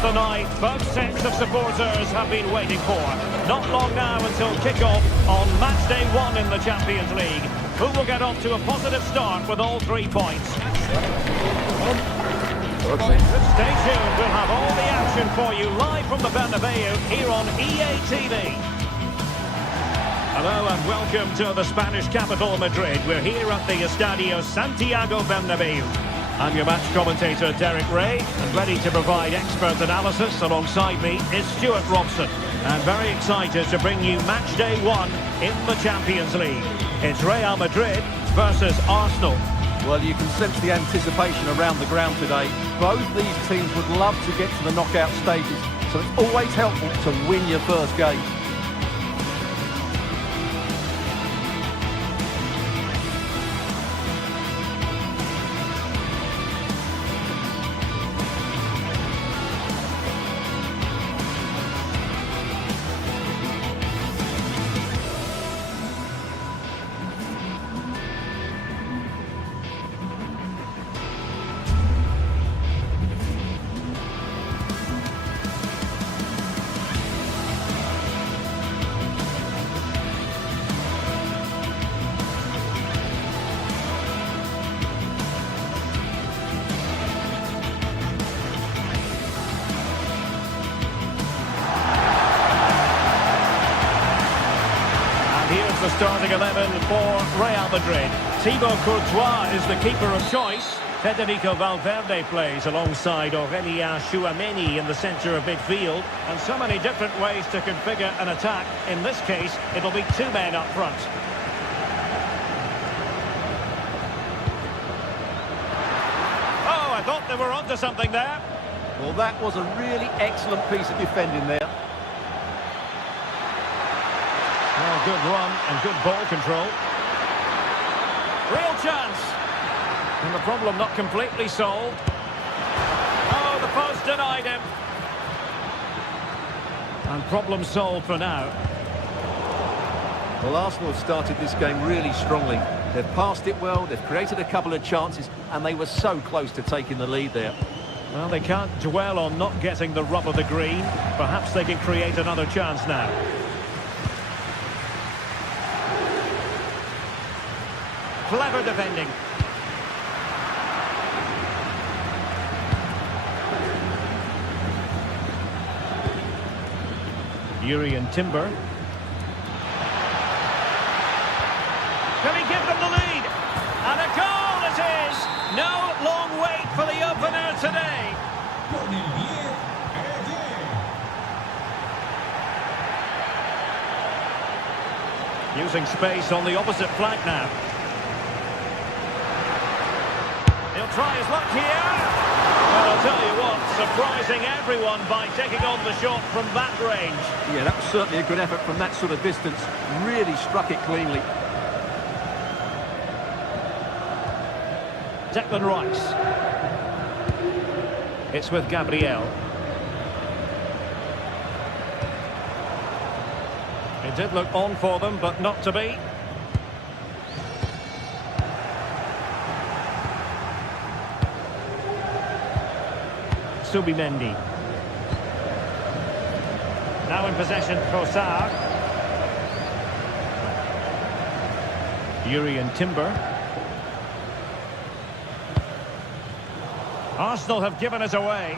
is the night both sets of supporters have been waiting for. Not long now until kick-off on match day 1 in the Champions League. Who will get off to a positive start with all 3 points? Stay tuned, we'll have all the action for you live from the Bernabeu here on EA TV. Hello and welcome to the Spanish capital, Madrid. We're here at the Estadio Santiago Bernabeu. I'm your match commentator, Derek Ray, and ready to provide expert analysis. Alongside me is Stuart Robson. And very excited to bring you match day 1 in the Champions League. It's Real Madrid versus Arsenal. Well, you can sense the anticipation around the ground today. Both these teams would love to get to the knockout stages, so it's always helpful to win your first game. The starting 11 for Real Madrid. Thibaut Courtois is the keeper of choice. Federico Valverde plays alongside Aurélien Tchouaméni in the centre of midfield. And so many different ways to configure an attack. In this case, it'll be 2 men up front. Oh, I thought they were onto something there. Well, that was a really excellent piece of defending there. Well, good run and good ball control. Real chance. And the problem not completely solved. Oh, the post denied him. And problem solved for now. Well, Arsenal have started this game really strongly. They've passed it well, they've created a couple of chances, and they were so close to taking the lead there. Well, they can't dwell on not getting the rub of the green. Perhaps they can create another chance now. Clever defending. Jurrien Timber. Can he give them the lead? And a goal it is! No long wait for the opener today. Using space on the opposite flank now. He'll try his luck here. Well, I'll tell you what, surprising everyone by taking on the shot from that range. Yeah, that was certainly a good effort from that sort of distance. Really struck it cleanly. Declan Rice. It's with Gabriel. It did look on for them, but not to be. Subimendi. Now in possession, Trossard. Jurrien Timber. Arsenal have given it away.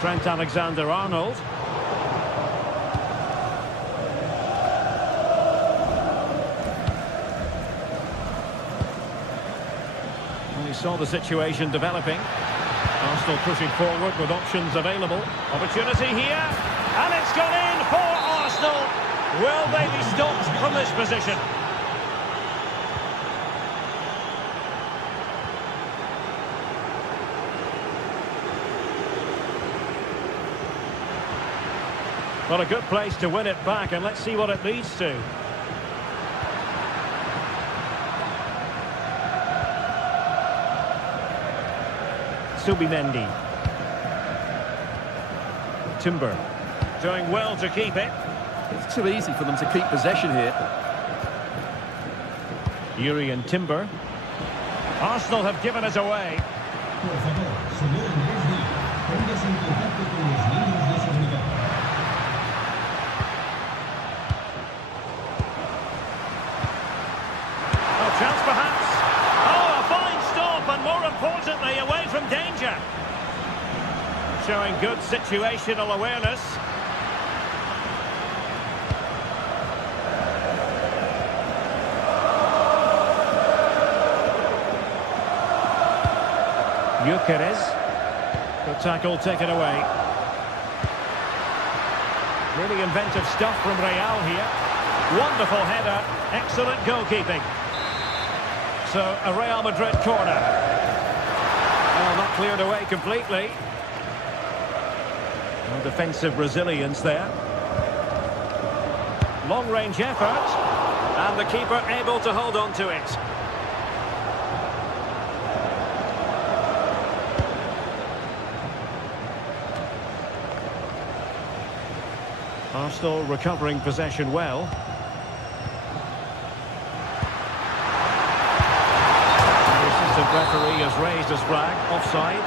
Trent Alexander-Arnold. Saw the situation developing. Arsenal pushing forward with options available. Opportunity here, and it's gone in for Arsenal. Will they be stopped from this position? Well, a good place to win it back, and let's see what it leads to. Subimendi. Timber. Doing well to keep it. It's too easy for them to keep possession here. Jurrien Timber. Arsenal have given it away. Por favor, señor Leslie, póngase en contacto con los miembros de seguridad. Oh, chance perhaps. Oh, a fine stop, and more importantly, away from danger. Showing good situational awareness. Gyökeres. Good tackle taken away. Really inventive stuff from Real here. Wonderful header. Excellent goalkeeping. So, a Real Madrid corner. Well, not cleared away completely. No defensive resilience there. Long-range effort. And the keeper able to hold on to it. Arsenal recovering possession well. The assistant referee has raised his flag, offside.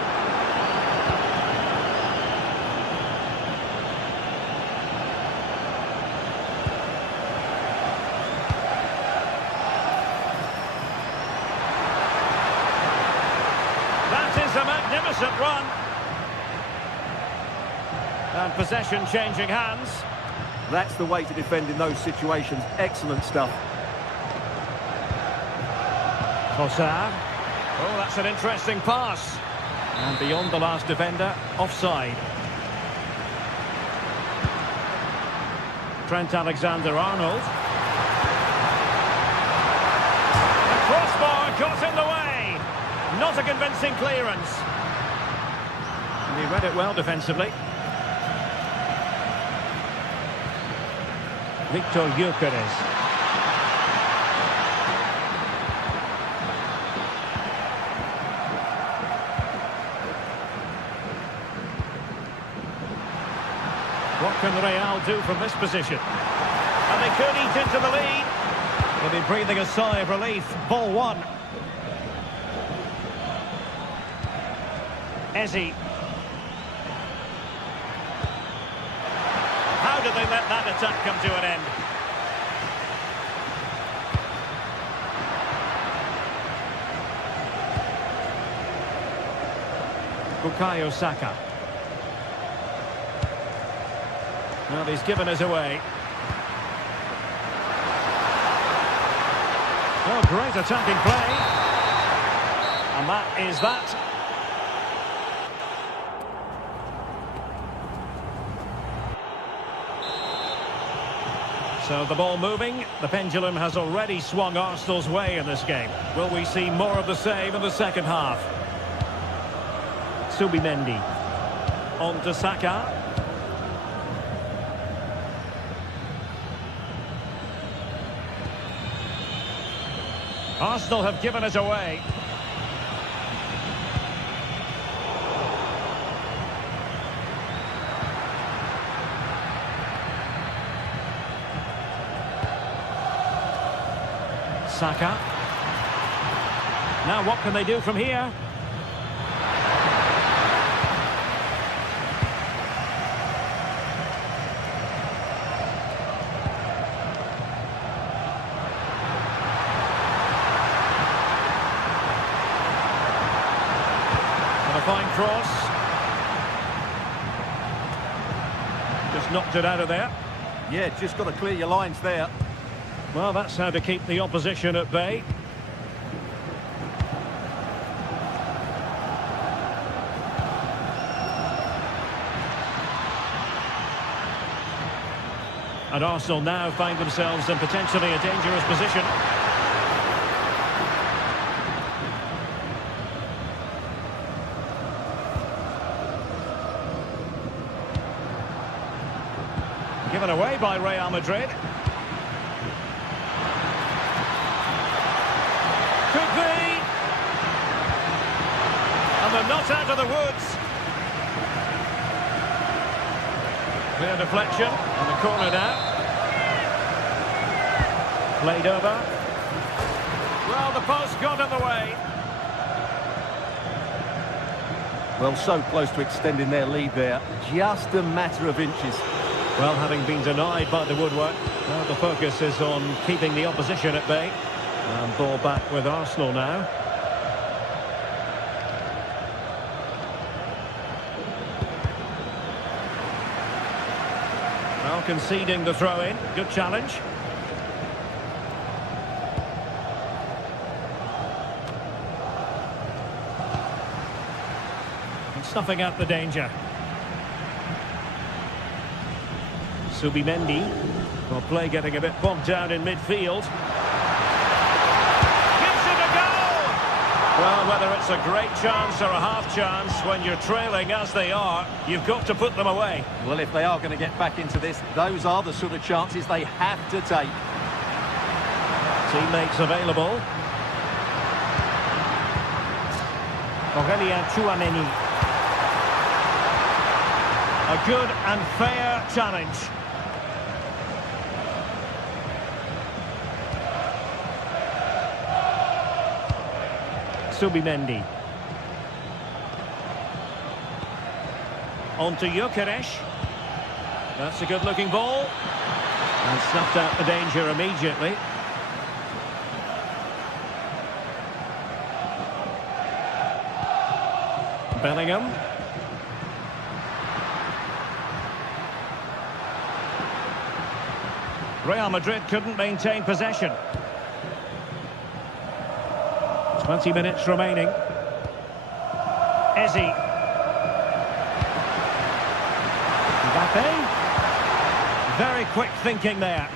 That is a magnificent run. And possession changing hands. That's the way to defend in those situations. Excellent stuff. Trossard. Oh, that's an interesting pass. And beyond the last defender, offside. Trent Alexander-Arnold. The crossbar got in the way. Not a convincing clearance. And he read it well defensively. Victor Gyökeres. What can Real do from this position? And they could eat into the lead. They'll be breathing a sigh of relief. Ball one. Eze. How did they let that attack come to an end? Bukayo Saka. Well, he's given us away. Oh, great attacking play. And that is that. So the ball moving, the pendulum has already swung Arsenal's way in this game. Will we see more of the same in the second half? Subimendi. On to Saka. Arsenal have given it away. Saka. Now what can they do from here? And a fine cross. Just knocked it out of there. Yeah, just got to clear your lines there. Well, that's how to keep the opposition at bay. And Arsenal now find themselves in potentially a dangerous position. Given away by Real Madrid. Could be. And they're not out of the woods. Clear deflection on the corner now. Played over. Well, the post got in the way. Well, so close to extending their lead there. Just a matter of inches. Well, having been denied by the woodwork, now the focus is on keeping the opposition at bay. And ball back with Arsenal now. Well, conceding the throw-in. Good challenge. And snuffing out the danger. Subimendi. Well, play getting a bit bogged down in midfield. Gives it a go! Well, whether it's a great chance or a half chance, when you're trailing as they are, you've got to put them away. Well, if they are going to get back into this, those are the sort of chances they have to take. Teammates available. Aurelien Chouameni. A good and fair challenge. Subimendi. On to Gyökeres. That's a good-looking ball. And snuffed out the danger immediately. Bellingham. Real Madrid couldn't maintain possession. 20 minutes remaining. Ezi. Mbappe. Very quick thinking there.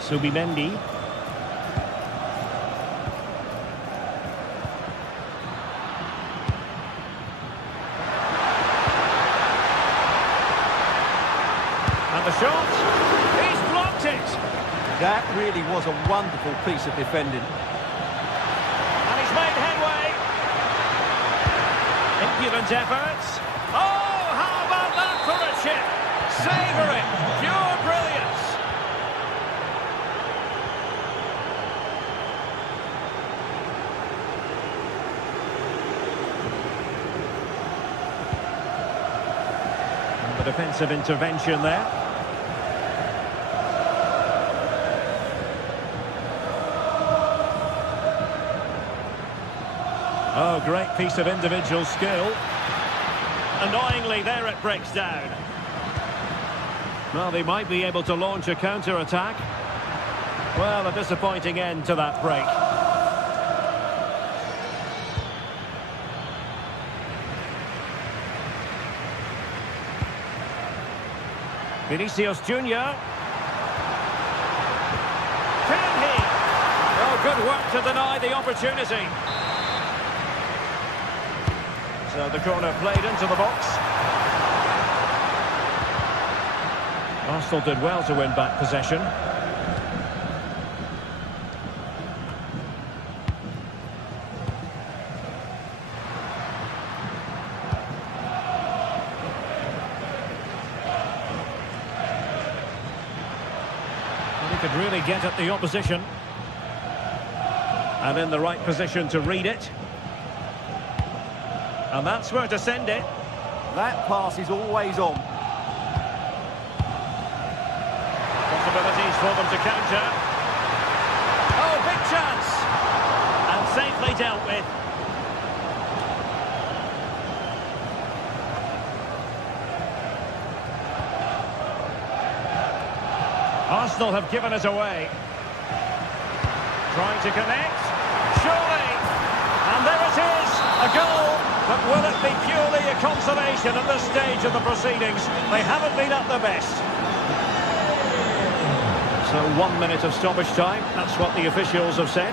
Subimendi. And the shot. He's blocked it. That really was a wonderful piece of defending. And he's made headway. Impudent efforts. Oh, how about that for a chip? Savour it. Pure brilliance. And the defensive intervention there. Oh, great piece of individual skill. Annoyingly, there it breaks down. Well, they might be able to launch a counter-attack. Well, a disappointing end to that break. Vinicius Junior. Can he? Oh, good work to deny the opportunity. So the corner played into the box. Arsenal did well to win back possession. Well, he could really get at the opposition. And in the right position to read it. And that's where to send it. That pass is always on. Possibilities for them to counter. Oh, big chance. And safely dealt with. Arsenal have given it away. Trying to connect. Surely. And there it is. A goal. But will it be purely a consolation at this stage of the proceedings? They haven't been at their best. So 1 minute of stoppage time. That's what the officials have said.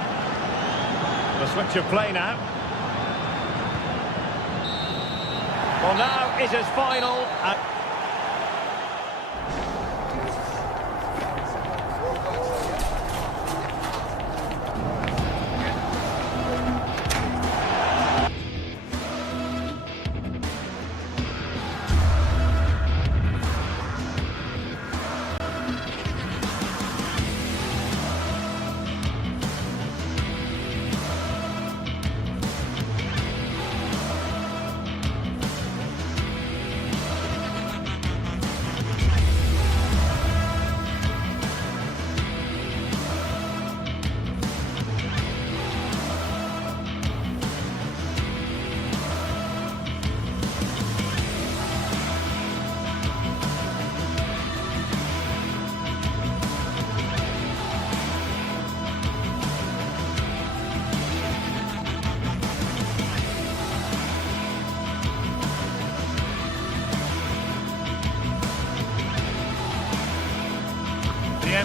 The switch of play now. Well, now it is final.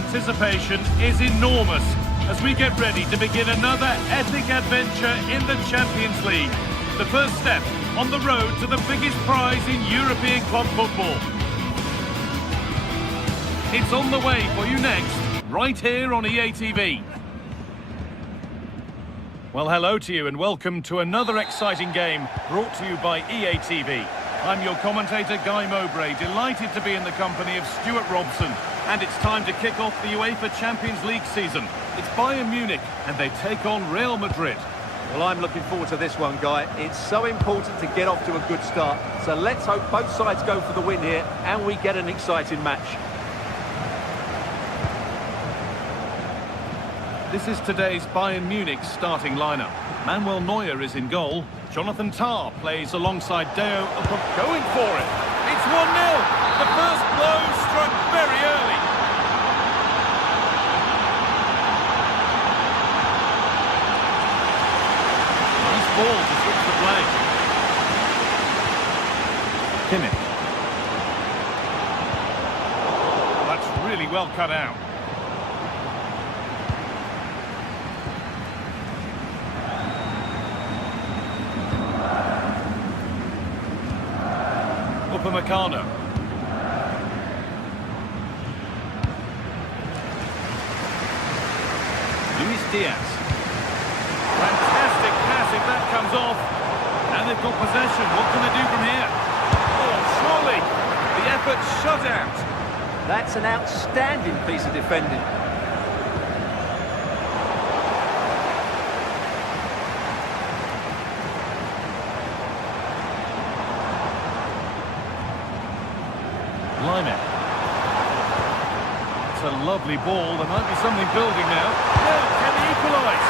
anticipation is enormous as we get ready to begin another epic adventure in the Champions League. The first step on the road to the biggest prize in European club football. It's on the way for you next, right here on EA TV. Well, hello to you and welcome to another exciting game brought to you by EA TV. I'm your commentator, Guy Mowbray, delighted to be in the company of Stuart Robson. And it's time to kick off the UEFA Champions League season. It's Bayern Munich and they take on Real Madrid. Well, I'm looking forward to this one, Guy. It's so important to get off to a good start. So let's hope both sides go for the win here and we get an exciting match. This is today's Bayern Munich starting lineup. Manuel Neuer is in goal. Jonathan Tah plays alongside Deo. Going for it. It's 1-0. The first blow struck very early. Nice ball to switch the play. Kimmich. Well, that's really well cut out. Upamecano. Luis Diaz. Fantastic pass if that comes off. And they've got possession. What can they do from here? Oh, surely the effort shut out. That's an outstanding piece of defending. It's a lovely ball. There might be something building now. Now, can he equalise?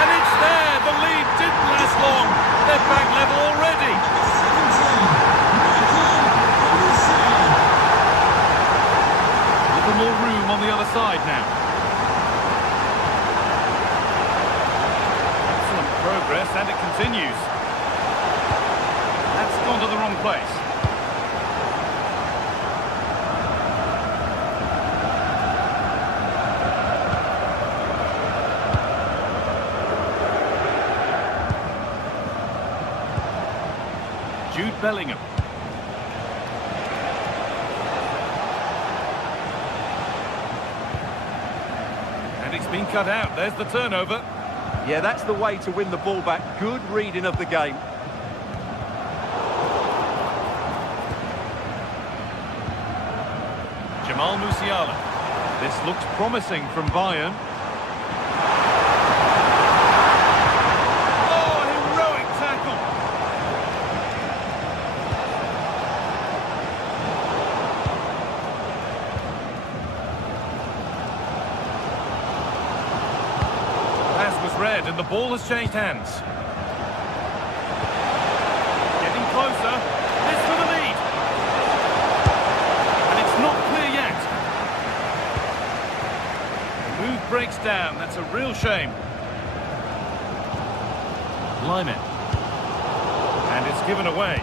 And it's there. The lead didn't last long. They're back level already. A little more room on the other side now. Excellent progress, and it continues. That's gone to the wrong place. Jude Bellingham. And it's been cut out. There's the turnover. Yeah, that's the way to win the ball back. Good reading of the game. Jamal Musiala. This looks promising from Bayern. Red, and the ball has changed hands. Getting closer. This for the lead. And it's not clear yet. The move breaks down. That's a real shame. Lyman. And it's given away.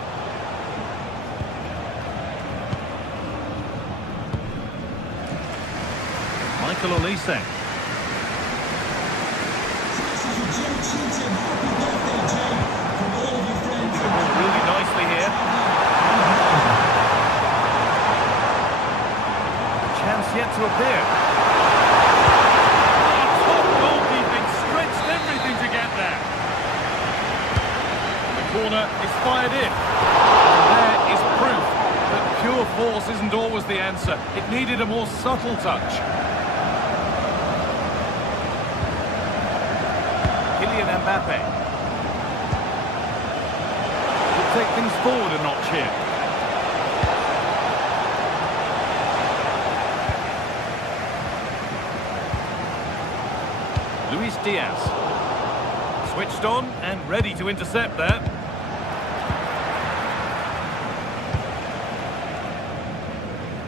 Michael Olise. Really nicely here. Chance yet to appear. Top goalkeeping, stretched everything to get there. The corner is fired in. And there is proof that pure force isn't always the answer. It needed a more subtle touch. Kylian Mbappe. Will take things forward a notch here. Luis Diaz. Switched on and ready to intercept there.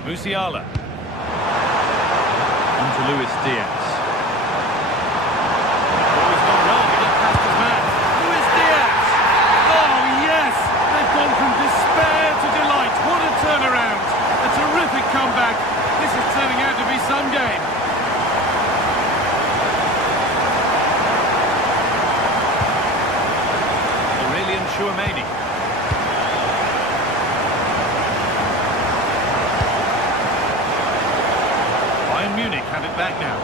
Musiala. On to Luis Diaz. Turnaround. A terrific comeback. This is turning out to be some game. it back now.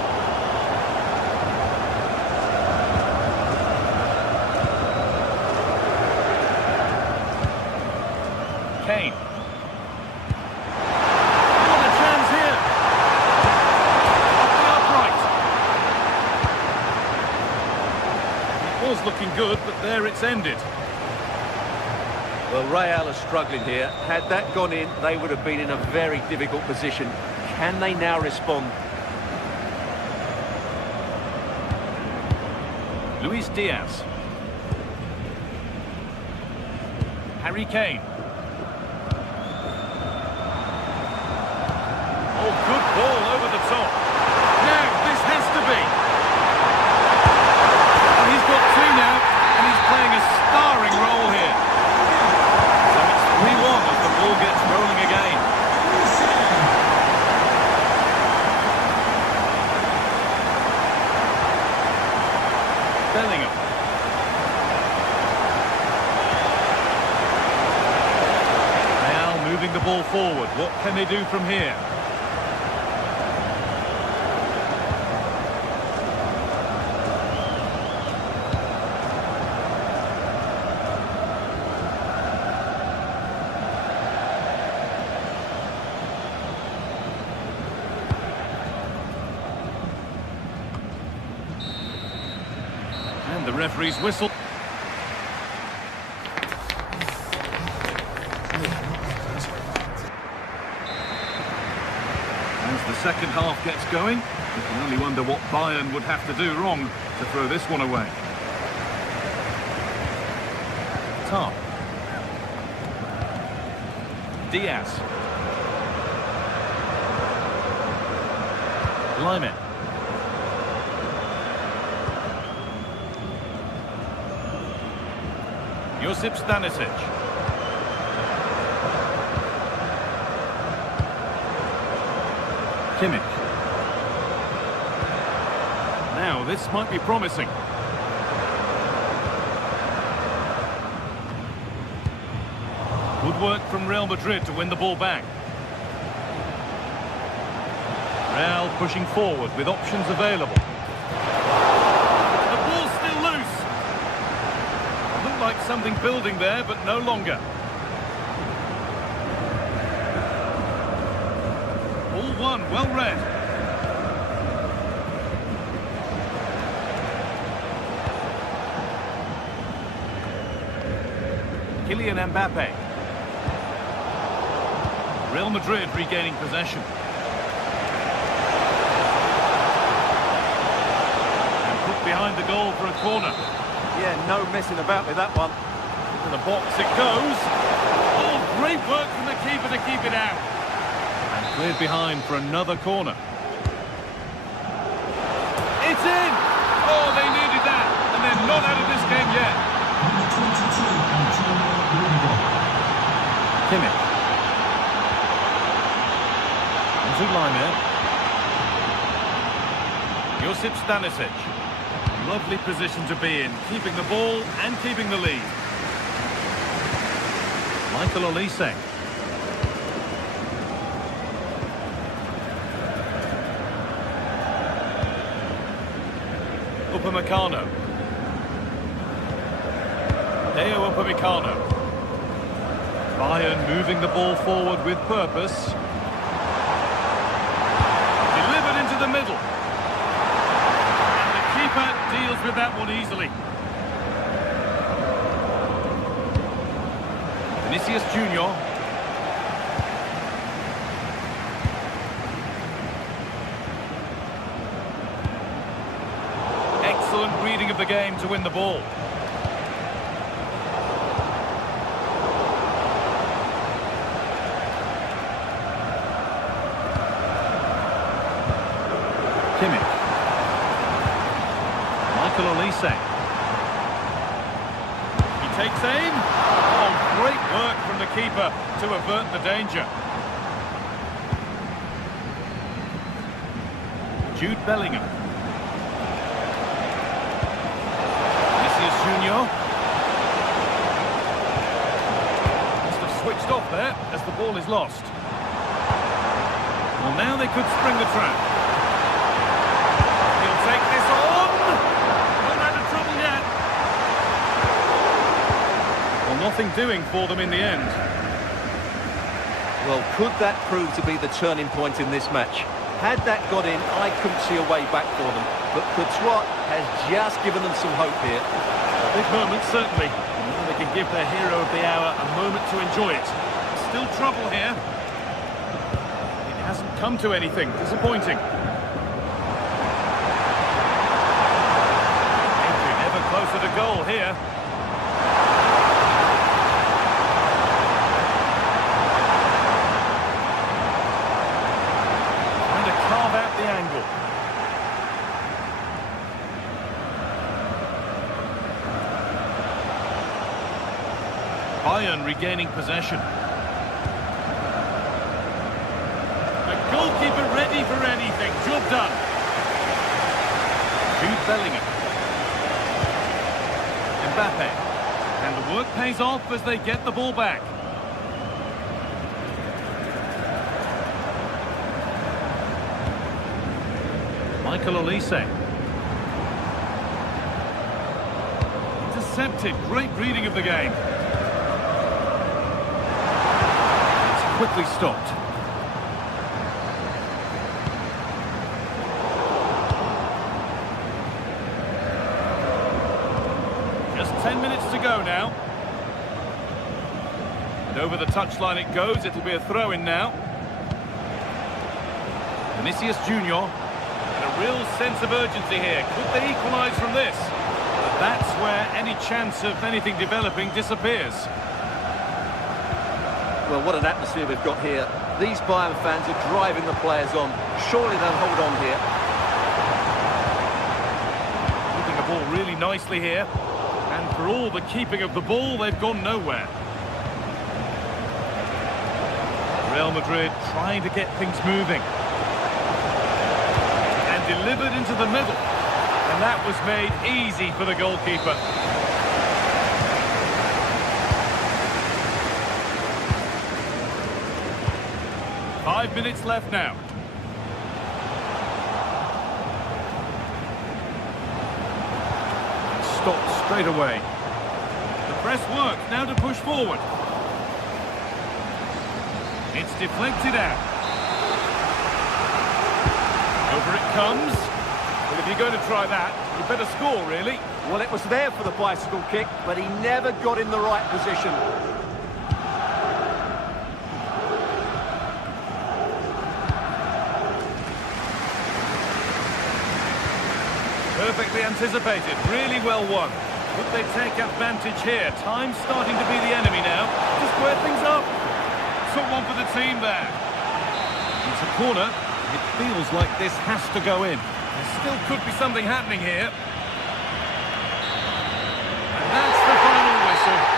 Kane. What a chance here. Off the upright. It was looking good, but there it's ended. Well, Real are struggling here. Had that gone in, they would have been in a very difficult position. Can they now respond? Luis Diaz. Harry Kane. Oh, good ball over the top. Now, this has to be. And he's got two now, and he's playing a starring role here. So it's 3-1 as the ball gets rolling again. Bellingham. Now moving the ball forward. What can they do from here? And the referee's whistle. As the second half gets going, you can only wonder what Bayern would have to do wrong to throw this one away. Top. Diaz. Lyman. Josip Stanisic. Kimmich. Now, this might be promising. Good work from Real Madrid to win the ball back. Real pushing forward with options available. The ball's still loose. Looked like something building there, but no longer. All one, well read. Kylian Mbappe. Real Madrid regaining possession. And put behind the goal for a corner. Yeah, no messing about with that one. To the box it goes. Oh, great work from the keeper to keep it out. And cleared behind for another corner. It's in! Oh, they needed that. And they're not out of this game yet. Kimmich. Lyman. Josip Stanisic. Lovely position to be in, keeping the ball and keeping the lead. Michael Olise. Upamecano. Deo Upamecano. Bayern moving the ball forward with purpose. The middle. And the keeper deals with that one easily. Vinicius Junior. Excellent reading of the game to win the ball. Kimmich. Michael Olise. He takes aim. Oh, great work from the keeper to avert the danger. Jude Bellingham. Vinicius Junior. Must have switched off there as the ball is lost. Well, now they could spring the trap. nothing doing for them in the end. Well, could that prove to be the turning point in this match? Had that got in, I couldn't see a way back for them. But Courtois has just given them some hope here. Big moment, certainly. And they can give their hero of the hour a moment to enjoy it. Still trouble here. It hasn't come to anything. Disappointing. Entry never closer to goal here. Carve out the angle. Bayern regaining possession. The goalkeeper ready for anything. Job done. Jude Bellingham. Mbappe. And the work pays off as they get the ball back. Michael Olise. Intercepted. Great reading of the game. It's quickly stopped. Just 10 minutes to go now. And over the touchline it goes. It'll be a throw-in now. Vinicius Junior. Real sense of urgency here. Could they equalise from this? But that's where any chance of anything developing disappears. Well, what an atmosphere we've got here. These Bayern fans are driving the players on. Surely they'll hold on here. Keeping the ball really nicely here. And for all the keeping of the ball, they've gone nowhere. Real Madrid trying to get things moving. Delivered into the middle, and that was made easy for the goalkeeper. Five minutes left now. Stopped straight away. The press works, now to push forward. It's deflected out. Over it comes. Well, if you're going to try that, you better score, really. Well, it was there for the bicycle kick, but he never got in the right position. Perfectly anticipated, really well won. Would they take advantage here? Time's starting to be the enemy now. To square things up. Took one for the team there. It's a corner. It feels like this has to go in. There still could be something happening here. And that's the final whistle.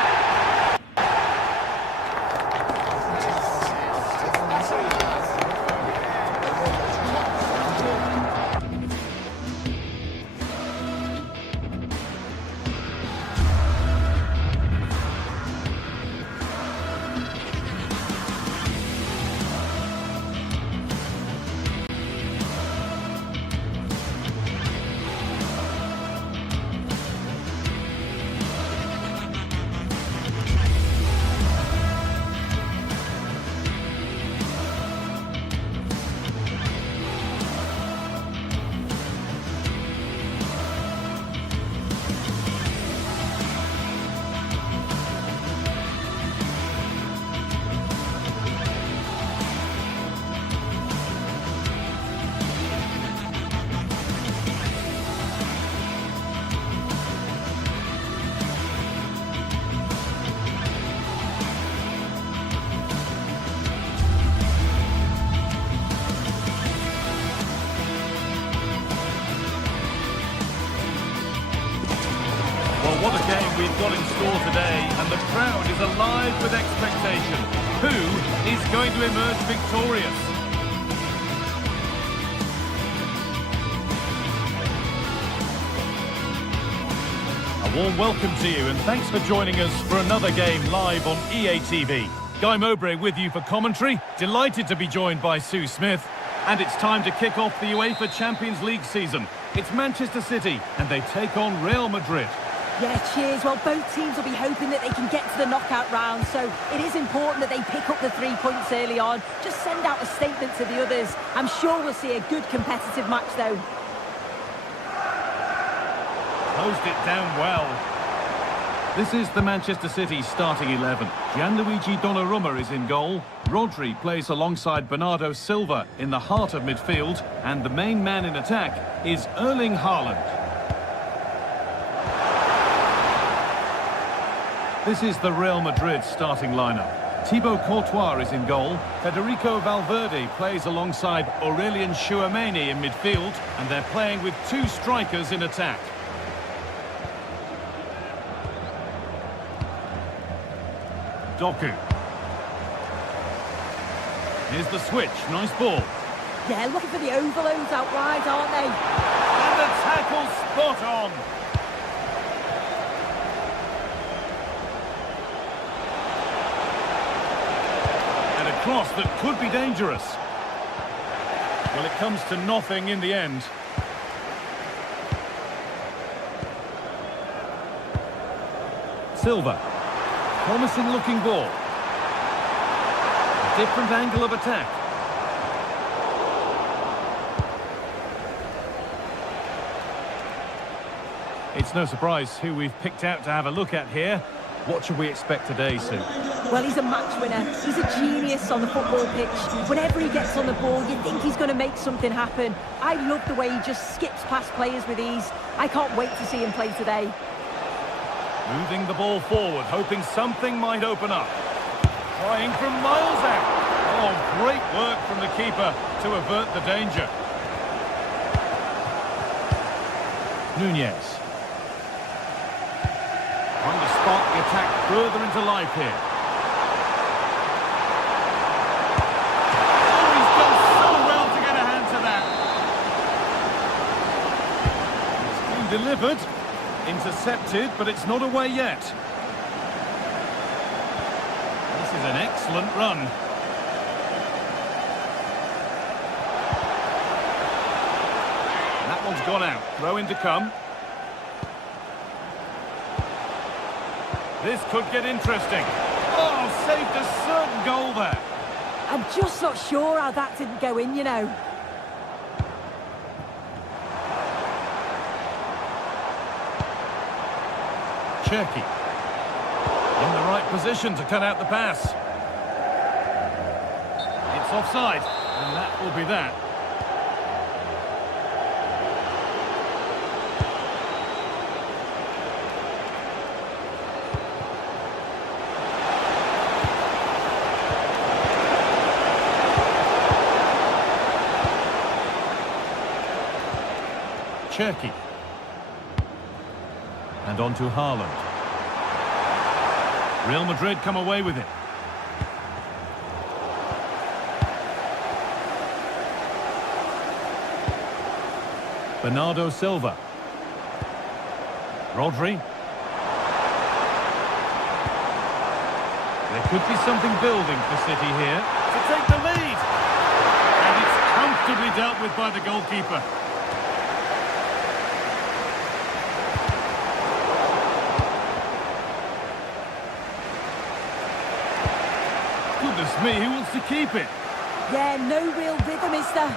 What a game we've got in store today, and the crowd is alive with expectation. Who is going to emerge victorious? A warm welcome to you, and thanks for joining us for another game live on EA TV. Guy Mowbray with you for commentary. Delighted to be joined by Sue Smith. And it's time to kick off the UEFA Champions League season. It's Manchester City, and they take on Real Madrid. Yeah, cheers. Well, both teams will be hoping that they can get to the knockout round, so it is important that they pick up the 3 points early on. Just send out a statement to the others. I'm sure we'll see a good competitive match, though. Closed it down well. This is the Manchester City starting 11. Gianluigi Donnarumma is in goal. Rodri plays alongside Bernardo Silva in the heart of midfield. And the main man in attack is Erling Haaland. This is the Real Madrid starting lineup. Thibaut Courtois is in goal. Federico Valverde plays alongside Aurelien Tchouameni in midfield. And they're playing with 2 strikers in attack. Doku. Here's the switch. Nice ball. Yeah, looking for the overloads out wide, aren't they? And the tackle spot on. And a cross that could be dangerous. Well, it comes to nothing in the end. Silva. Promising looking ball. A different angle of attack. It's no surprise who we've picked out to have a look at here. What should we expect today, Sue? Well, he's a match winner. He's a genius on the football pitch. Whenever he gets on the ball, you think he's going to make something happen. I love the way he just skips past players with ease. I can't wait to see him play today. Moving the ball forward, hoping something might open up. Trying from miles out. Oh, great work from the keeper to avert the danger. Nunez. Trying to spark the attack further into life here. Oh, he's done so well to get a hand to that. It's been delivered. Intercepted, but it's not away yet. This is an excellent run. That one's gone out. Throw in to come. This could get interesting. Oh, saved a certain goal there. I'm just not sure how that didn't go in, you know. Cherki. In the right position to cut out the pass. It's offside, and that will be that. Cherki. And on to Haaland. Real Madrid come away with it. Bernardo Silva. Rodri. There could be something building for City here to take the lead. And it's comfortably dealt with by the goalkeeper. Goodness me, who wants to keep it? Yeah, no real rhythm, is there?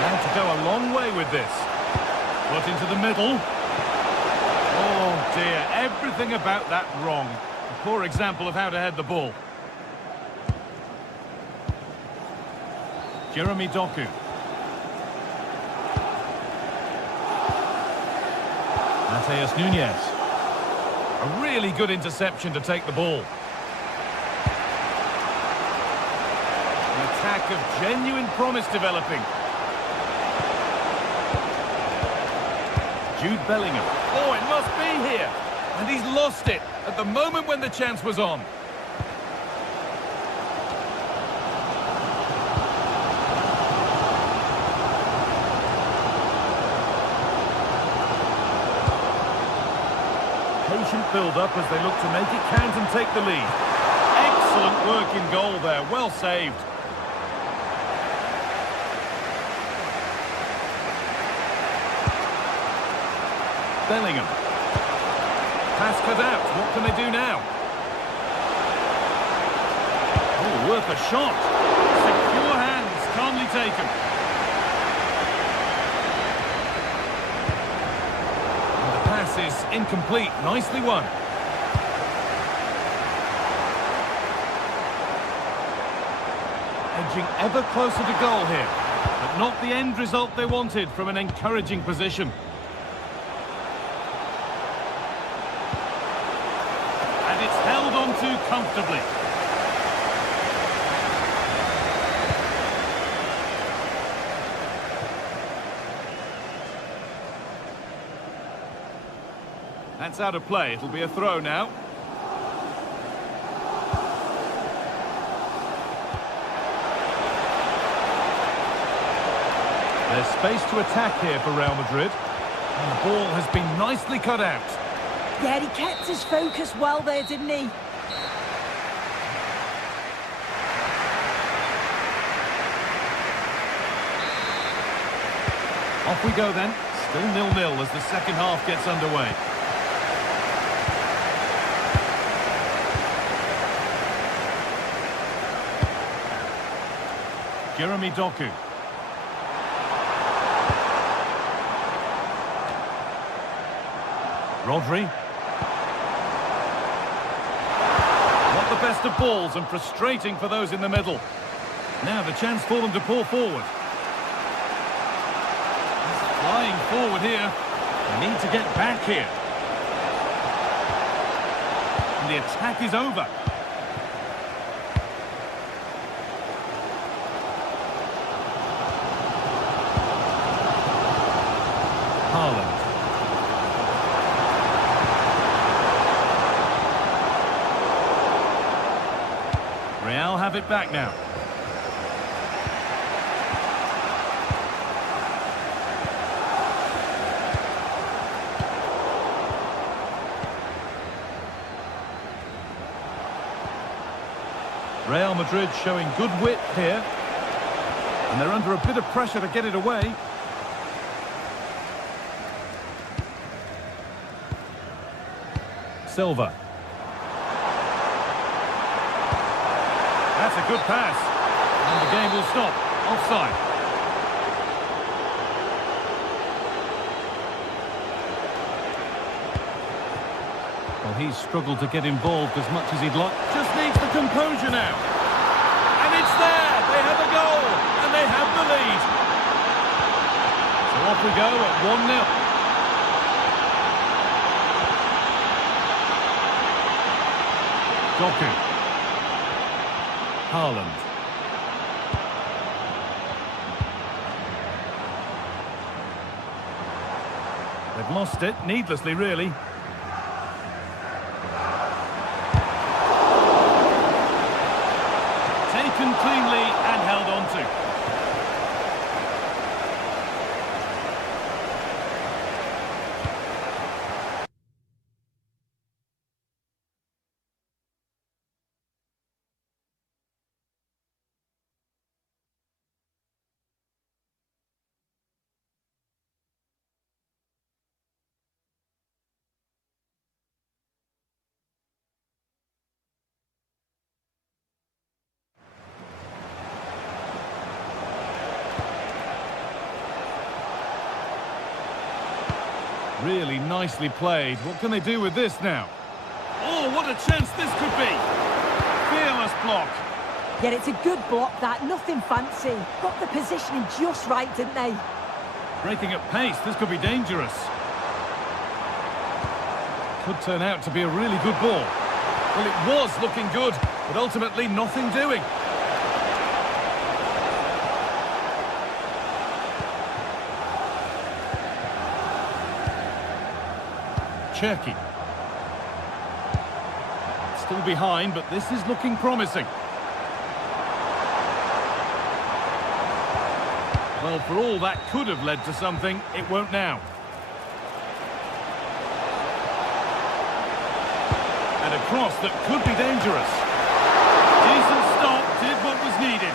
Now to go a long way with this. Put into the middle. Oh dear, everything about that wrong. A poor example of how to head the ball. Jeremy Doku. Mateus Nunez. A really good interception to take the ball. An attack of genuine promise developing. Jude Bellingham. Oh, it must be here. And he's lost it at the moment when the chance was on. Patient build-up as they look to make it count and take the lead. Excellent work in goal there, well saved. Bellingham. Pass cut out, what can they do now? Oh, worth a shot. Secure hands, calmly taken. And the pass is incomplete, nicely won. Edging ever closer to goal here, but not the end result they wanted from an encouraging position. And it's held on to comfortably. That's out of play, it'll be a throw now. There's space to attack here for Real Madrid. And the ball has been nicely cut out. Yeah, he kept his focus well there, didn't he? Off we go then. Still 0-0 as the second half gets underway. Jeremy Doku. Rodri. Not the best of balls and frustrating for those in the middle. Now the chance for them to pour forward. He's flying forward here. They need to get back here. And the attack is over. Haaland. Real have it back now. Real Madrid showing good wit here. And they're under a bit of pressure to get it away. Silva. That's a good pass. And the game will stop. Offside. Well, he's struggled to get involved as much as he'd like. Just needs the composure now. And it's there. They have a goal. And they have the lead. So off we go at 1-0. Doku. Haaland. They've lost it, needlessly really. Taken cleanly and held on to. Really nicely played. What can they do with this now? Oh, what a chance this could be. Fearless block. Yeah, it's a good block, that. Nothing fancy. Got the positioning just right, didn't they? Breaking at pace. This could be dangerous. Could turn out to be a really good ball. Well, it was looking good, but ultimately nothing doing. Cherki. Still behind, but this is looking promising. Well, for all that could have led to something, it won't now. And a cross that could be dangerous. decent stop, did what was needed.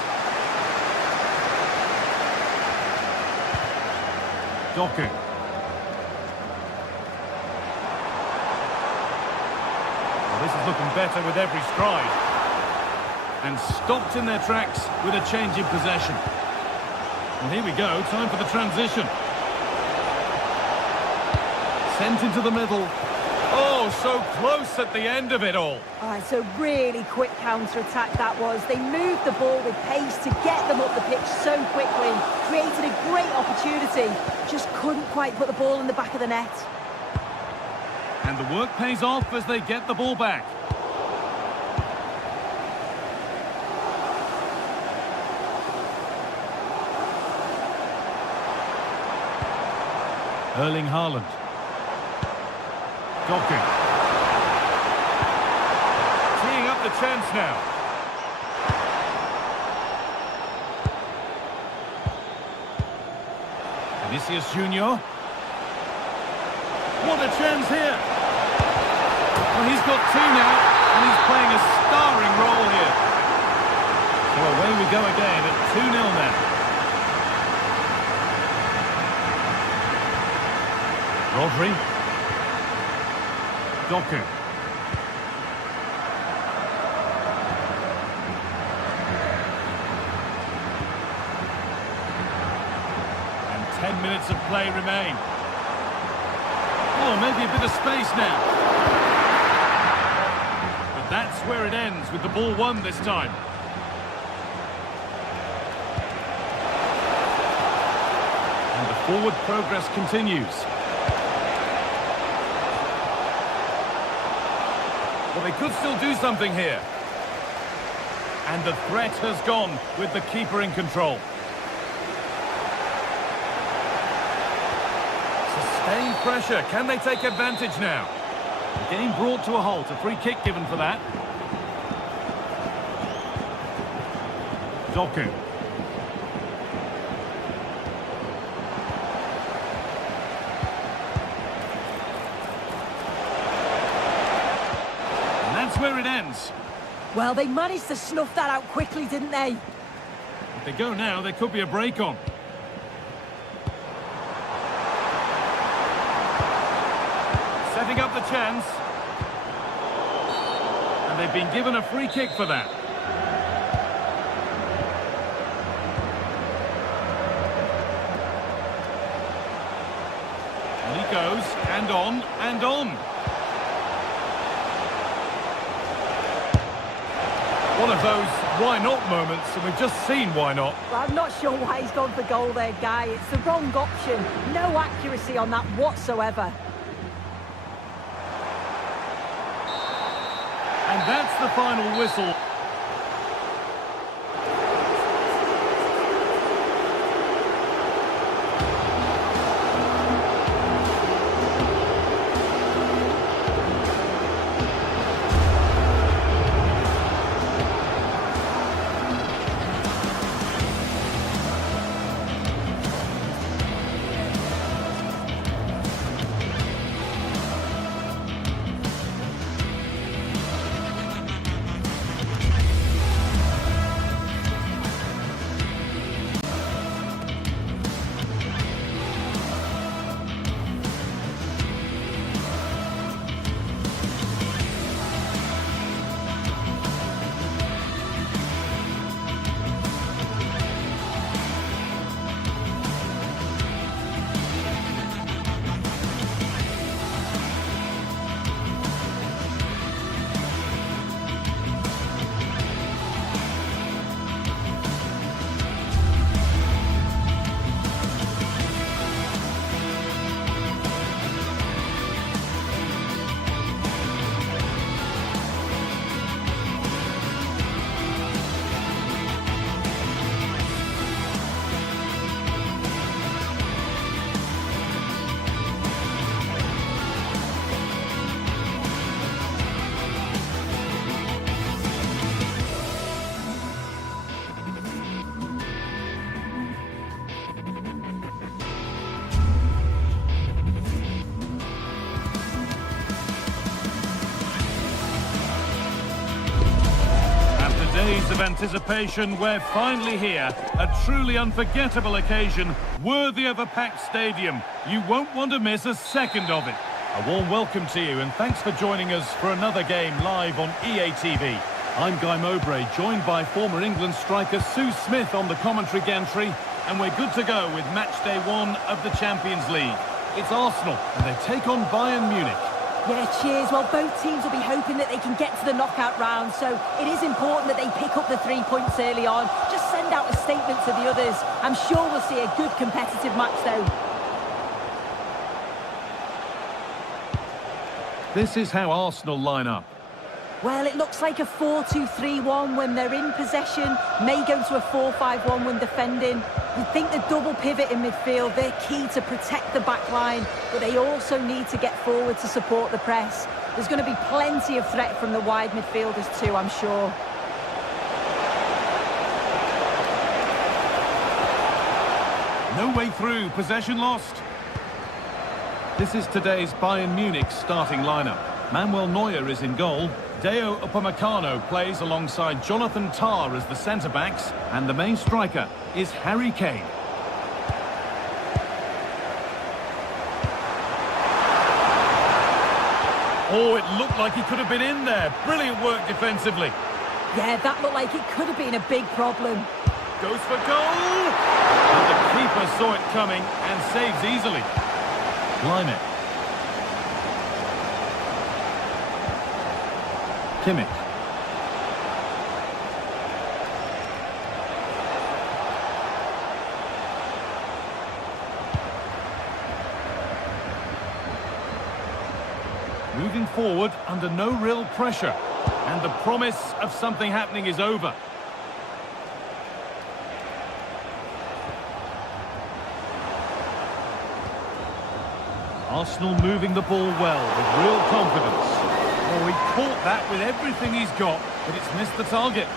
Doku. Well, this is looking better with every stride. And stopped in their tracks with a change in possession. Well, here we go, time for the transition. Sent into the middle. Oh, so close at the end of it all. Oh, it's a really quick counter-attack that was. They moved the ball with pace to get them up the pitch so quickly. Created a great opportunity. Just couldn't quite put the ball in the back of the net. And the work pays off as they get the ball back. Erling Haaland. Doku. Teeing up the chance now. Vinicius Junior. What a chance here. Well, he's got two now, and he's playing a starring role here. So away we go again at 2-0 now. Rodri. Doku. And 10 minutes of play remain. Oh, maybe a bit of space now. But that's where it ends, with the ball won this time. And the forward progress continues. Well, they could still do something here. And the threat has gone with the keeper in control. Sustained pressure. Can they take advantage now? The game brought to a halt. A free kick given for that. Doku. Where it ends. Well, they managed to snuff that out quickly, didn't they? If they go now, there could be a break on. Setting up the chance. And they've been given a free kick for that. And he goes, and on, and on. One of those why not moments, and we've just seen why not. Well, I'm not sure why he's gone for goal there, Guy. It's the wrong option. No accuracy on that whatsoever. And that's the final whistle. days of anticipation, we're finally here. A truly unforgettable occasion, worthy of a packed stadium. You won't want to miss a second of it. A warm welcome to you, and thanks for joining us for another game live on EA TV. I'm Guy Mowbray, joined by former England striker Sue Smith on the commentary gantry, and we're good to go with match day 1 of the Champions League. It's Arsenal, and they take on Bayern Munich. Yeah, cheers. Well, both teams will be hoping that they can get to the knockout round, so it is important that they pick up the 3 points early on. Just send out a statement to the others. I'm sure we'll see a good competitive match, though. This is how Arsenal line up. Well, it looks like a 4-2-3-1 when they're in possession, may go to a 4-5-1 when defending. You think the double pivot in midfield, they're key to protect the back line, but they also need to get forward to support the press. There's going to be plenty of threat from the wide midfielders too, I'm sure. No way through, possession lost. This is today's Bayern Munich starting lineup. Manuel Neuer is in goal. Deo Upamecano plays alongside Jonathan Tah as the centre-backs, and the main striker is Harry Kane. Oh, it looked like he could have been in there. Brilliant work defensively. Yeah, that looked like it could have been a big problem. Goes for goal! And the keeper saw it coming and saves easily. Line it. Kimmich. Moving forward under no real pressure. And the promise of something happening is over. Arsenal moving the ball well with real confidence. Oh, he caught that with everything he's got, but it's missed the target.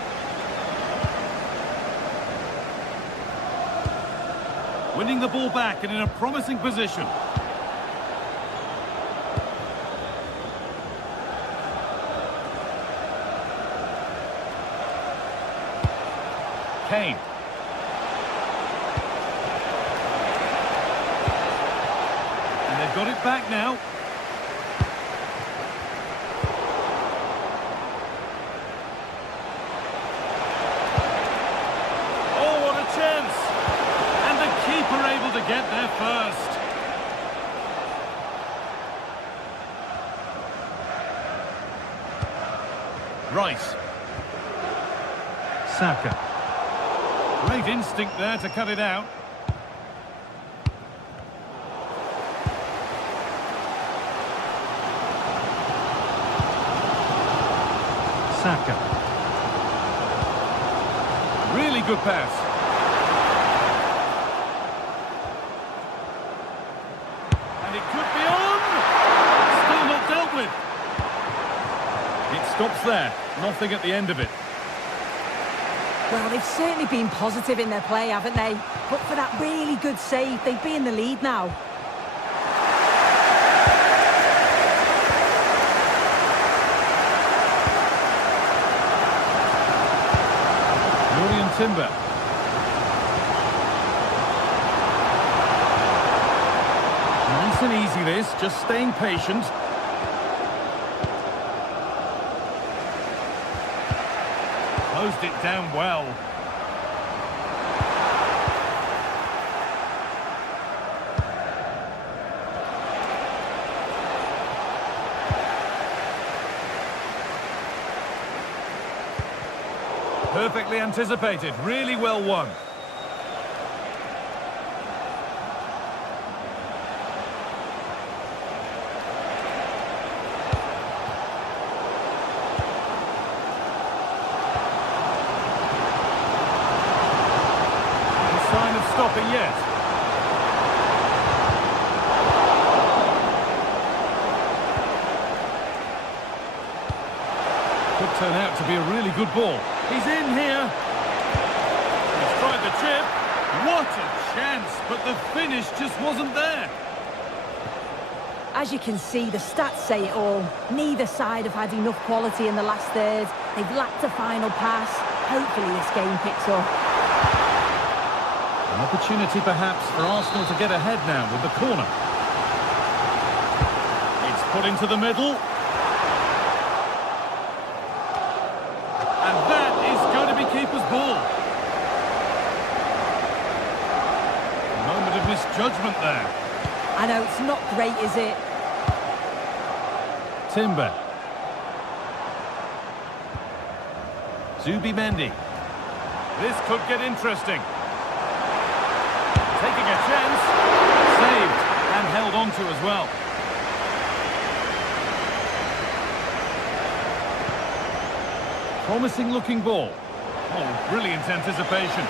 Winning the ball back and in a promising position. Kane. And they've got it back now. To get there first. Rice. Saka. Great instinct there to cut it out. Saka. Really good pass. Stops there, nothing at the end of it. Well, they've certainly been positive in their play, haven't they? But for that really good save, they'd be in the lead now. Julian Timber. Nice and easy this, just staying patient. Closed it down well. Perfectly anticipated, really well won. Stopping yet. Could turn out to be a really good ball. He's in here. He's tried the chip. What a chance, but the finish just wasn't there. As you can see, the stats say it all. Neither side have had enough quality in the last third. They've lacked a final pass. Hopefully this game picks up. An opportunity perhaps for Arsenal to get ahead now with the corner. It's put into the middle. And that is going to be keeper's ball. A moment of misjudgment there. I know, it's not great, is it? Timber. Zubimendi. This could get interesting. Taking a chance. Saved and held on to as well. Promising looking ball. Oh, brilliant anticipation.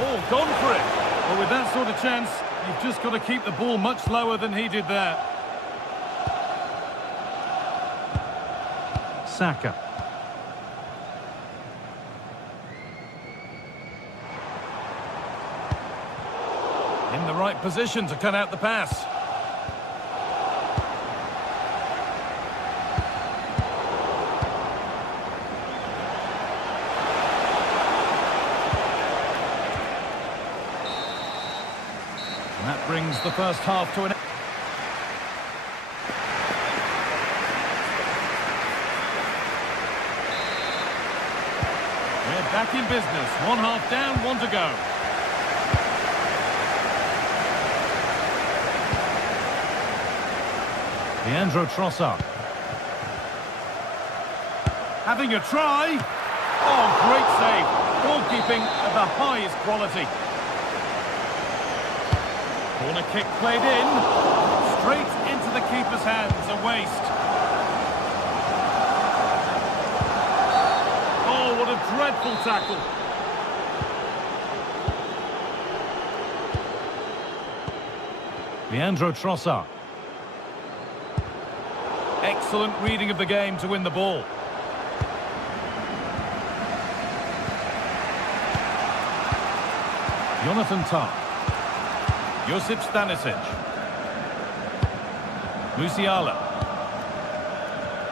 Oh, gone for it. Well, with that sort of chance, you've just got to keep the ball much lower than he did there. Saka. In the right position to cut out the pass. And that brings the first half to an end. We're back in business. One half down, one to go. Leandro Trossard. Having a try. Oh, great save. Goalkeeping at the highest quality. Corner kick played in. Straight into the keeper's hands. A waste. Oh, what a dreadful tackle. Leandro Trossard. Excellent reading of the game to win the ball. Jonathan Tah. Josip Stanisic. Musiala.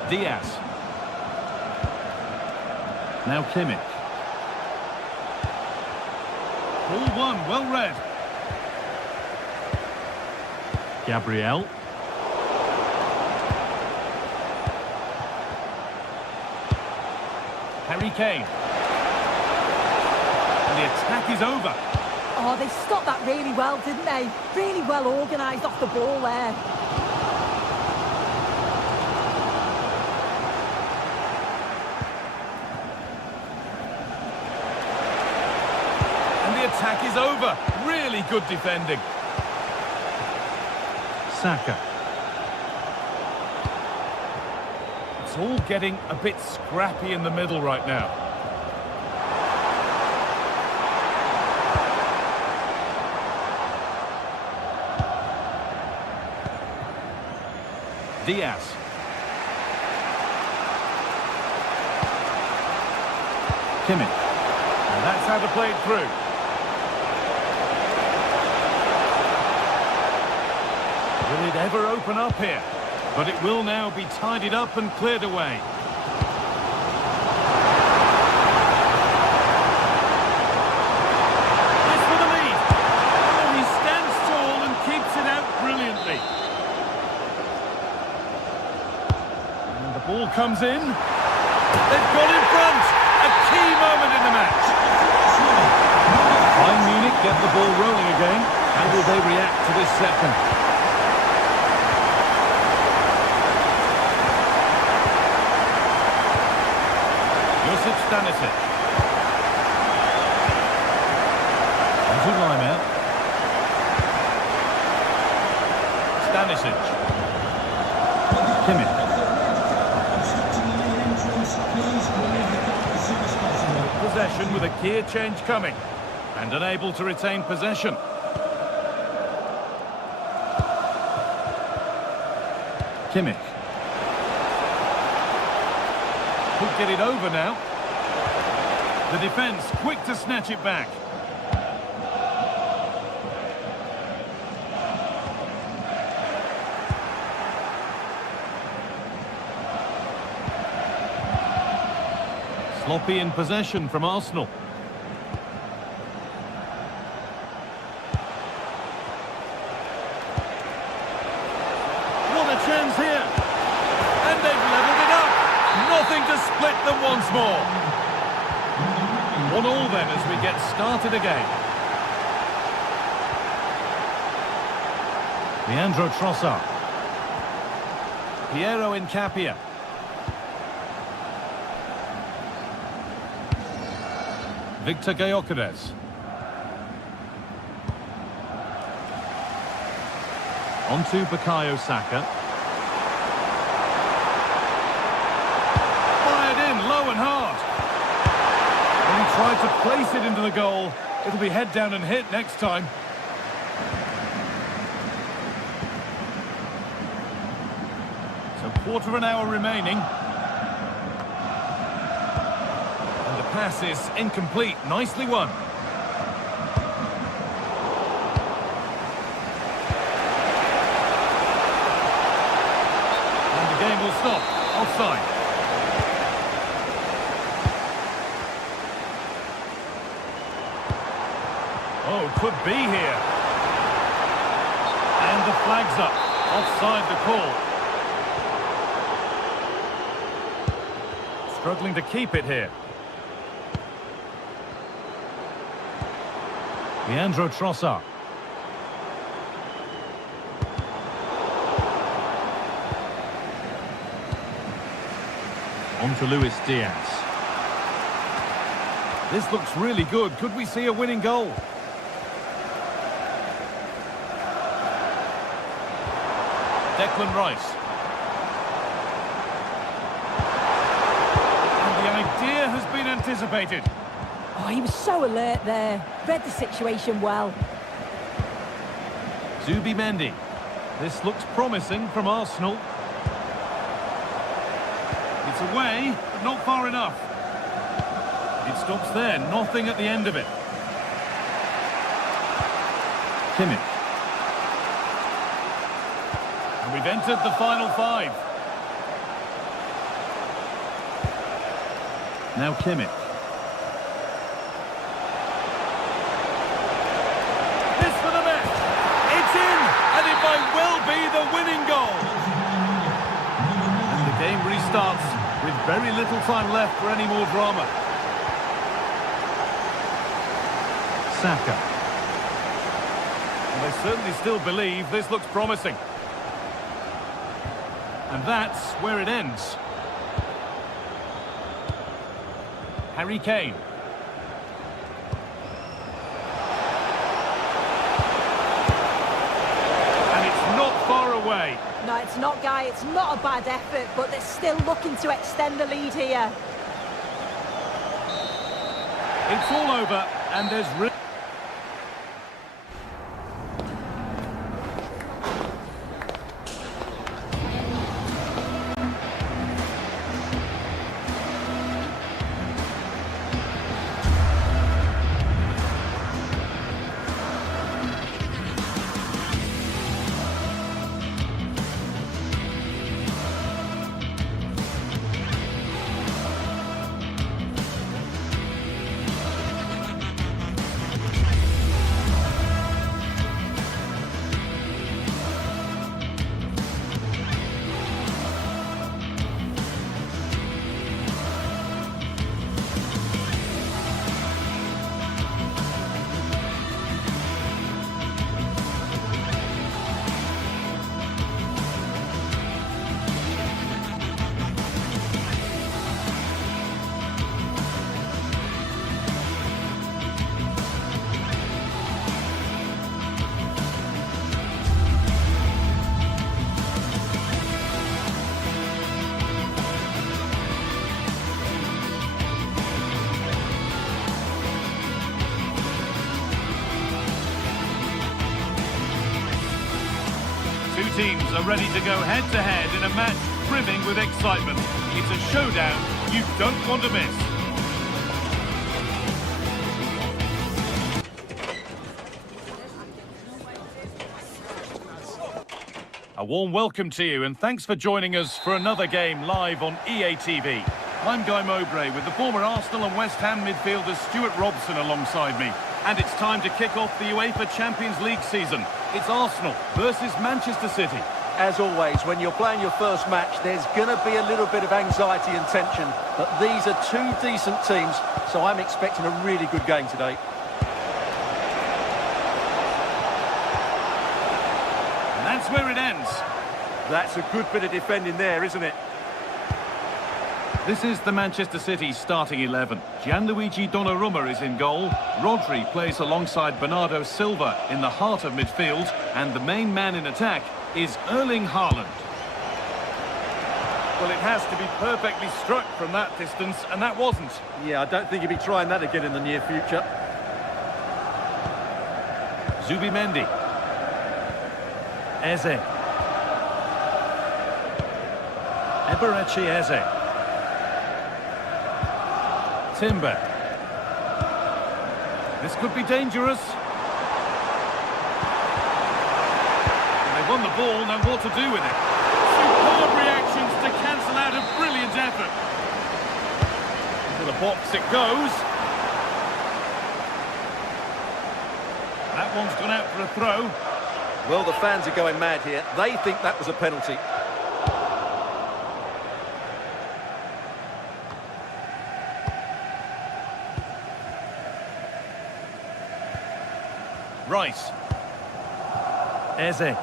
Diaz. Now Kimmich. Ball one, well read. Gabriel. Harry Kane. And the attack is over. Oh, they stopped that really well, didn't they? Really well organised off the ball there. And the attack is over. Really good defending. Saka. It's all getting a bit scrappy in the middle right now. Diaz. Kimmich. And that's how to play it through. Will it ever open up here? But it will now be tidied up and cleared away. That's for the lead. Oh, he stands tall and keeps it out brilliantly. And the ball comes in. They've got in front. A key moment in the match. Bayern Munich get the ball rolling again. How will they react to this second? Josip Stanisic. Into line out. Stanisic. Kimmich. Possession with a gear change coming. And unable to retain possession. Kimmich. Could get it over now. The defence quick to snatch it back. Sloppy in possession from Arsenal. What a chance here! And they've levelled it up! Nothing to split them once more. 1-1 then as we get started again. Leandro Trossard. Piero Incapia. Victor Gyökeres. On to Bukayo Saka. Fired in, low and hard. When he tried to place it into the goal, it'll be head down and hit next time. So quarter of an hour remaining. And the pass is incomplete. Nicely won. And the game will stop. Offside. Oh, could be here. And the flag's up. Offside the call. Struggling to keep it here. Leandro Trossard. On to Luis Diaz. This looks really good. Could we see a winning goal? Declan Rice. And the idea has been anticipated. Oh, he was so alert there. Read the situation well. Zubimendi. This looks promising from Arsenal. It's away, but not far enough. It stops there, nothing at the end of it. Kimmich. And we've entered the final 5. Now Kimmich. This for the net. It's in, and it might well be the winning goal. And the game restarts with very little time left for any more drama. Saka. And they certainly still believe this looks promising. And that's where it ends. Harry Kane. And it's not far away. No, it's not, Guy. It's not a bad effort, but they're still looking to extend the lead here. It's all over, and there's... Two teams are ready to go head-to-head in a match brimming with excitement. It's a showdown you don't want to miss. A warm welcome to you, and thanks for joining us for another game live on EA TV. I'm Guy Mowbray with the former Arsenal and West Ham midfielder Stuart Robson alongside me. And it's time to kick off the UEFA Champions League season. It's Arsenal versus Manchester City. As always, when you're playing your first match, there's going to be a little bit of anxiety and tension. But these are two decent teams, so I'm expecting a really good game today. And that's where it ends. That's a good bit of defending there, isn't it? This is the Manchester City starting 11. Gianluigi Donnarumma is in goal. Rodri plays alongside Bernardo Silva in the heart of midfield. And the main man in attack is Erling Haaland. Well, it has to be perfectly struck from that distance, and that wasn't. Yeah, I don't think he'll be trying that again in the near future. Zubimendi. Eze. Eberechi Eze. Timber. This could be dangerous. And they've won the ball, now what to do with it? Superb reactions to cancel out a brilliant effort. To the box it goes. That one's gone out for a throw. Well, the fans are going mad here. They think that was a penalty. Rice. Eze.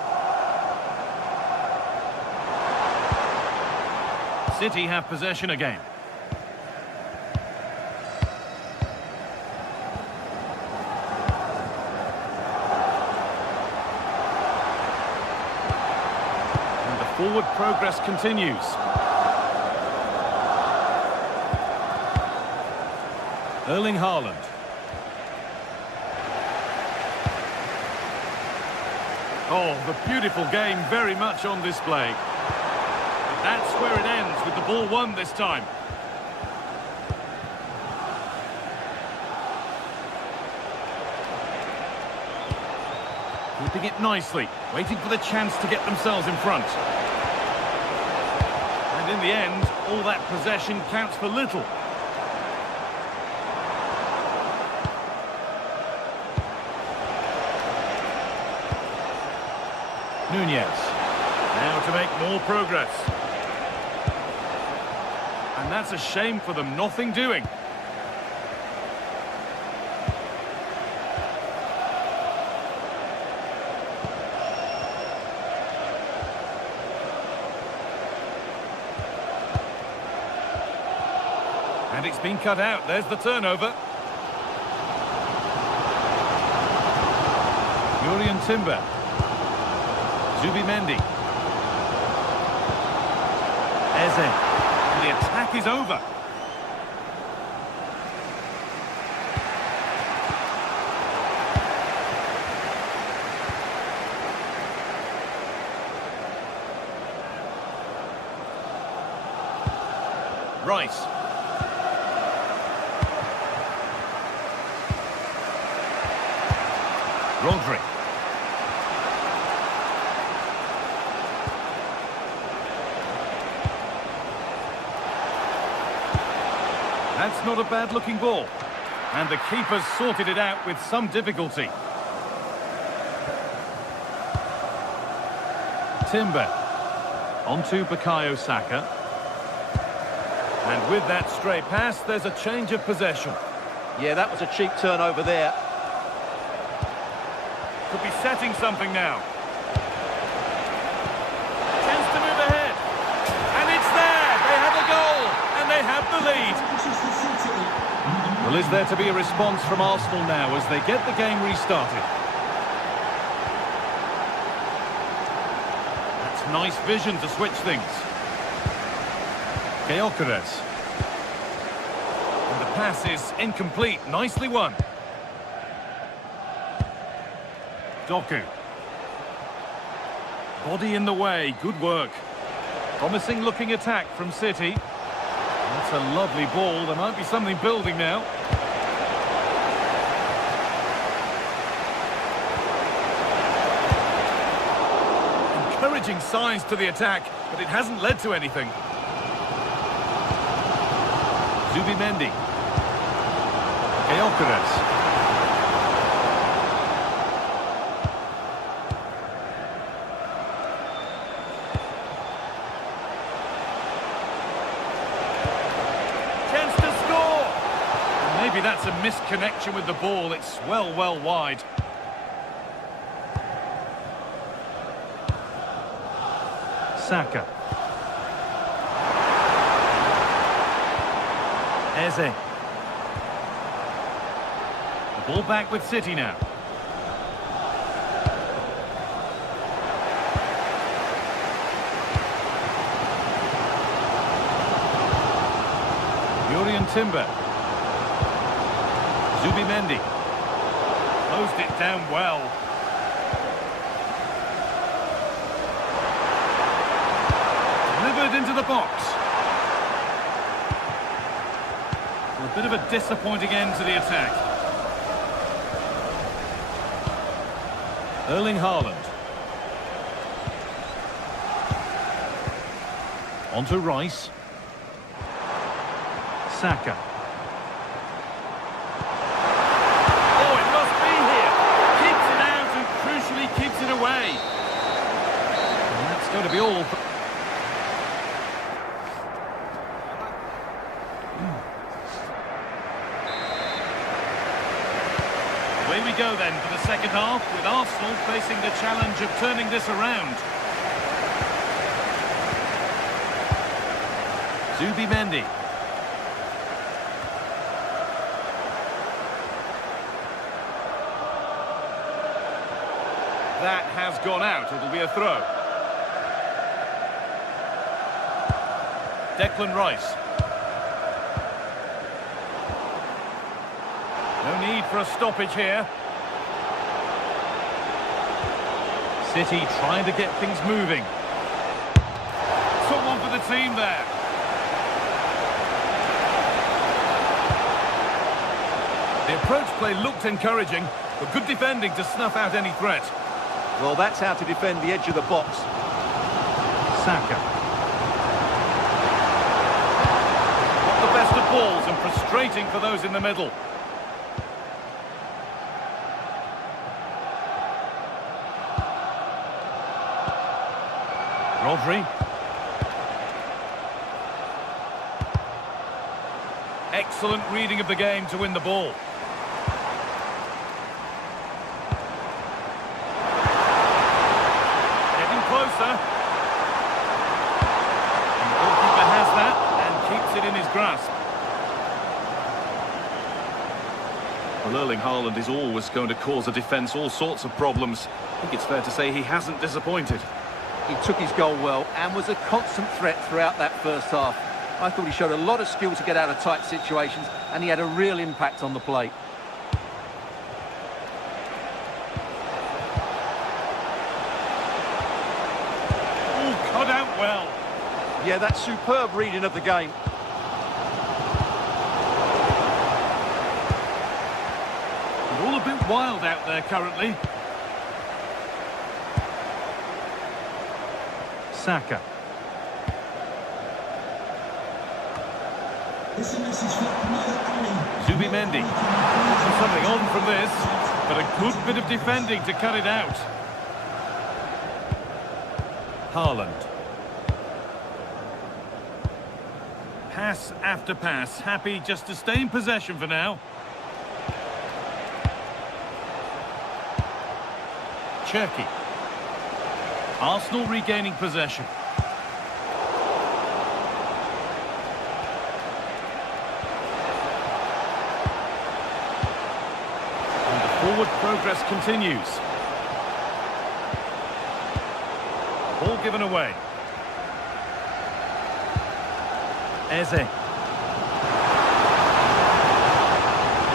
City have possession again. And the forward progress continues. Erling Haaland. Oh, the beautiful game very much on display. And that's where it ends, with the ball won this time. Keeping it nicely, waiting for the chance to get themselves in front. And in the end, all that possession counts for little. Nunez, now to make more progress. And that's a shame for them, nothing doing. And it's been cut out, there's the turnover. Jurrien Timber. Zubimendi. Eze. And the attack is over. Rice. Rodri. That's not a bad-looking ball. And the keeper's sorted it out with some difficulty. Timber. Onto Bukayo Saka. And with that stray pass, there's a change of possession. Yeah, that was a cheap turnover there. Could be setting something now. Chance to move ahead. And it's there! They have a goal! And they have the lead. Well, is there to be a response from Arsenal now as they get the game restarted? That's nice vision to switch things. Gyökeres. And the pass is incomplete. Nicely won. Doku. Body in the way. Good work. Promising looking attack from City. That's a lovely ball. There might be something building now. Encouraging signs to the attack, but it hasn't led to anything. Zubimendi. Gyökeres. Chance to score! Maybe that's a misconnection with the ball. It's well wide. Saka. Eze. The ball back with City now. Jurriën Timber. Zubimendi. Closed it down well. Delivered into the box. A bit of a disappointing end to the attack. Erling Haaland. On to Rice. Saka. Oh, it must be here. Keeps it out and crucially keeps it away. And that's going to be all. Away we go then for the second half, with Arsenal facing the challenge of turning this around. Zubimendi. That has gone out. It'll be a throw. Declan Rice. No need for a stoppage here. City trying to get things moving. Someone for the team there. The approach play looked encouraging, but good defending to snuff out any threat. Well, that's how to defend the edge of the box. Saka. Not the best of balls and frustrating for those in the middle. Rodri. Excellent reading of the game to win the ball. Closer. And the goalkeeper has that and keeps it in his grasp. Well, Erling Haaland is always going to cause a defence all sorts of problems. I think it's fair to say he hasn't disappointed. He took his goal well and was a constant threat throughout that first half. I thought he showed a lot of skill to get out of tight situations, and he had a real impact on the plate. Cut out well. Yeah, that's superb reading of the game. And all a bit wild out there currently. Saka. Zubimendi. Something on from this, but a good bit of defending to cut it out. Haaland. Pass after pass, happy just to stay in possession for now. Cherki. Arsenal regaining possession. And the forward progress continues. Ball given away. Eze.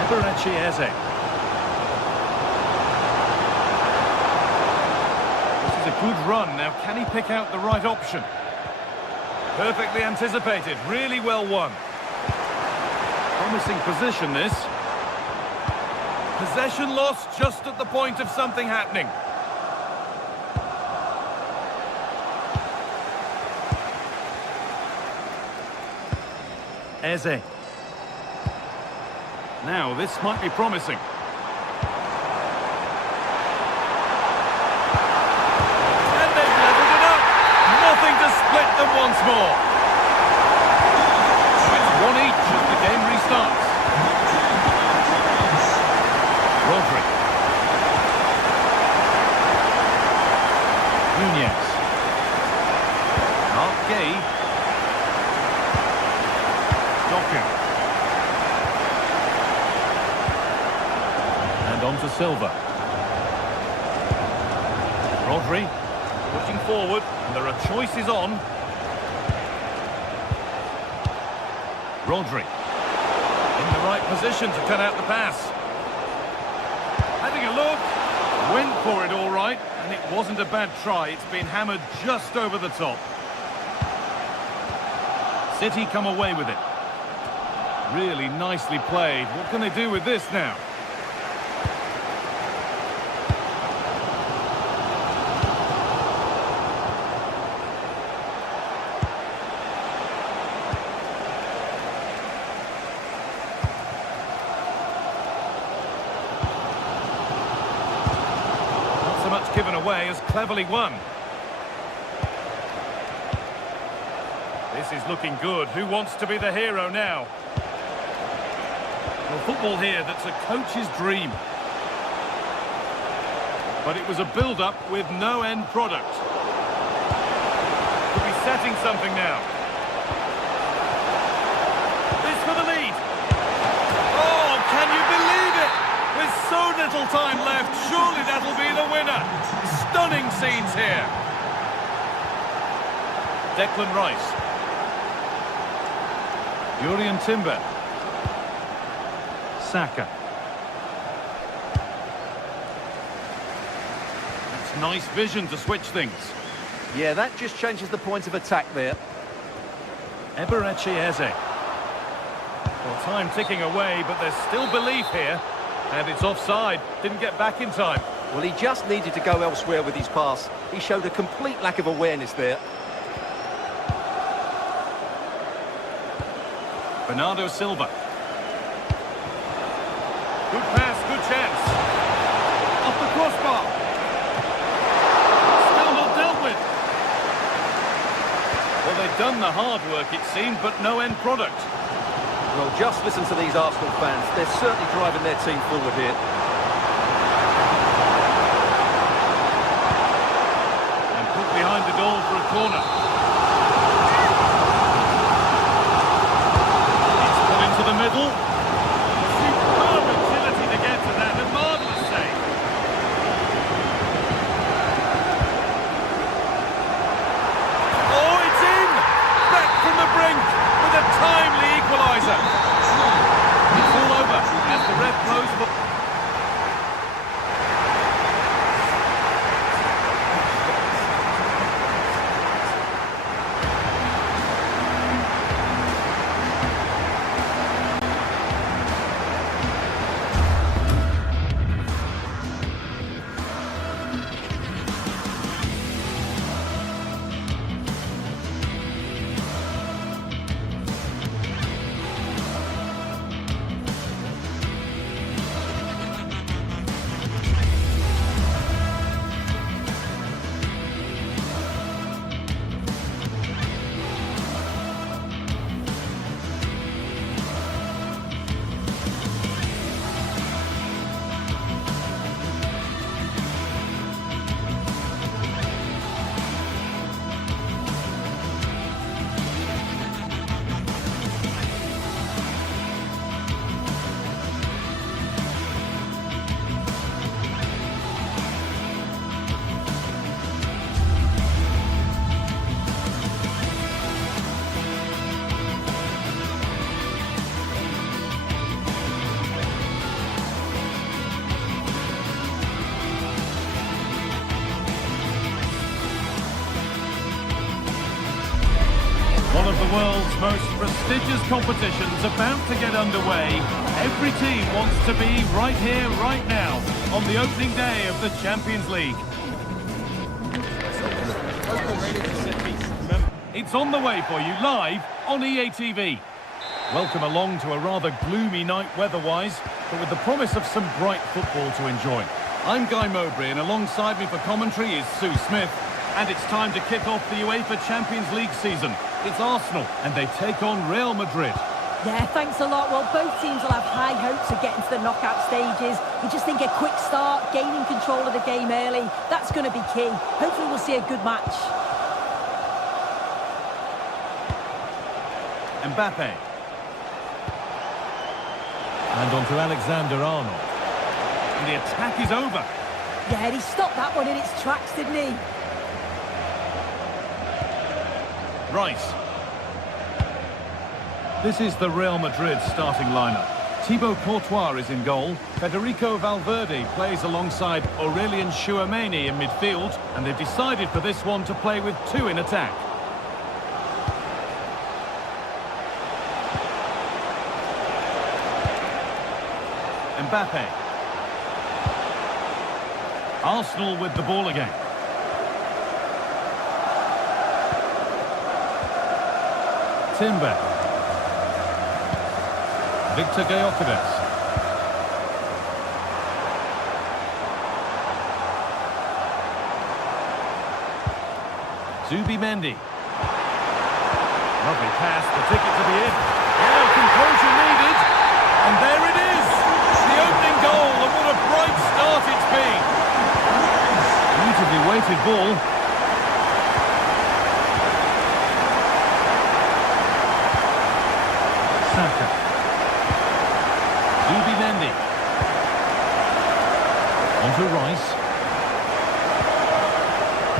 Eberechi Eze. This is a good run. Now, can he pick out the right option? Perfectly anticipated. Really well won. Promising position, this. Possession lost just at the point of something happening. Eze. Now, this might be promising. And they've leveled it up. Nothing to split them once more. So it's 1 each as the game restarts. Rodri. Nunez. Gay. Doku. And on to Silva. Rodri pushing forward, and there are choices on. Rodri in the right position to cut out the pass. Having a look, went for it all right, and it wasn't a bad try. It's been hammered just over the top. City come away with it. Really nicely played. What can they do with this now? Not so much given away as cleverly won. This is looking good. Who wants to be the hero now? Well, football here, that's a coach's dream. But it was a build-up with no end product. Could be setting something now. This for the lead. Oh, can you believe it? With so little time left, surely that'll be the winner. Stunning scenes here. Declan Rice. Jurrien Timber. Saka. It's nice vision to switch things. Yeah, that just changes the point of attack there. Eberechi Eze. Well, time ticking away, but there's still belief here. And it's offside. Didn't get back in time. Well, he just needed to go elsewhere with his pass. He showed a complete lack of awareness there. Bernardo Silva. Good pass, good chance. Off the crossbar. Still not dealt with. Well, they've done the hard work, it seemed, but no end product. Well, just listen to these Arsenal fans. They're certainly driving their team forward here. And put behind the goal for a corner. To the middle. Superb agility to get to that. A marvellous save. Oh, it's in! Back from the brink with a timely equaliser. It's all over as the ref blows for... One of the world's most prestigious competitions about to get underway. Every team wants to be right here, right now, on the opening day of the Champions League. It's on the way for you live on EA TV. Welcome along to a rather gloomy night weather-wise, but with the promise of some bright football to enjoy. I'm Guy Mowbray, and alongside me for commentary is Sue Smith. And it's time to kick off the UEFA Champions League season. It's Arsenal, and they take on Real Madrid. Yeah, thanks a lot. Well, both teams will have high hopes of getting to the knockout stages. You just think a quick start, gaining control of the game early, that's going to be key. Hopefully we'll see a good match. Mbappe. And on to Alexander-Arnold. And the attack is over. Yeah, he stopped that one in its tracks, didn't he? Rice. This is the Real Madrid starting lineup. Thibaut Courtois is in goal. Federico Valverde plays alongside Aurelien Tchouameni in midfield. And they've decided for this one to play with two in attack. Mbappe. Arsenal with the ball again. Timber. Victor Gyökeres. Zubimendi. Lovely pass, the ticket to the in. Now composure needed. And there it is. The opening goal, and what a bright start it's been. Beautifully weighted ball. Saka. Zubimendi. On to Rice.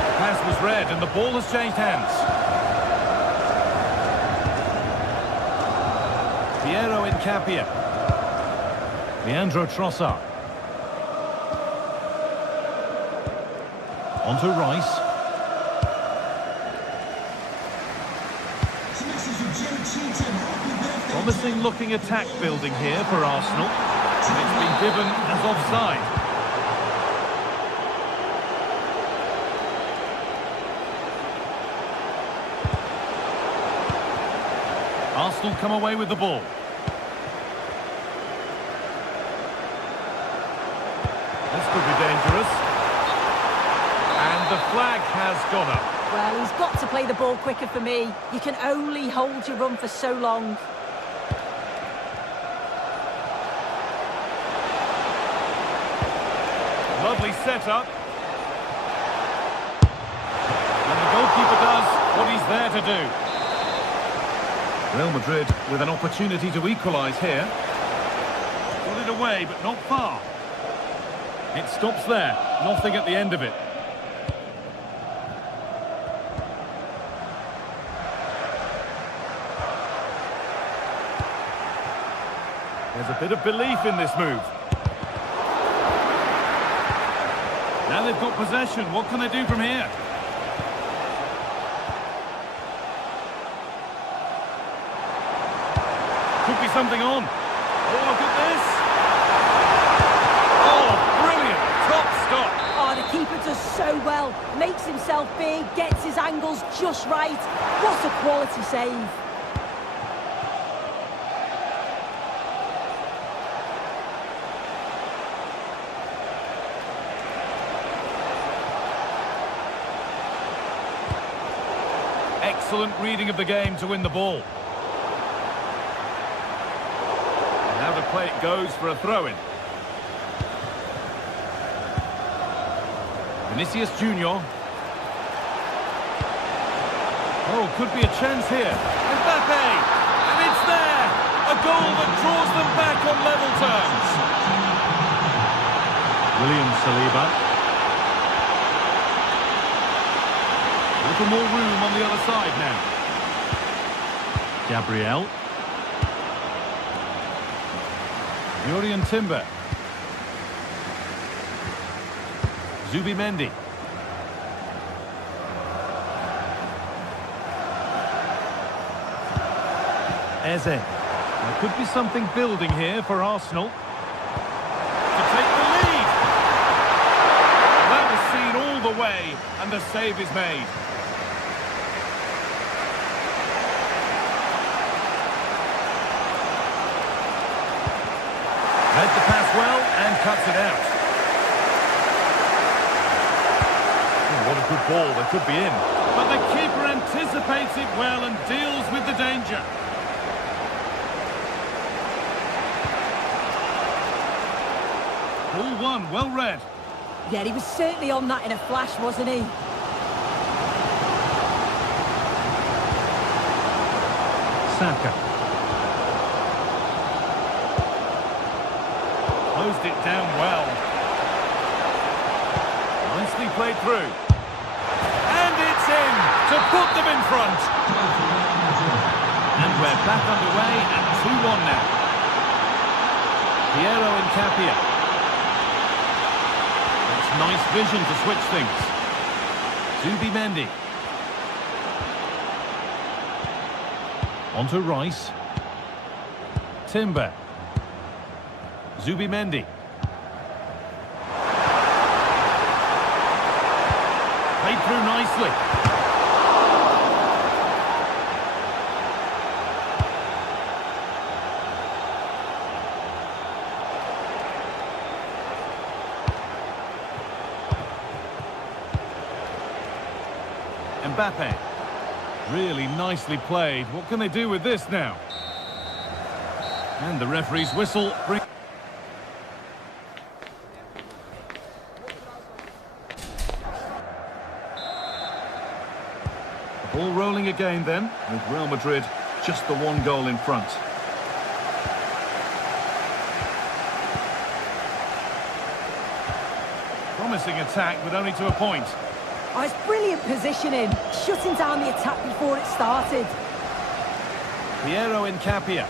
The pass was read and the ball has changed hands. Piero Incapia. Leandro Trossard. On to Rice. Promising looking attack building here for Arsenal. And it's been given as offside. Arsenal come away with the ball. This could be dangerous. And the flag has gone up. Well, he's got to play the ball quicker for me. You can only hold your run for so long. Lovely setup. And the goalkeeper does what he's there to do. Real Madrid with an opportunity to equalise here. Got it away, but not far. It stops there. Nothing at the end of it. There's a bit of belief in this move. Now they've got possession. What can they do from here? Could be something on. Oh, look at this. Oh, brilliant. Top stop. Oh, the keeper does so well. Makes himself big, gets his angles just right. What a quality save. Excellent reading of the game to win the ball. And now the play it goes for a throw-in. Vinicius Junior. Oh, could be a chance here. Mbappe! And it's there! A goal that draws them back on level terms. William Saliba. A little more room on the other side now. Gabriel. Jurrien Timber. Zubimendi. Eze. There could be something building here for Arsenal. To take the lead. That was seen all the way, and the save is made. Read the pass well and cuts it out. Oh, what a good ball, they could be in. But the keeper anticipates it well and deals with the danger. Ball one, well read. Yeah, he was certainly on that in a flash, wasn't he? Saka. Closed it down well. Nicely played through. And it's in to put them in front. And we're back underway at 2-1 now. Piero Incapia. That's nice vision to switch things. Zubimendi. Onto Rice. Timber. Zubimendi. Played through nicely. Mbappe. Really nicely played. What can they do with this now? And the referee's whistle brings... Ball rolling again then, with Real Madrid just the one goal in front. Promising attack, but only to a point. Oh, it's brilliant positioning, shutting down the attack before it started. Piero Incapia.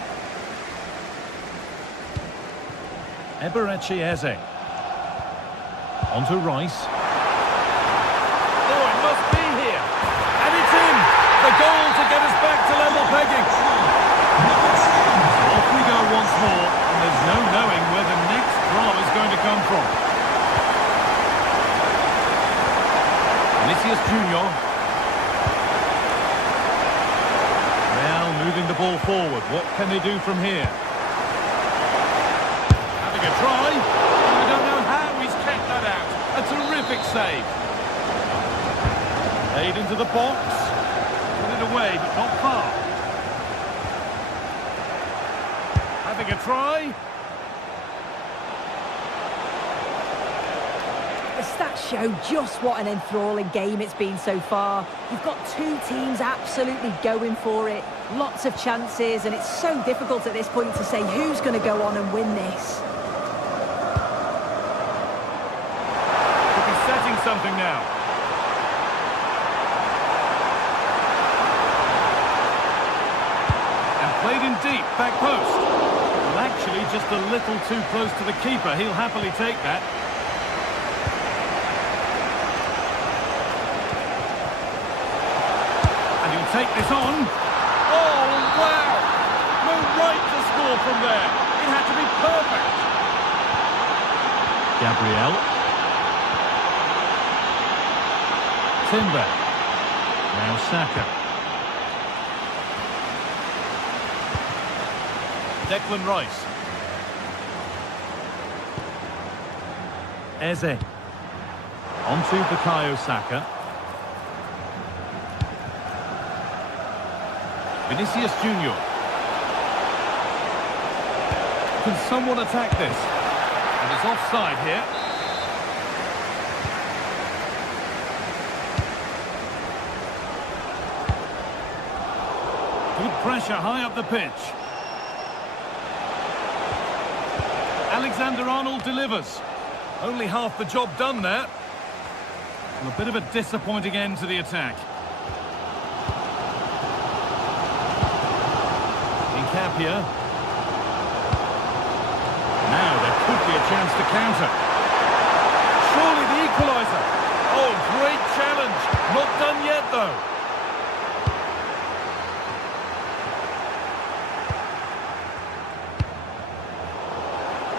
Eberechi Eze. Onto Rice. Oh, it must be here. And it's in! The goal to get us back to level pegging. Off we go once more, and there's no knowing where the next drama is going to come from. Vinicius Junior. Now moving the ball forward. What can they do from here? Having a try. I don't know how he's kept that out. A terrific save. Played into the box. Put it away, but not far. Having a try. The stats show just what an enthralling game it's been so far. You've got two teams absolutely going for it. Lots of chances, and it's so difficult at this point to say who's going to go on and win this. Could be setting something now. And played in deep, back post. Well, actually, just a little too close to the keeper. He'll happily take that. Take this on. Oh, wow! No right to score from there. It had to be perfect. Gabriel. Timber. Now Saka. Declan Rice. Eze. Onto Bukayo Saka. Vinicius Junior. Can someone attack this? And it's offside here. Good pressure high up the pitch. Alexander-Arnold delivers. Only half the job done there. And a bit of a disappointing end to the attack. Incapia. Now there could be a chance to counter. Surely the equaliser. Oh, great challenge. Not done yet, though.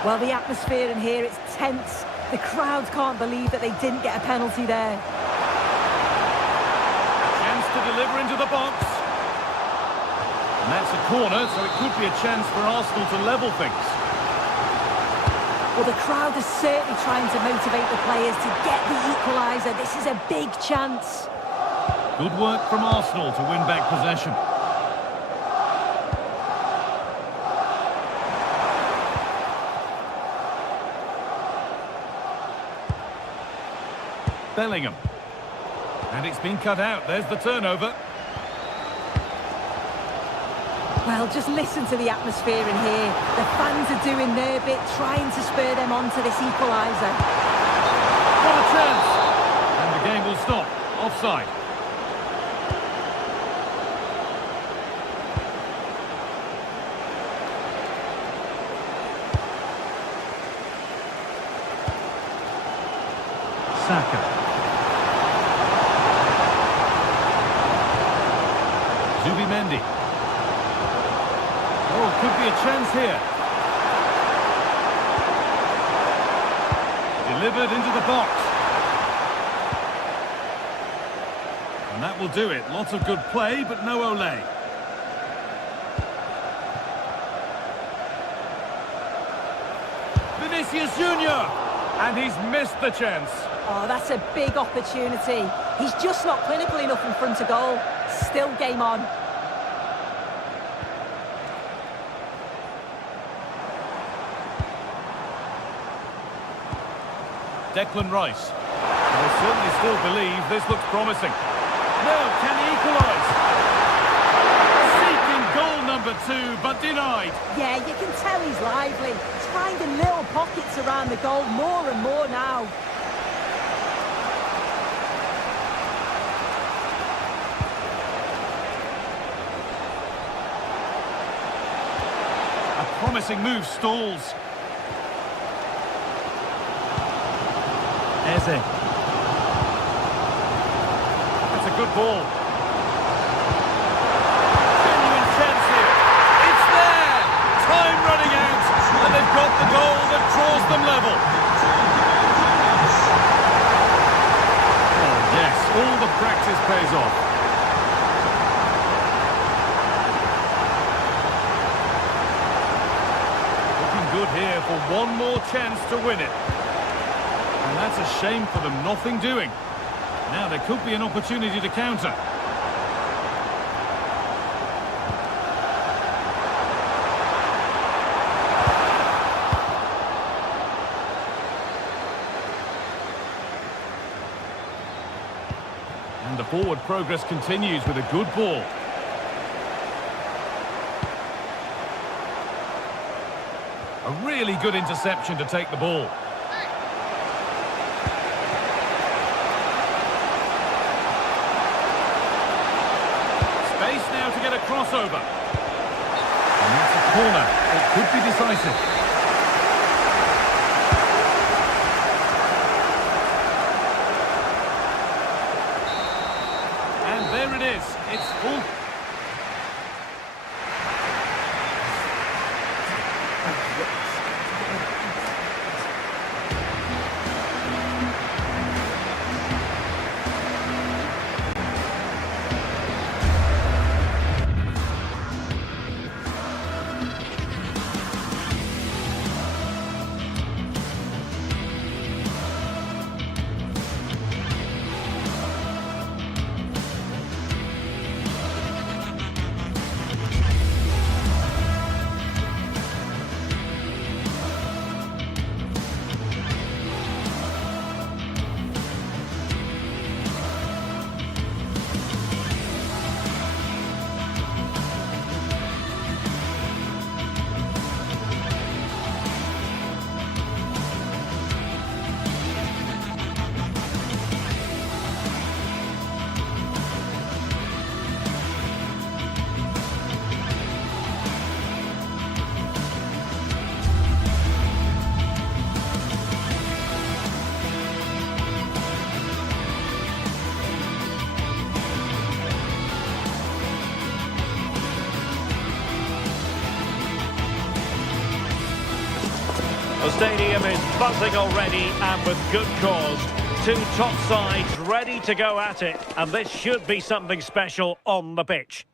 Well, the atmosphere in here, it's tense. The crowd can't believe that they didn't get a penalty there. Chance to deliver into the box. And that's a corner, so it could be a chance for Arsenal to level things. Well, the crowd is certainly trying to motivate the players to get the equaliser. This is a big chance. Good work from Arsenal to win back possession. Bellingham. And it's been cut out. There's the turnover. Well, just listen to the atmosphere in here. The fans are doing their bit, trying to spur them on to this equaliser. What a chance! And the game will stop. Offside. Saka. Zubimendi. Oh, could be a chance here. Delivered into the box. And that will do it. Lots of good play, but no Ole. Vinicius Junior! And he's missed the chance. Oh, that's a big opportunity. He's just not clinical enough in front of goal. Still game on. Declan Rice. And they certainly still believe this looks promising. No, can he equalise? Seeking goal number 2, but denied. Yeah, you can tell he's lively. He's finding little pockets around the goal more and more now. A promising move stalls. Eze. That's a good ball. Genuine chance here. It's there! Time running out, and they've got the goal that draws them level. Oh yes, all the practice pays off. Looking good here for one more chance to win it. And that's a shame for them, nothing doing. Now there could be an opportunity to counter. And the forward progress continues with a good ball. A really good interception to take the ball. Space now to get a crossover. And that's a corner. It could be decisive. And there it is. It's full. The stadium is buzzing already, and with good cause. Two top sides ready to go at it, and this should be something special on the pitch.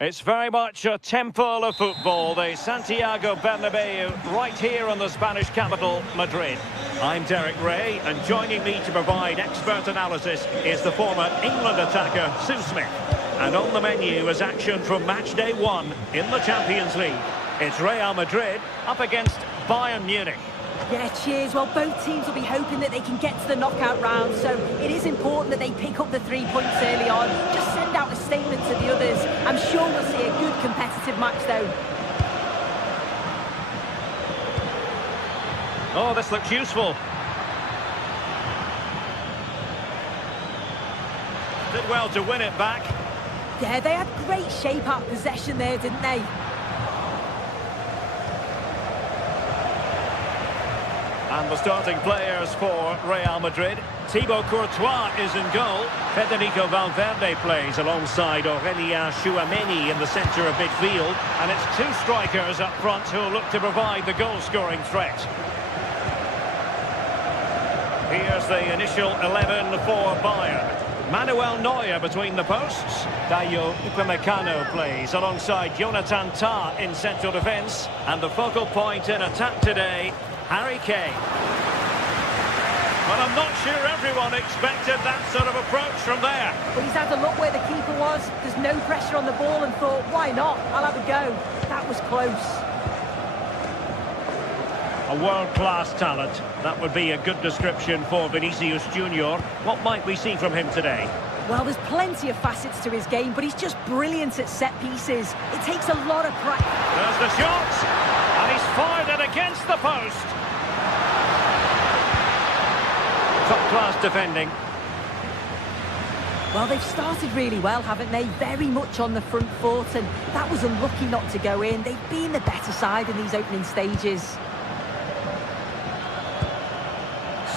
It's very much a temple of football, the Santiago Bernabeu, right here in the Spanish capital, Madrid. I'm Derek Ray, and joining me to provide expert analysis is the former England attacker, Sue Smith. And on the menu is action from match day 1 in the Champions League. It's Real Madrid up against Bayern Munich. Yeah, cheers. Well, both teams will be hoping that they can get to the knockout round, so it is important that they pick up the 3 points early on. Just send out a statement to the others. I'm sure we'll see a good competitive match, though. Oh, this looks useful. Did well to win it back. Yeah, they had great shape out possession there, didn't they? And the starting players for Real Madrid. Thibaut Courtois is in goal. Federico Valverde plays alongside Aurélien Tchouameni in the centre of midfield. And it's 2 strikers up front who'll look to provide the goal-scoring threat. Here's the initial 11 for Bayern. Manuel Neuer between the posts. Dayo Upamecano plays alongside Jonathan Tah in central defence. And the focal point in attack today, Harry Kane. Well, I'm not sure everyone expected that sort of approach from there. But he's had a look where the keeper was. There's no pressure on the ball and thought, why not? I'll have a go. That was close. A world-class talent. That would be a good description for Vinicius Junior. What might we see from him today? Well, there's plenty of facets to his game, but he's just brilliant at set pieces. It takes a lot of practice. There's the shot, and he's fired it against the post. Top-class defending. Well, they've started really well, haven't they? Very much on the front foot, and that was unlucky not to go in. They've been the better side in these opening stages.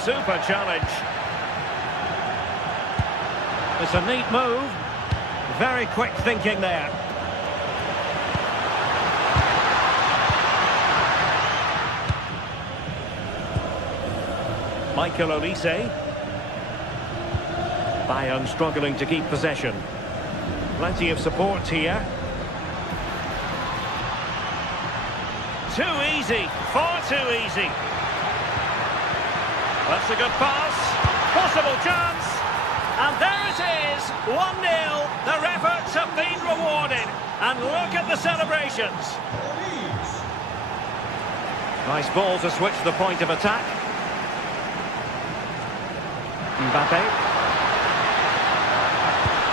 Super challenge. It's a neat move. Very quick thinking there. Michael Olise. Bayern struggling to keep possession. Plenty of support here. Too easy. Far too easy. That's a good pass. Possible chance. And there it is. 1-0. Their efforts have been rewarded. And look at the celebrations. Nice ball to switch the point of attack. Mbappe.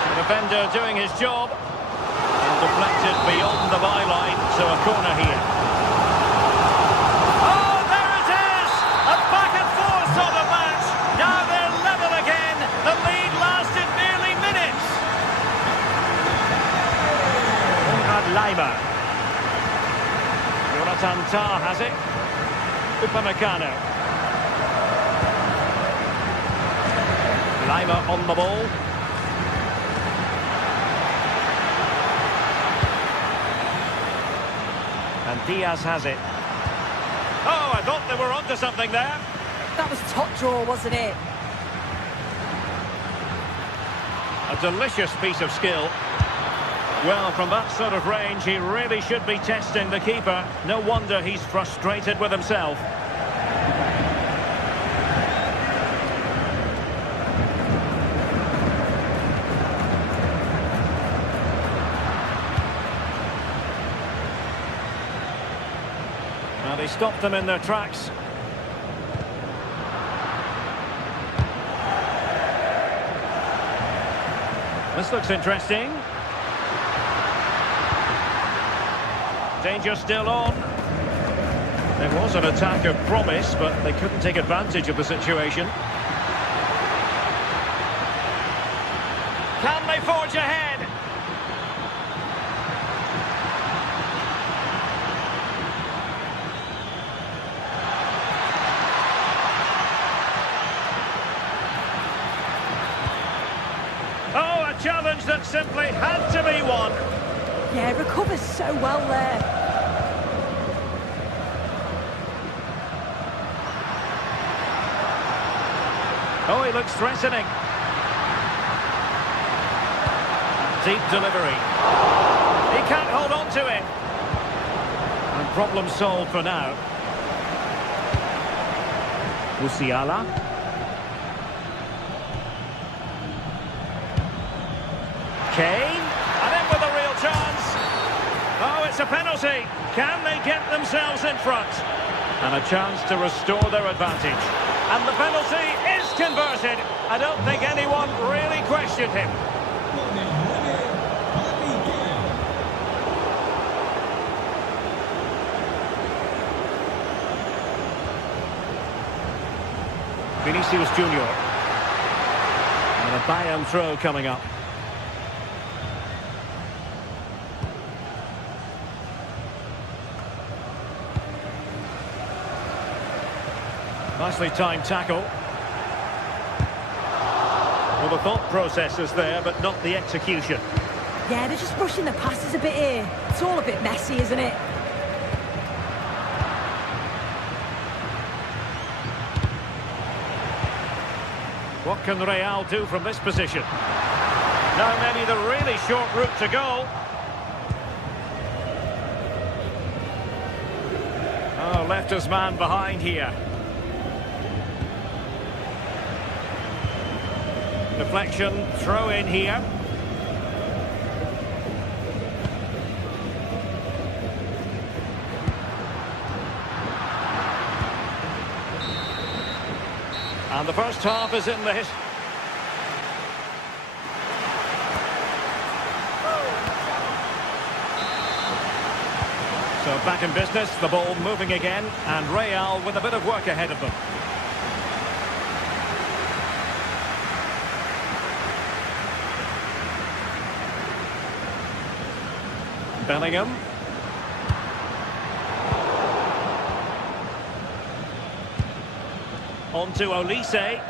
The defender doing his job. And deflected beyond the byline, so a corner here. Oh, there it is! A back and forth sort of match. Now they're level again. The lead lasted nearly minutes. Lima. Jonathan Tah has it. Upamecano. Lima on the ball. And Diaz has it. Oh, I thought they were onto something there. That was top draw, wasn't it? A delicious piece of skill. Well, from that sort of range, he really should be testing the keeper. No wonder he's frustrated with himself. Well, he stopped them in their tracks. This looks interesting. Danger still on. There was an attack of promise, but they couldn't take advantage of the situation. Can they forge ahead? Oh, a challenge that simply had to be won. Yeah, recovers so well there. Oh, he looks threatening. Deep delivery. He can't hold on to it. And problem solved for now. Musiala. Kane. And in with a real chance. Oh, it's a penalty. Can they get themselves in front? And a chance to restore their advantage. And the penalty is converted. I don't think anyone really questioned him. Vinicius Junior. And a Bayern throw coming up. Nicely timed tackle. Well, the thought process is there, but not the execution. Yeah, they're just rushing the passes a bit here. It's all a bit messy, isn't it? What can Real do from this position? Now maybe the really short route to go. Oh, left his man behind here. Deflection, throw in here. And the first half is in the history. So back in business, the ball moving again, and Real with a bit of work ahead of them. Bellingham. On to Olise.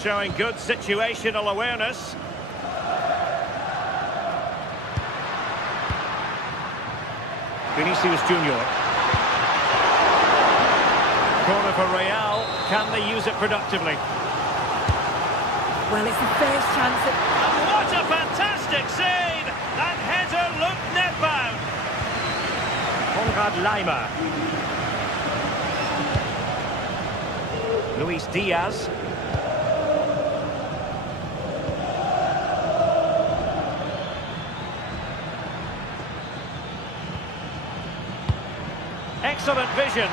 Showing good situational awareness. Vinicius Junior. Corner for Real. Can they use it productively? Well, it's the first chance that... And what a fantastic save! That header looked net-bound. Konrad Laimer. Luis Diaz. Excellent vision.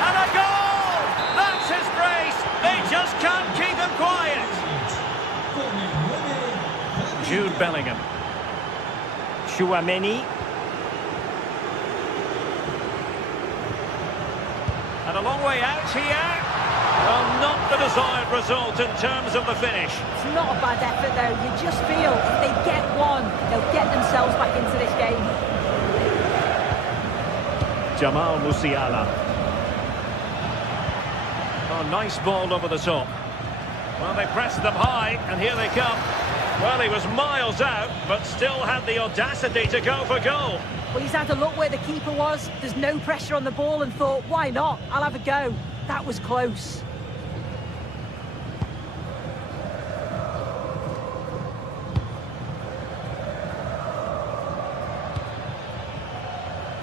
And a goal! That's his brace. They just can't keep him quiet. Jude Bellingham. Chouameni. And a long way out here. Well, not the desired result in terms of the finish. It's not a bad effort, though. You just feel if they get one, they'll get themselves back into this game. Jamal Musiala. Oh, nice ball over the top. Well, they pressed them high, and here they come. Well, he was miles out, but still had the audacity to go for goal. Well, he's had a look where the keeper was. There's no pressure on the ball and thought, why not? I'll have a go. That was close.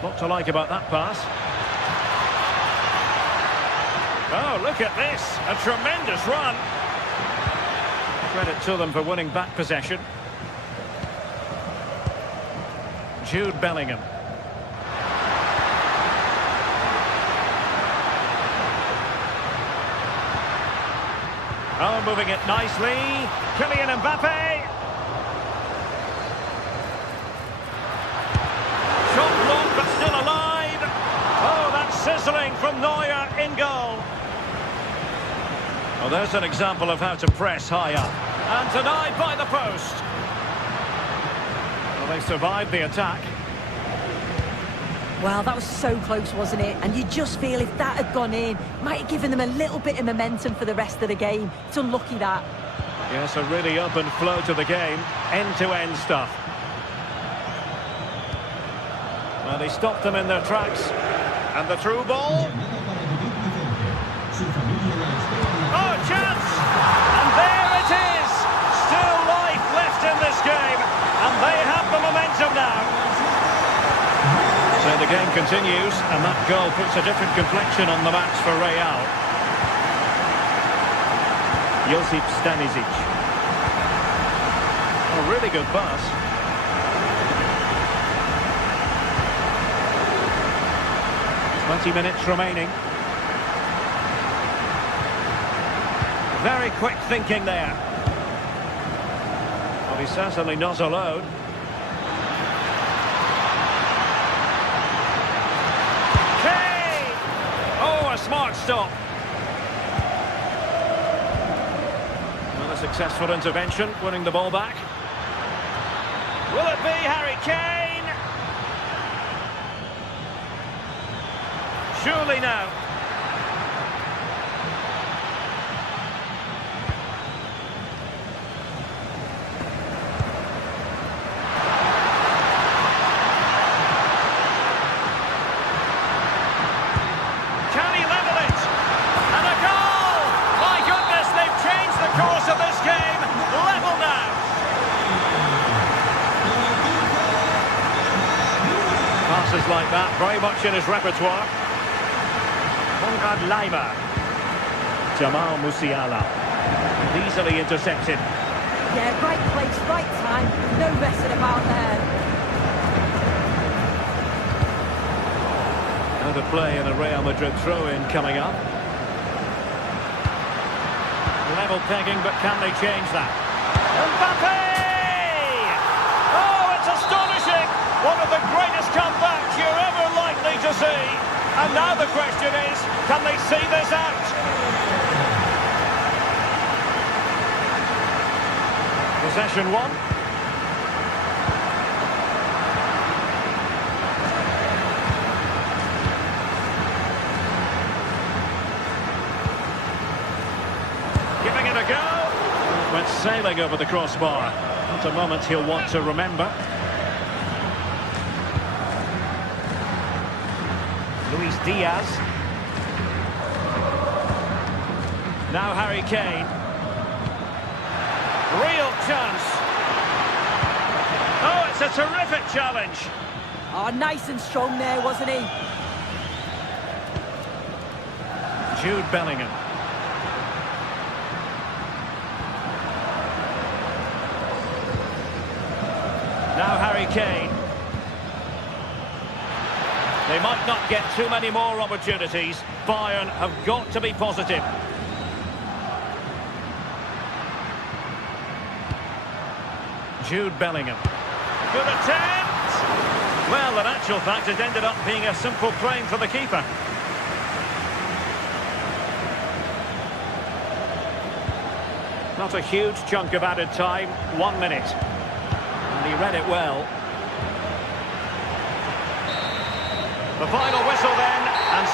What to like about that pass? Oh, look at this. A tremendous run. Credit to them for winning back possession. Jude Bellingham. Oh, moving it nicely. Kylian Mbappe. Shot blocked, but still alive. Oh, that's sizzling from Neuer in goal. Well, there's an example of how to press high up. And denied by the post. Well, they survived the attack. Well, that was so close, wasn't it? And you just feel if that had gone in, might have given them a little bit of momentum for the rest of the game. It's unlucky that. Yes, a really open flow to the game. End-to-end stuff. Well, they stopped them in their tracks. And the through ball. Oh, chance! And there it is! continues, and that goal puts a different complexion on the match for Real. Josip Stanisic. A really good pass. "20 minutes remaining. Very quick thinking there. Well, he's certainly not alone. Kane! Oh, a smart stop. Well, a successful intervention, winning the ball back. Will it be Harry Kane? Surely now. Can he level it? And a goal! My goodness, they've changed the course of this game. Level now. Passes like that, very much in his repertoire. Konrad Laimer. Jamal Musiala. Easily intercepted. Yeah, right place, right time. No messing about there. Another play and a Real Madrid throw-in coming up. Level pegging, but can they change that? Mbappe! Oh, it's astonishing! One of the greatest comebacks you're ever likely to see. And now the question is, can they see this out? Possession one. Giving it a go. Went sailing over the crossbar. Not a moment he'll want to remember. Luis Diaz. Now Harry Kane. Real chance. Oh, it's a terrific challenge. Oh, nice and strong there, wasn't he? Jude Bellingham. Now Harry Kane. They might not get too many more opportunities. Bayern have got to be positive. Jude Bellingham. Good attempt! Well, in actual fact, it ended up being a simple claim for the keeper. Not a huge chunk of added time, 1 minute. And he read it well. The final whistle then, and...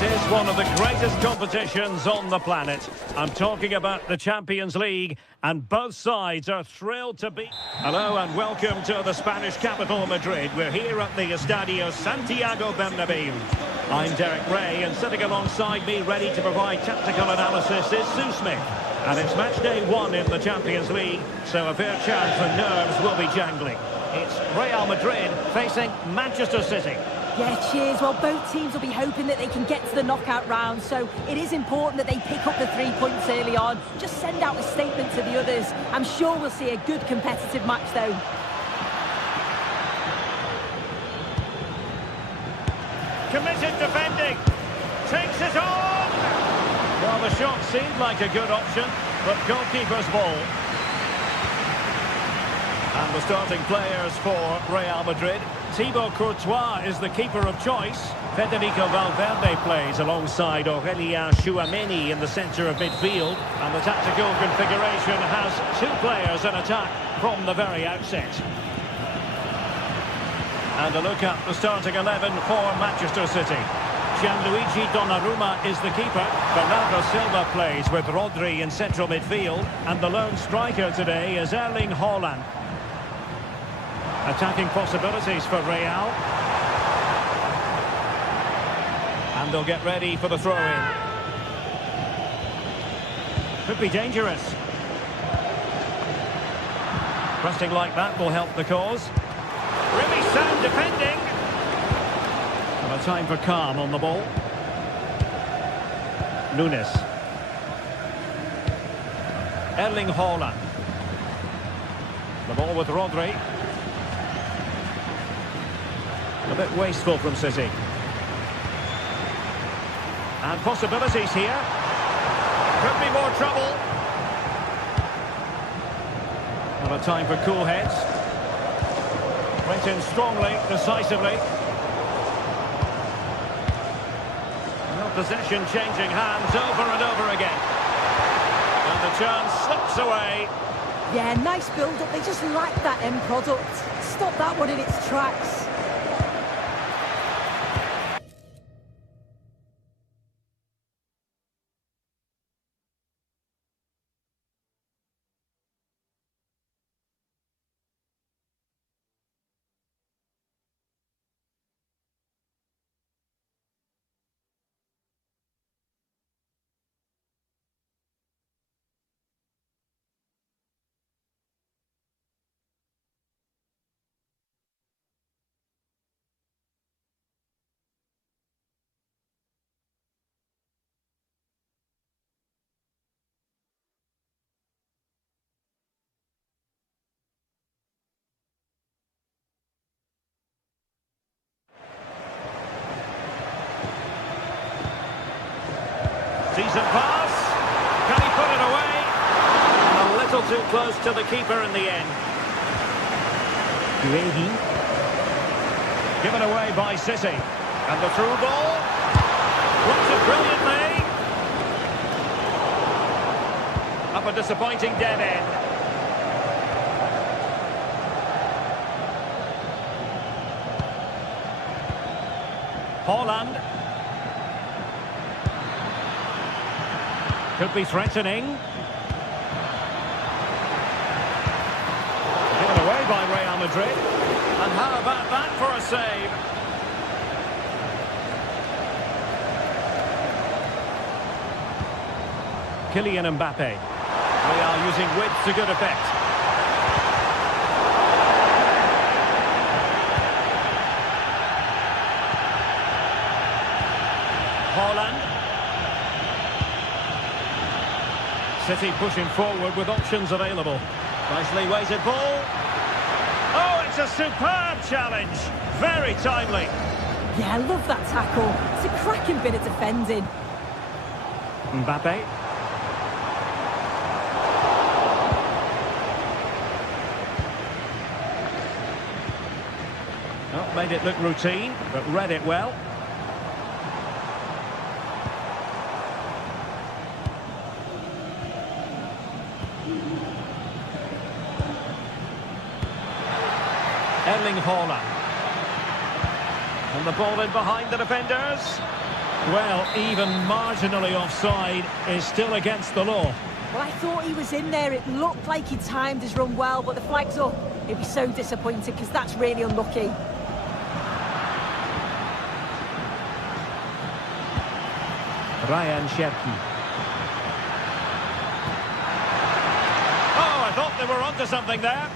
This is one of the greatest competitions on the planet. I'm talking about the Champions League, and both sides are thrilled to be... Hello and welcome to the Spanish capital, Madrid. We're here at the Estadio Santiago Bernabeu. I'm Derek Ray, and sitting alongside me, ready to provide tactical analysis, is Sue Smith. And it's match day 1 in the Champions League, so a fair chance the nerves will be jangling. It's Real Madrid facing Manchester City. Yeah, cheers. Well, both teams will be hoping that they can get to the knockout round, so it is important that they pick up the 3 points early on. Just send out a statement to the others. I'm sure we'll see a good competitive match, though. Committed defending. Takes it on! Well, the shot seemed like a good option, but goalkeeper's ball. And the starting players for Real Madrid. Thibaut Courtois is the keeper of choice. Federico Valverde plays alongside Aurélien Tchouameni in the centre of midfield. And the tactical configuration has 2 players in attack from the very outset. And a look at the starting 11 for Manchester City. Gianluigi Donnarumma is the keeper. Bernardo Silva plays with Rodri in central midfield. And the lone striker today is Erling Haaland. Attacking possibilities for Real. And they'll get ready for the throw-in. Could be dangerous. Pressing like that will help the cause. Really sound defending. And a time for calm on the ball. Nunes. Erling Haaland. The ball with Rodri. A bit wasteful from City. And possibilities here. Could be more trouble. And a time for cool heads. Went in strongly, decisively. No possession changing hands over and over again. And the chance slips away. Yeah, nice build-up. They just lack that end product. Stop that one in its tracks. Decent pass. Can he put it away? A little too close to the keeper in the end. Gravy. Given away by City. And the through ball. Works it brilliantly. Up a disappointing dead end. Haaland. Could be threatening. Given away by Real Madrid. And how about that for a save? Kylian Mbappe. Real using width to good effect. Haaland. City pushing forward with options available. Nicely weighted ball. Oh, it's a superb challenge. Very timely. Yeah, I love that tackle. It's a cracking bit of defending. Mbappe. Oh, made it look routine, but read it well. Erling Haaland. And the ball in behind the defenders. Well, even marginally offside is still against the law. Well, I thought he was in there. It looked like he timed his run well, but the flag's up. He'd be so disappointed because that's really unlucky. Ryan Shepki. Oh, I thought they were onto something there.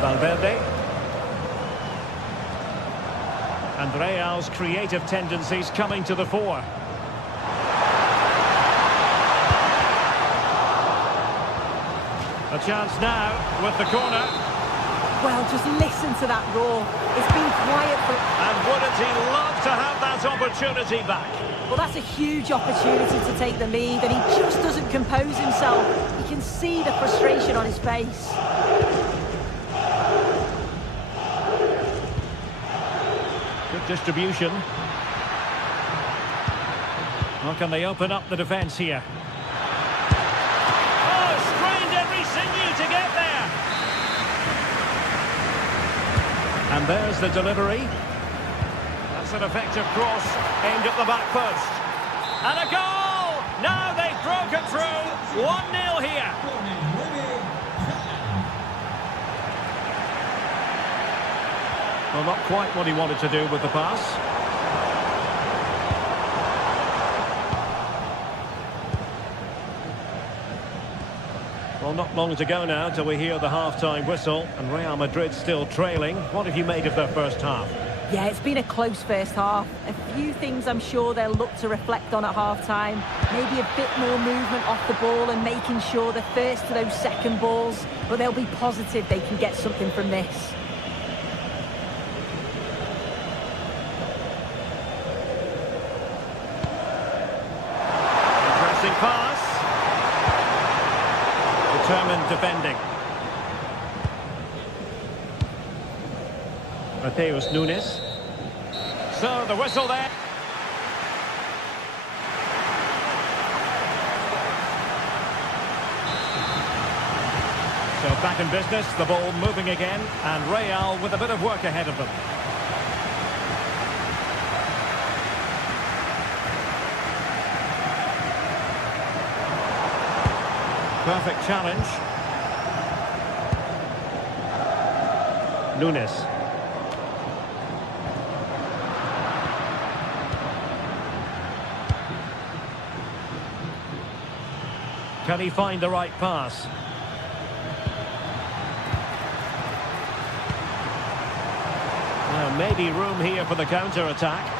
Valverde. And Real's creative tendencies coming to the fore. A chance now with the corner. Well, just listen to that roar. It's been quiet for... And wouldn't he love to have that opportunity back? Well, that's a huge opportunity to take the lead, and he just doesn't compose himself. You can see the frustration on his face. Good distribution. How can they open up the defence here? Oh, strained every sinew to get there. And there's the delivery. That's an effective cross aimed at the back post. And a goal! Now they've broken through. 1-0 here. Well, not quite what he wanted to do with the pass. Well, not long to go now till we hear the half-time whistle, and Real Madrid still trailing. What have you made of their first half? Yeah, it's been a close first half. A few things I'm sure they'll look to reflect on at half-time. Maybe a bit more movement off the ball and making sure they're first to those second balls. But they'll be positive they can get something from this. Pressing pass. Determined defending. Mateus Nunes. So the whistle there. So back in business, the ball moving again, and Real with a bit of work ahead of them. Perfect challenge. Nunes. Can he find the right pass? Well, maybe room here for the counter-attack.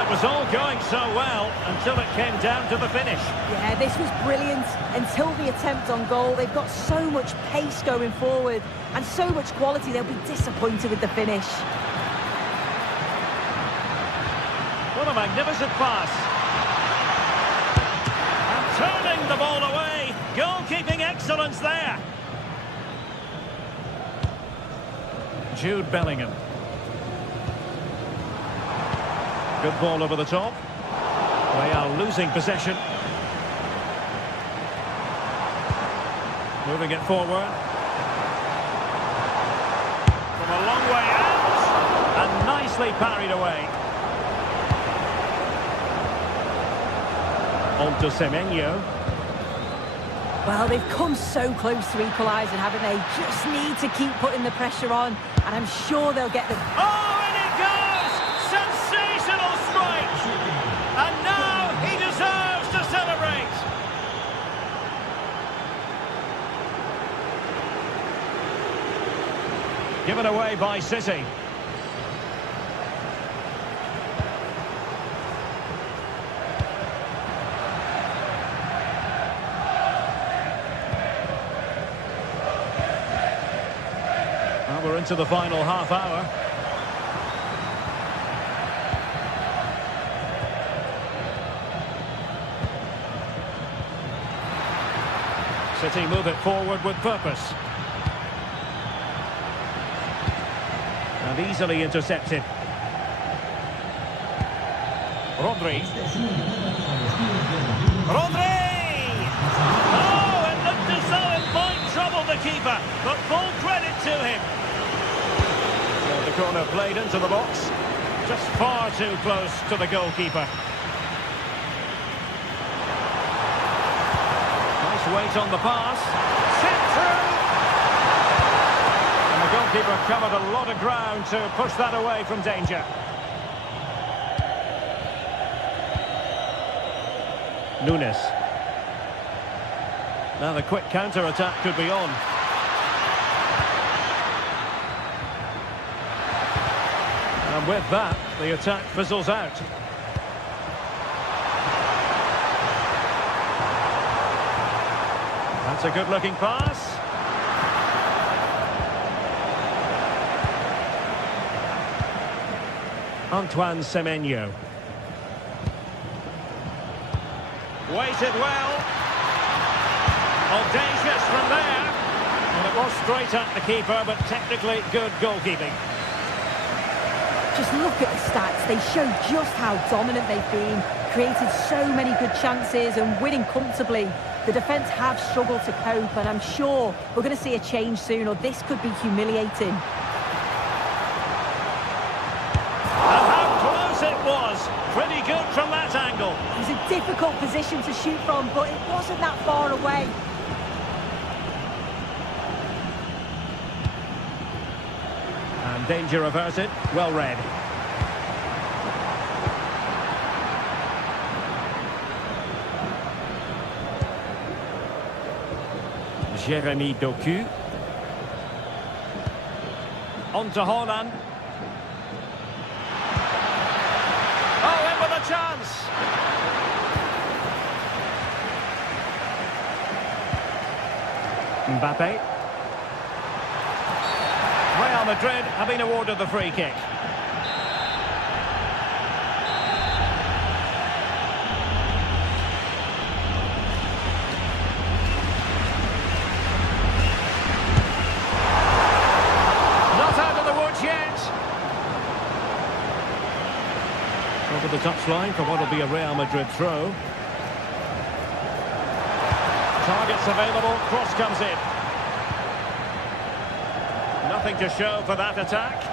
It was all going so well until it came down to the finish. Yeah, this was brilliant until the attempt on goal. They've got so much pace going forward and so much quality, they'll be disappointed with the finish. What a magnificent pass. And turning the ball away. Goalkeeping excellence there. Jude Bellingham. Good ball over the top. They are losing possession. Moving it forward. From a long way out. And nicely parried away. On to Semenyo. Well, they've come so close to equalising, haven't they? Just need to keep putting the pressure on, and I'm sure they'll get the... Oh, and it goes! Sensational strike! And now he deserves to celebrate! Given away by City. Well, we're into the final half hour. City move it forward with purpose. And easily intercepted. Rodri. Rodri! Oh! on the keeper, but full credit to him. So the corner played into the box. Just far too close to the goalkeeper. Nice weight on the pass. Sent through! And the goalkeeper covered a lot of ground to push that away from danger. Nunes. Now the quick counter-attack could be on. And with that, the attack fizzles out. That's a good-looking pass. Antoine Semenyo. Waited well. Audacious from there. And it was straight at the keeper, but technically good goalkeeping. Just look at the stats. They show just how dominant they've been. Created so many good chances and winning comfortably. The defence have struggled to cope, and I'm sure we're going to see a change soon, or this could be humiliating. And how close it was. Pretty good from that angle. It was a difficult position to shoot from, but it wasn't that far away. And danger averted. Well read. Jérémy Doku. On to Haaland. Oh, in with a chance. Mbappe. Real Madrid have been awarded the free kick. Not out of the woods yet. Over the touchline for what will be a Real Madrid throw. Targets available, cross comes in. Nothing to show for that attack.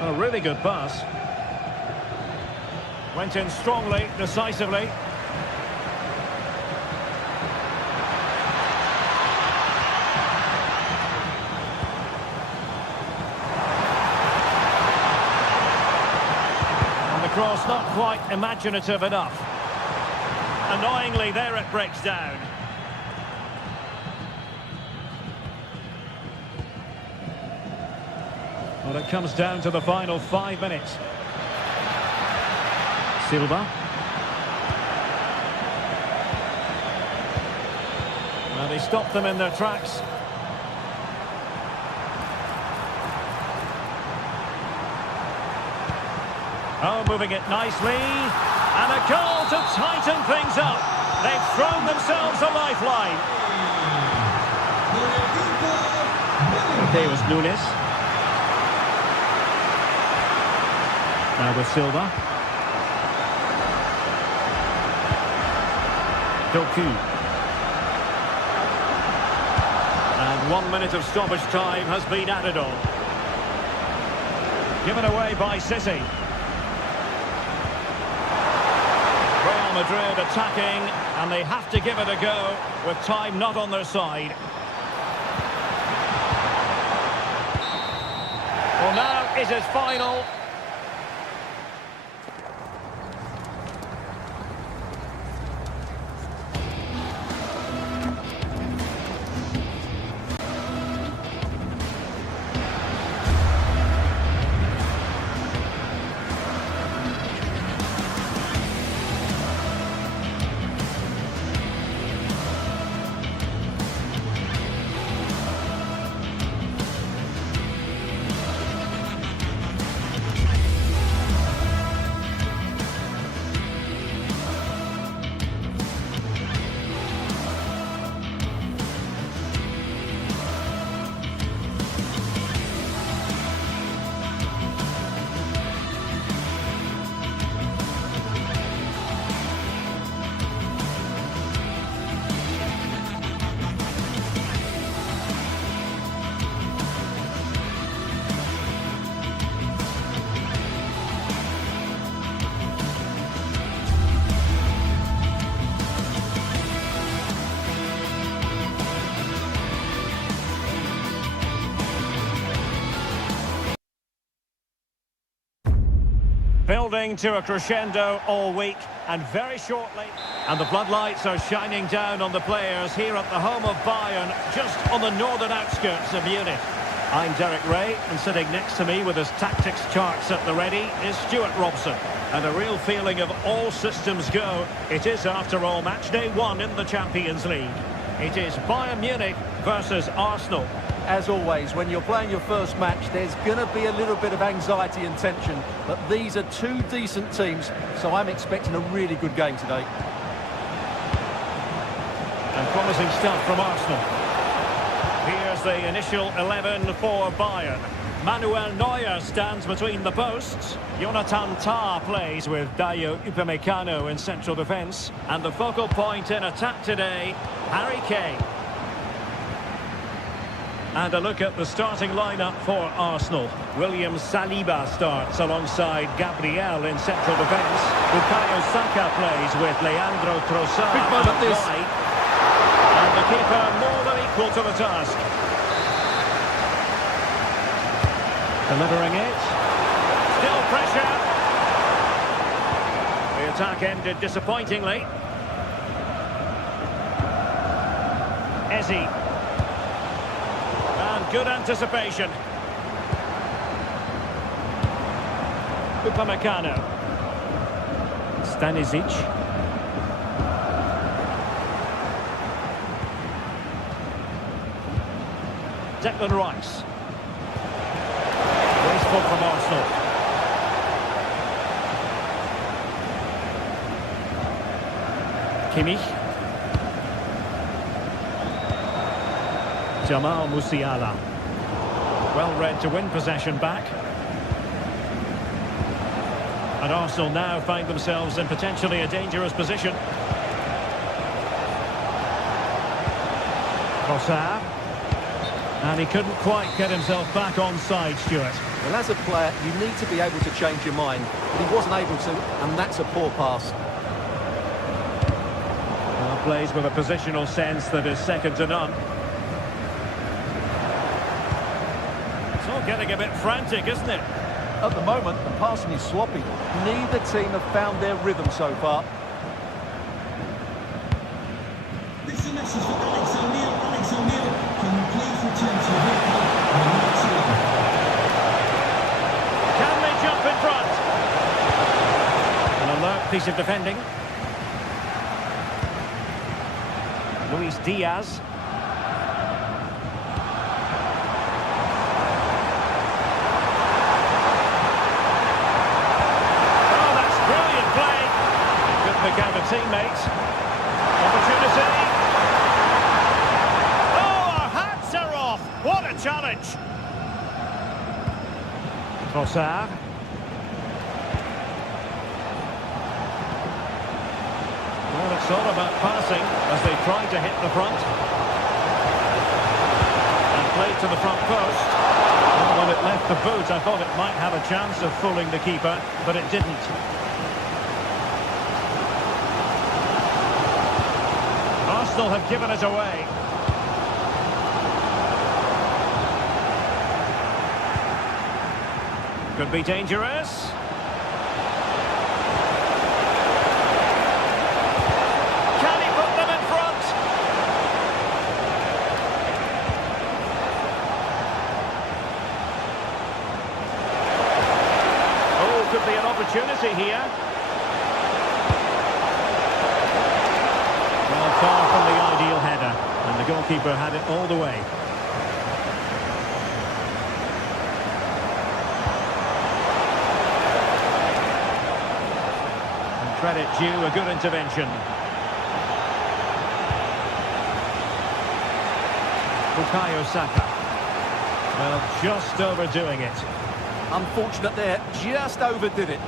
A really good pass. Went in strongly, decisively. Cross not quite imaginative enough. Annoyingly, there it breaks down. Well, it comes down to the final 5 minutes. Silva. Well, they stopped them in their tracks. Oh, moving it nicely. And a goal to tighten things up. They've thrown themselves a lifeline. There was Nunes. Now with Silva. Doku. And 1 minute of stoppage time has been added on. Given away by City. Real Madrid attacking, and they have to give it a go with time not on their side. Well, now it is final. building to a crescendo all week, and very shortly... And the floodlights are shining down on the players here at the home of Bayern, just on the northern outskirts of Munich. I'm Derek Ray, and sitting next to me with his tactics charts at the ready is Stuart Robson. And a real feeling of all systems go. It is, after all, match day 1 in the Champions League. It is Bayern Munich versus Arsenal. As always, when you're playing your first match, there's going to be a little bit of anxiety and tension. But these are two decent teams, so I'm expecting a really good game today. And promising stuff from Arsenal. Here's the initial 11 for Bayern. Manuel Neuer stands between the posts. Jonathan Tah plays with Dayo Upamecano in central defence. And the focal point in attack today, Harry Kane. And a look at the starting lineup for Arsenal. William Saliba starts alongside Gabriel in central defence. Bukayo Saka plays with Leandro Trossard. Big moment this. And the keeper more than equal to the task. Delivering it. Still pressure. The attack ended disappointingly. Eze. And good anticipation. Upamecano. Stanisic. Declan Rice. Wasteful from Arsenal. Kimmich. Jamal Musiala. Well read to win possession back. And Arsenal now find themselves in potentially a dangerous position. Trossard. And he couldn't quite get himself back onside, Stuart. Well, as a player, you need to be able to change your mind. But he wasn't able to, and that's a poor pass. Well, plays with a positional sense that is second to none. It's all getting a bit frantic, isn't it? At the moment, the passing is sloppy. Neither team have found their rhythm so far. This is a message for Alex O'Neill. Alex O'Neill, can you please return to your club? Can they jump in front? An alert piece of defending. Luis Diaz. Oh, that's brilliant play. Good pick out of teammates. Opportunity. What a challenge! Trossard. Well, it's all about passing as they try to hit the front. And played to the front post. Well, when it left the boot, I thought it might have a chance of fooling the keeper, but it didn't. Arsenal have given it away. Could be dangerous. Can he put them in front? Oh, could be an opportunity here. Well, far from the ideal header, and the goalkeeper had it all the way. Credit due, a good intervention. Bukayo Saka. Well, just overdoing it. Unfortunate there, just overdid it.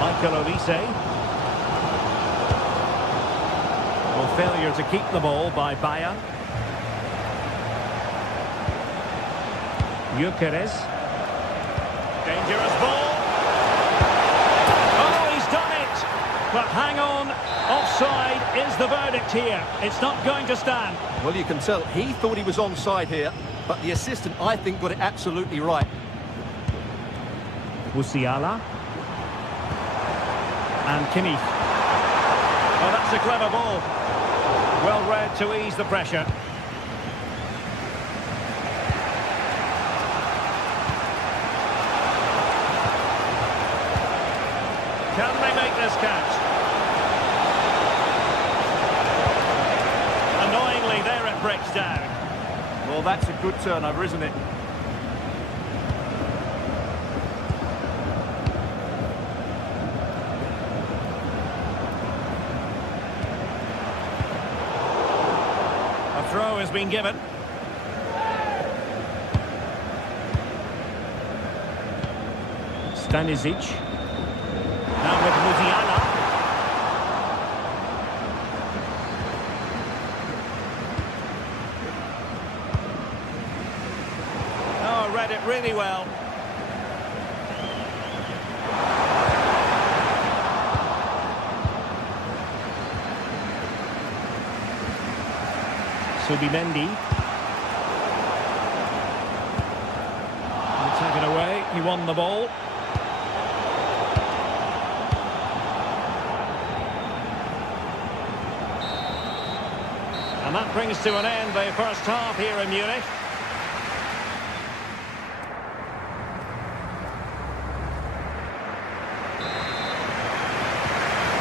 Michael Olise. Well, failure to keep the ball by Bayern. Gyökeres. Dangerous ball. Oh, he's done it. But hang on. Offside is the verdict here. It's not going to stand. Well, you can tell he thought he was onside here. but the assistant, I think, got it absolutely right. Musiala. And Kimmich. Oh, that's a clever ball. Well read to ease the pressure. Can they make this catch? Annoyingly, there it breaks down. Well, that's a good turnover, isn't it? A throw has been given. Stanisic. Now with Musiala. Oh, read it really well. Subimendi. He'll take it away. He won the ball. And that brings to an end the first half here in Munich.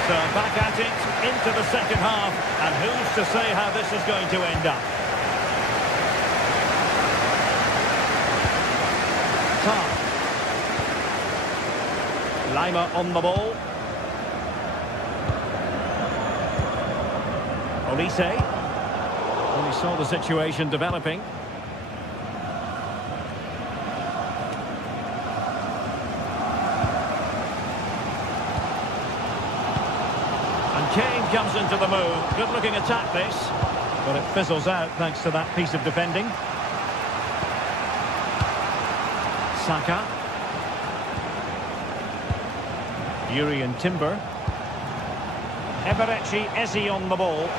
So back at it into the second half, and who's to say how this is going to end up? Lima on the ball. Olise. Well, he saw the situation developing. And Kane comes into the move. Good looking attack this, but it fizzles out thanks to that piece of defending. Saka. Yuri and Timber. Eberechi Eze on the ball.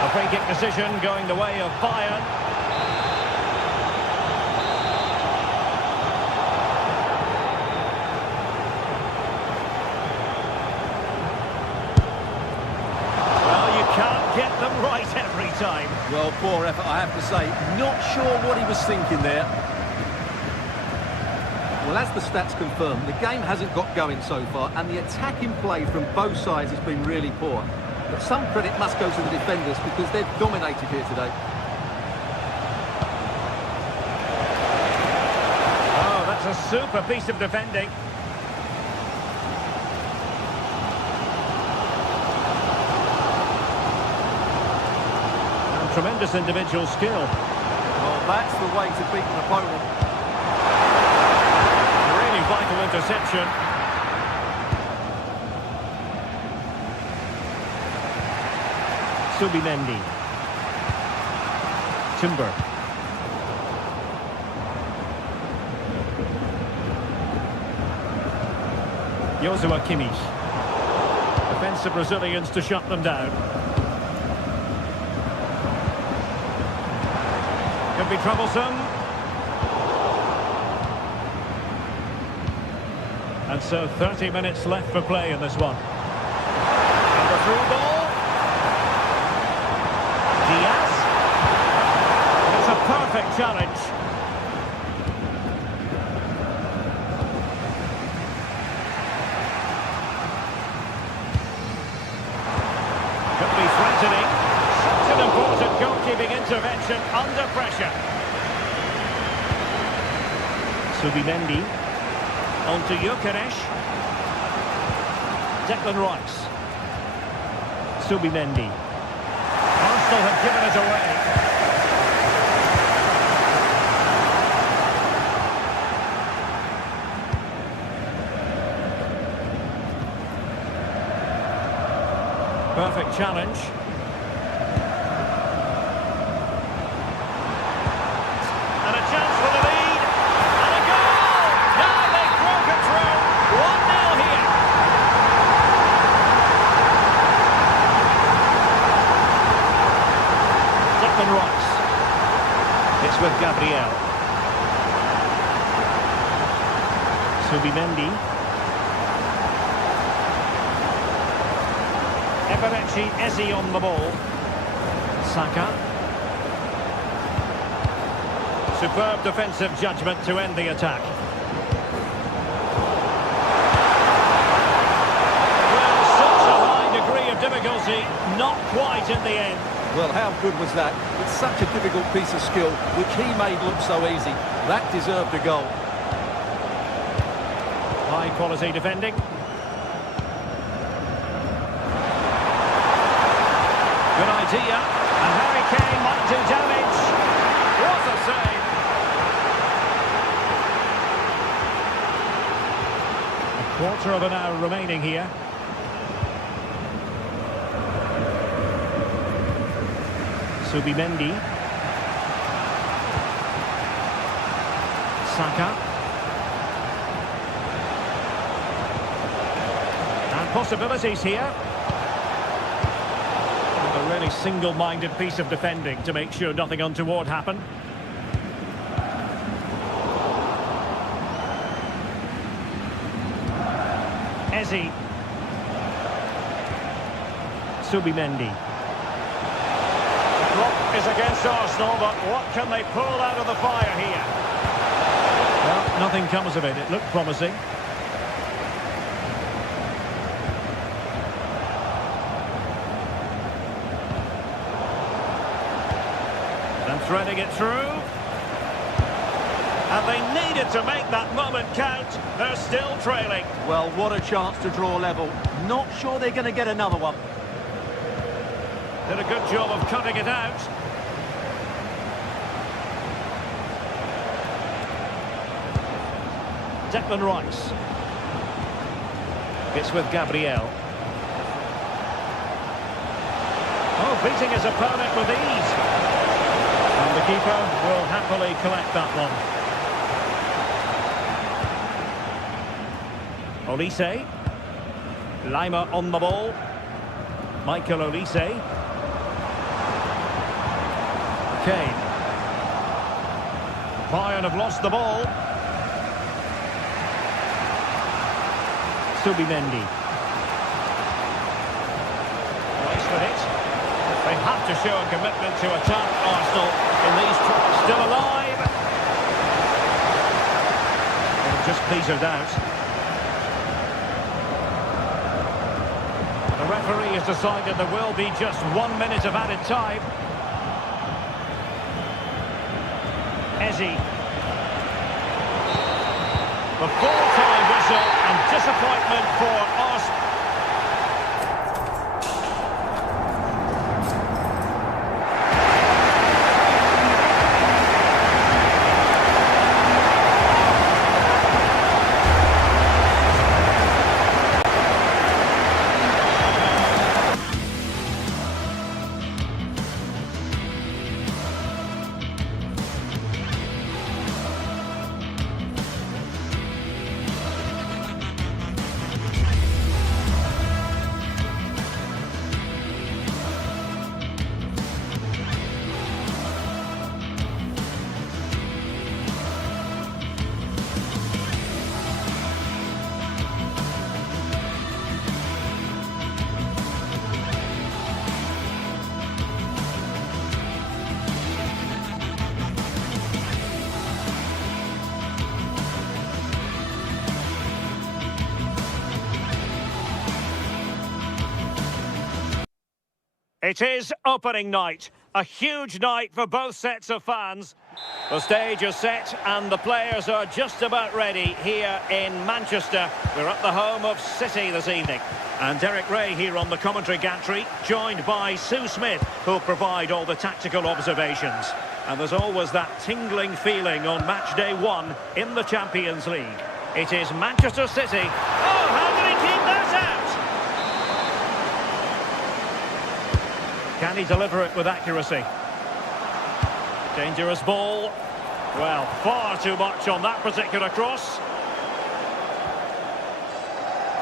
A free kick decision going the way of Bayern. Well, you can't get them right every time. Well, poor effort, I have to say. Not sure what he was thinking there. Well, as the stats confirm, the game hasn't got going so far, and the attacking play from both sides has been really poor. But some credit must go to the defenders because they've dominated here today. Oh, that's a super piece of defending. Tremendous individual skill. Well, that's the way to beat an opponent. Really vital interception. Subimendi. Timber. Joshua Kimmich. Defensive Brazilians to shut them down. Could be troublesome. And so 30 minutes left for play in this one. And the through ball. Diaz. It's a perfect challenge. Could be threatening. Such an important goalkeeping intervention under pressure. Subimendi. On to Gyökeres. Declan Rice. Subimendi. Arsenal have given it away. Perfect challenge. And a chance for the lead. And a goal! Now they've broken through. 1-0 here. Declan Rice. It's with Gabriel. Subimendi. Eberechi Eze on the ball. Saka. Superb defensive judgment to end the attack. Well, such a high degree of difficulty, not quite in the end. Well, how good was that? It's such a difficult piece of skill, which he made look so easy. That deserved a goal. High quality defending. Good idea. And Harry Kane might do damage. What a save. A quarter of an hour remaining here. Subimendi. Saka. And possibilities here. A really single-minded piece of defending to make sure nothing untoward happened. Eze. Subimendi. The clock is against Arsenal, but what can they pull out of the fire here? Well, nothing comes of it. It looked promising. Threading it through. And they needed to make that moment count. They're still trailing. Well, what a chance to draw level. Not sure they're going to get another one. Did a good job of cutting it out. Declan Rice. It's with Gabriel. Oh, beating his opponent with ease. And the keeper will happily collect that one. Olise. Lima on the ball. Michael Olise. Kane. Bayern have lost the ball. Subimendi. Rice with it. They have to show a commitment to attack Arsenal in these trials. Still alive. Well, just petered out. The referee has decided there will be just 1 minute of added time. Eze. The full-time whistle and disappointment for Arsenal. It is opening night, a huge night for both sets of fans. The stage is set and the players are just about ready here in Manchester. We're at the home of City this evening. And Derek Ray here on the commentary gantry, joined by Sue Smith, who'll provide all the tactical observations. And there's always that tingling feeling on match day 1 in the Champions League. It is Manchester City. Oh, how did he keep that out? Can he deliver it with accuracy? Dangerous ball. Well, far too much on that particular cross.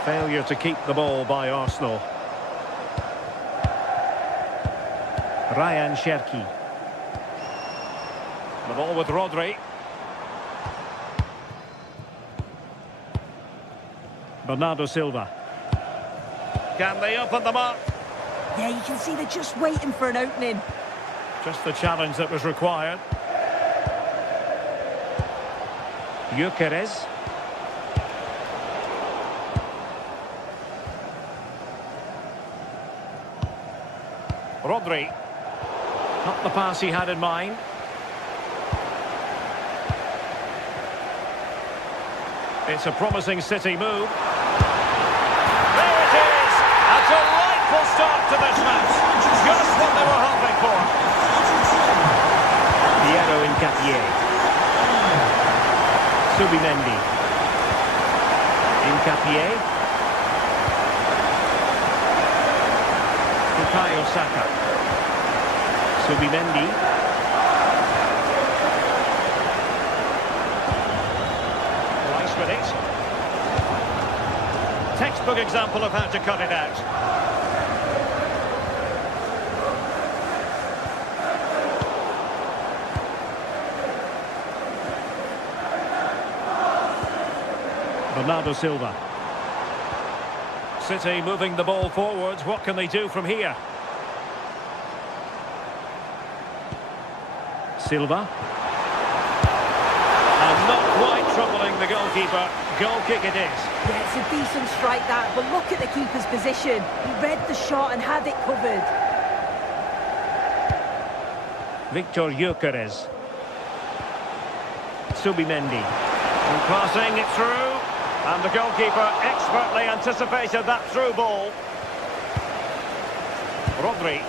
Failure to keep the ball by Arsenal. Ryan Cherki. The ball with Rodri. Bernardo Silva. Can they open them up? Yeah, you can see they're just waiting for an opening. Just the challenge that was required. Gyökeres. Rodri. Not the pass he had in mind. It's a promising City move. There it is! A delightful start to this match. Just what they were hoping for. Piero Incapié. Subimendi. Incapié. Bukayo Saka. Subimendi. Nice with it. Textbook example of how to cut it out. Bernardo Silva. City moving the ball forwards. What can they do from here? Silva. And not quite troubling the goalkeeper. Goal kick it is. Yeah, it's a decent strike that, but look at the keeper's position. He read the shot and had it covered. Victor Gyökeres. Subimendi. And crossing it through. And the goalkeeper expertly anticipated that through ball. Rodri.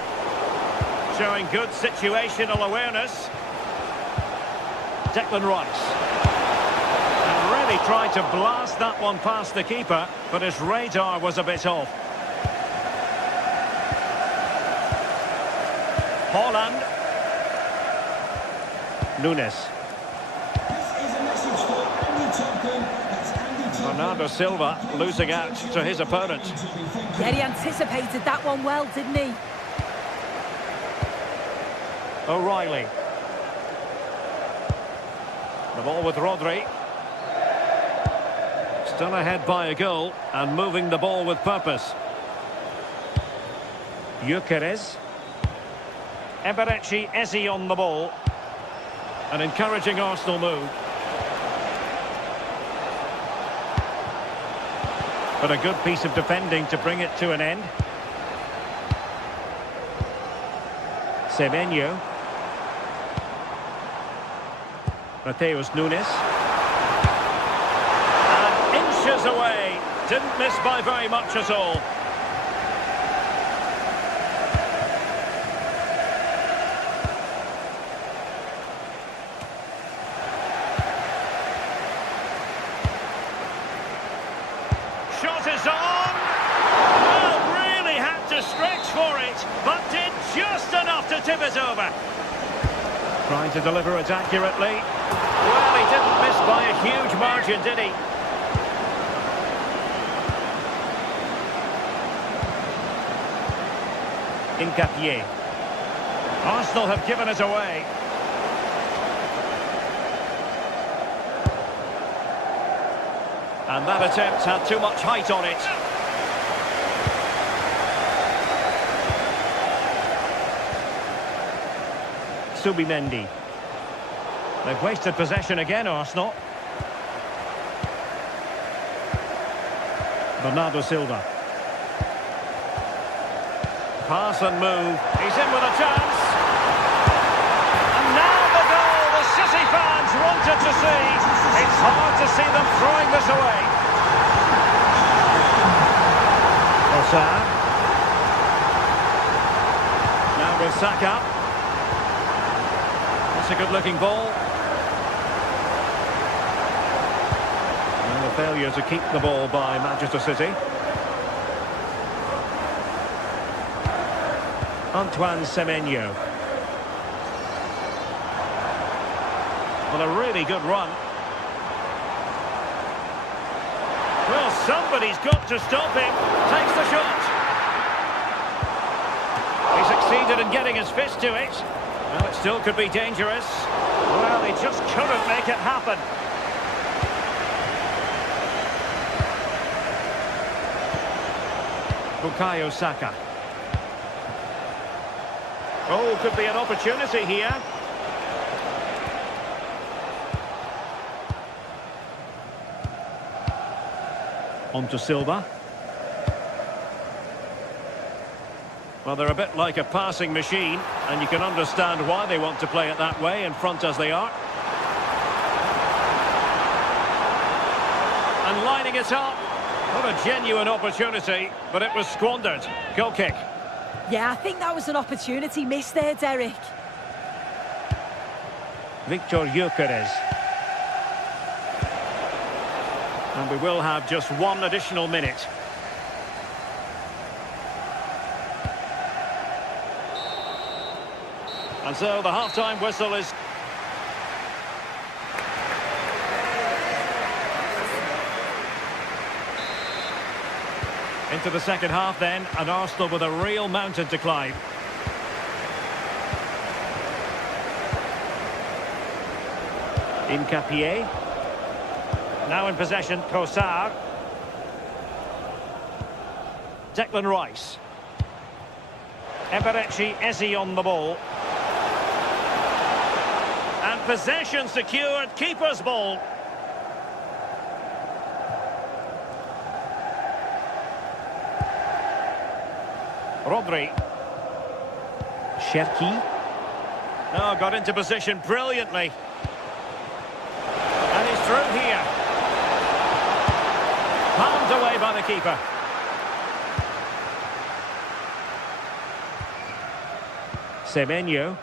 Showing good situational awareness. Declan Rice. And really tried to blast that one past the keeper, but his radar was a bit off. Haaland. Nunes. Bernardo Silva losing out to his opponent. Yeah, he anticipated that one well, didn't he? O'Reilly. The ball with Rodri. Still ahead by a goal and moving the ball with purpose. Gyökeres. Eberechi Eze on the ball. An encouraging Arsenal move. But a good piece of defending to bring it to an end. Semenyo. Mateus Nunes. And inches away. Didn't miss by very much at all. Shot is on. Well, really had to stretch for it, but did just enough to tip it over. Trying to deliver it accurately. Well, he didn't miss by a huge margin, did he? Incapié. Arsenal have given it away. And that attempt had too much height on it. Subimendi. They've wasted possession again, Arsenal. Bernardo Silva. Pass and move. He's in with a chance. And now the goal the City fans wanted to see. It's hard to see them throwing this away. Ossar. Now with Saka. That's a good-looking ball. And the failure to keep the ball by Manchester City. Antoine Semenyo. Well, a really good run. Well, somebody's got to stop him. Takes the shot. He succeeded in getting his fist to it. Well, it still could be dangerous. Well, he just couldn't make it happen. Bukayo Saka. Oh, could be an opportunity here. On to Silva. Well, they're a bit like a passing machine, and you can understand why they want to play it that way, in front as they are. And lining it up. What a genuine opportunity, but it was squandered. Goal kick. Yeah, I think that was an opportunity missed there, Derek. Victor Gyökeres. And we will have just one additional minute. And so the half-time whistle is... into the second half then, and Arsenal with a real mountain to climb. Incapié. Now in possession, Trossard. Declan Rice. Eberechi Eze on the ball. And possession secured, keeper's ball. Rodri. Cherki. Oh, got into position brilliantly. And he's through here. Palmed away by the keeper. Semenyo.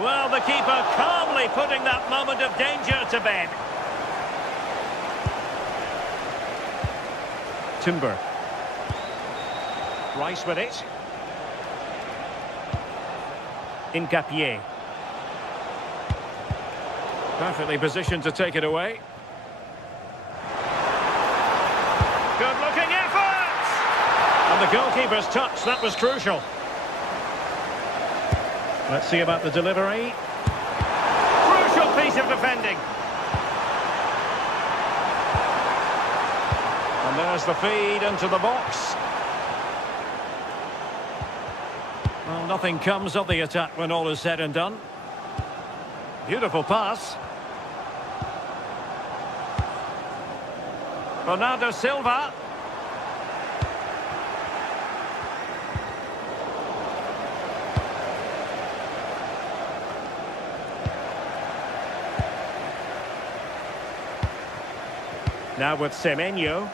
Well, the keeper calmly putting that moment of danger to bed. Timber. Rice with it. Incapié. Perfectly positioned to take it away. Good looking effort! And the goalkeeper's touch, that was crucial. Let's see about the delivery. Crucial piece of defending. And there's the feed into the box. Well, nothing comes of the attack when all is said and done. Beautiful pass. Bernardo Silva. Now with Semenyo.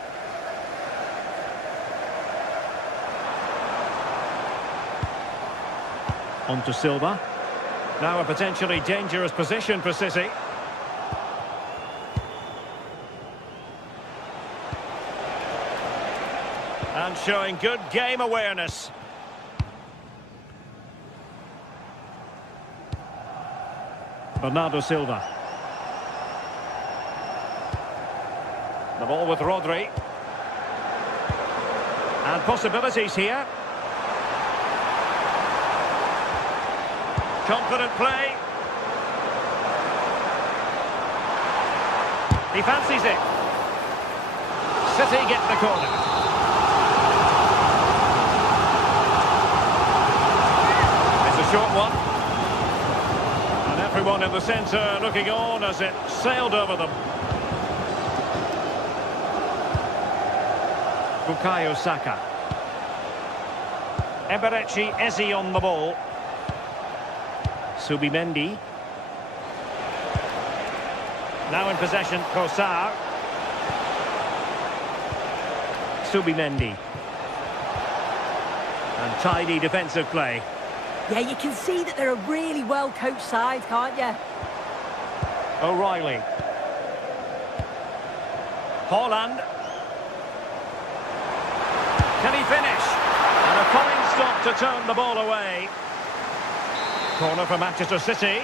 On to Silva. Now a potentially dangerous position for City. And showing good game awareness. Bernardo Silva. The ball with Rodri. And possibilities here. Confident play. He fancies it. City get the corner. It's a short one. And everyone in the centre looking on as it sailed over them. Bukayo Saka. Eberechi Eze on the ball. Subimendi. Now in possession, Trossard. Subimendi. And tidy defensive play. Yeah, you can see that they're a really well-coached side, can't you? O'Reilly. Haaland. Can he finish? And a fine stop to turn the ball away. Corner for Manchester City.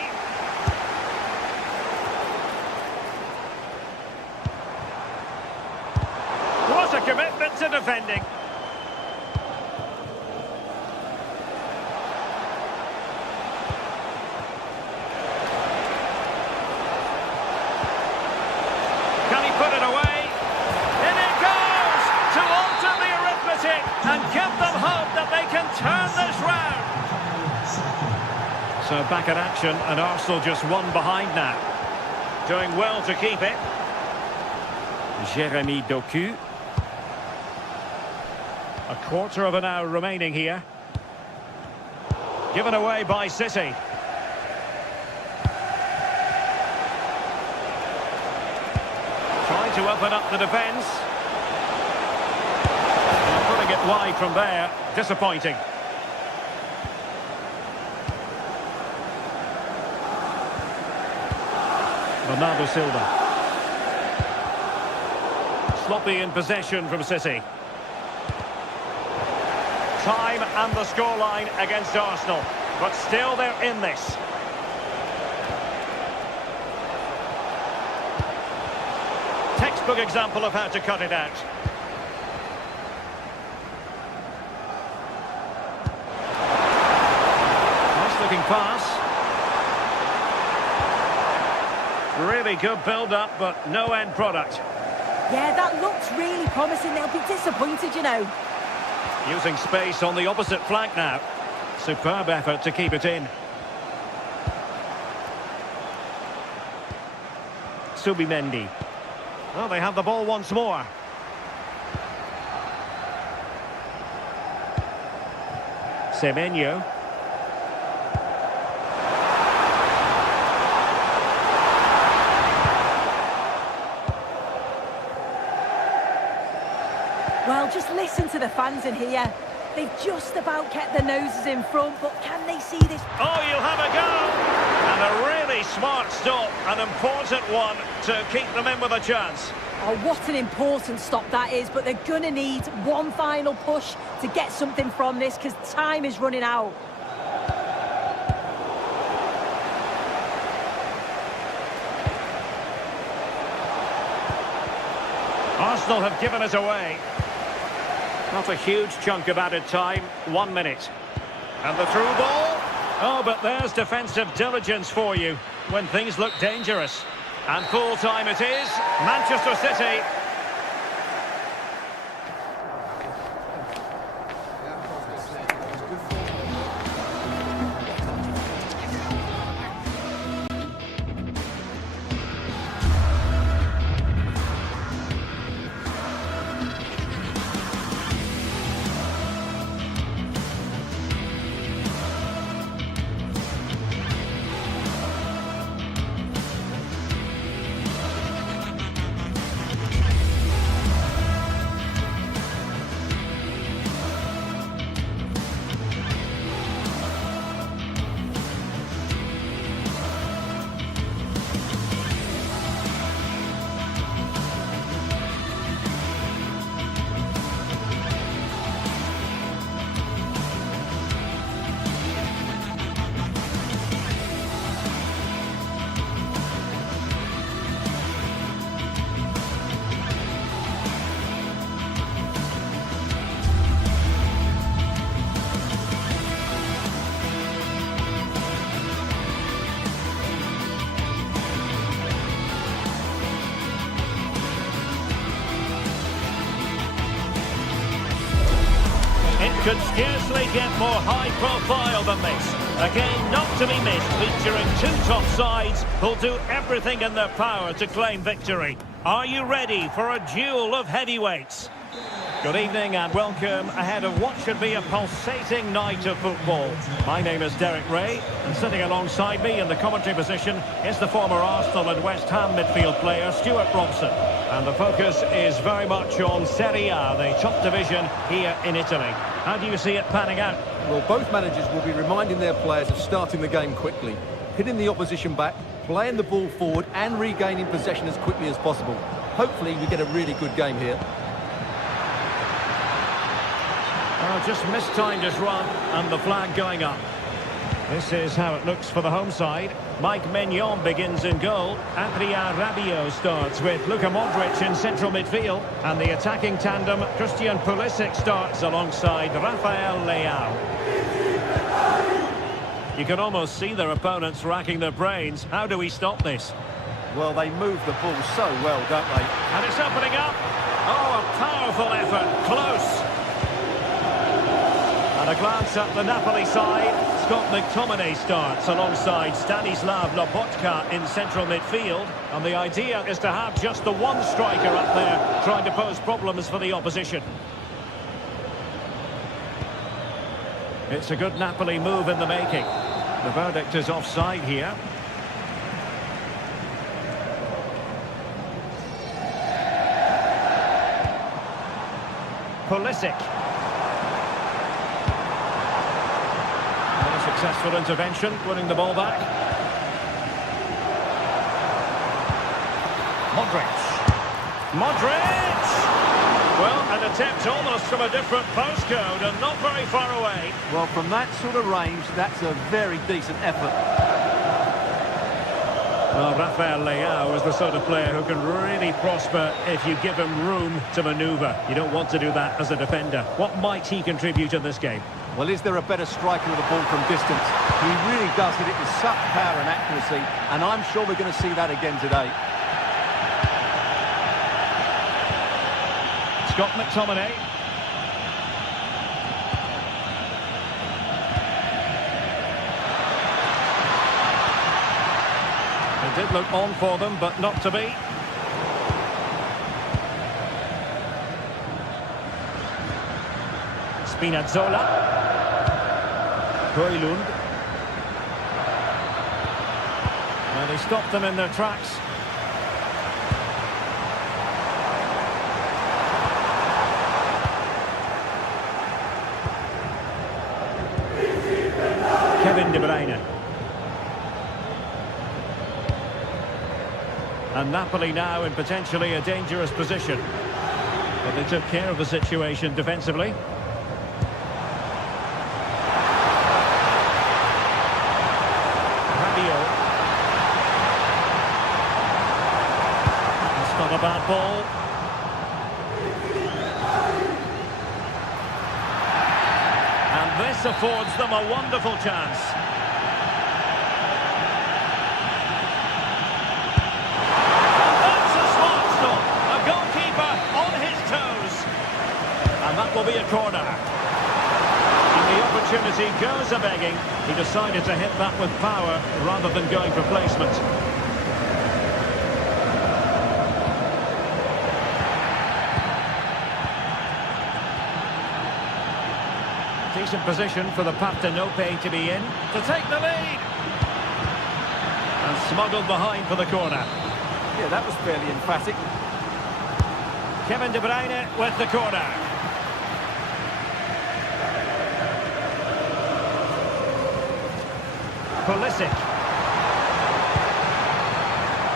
What a commitment to defending. So back in action, and Arsenal just one behind now. Doing well to keep it. Jeremy Doku. A quarter of an hour remaining here. Given away by City. Trying to open up the defence. Putting it wide from there. Disappointing. Bernardo Silva. Sloppy in possession from City. Time and the scoreline against Arsenal, but still they're in this. Textbook example of how to cut it out. Nice looking pass. Really good build-up, but no end product. Yeah, that looks really promising. They'll be disappointed, you know. Using space on the opposite flank now. Superb effort to keep it in. Subimendi. Well, they have the ball once more. Semenyo. Well, just listen to the fans in here. They've just about kept their noses in front, but can they see this? Oh, you'll have a go! And a really smart stop, an important one to keep them in with a chance. Oh, what an important stop that is, but they're going to need one final push to get something from this, because time is running out. Arsenal have given it away. Not a huge chunk of added time, 1 minute. And the through ball. Oh, but there's defensive diligence for you when things look dangerous. And full time it is, Manchester City. Could scarcely get more high profile than this. A game not to be missed, featuring two top sides who'll do everything in their power to claim victory. Are you ready for a duel of heavyweights? Good evening and welcome ahead of what should be a pulsating night of football. My name is Derek Ray, and sitting alongside me in the commentary position is the former Arsenal and West Ham midfield player Stuart Robson. And the focus is very much on Serie A, the top division here in Italy. How do you see it panning out? Well, both managers will be reminding their players of starting the game quickly, hitting the opposition back, playing the ball forward and regaining possession as quickly as possible. Hopefully we get a really good game here. Just mistimed his run and the flag going up. This is how it looks for the home side. Mike Maignan begins in goal. Adrien Rabiot starts with Luka Modric in central midfield. And the attacking tandem, Christian Pulisic, starts alongside Rafael Leao. You can almost see their opponents racking their brains. How do we stop this? Well, they move the ball so well, don't they? And it's opening up. Oh, a powerful effort. Close. And a glance at the Napoli side. Scott McTominay starts alongside Stanislav Lobotka in central midfield. And the idea is to have just the one striker up there trying to pose problems for the opposition. It's a good Napoli move in the making. The verdict is offside here. Pulisic. A successful intervention, winning the ball back. Modric! Well, an attempt almost from a different postcode and not very far away. Well, from that sort of range, that's a very decent effort. Well, Rafael Leao is the sort of player who can really prosper if you give him room to manoeuvre. You don't want to do that as a defender. What might he contribute in this game? Well, is there a better striker of the ball from distance? He really does hit it with such power and accuracy, and I'm sure we're going to see that again today. Scott McTominay. It did look on for them, but not to be. Spinazzola. Højlund. And he stopped them in their tracks. Kevin De Bruyne. And Napoli now in potentially a dangerous position. But they took care of the situation defensively. Rabiot. That's not a bad ball. And this affords them a wonderful chance. That will be a corner. And the opportunity goes a-begging. He decided to hit that with power rather than going for placement. Decent position for the Partenope to be in. To take the lead. And smuggled behind for the corner. Yeah, that was fairly emphatic. Kevin De Bruyne with the corner. Pulisic.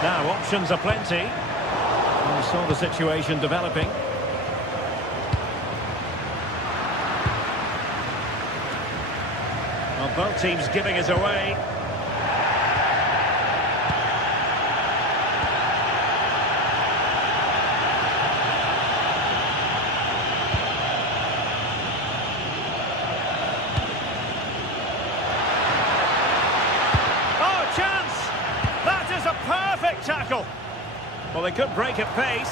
Now options are plenty. And we saw the situation developing. Well, both teams giving it away. Tackle. Well, they could break at pace.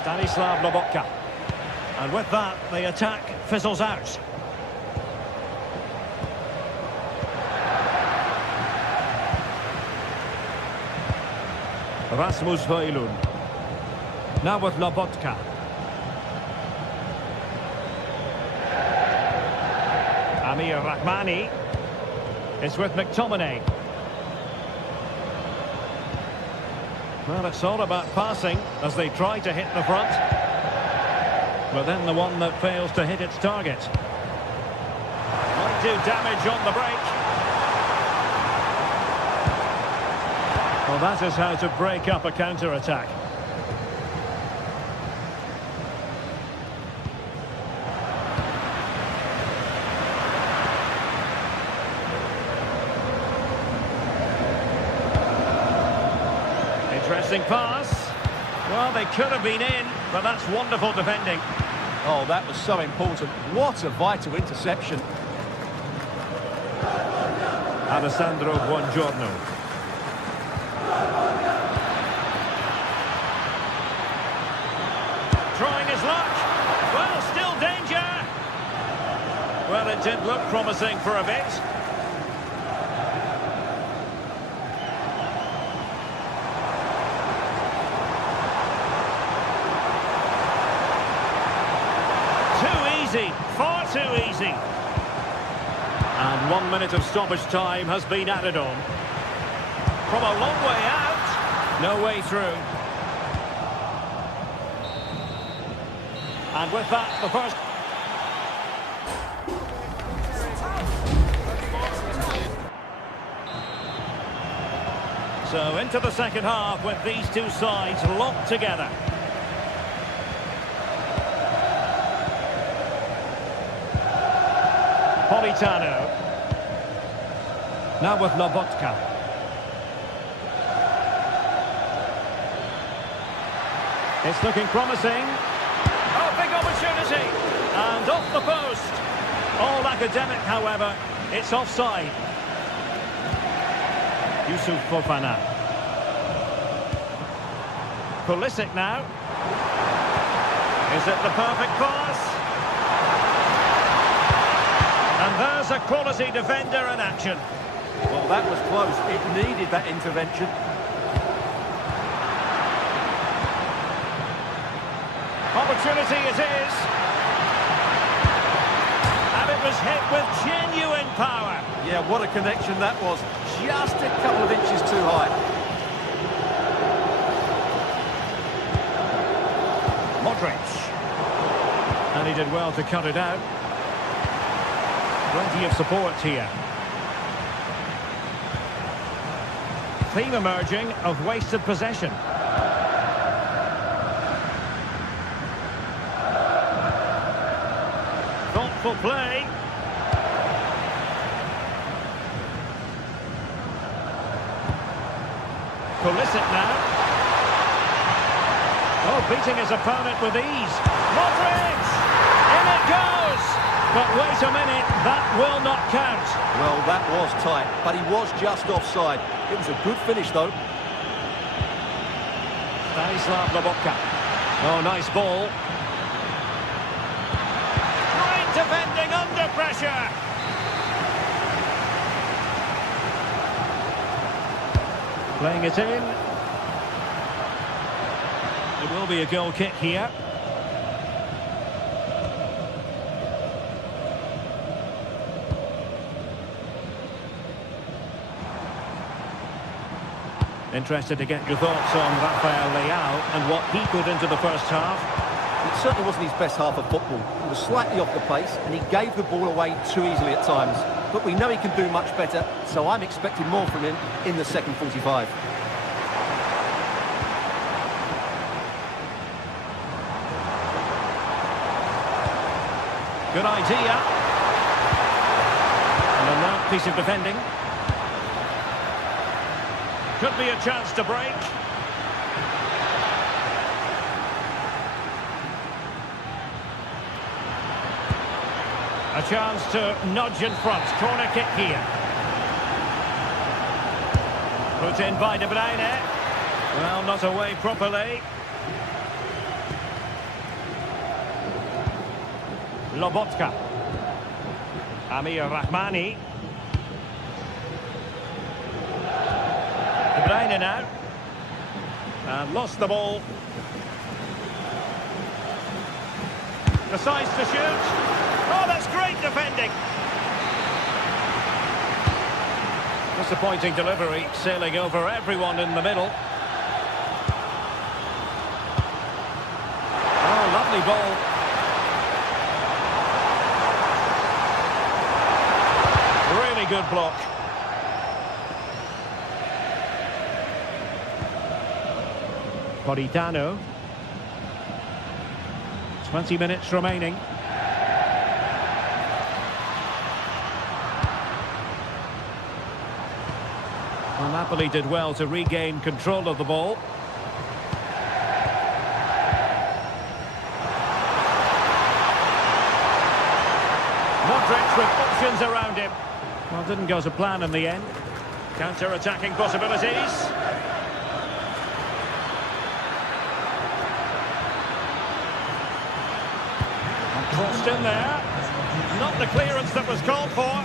Stanislav Lobotka. And with that, the attack fizzles out. Rasmus Højlund. Now with Lobotka. Amir Rahmani. It's with McTominay. Well, it's all about passing as they try to hit the front. But then the one that fails to hit its target. Might do damage on the break. Well, that is how to break up a counter-attack. Interesting pass. Well, they could have been in, but that's wonderful defending. Oh, that was so important. What a vital interception. Alessandro Buongiorno. Trying his luck. Well, still danger. Well, it did look promising for a bit. Far too easy. And 1 minute of stoppage time has been added on. From a long way out, no way through. And with that, the first... So into the second half with these two sides locked together. Politano. Now with Lobotka. It's looking promising. Oh, big opportunity. And off the post. All academic, however. It's offside. Yusuf Fofana. Pulisic now. Is it the perfect pass? And there's a quality defender in action. Well, that was close. It needed that intervention. Opportunity it is. And it was hit with genuine power. Yeah, what a connection that was. Just a couple of inches too high. Modric. And he did well to cut it out. Plenty of support here. Theme emerging of wasted possession. Thoughtful play. Pulisic now. Oh, beating his opponent with ease. Modric! In it goes! But wait a minute, that will not count. Well, that was tight, but he was just offside. It was a good finish, though. Stanislav Lobotka. Oh, nice ball. Great defending under pressure. Playing it in. It will be a goal kick here. Interested to get your thoughts on Rafael Leao and what he put into the first half. It certainly wasn't his best half of football. He was slightly off the pace and he gave the ball away too easily at times. But we know he can do much better, so I'm expecting more from him in the second 45. Good idea. And a nice piece of defending. Could be a chance to break. A chance to nudge in front. Corner kick here. Put in by De Bruyne. Well, not away properly. Lobotka. Amir Rahmani. De Bruyne now. And lost the ball. Decides to shoot. Oh, that's great defending. Disappointing delivery, sailing over everyone in the middle. Oh, lovely ball. Really good block. Politano. 20 minutes remaining. Well, Napoli did well to regain control of the ball. Modric with options around him. Well, didn't go to plan in the end. Counter-attacking possibilities. Crossed in there. Not the clearance that was called for.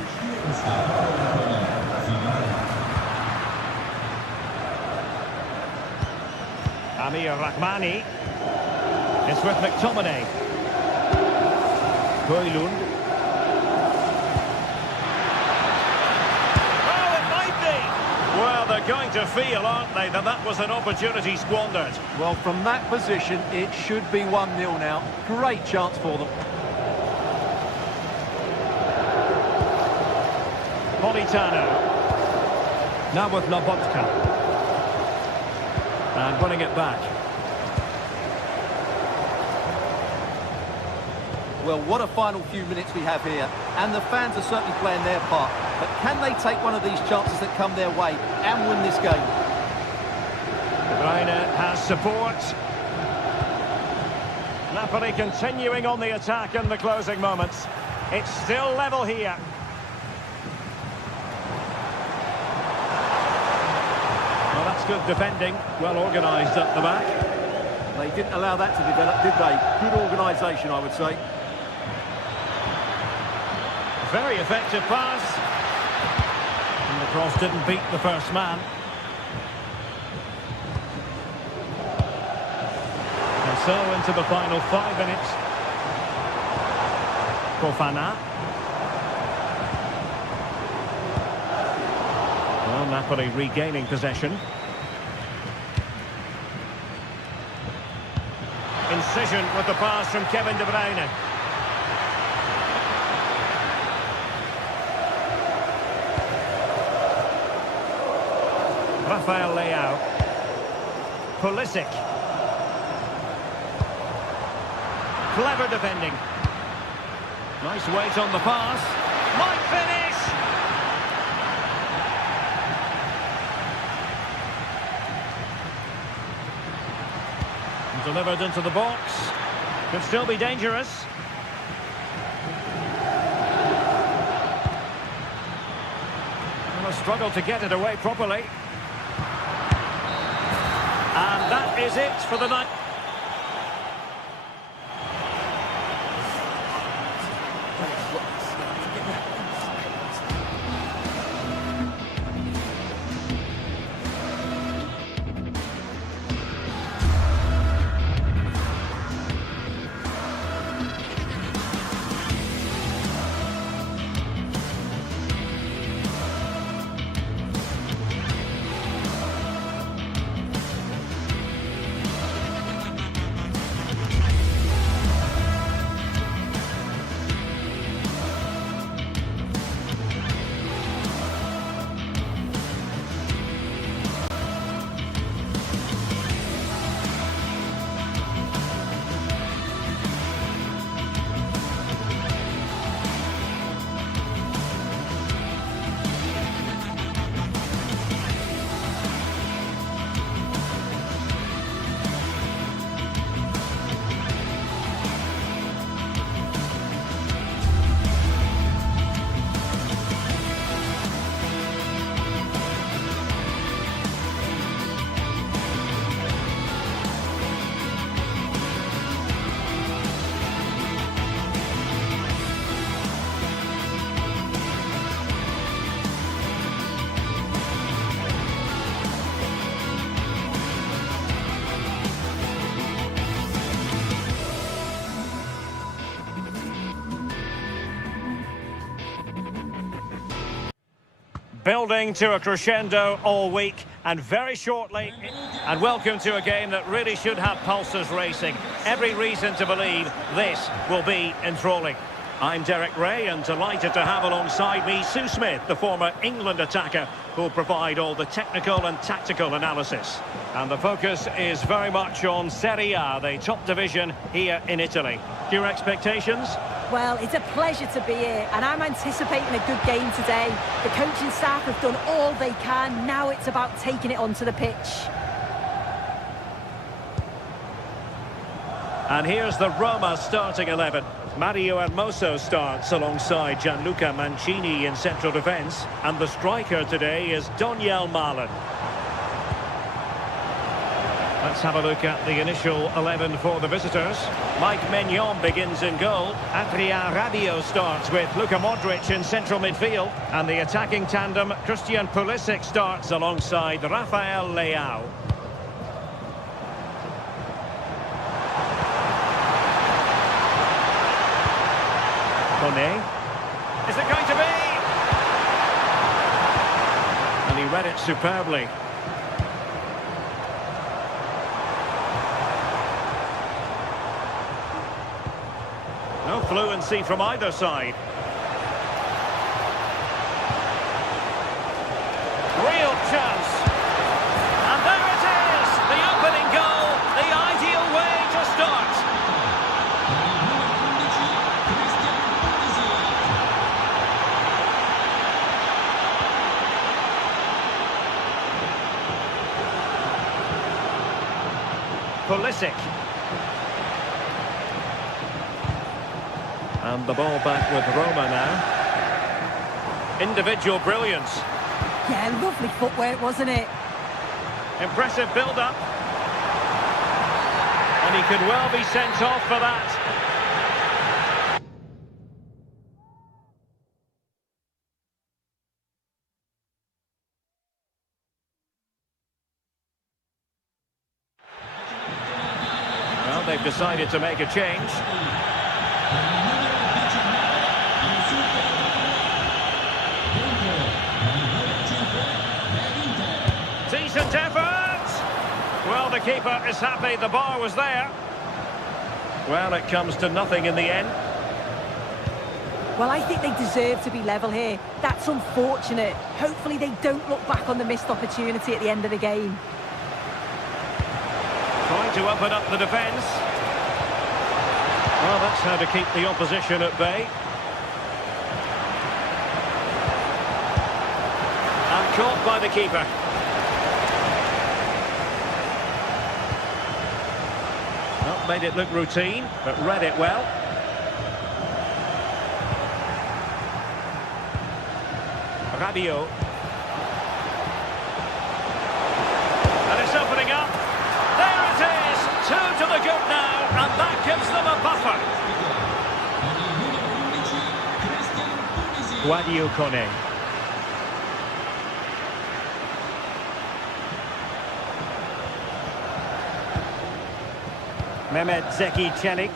Amir Rahmani. It's with McTominay. Højlund. Oh, it might be! Well, they're going to feel, aren't they, that that was an opportunity squandered. Well, from that position, it should be 1-0 now. Great chance for them. Politano. Now with Lobotka. And running it back. Well, what a final few minutes we have here. And the fans are certainly playing their part. But can they take one of these chances that come their way and win this game? De Bruyne has support. Napoli continuing on the attack in the closing moments. It's still level here. Well, that's good defending. Well organised at the back. They didn't allow that to develop, did they? Good organisation, I would say. Very effective pass. And the cross didn't beat the first man. And so into the final 5 minutes. Fofana. Well, Napoli regaining possession. Incision with the pass from Kevin De Bruyne. Rafael Leao. Pulisic. Clever defending. Nice weight on the pass. Might finish! Delivered into the box. Could still be dangerous. Well, a struggle to get it away properly. And that is it for the night. Building to a crescendo all week, and very shortly, and welcome to a game that really should have pulses racing. Every reason to believe this will be enthralling. I'm Derek Ray, and delighted to have alongside me Sue Smith, the former England attacker, who'll provide all the technical and tactical analysis. And the focus is very much on Serie A, the top division here in Italy. Your expectations? Well, it's a pleasure to be here, and I'm anticipating a good game today. The coaching staff have done all they can. Now it's about taking it onto the pitch. And here's the Roma starting 11. Mario Hermoso starts alongside Gianluca Mancini in central defence. And the striker today is Donyell Malen. Let's have a look at the initial 11 for the visitors. Mike Maignan begins in goal. Adrien Rabiot starts with Luka Modric in central midfield. And the attacking tandem, Christian Pulisic, starts alongside Rafael Leao. Kone. Is it going to be? And he read it superbly. No fluency from either side. Real chance. And there it is! The opening goal, the ideal way to start. Pulisic. And the ball back with Roma now. Individual brilliance. Yeah, lovely footwork, wasn't it? Impressive build-up. And he could well be sent off for that. Well, they've decided to make a change. Decent effort! Well, the keeper is happy the bar was there. Well, it comes to nothing in the end. Well, I think they deserve to be level here. That's unfortunate. Hopefully they don't look back on the missed opportunity at the end of the game. Trying to open up the defence. Well, that's how to keep the opposition at bay. And caught by the keeper. Not made it look routine, but read it well. Rabiot. And it's opening up. There it is! 2 to the good now, and that gives them a buffer. Sadio Kone. Mehmet Zeki Çelik.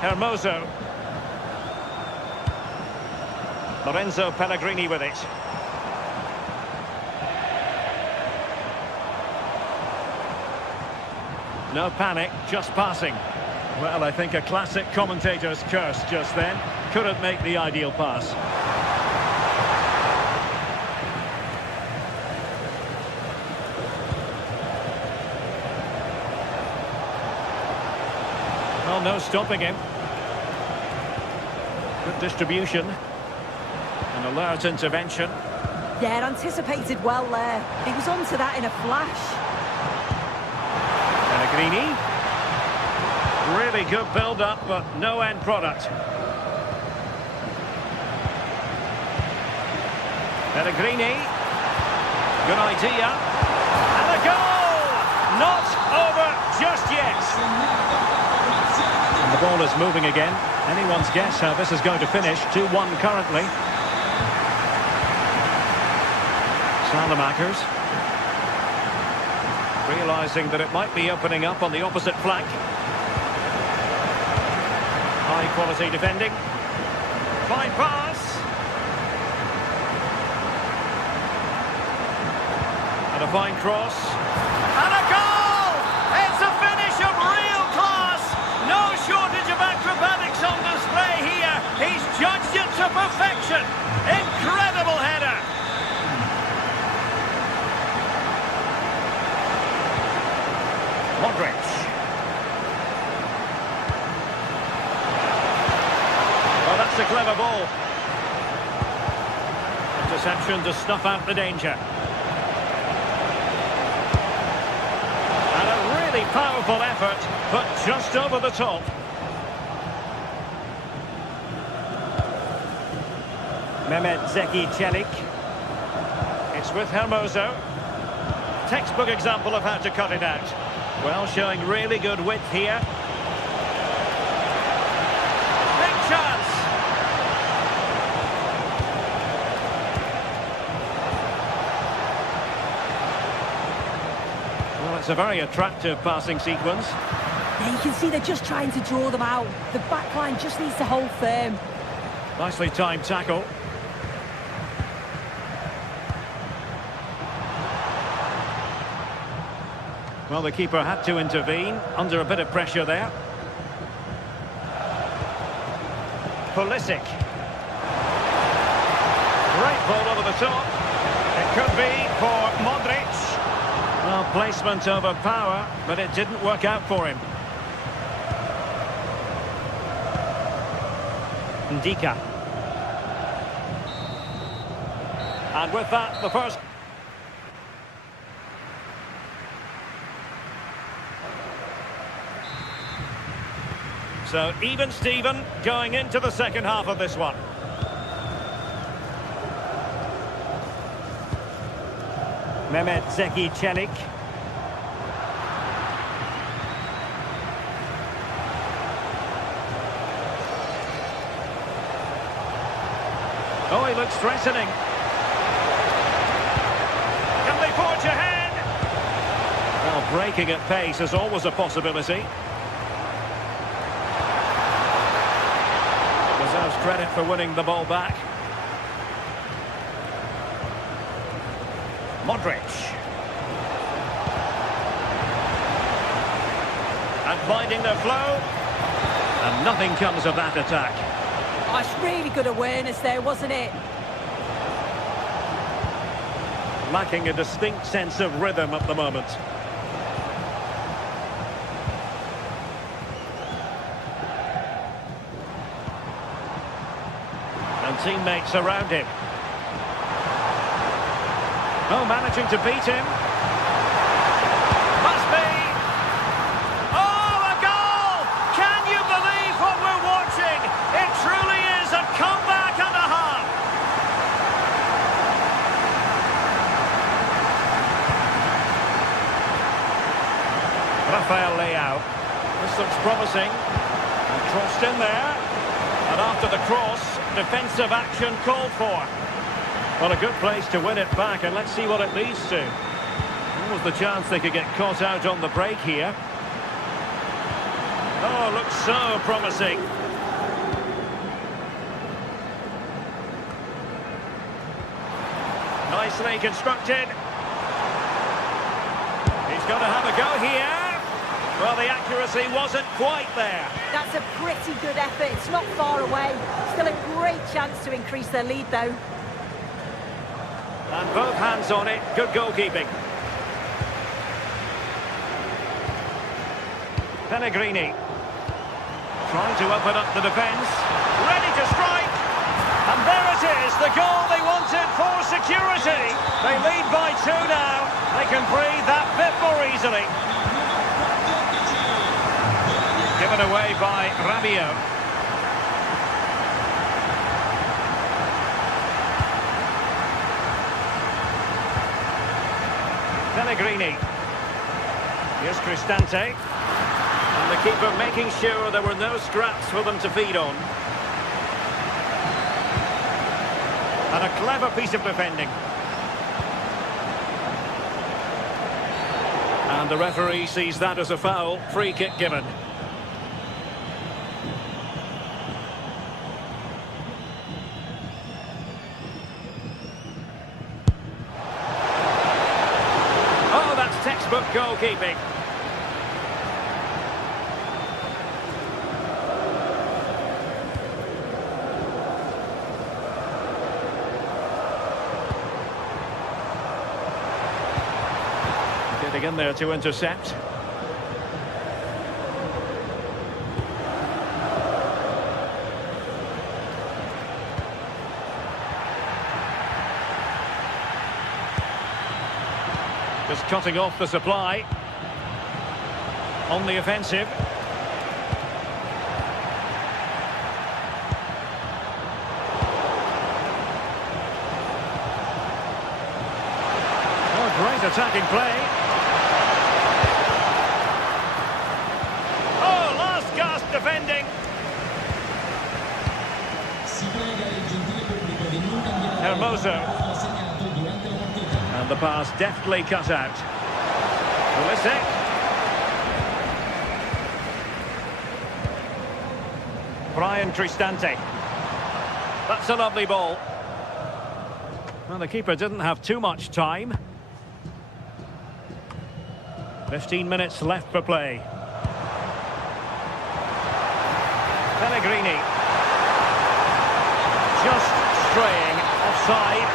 Hermoso. Lorenzo Pellegrini with it. No panic, just passing. Well, I think a classic commentator's curse just then. Couldn't make the ideal pass. Well, no stopping him. Good distribution. An alert intervention. Yeah, anticipated well there. He was onto that in a flash. Pellegrini. Really good build-up, but no end product. Pellegrini. Good idea. And a goal! Not over just yet. And the ball is moving again. Anyone's guess how this is going to finish. 2-1 currently. Salamakers. Realising that it might be opening up on the opposite flank. High quality defending. Fine pass. And a fine cross. And a goal! It's a finish of real class. No shortage of acrobatics on display here. He's judged it to perfection. Incredible header. Modric. Well, that's a clever ball. Interception to snuff out the danger. And a really powerful effort, but just over the top. Mehmet Zeki Çelik. It's with Hermoso. Textbook example of how to cut it out. Well, showing really good width here. Big chance. Well, it's a very attractive passing sequence. Yeah, you can see they're just trying to draw them out. The back line just needs to hold firm. Nicely timed tackle. Well, the keeper had to intervene, under a bit of pressure there. Pulisic. Great ball over the top. It could be for Modric. Well, placement over power, but it didn't work out for him. Ndika. And with that, the first... So, even Steven going into the second half of this one. Mehmet Zeki Çelik. Oh, he looks threatening. Can they forge ahead? Well, breaking at pace is always a possibility. Deserves credit for winning the ball back. Modric. And finding the flow. And nothing comes of that attack. Oh, it's really good awareness there, wasn't it? Lacking a distinct sense of rhythm at the moment. And teammates around him. Oh, managing to beat him. Must be. Oh, a goal! Can you believe what we're watching? It truly is a comeback and a half. Rafael Leao. This looks promising. And crossed in there. And after the cross, defensive action called for. Well, a good place to win it back, and let's see what it leads to. What was the chance they could get caught out on the break here? Oh, looks so promising. Nicely constructed. He's got to have a go here. Well, the accuracy wasn't quite there. That's a pretty good effort. It's not far away. Still a great chance to increase their lead, though. And both hands on it. Good goalkeeping. Pellegrini. Trying to open up the defence. Ready to strike. And there it is, the goal they wanted for security. They lead by 2 now. They can breathe that bit more easily. Given away by Rabiot. Pellegrini. Here's Cristante. And the keeper making sure there were no scraps for them to feed on. And a clever piece of defending. And the referee sees that as a foul. Free kick given. Oh, that's textbook goalkeeping. Getting in there to intercept. Just cutting off the supply. On the offensive. Nice attacking play. Oh, last gasp defending. Si prega il gentile pubblico di non cambiare Hermoso. assegnato durante la partita. And the pass deftly cut out. Pulisic. Brian Cristante. That's a lovely ball. Well, the keeper didn't have too much time. 15 minutes left for play. Pellegrini. Just straying offside.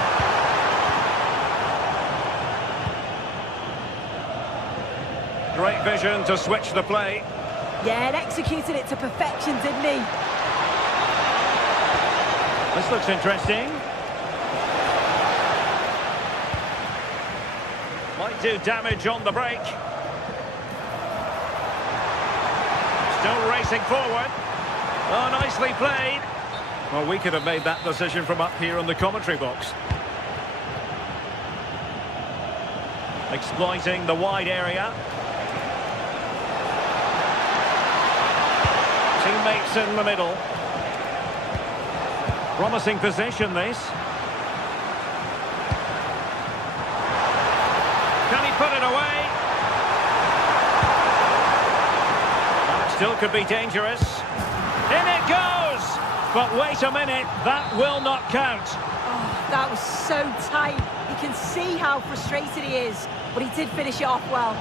Great vision to switch the play. Yeah, and executed it to perfection, didn't he? This looks interesting. Might do damage on the break. Still racing forward. Oh, nicely played. Well, we could have made that decision from up here in the commentary box. Exploiting the wide area. Teammates in the middle. Promising position, this. Can he put it away? And it still could be dangerous. In it goes! But wait a minute, that will not count. Oh, that was so tight. You can see how frustrated he is, but he did finish it off well.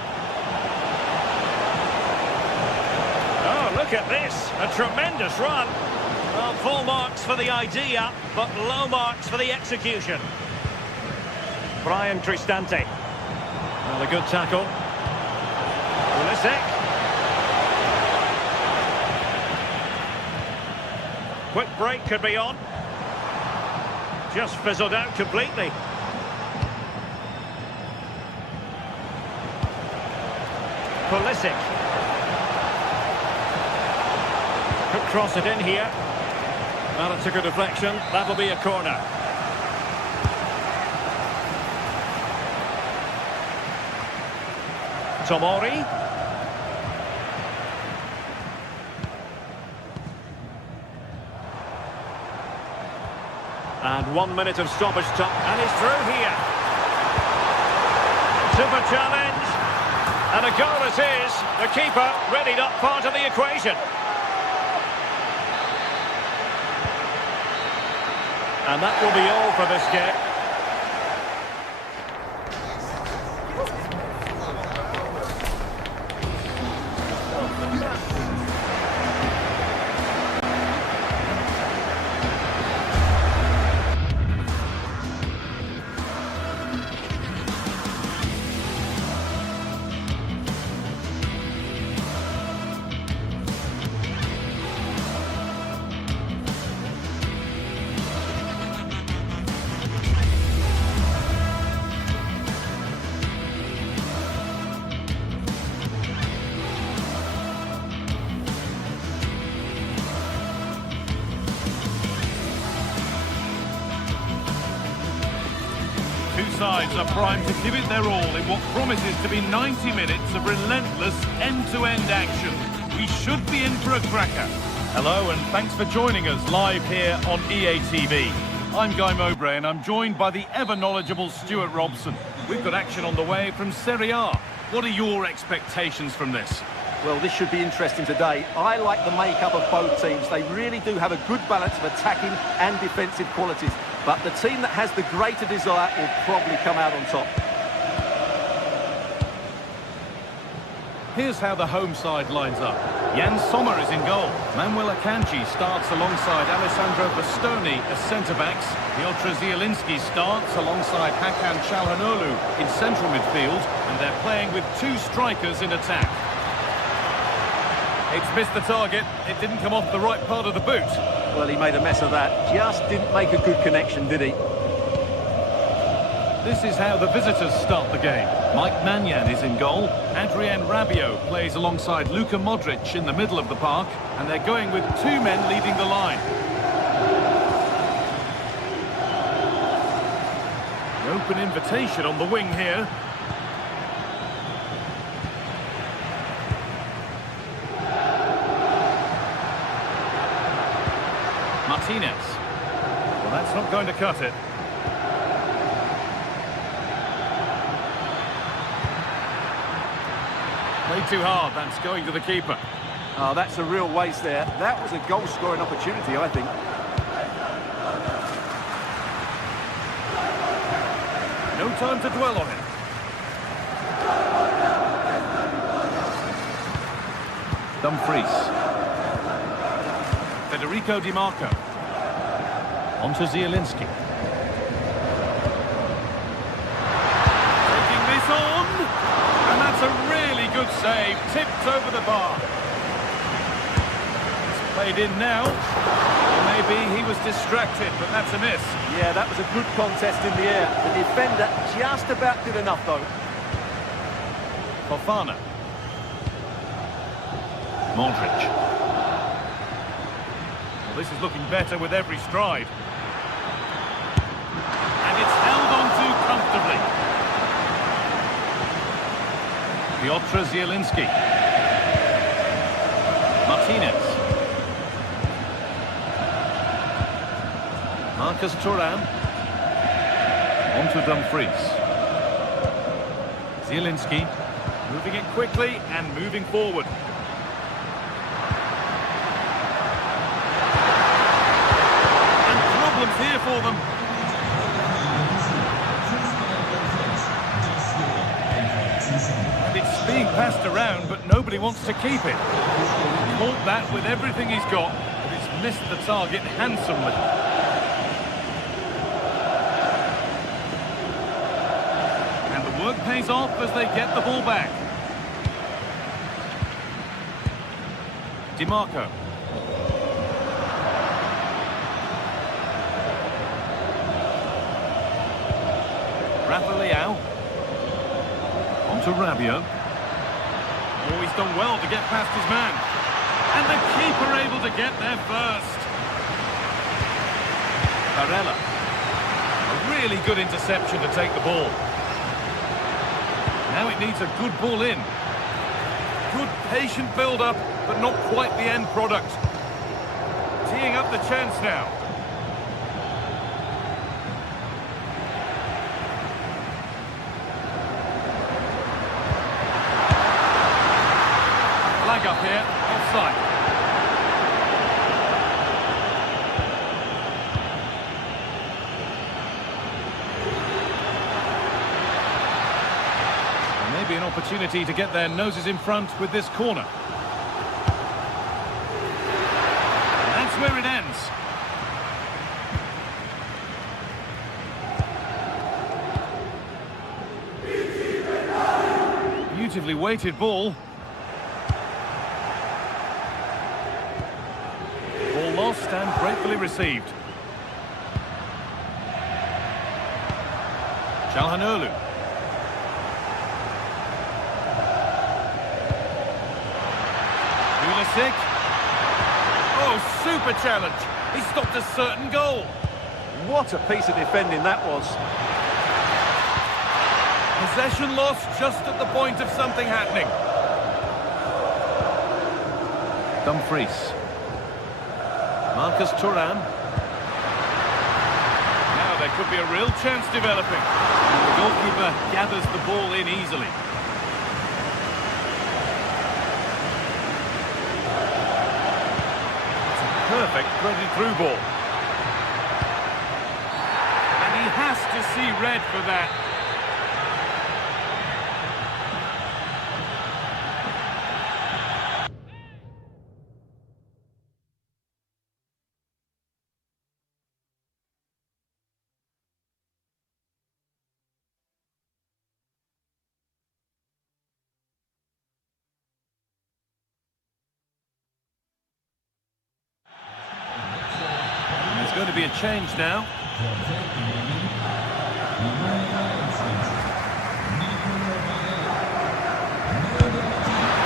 Oh, look at this. A tremendous run. Well, full marks for the idea, but low marks for the execution. Brian Cristante. Well, a good tackle. Pulisic. Quick break could be on. Just fizzled out completely. Pulisic. Could cross it in here. Well, it took a deflection. That'll be a corner. Tomori. And 1 minute of stoppage time. And he's through here. Super challenge. And a goal it is. The keeper readied up part of the equation. And that will be all for this game. Two sides are primed to give it their all in what promises to be 90 minutes of relentless end-to-end action. We should be in for a cracker. Hello and thanks for joining us live here on EA TV. I'm Guy Mowbray and I'm joined by the ever-knowledgeable Stuart Robson. We've got action on the way from Serie A. What are your expectations from this? Well, this should be interesting today. I like the makeup of both teams. They really do have a good balance of attacking and defensive qualities. But the team that has the greater desire will probably come out on top. Here's how the home side lines up. Jan Sommer is in goal. Manuel Akanji starts alongside Alessandro Bastoni as centre-backs. Piotr Zielinski starts alongside Hakan Çalhanoğlu in central midfield. And they're playing with two strikers in attack. It's missed the target. It didn't come off the right part of the boot. Well, he made a mess of that. Just didn't make a good connection, did he? This is how the visitors start the game. Mike Maignan is in goal. Adrien Rabiot plays alongside Luka Modric in the middle of the park. And they're going with two men leading the line. An open invitation on the wing here. That's not going to cut it. Played too hard, that's going to the keeper. Oh, that's a real waste there. That was a goal-scoring opportunity, I think. No time to dwell on it. Dumfries. Federico Di Marco. On to Zielinski. Taking this on. And that's a really good save. Tipped over the bar. It's played in now. Maybe he was distracted, but that's a miss. Yeah, that was a good contest in the air. The defender just about did enough, though. Fofana. Modric. Well, this is looking better with every stride. And it's held on to comfortably. Piotr Zielinski. Martinez. Marcus Thuram. On to Dumfries. Zielinski. Moving it quickly and moving forward. And problems here for them. And it's being passed around, but nobody wants to keep it. Caught that with everything he's got, but it's missed the target handsomely. Work pays off as they get the ball back. Di Marco. Rafa Leao. On to Rabiot. Oh, he's done well to get past his man. And the keeper able to get there first. Barella. A really good interception to take the ball. Now it needs a good ball in. Good patient build-up, but not quite the end product. Teeing up the chance now. Flag up here, offside. Maybe an opportunity to get their noses in front with this corner. And that's where it ends. Beautifully weighted ball. Ball lost and gratefully received. Çalhanoğlu. Oh, super challenge. He stopped a certain goal. What a piece of defending that was. Possession lost just at the point of something happening. Dumfries. Marcus Thuram. Now there could be a real chance developing. And the goalkeeper gathers the ball in easily. Perfect threaded through ball. And he has to see red for that. Going to be a change now.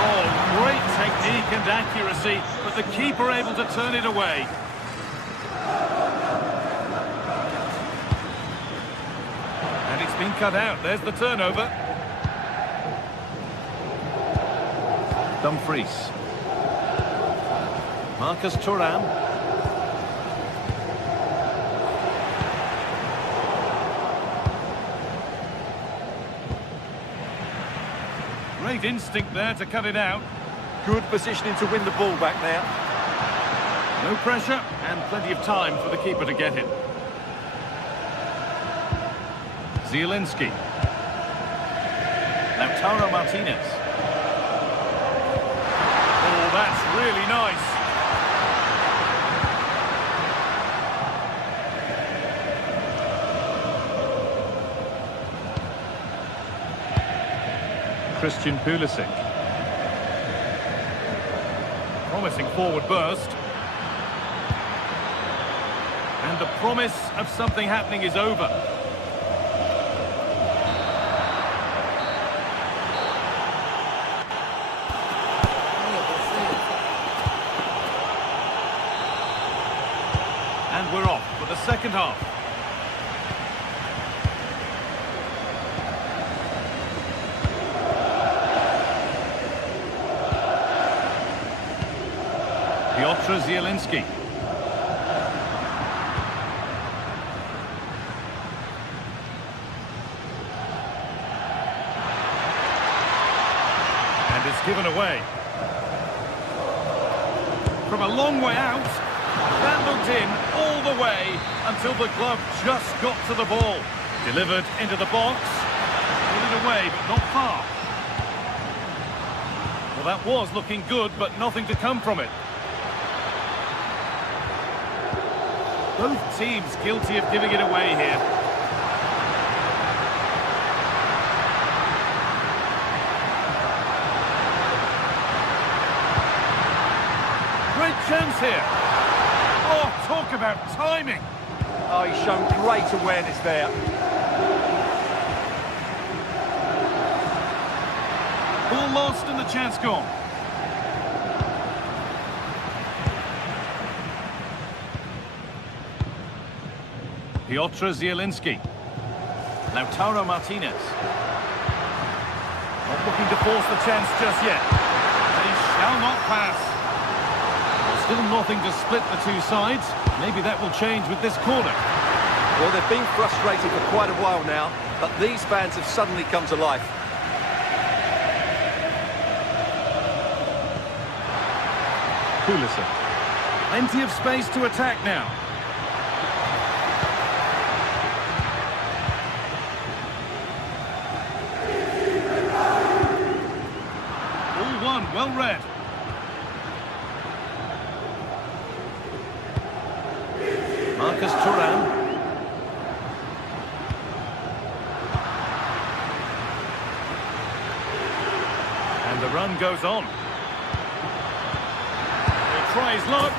Oh, great technique and accuracy, but the keeper able to turn it away. And it's been cut out. There's the turnover. Dumfries. Marcus Thuram. Great instinct there to cut it out. Good positioning to win the ball back now. No pressure and plenty of time for the keeper to get it. Zielinski. Lautaro Martinez. Oh, that's really nice. Christian Pulisic. Promising forward burst. And the promise of something happening is over. And we're off for the second half. Piotr Zielinski. And it's given away. From a long way out, vandaled in all the way until the glove just got to the ball. Delivered into the box. Put it away, but not far. Well, that was looking good, but nothing to come from it. Both teams guilty of giving it away here. Great chance here. Oh, talk about timing. Oh, he's shown great awareness there. Ball lost and the chance gone. Piotr Zielinski. Lautaro Martinez. Not looking to force the chance just yet. They shall not pass. Still nothing to split the two sides. Maybe that will change with this corner. Well, they've been frustrated for quite a while now, but these fans have suddenly come to life. Pulisic. Plenty of space to attack now. Well read. Marcus Thuram. And the run goes on. He'll try his luck,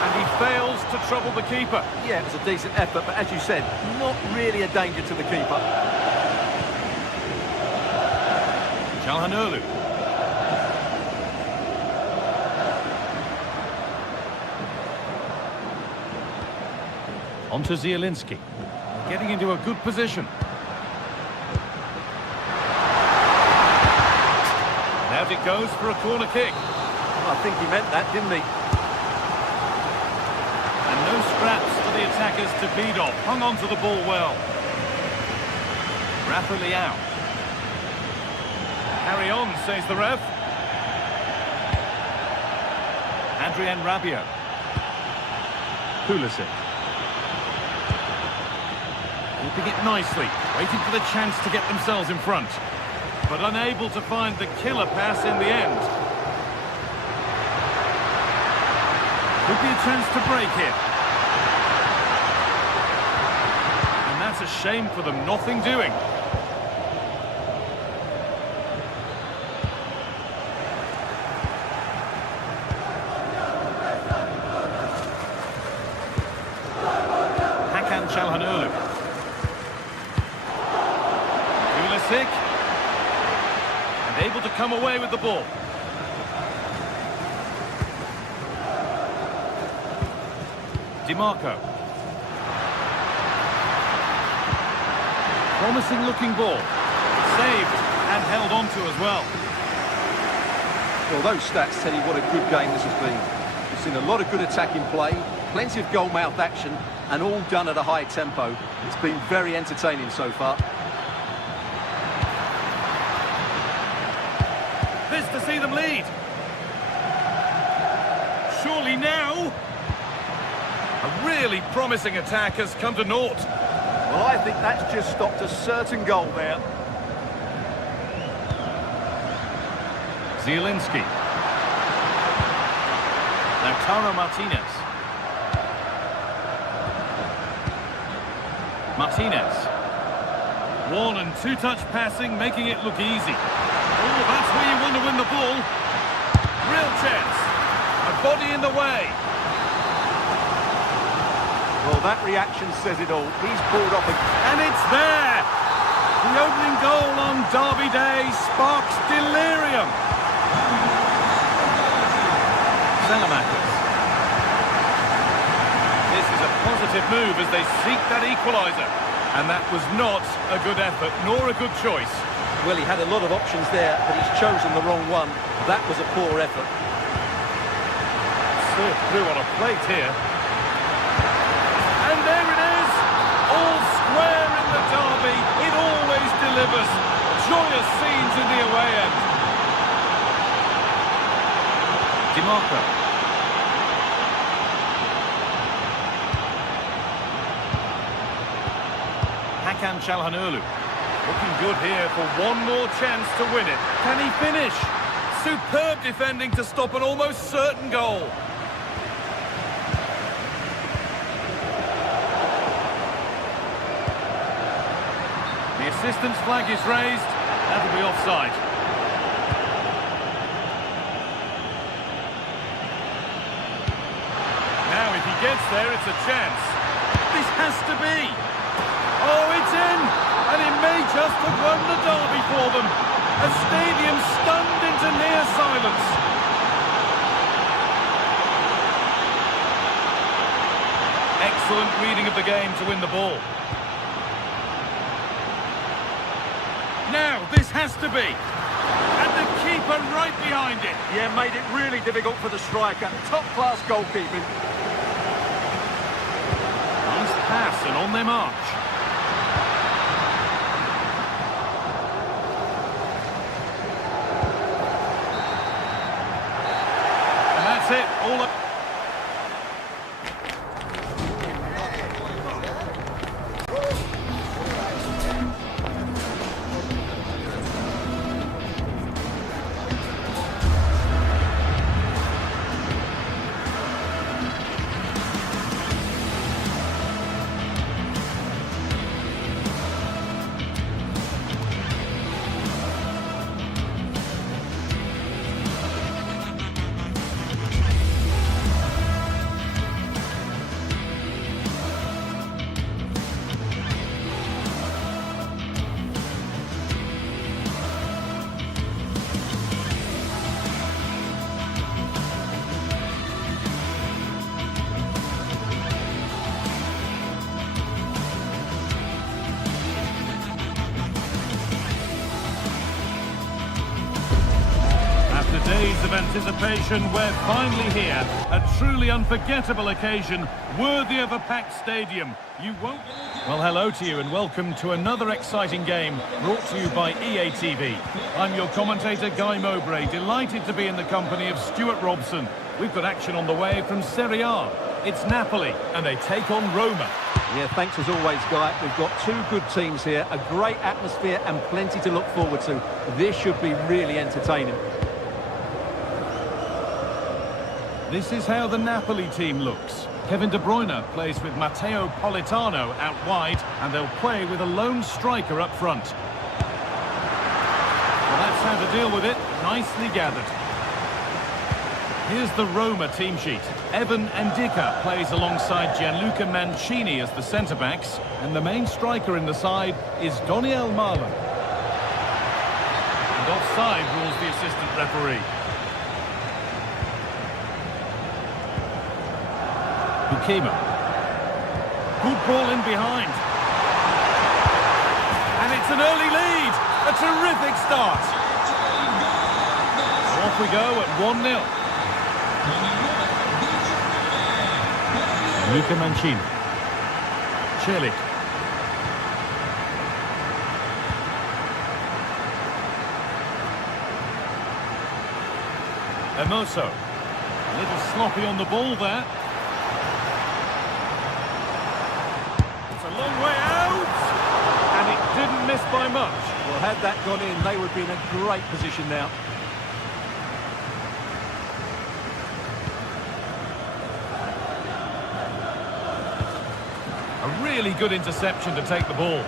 and he fails to trouble the keeper. Yeah, it was a decent effort, but as you said, not really a danger to the keeper. Calhanoglu. On to Zielinski. Getting into a good position. And out it goes for a corner kick. I think he meant that, didn't he? And no scraps for the attackers to beat off. Hung on to the ball well. Rafa Leao. Carry on, says the ref. Adrien Rabiot. Pulisic. Keeping it nicely, waiting for the chance to get themselves in front. But unable to find the killer pass in the end. Could be a chance to break here. And that's a shame for them, nothing doing. Calhanoglu. Pulisic. And able to come away with the ball. DiMarco. Promising looking ball. Saved and held on to as well. Well, those stats tell you what a good game this has been. We've seen a lot of good attacking play, plenty of goal-mouth action, and all done at a high tempo. It's been very entertaining so far. to see them lead. Surely now. A really promising attack has come to naught. Well, I think that's just stopped a certain goal there. Zielinski. Lautaro Martinez. Martinez. One and two-touch passing, making it look easy. Oh, that's where you want to win the ball. Real chance. A body in the way. Well, that reaction says it all. He's pulled off And it's there. The opening goal on Derby Day sparks delirium. Salamakis. This is a positive move as they seek that equaliser. And that was not a good effort, nor a good choice. Well, he had a lot of options there, but he's chosen the wrong one. That was a poor effort. Served through on a plate here. And there it is! All square in the derby. It always delivers. Joyous scenes in the away end. DiMarco. Hakan Çalhanoğlu. Looking good here for one more chance to win it. Can he finish? Superb defending to stop an almost certain goal. The assistant's flag is raised. That'll be offside. Now if he gets there, it's a chance. This has to be. Oh, it's in! And it may just have won the derby for them. A stadium stunned into near silence. Excellent reading of the game to win the ball. Now, this has to be. And the keeper right behind it. Yeah, made it really difficult for the striker. Top-class goalkeeping. Nice pass and on their march. And that's it. All up. After days of anticipation, we're finally here. A truly unforgettable occasion, worthy of a packed stadium. You won't... Well, hello to you and welcome to another exciting game brought to you by EA TV. I'm your commentator, Guy Mowbray, delighted to be in the company of Stuart Robson. We've got action on the way from Serie A. It's Napoli, and they take on Roma. Yeah, thanks as always, Guy. We've got two good teams here, a great atmosphere and plenty to look forward to. This should be really entertaining. This is how the Napoli team looks. Kevin De Bruyne plays with Matteo Politano out wide, and they'll play with a lone striker up front. Well, that's how to deal with it. Nicely gathered. Here's the Roma team sheet. Evan Ndicka plays alongside Gianluca Mancini as the centre-backs, and the main striker in the side is Doniel Marlon. And offside rules the assistant referee. Bukema. Good ball in behind. And it's an early lead. A terrific start. Off we go at 1-0. Luca Mancini. Celik. Hermoso. A little sloppy on the ball there. It's a long way out. And it didn't miss by much. Well, had that gone in, they would be in a great position now. A really good interception to take the ball.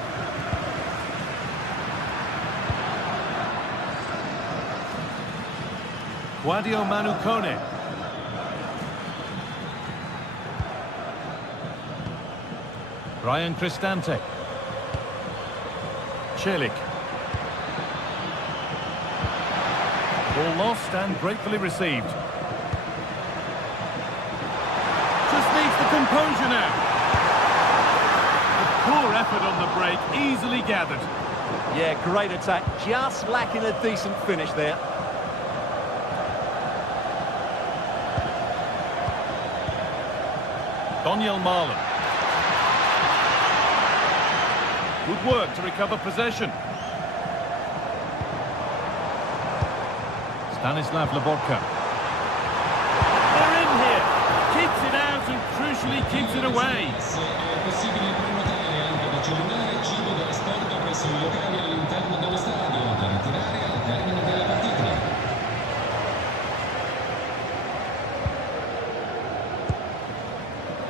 Guadio Manucone. Ryan Cristante. Celik. Ball lost and gratefully received. Just needs the composure now. A poor effort on the break, easily gathered. Yeah, great attack, just lacking a decent finish there. Daniel Marlon. Good work to recover possession. Stanislav Lobotka. They're in here. Keeps it out and crucially keeps it away. È possibile prenotare anche da cellulare cibo da trasporto presso i locali all'interno dello stadio da ritirare al termine della partita.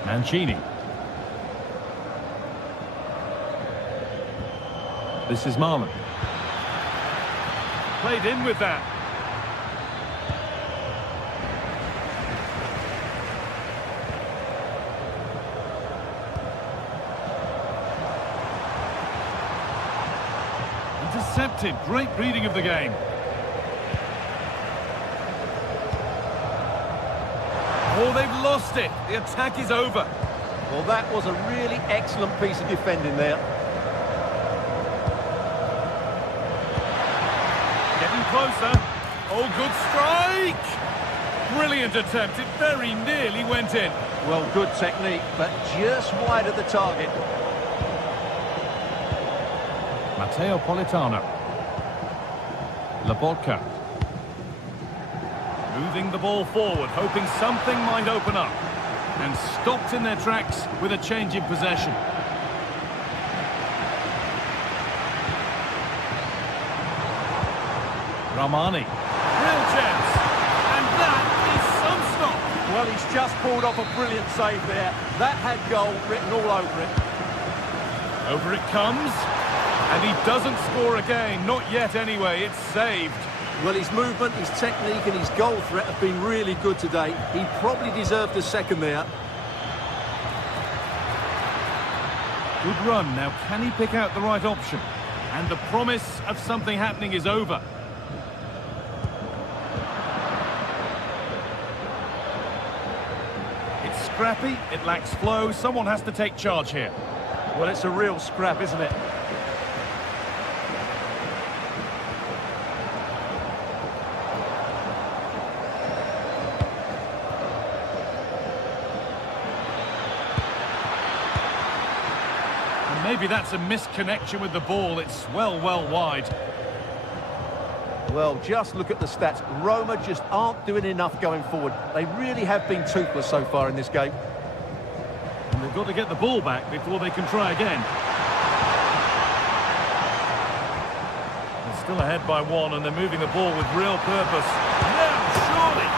Mancini. This is Marlon. Played in with that. Intercepted. Great reading of the game. Oh, they've lost it. The attack is over. Well, that was a really excellent piece of defending there. Getting closer. Oh, good strike! Brilliant attempt. It very nearly went in. Well, good technique, but just wide of the target. Matteo Politano. Lobotka. Moving the ball forward, hoping something might open up. And stopped in their tracks with a change in possession. Ramani. Real chance. And that is some stop. Well, he's just pulled off a brilliant save there. That had goal written all over it. Over it comes. And he doesn't score again. Not yet anyway. It's saved. Well, his movement, his technique and his goal threat have been really good today. He probably deserved a second there. Good run. Now, can he pick out the right option? And the promise of something happening is over. It's scrappy. It lacks flow. Someone has to take charge here. Well, it's a real scrap, isn't it? Maybe that's a misconnection with the ball. It's well wide. Well, just look at the stats. Roma just aren't doing enough going forward. They really have been toothless so far in this game. And they've got to get the ball back before they can try again. They're still ahead by one, and they're moving the ball with real purpose. Now, surely!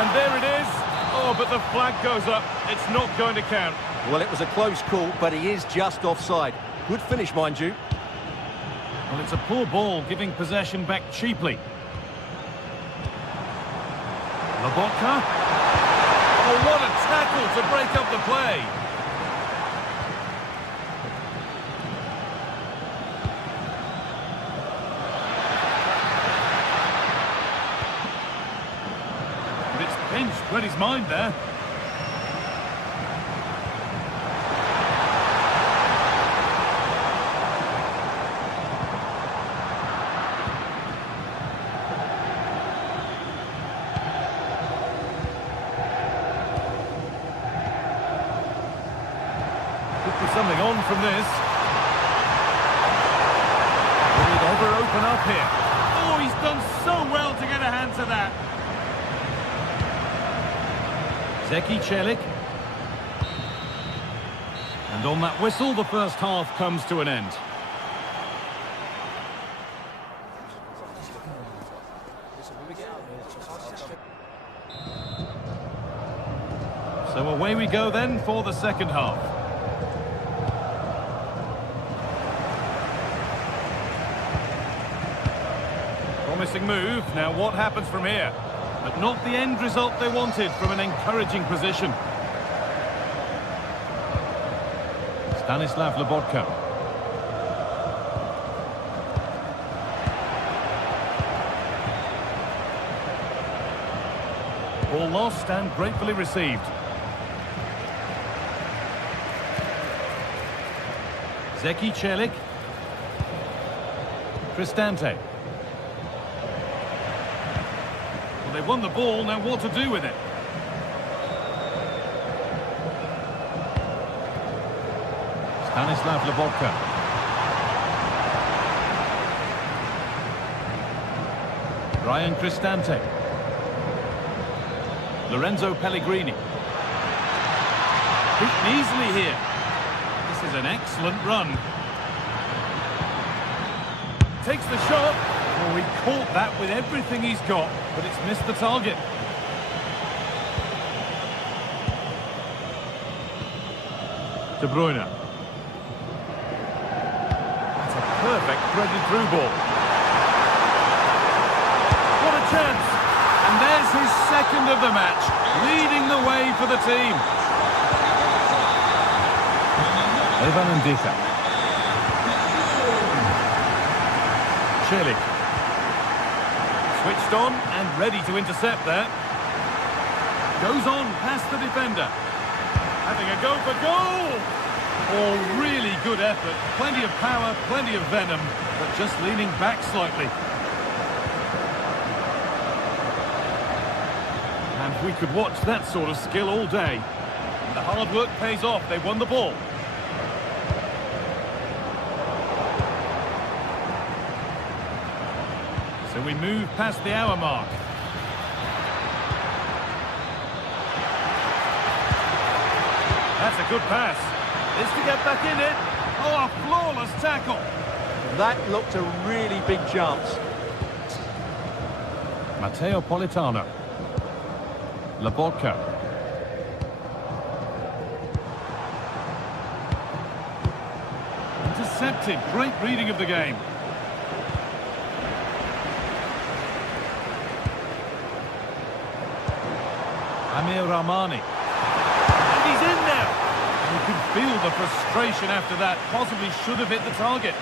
And there it is. Oh, but the flag goes up. It's not going to count. Well, it was a close call, but he is just offside. Good finish, mind you. Well, it's a poor ball, giving possession back cheaply. Lobotka. Oh, what a tackle to break up the play. But it's pinched, read his mind there. Something on from this. Will it ever open up here? Oh, he's done so well to get a hand to that. Zeki Celik. And on that whistle, the first half comes to an end. So away we go then for the second half. Promising move. Now what happens from here? But not the end result they wanted from an encouraging position. Stanislav Lobotka. Ball lost and gratefully received. Zeki Celik. Cristante. Well, they've won the ball, now what to do with it? Stanislav Lobotka. Ryan Cristante. Lorenzo Pellegrini. Beaten easily here. This is an excellent run. Takes the shot. Oh, he caught that with everything he's got, but it's missed the target. De Bruyne. That's a perfect threaded through ball. What a chance! And there's his second of the match, leading the way for the team. Evan Ndika. Celik. Switched on and ready to intercept there. Goes on past the defender. Having a go for goal! Oh, really good effort. Plenty of power, plenty of venom, but just leaning back slightly. And we could watch that sort of skill all day. And the hard work pays off. They won the ball. So we move past the hour mark. That's a good pass. Is to get back in it. Oh, a flawless tackle. That looked a really big chance. Matteo Politano. Lobotka. Intercepted. Great reading of the game. Amir Rahmani. And he's in there. You can feel the frustration after that. Possibly should have hit the target.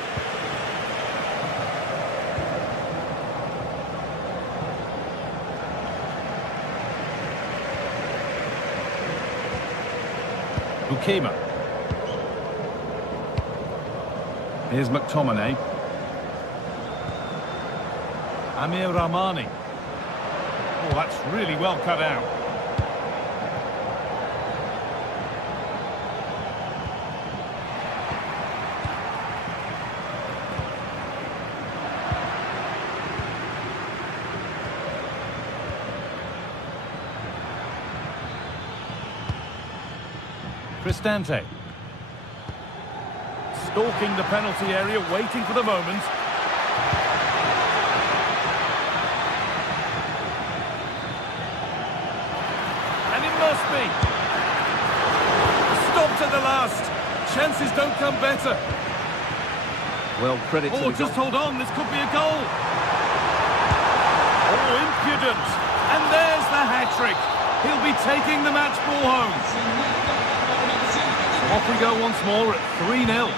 Bukema. Here's McTominay. Amir Rahmani. Oh, that's really well cut out. Cristante. Stalking the penalty area, waiting for the moment. And it must be. Stopped at the last. Chances don't come better. Well, credit to the just hold on, this could be a goal. Oh, impudent. And there's the hat-trick. He'll be taking the match ball home. Off we go once more at 3-0.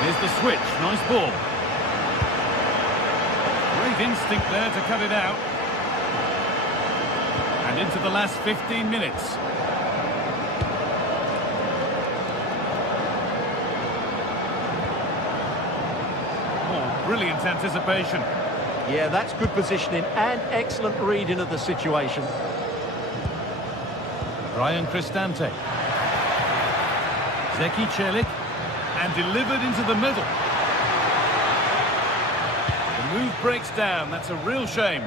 Here's the switch. Nice ball. Great instinct there to cut it out. And into the last 15 minutes. Oh, brilliant anticipation. Yeah, that's good positioning and excellent reading of the situation. Ryan Cristante. Zeki Celik. And delivered into the middle. The move breaks down. That's a real shame.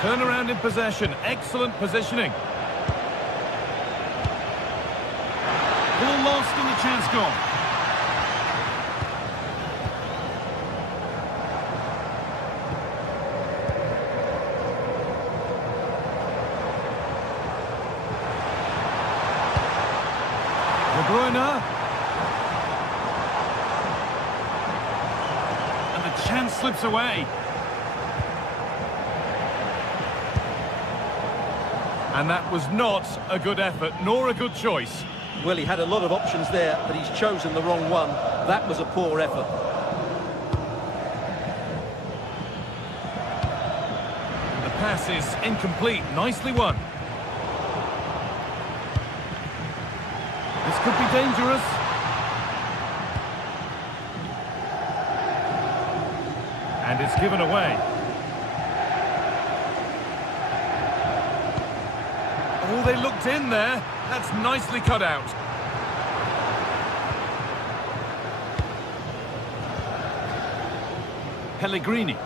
Turnaround in possession. Excellent positioning. Ball lost and the chance gone. De Bruyne. And the chance slips away. And that was not a good effort, nor a good choice. Well, he had a lot of options there, but he's chosen the wrong one. That was a poor effort. The pass is incomplete. Nicely won. This could be dangerous. And it's given away. Oh, they looked in there. That's nicely cut out. Pellegrini.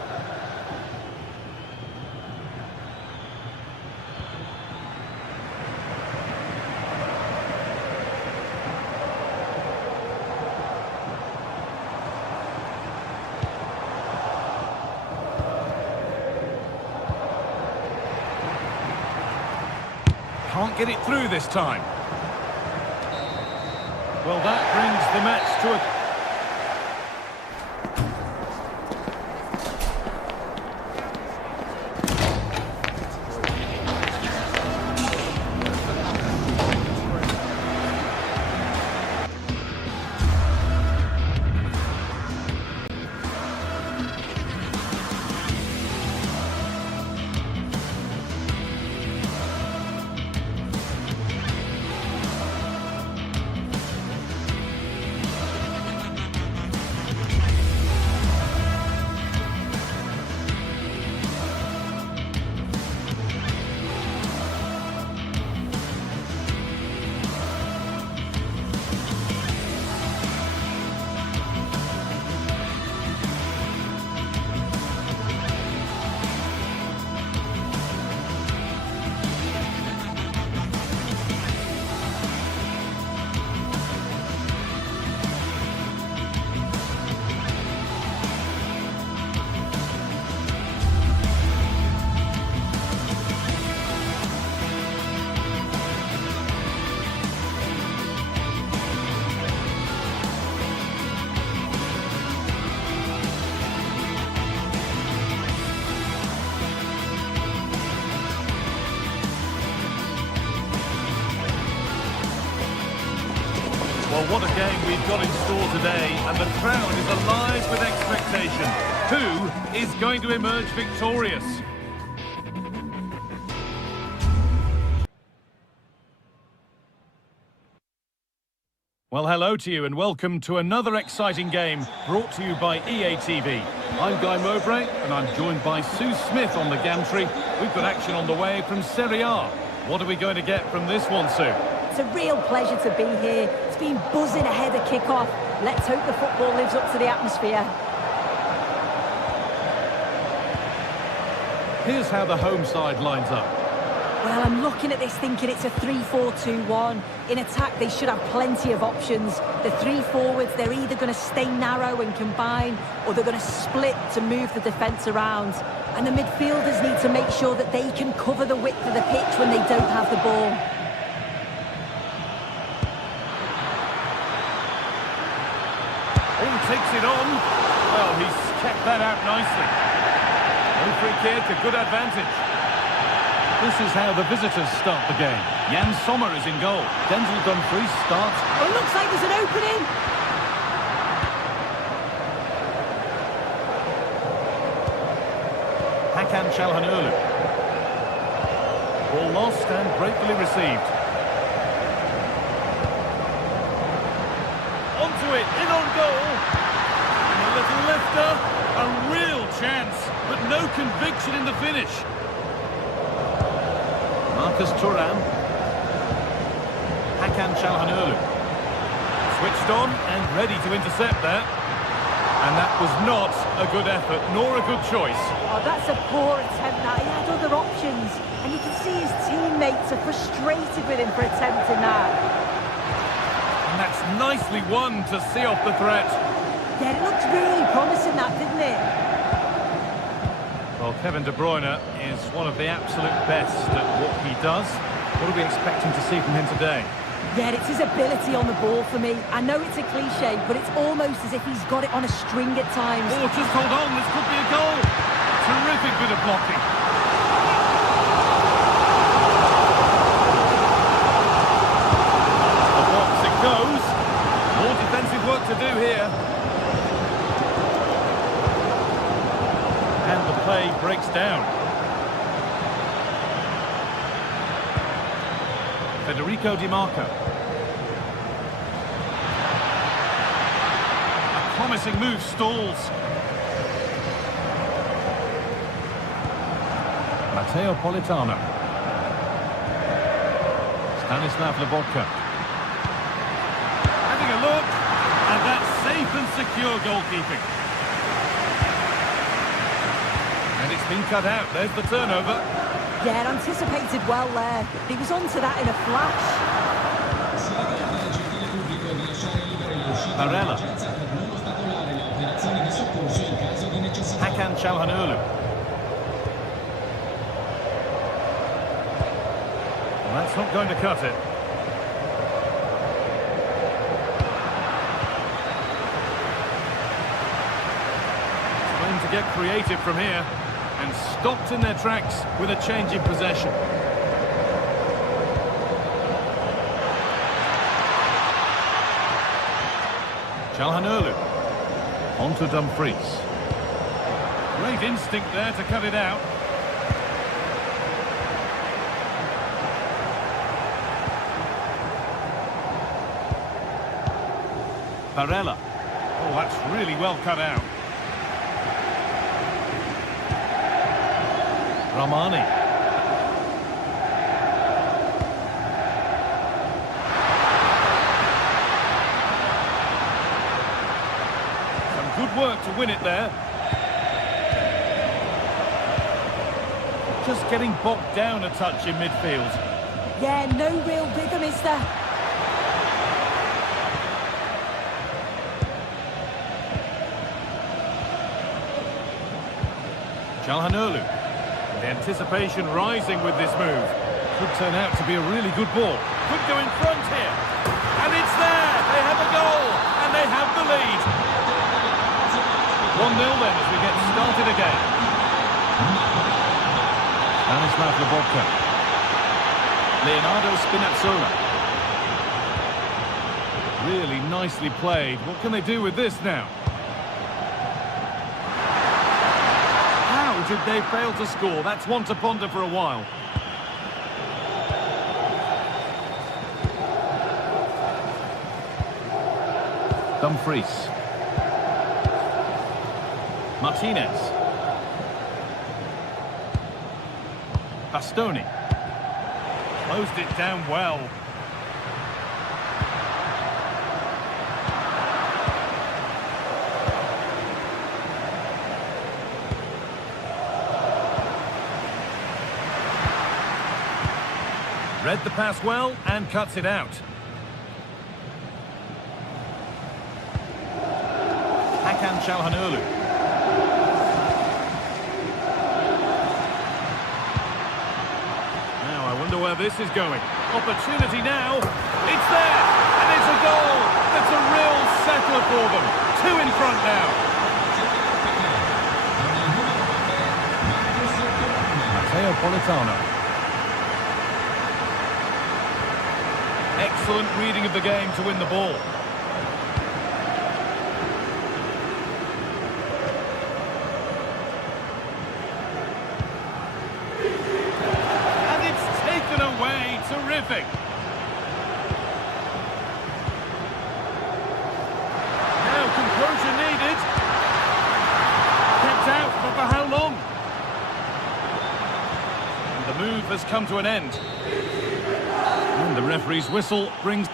Can't get it through this time. Well, that brings the match to a... Well, what a game we've got in store today, and the crowd is alive with expectation. Who is going to emerge victorious? Well, hello to you and welcome to another exciting game brought to you by EA TV. I'm Guy Mowbray and I'm joined by Sue Smith on the gantry. We've got action on the way from Serie A. What are we going to get from this one, Sue? It's a real pleasure to be here. It's been buzzing ahead of kick-off. Let's hope the football lives up to the atmosphere. Here's how the home side lines up. Well, I'm looking at this thinking it's a 3-4-2-1. In attack, they should have plenty of options. The three forwards, they're either going to stay narrow and combine, or they're going to split to move the defence around. And the midfielders need to make sure that they can cover the width of the pitch when they don't have the ball. Oh, takes it on. Well, he's kept that out nicely. No free kick, a good advantage. This is how the visitors start the game. Jan Sommer is in goal. Denzel Dumfries starts. Oh, it looks like there's an opening. Hakan Çalhanoğlu. Ball lost and gratefully received. Onto it, in on goal. And a little lifter. A real chance, but no conviction in the finish. Marcus Thuram. Switched on and ready to intercept there. And that was not a good effort, nor a good choice. Oh, that's a poor attempt, that. He had other options. And you can see his teammates are frustrated with him for attempting that. And that's nicely won to see off the threat. Yeah, it looked really promising, that, didn't it? Well, Kevin De Bruyne is one of the absolute best at what he does. What are we expecting to see from him today? Yeah, it's his ability on the ball for me. I know it's a cliche, but it's almost as if he's got it on a string at times. Oh, just hold on, this could be a goal. Terrific bit of blocking. The box it goes. More defensive work to do here. And the play breaks down. Federico Di Marco. A promising move stalls. Matteo Politano. Stanislav Lobotka. Having a look, and that's safe and secure goalkeeping. And it's been cut out. There's the turnover. Yeah, anticipated well there. He was onto that in a flash. Barella. Hakan Çalhanoğlu. Well, that's not going to cut it. Trying to get creative from here. And stopped in their tracks with a change in possession. Çalhanoğlu. On to Dumfries. Great instinct there to cut it out. Barella. Oh, that's really well cut out. Ramani. Some good work to win it there. Just getting bogged down a touch in midfield. Yeah, no real rhythm, is there? Çalhanoğlu. The anticipation rising with this move. Could turn out to be a really good ball. Could go in front here. And it's there! They have a goal! And they have the lead. 1-0 then as we get started again. Stanislav Lobotka. Leonardo Spinazzola. Really nicely played. What can they do with this now? Did they fail to score? That's one to ponder for a while. Dumfries. Martinez. Bastoni. Closed it down well. Read the pass well and cuts it out. Hakan Çalhanoğlu. Now I wonder where this is going. Opportunity now. It's there, and it's a goal. That's a real settler for them. 2 in front now. Matteo Politano. Excellent reading of the game to win the ball. And it's taken away. Terrific. Now composure needed. Kept out, but for how long? And the move has come to an end. And the referee's whistle brings...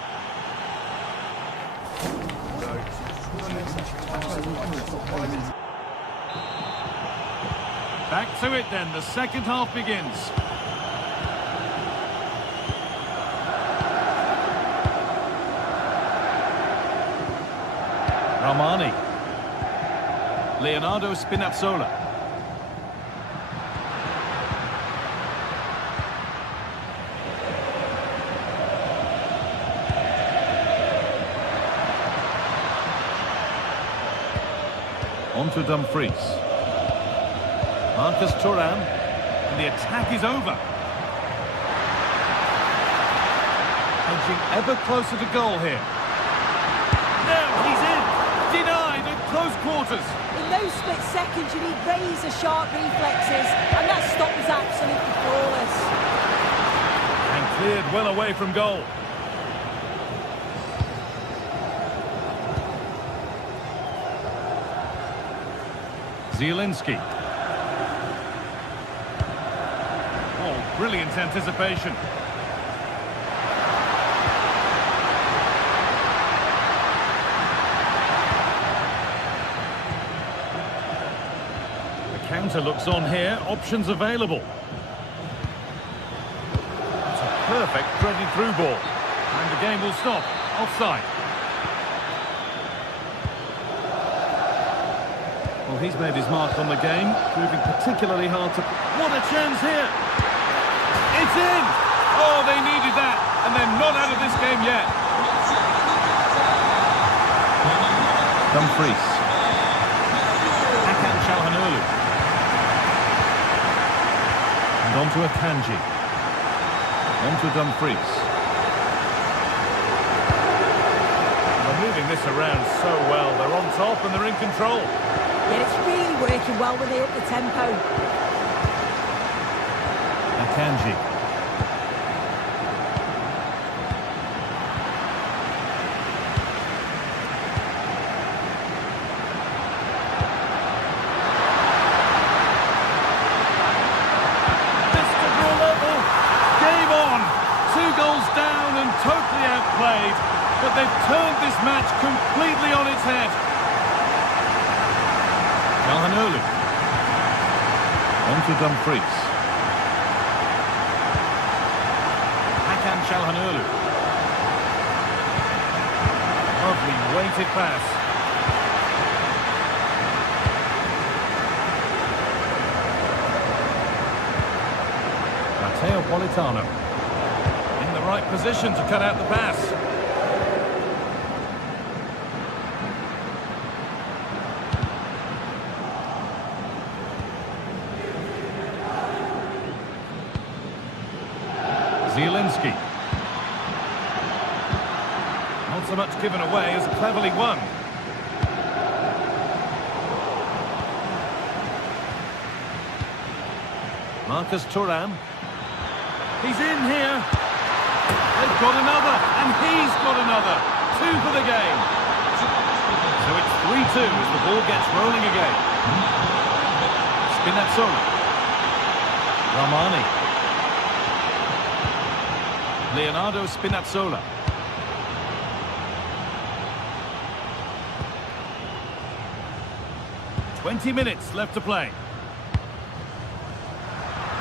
Back to it then, the second half begins. Ramani. Leonardo Spinazzola. On to Dumfries. Marcus Thuram. And the attack is over. Edging ever closer to goal here. Now he's in. Denied at close quarters. In those split seconds, you need razor-sharp reflexes, and that stop was absolutely flawless. And cleared well away from goal. Zielinski. Oh, brilliant anticipation. Counter looks on here, options available. It's a perfect threaded through ball. And the game will stop. Offside. Well, he's made his mark on the game, proving particularly hard to... What a chance here! It's in! Oh, they needed that, and they're not out of this game yet. Dumfries. Hakan Çalhanoğlu. On to Akanji. On to Dumfries. They're moving this around so well. They're on top and they're in control. Yeah, it's really working well when they up the tempo. Akanji. Totally outplayed, but they've turned this match completely on its head. Çalhanoğlu. On to Dumfries. Hakan Çalhanoğlu. Lovely weighted pass. Matteo Politano. Right position to cut out the pass. Zielinski. Not so much given away as cleverly won. Marcus Thuram. He's in here. They've got another, and he's got another. 2 for the game. So it's 3-2 as the ball gets rolling again. Spinazzola. Ramani. Leonardo Spinazzola. "20 minutes left to play.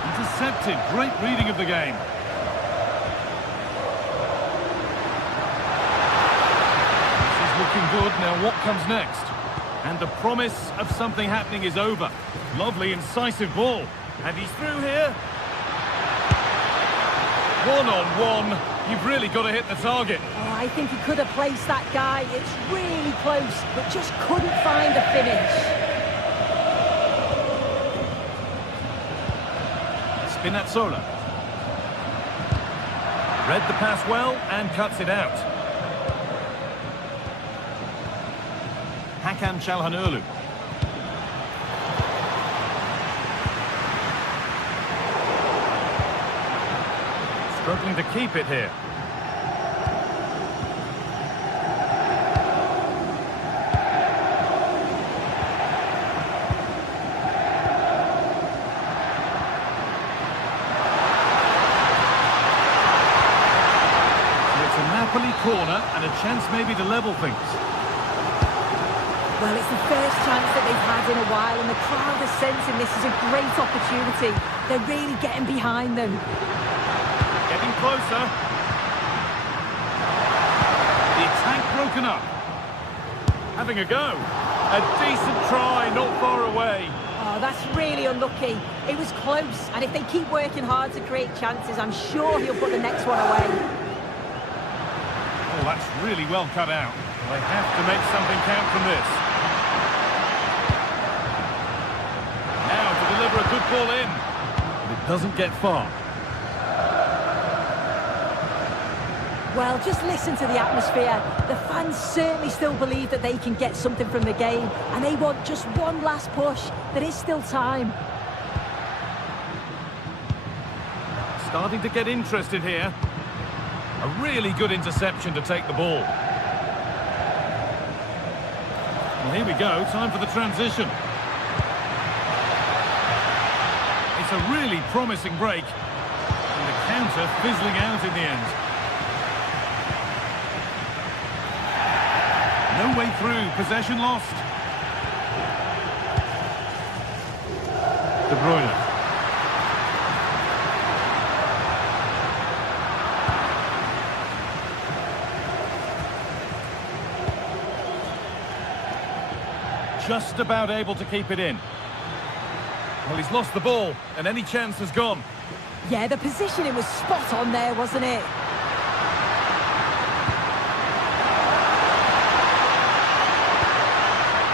Intercepted. Great reading of the game. Looking good. Now what comes next? And the promise of something happening is over. Lovely incisive ball. And he's through here. One-on-one. You've really got to hit the target. Oh, I think he could have placed that guy. It's really close, but just couldn't find a finish. Spinazzola. Read the pass well and cuts it out. Hakan Çalhanoğlu. Struggling to keep it here. chance maybe to level things. Well, it's the first chance that they've had in a while, and the crowd are sensing this is a great opportunity. They're really getting behind them. Getting closer. The attack broken up. Having a go. A decent try, not far away. Oh, that's really unlucky. It was close, and if they keep working hard to create chances, I'm sure he'll put the next one away. Oh, that's really well cut out. They have to make something count from this. Now to deliver a good ball in. But it doesn't get far. Well, just listen to the atmosphere. The fans certainly still believe that they can get something from the game, and they want just one last push. There is still time. Starting to get interested here. A really good interception to take the ball. Well, here we go. Time for the transition. It's a really promising break. And the counter fizzling out in the end. No way through. Possession lost. De Bruyne. Just about able to keep it in. Well, he's lost the ball, and any chance has gone. Yeah, the positioning was spot on there, wasn't it?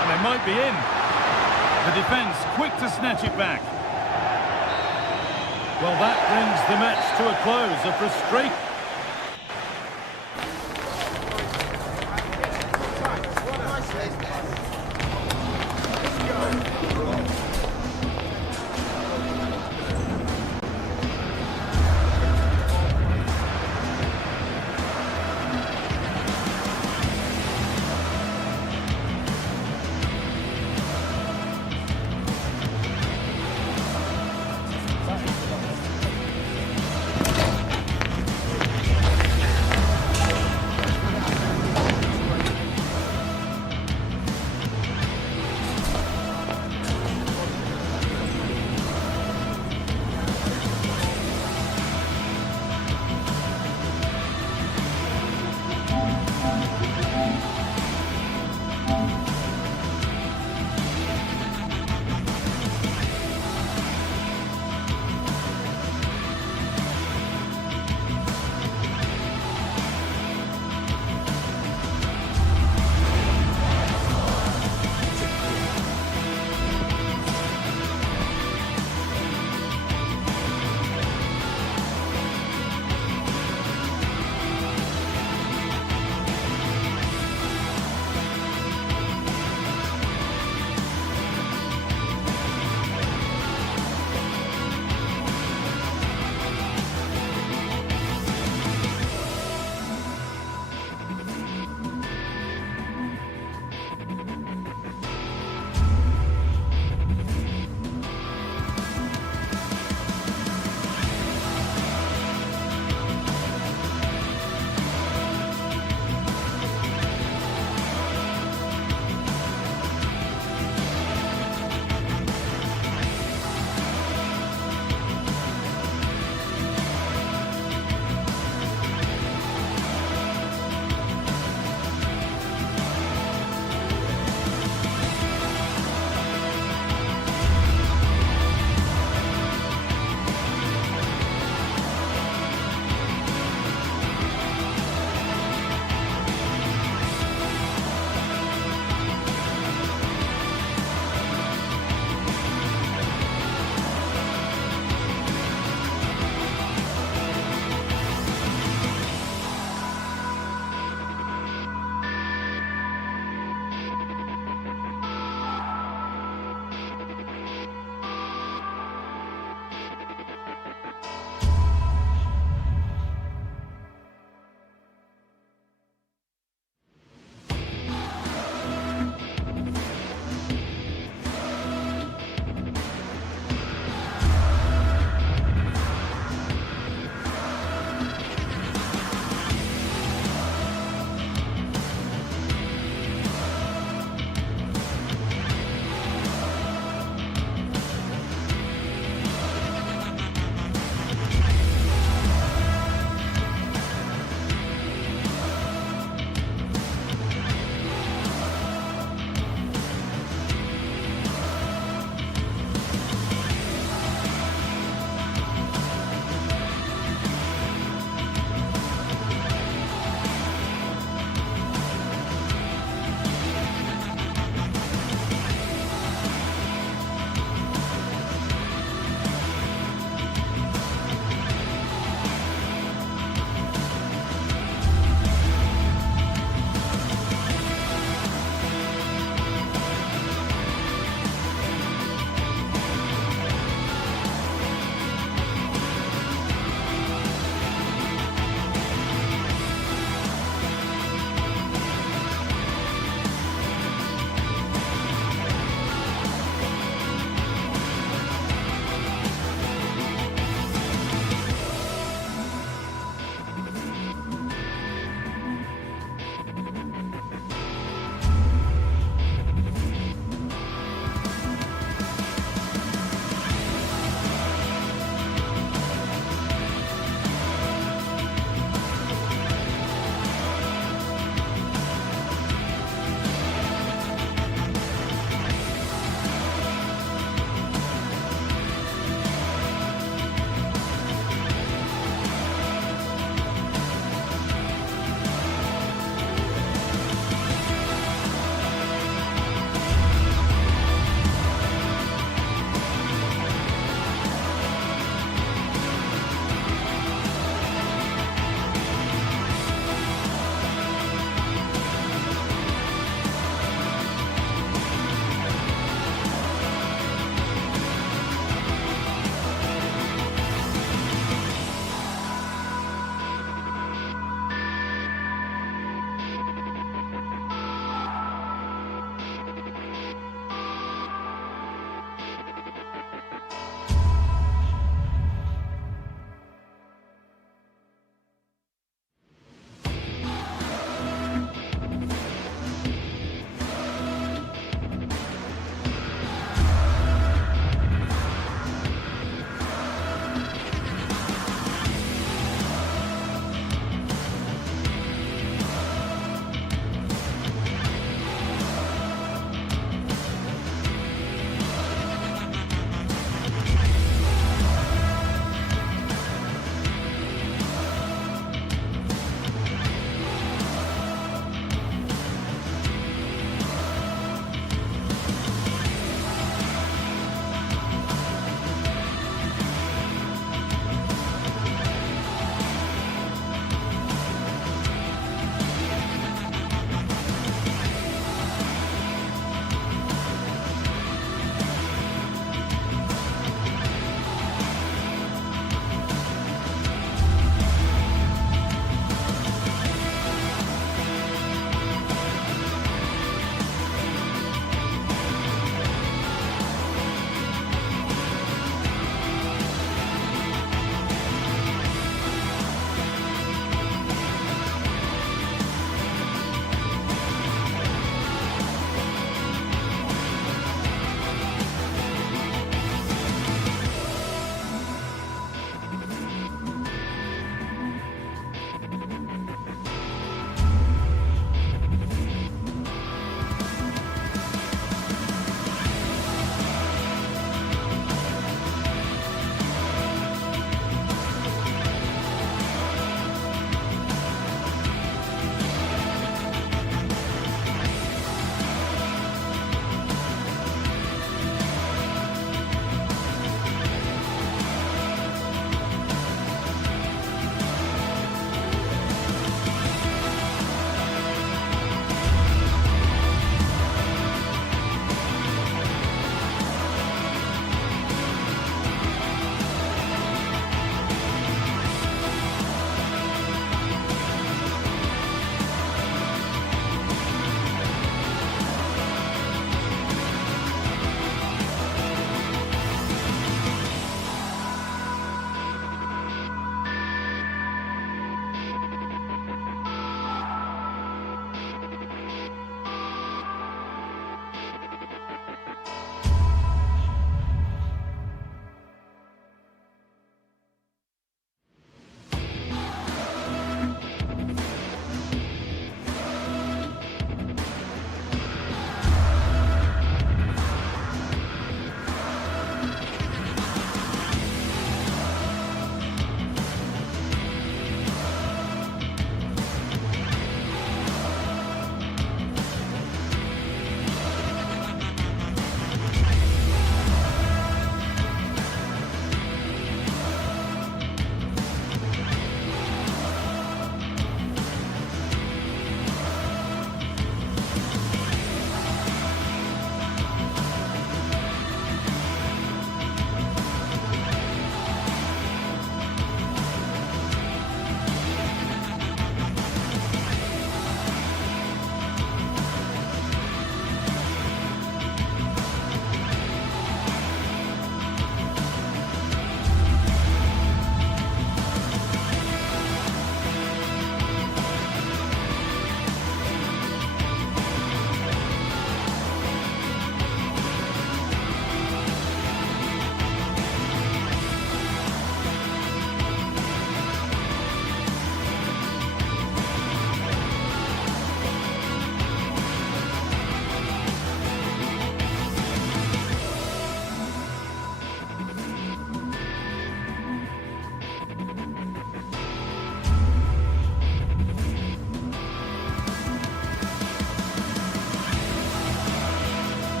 And they might be in. The defence quick to snatch it back. Well, that brings the match to a close. A frustrating...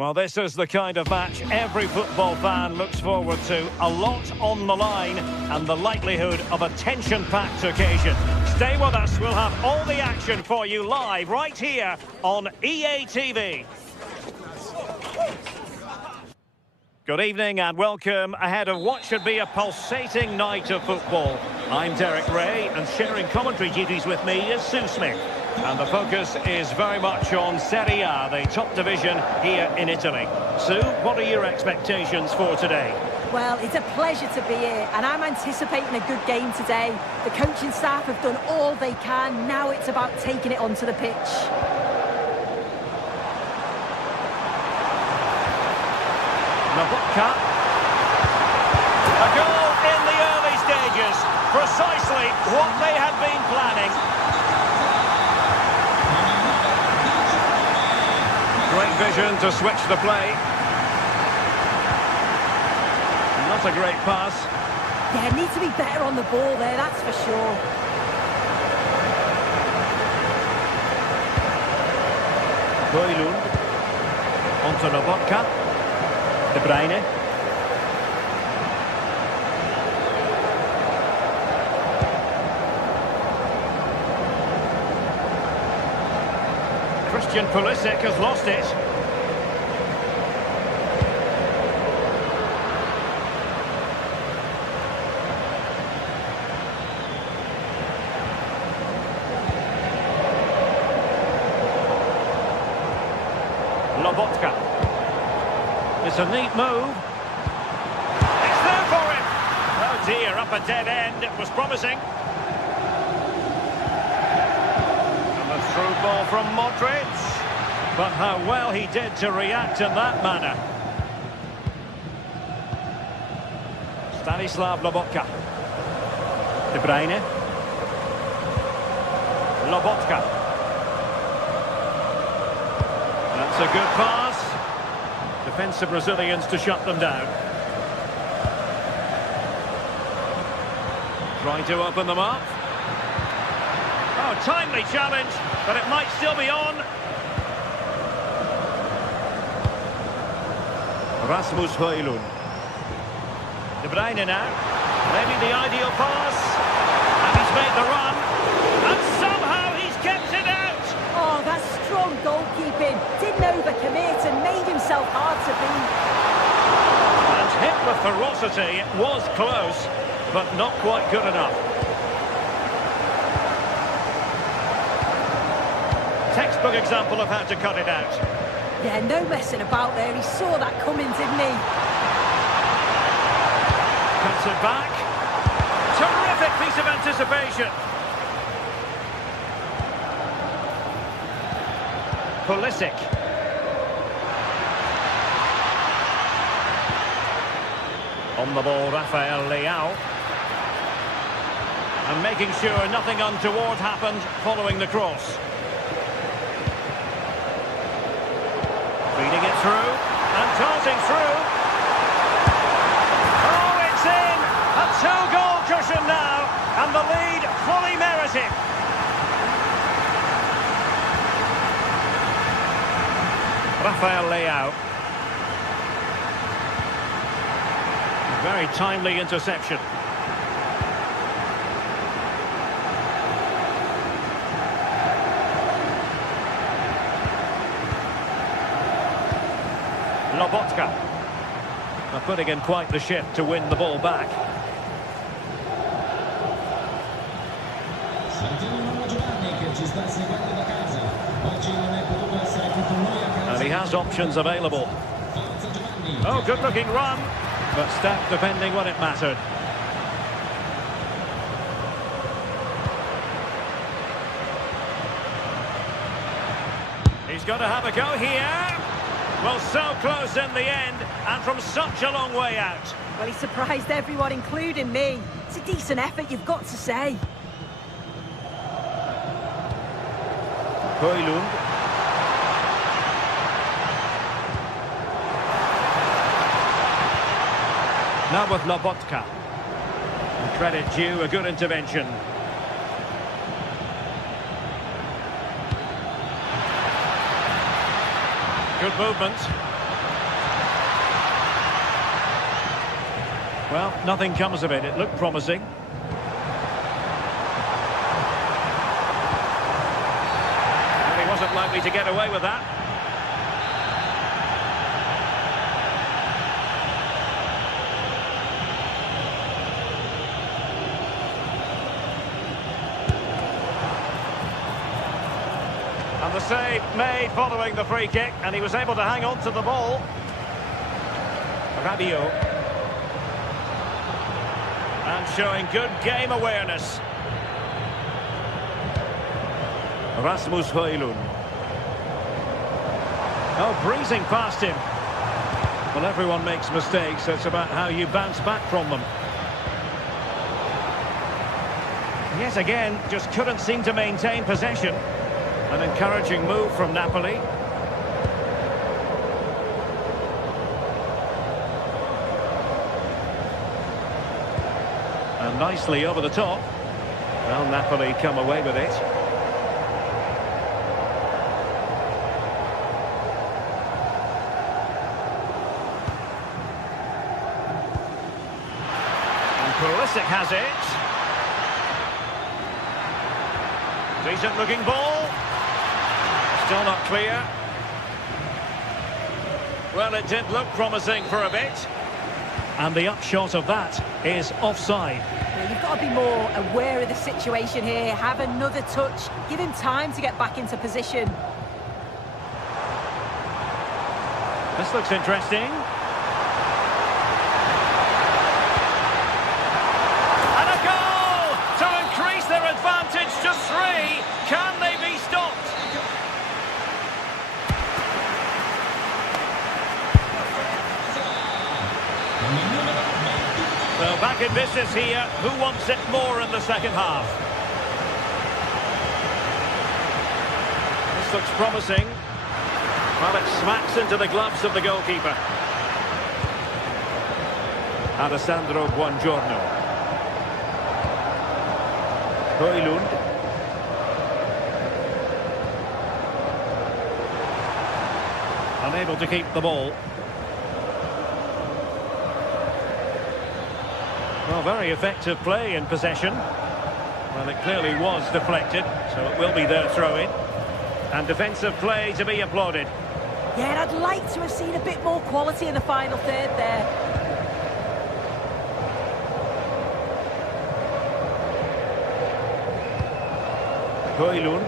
Well, this is the kind of match every football fan looks forward to. A lot on the line and the likelihood of a tension-packed occasion. Stay with us, we'll have all the action for you live right here on EA TV. Good evening and welcome ahead of what should be a pulsating night of football. I'm Derek Ray and sharing commentary duties with me is Sue Smith. And the focus is very much on Serie A, the top division here in Italy. Sue, what are your expectations for today? Well, it's a pleasure to be here, and I'm anticipating a good game today. The coaching staff have done all they can. Now it's about taking it onto the pitch. Nabotka. A goal in the early stages. Precisely what they had been planning. Great vision to switch the play. Not a great pass. Yeah, needs to be better on the ball there, that's for sure. Højlund. Onto Nabotka. De Bruyne. Christian Pulisic has lost it. Lobotka. It's a neat move. It's there for him. Oh dear, up a dead end. It was promising. Through ball from Modric, but how well he did to react in that manner. Stanislav Lobotka. De Bruyne. Lobotka. That's a good pass. Defensive Brazilians to shut them down. Trying to open them up. Oh, timely challenge, but it might still be on. Rasmus Højlund. De Bruyne now. Maybe the ideal pass. And he's made the run. And somehow he's kept it out. Oh, that's strong goalkeeping. Didn't overcommit and made himself hard to beat. And hit with ferocity. It was close, but not quite good enough. Textbook example of how to cut it out. Yeah, no messing about there. He saw that coming, didn't he? Cuts it back. Terrific piece of anticipation. Pulisic. On the ball, Rafael Leao. And making sure nothing untoward happened following the cross. Feeding it through, and darting through. Oh, it's in! A two-goal cushion now, and the lead fully merited. Rafael Leao. Very timely interception. Lobotka. They're putting in quite the shift to win the ball back. And he has options available. Oh, good-looking run, but stat defending when it mattered. He's got to have a go here. Well, so close in the end, and from such a long way out. Well, he surprised everyone, including me. It's a decent effort, you've got to say. Højlund. Now with Lobotka. Credit due, a good intervention. Good movement. Well, nothing comes of it. It looked promising. And he wasn't likely to get away with that. And the save made following the free kick, and he was able to hang on to the ball. Rabiot. And showing good game awareness. Rasmus Højlund. Oh, breezing past him. Well, everyone makes mistakes. It's about how you bounce back from them. Yet again, just couldn't seem to maintain possession. An encouraging move from Napoli. And nicely over the top. Well, Napoli come away with it. And Pulisic has it. Decent looking ball. Still not clear. Well, it did look promising for a bit. And the upshot of that is offside. Yeah, you've got to be more aware of the situation here. Have another touch. Give him time to get back into position. This looks interesting. And a goal to increase their advantage to 3. Can they be stopped? So back in business here. Who wants it more in the second half? This looks promising. Well, it smacks into the gloves of the goalkeeper. Alessandro Buongiorno. Højlund. Unable to keep the ball. Well, very effective play in possession. Well, it clearly was deflected, so it will be their throw-in. And defensive play to be applauded. Yeah, and I'd like to have seen a bit more quality in the final third there. Højlund.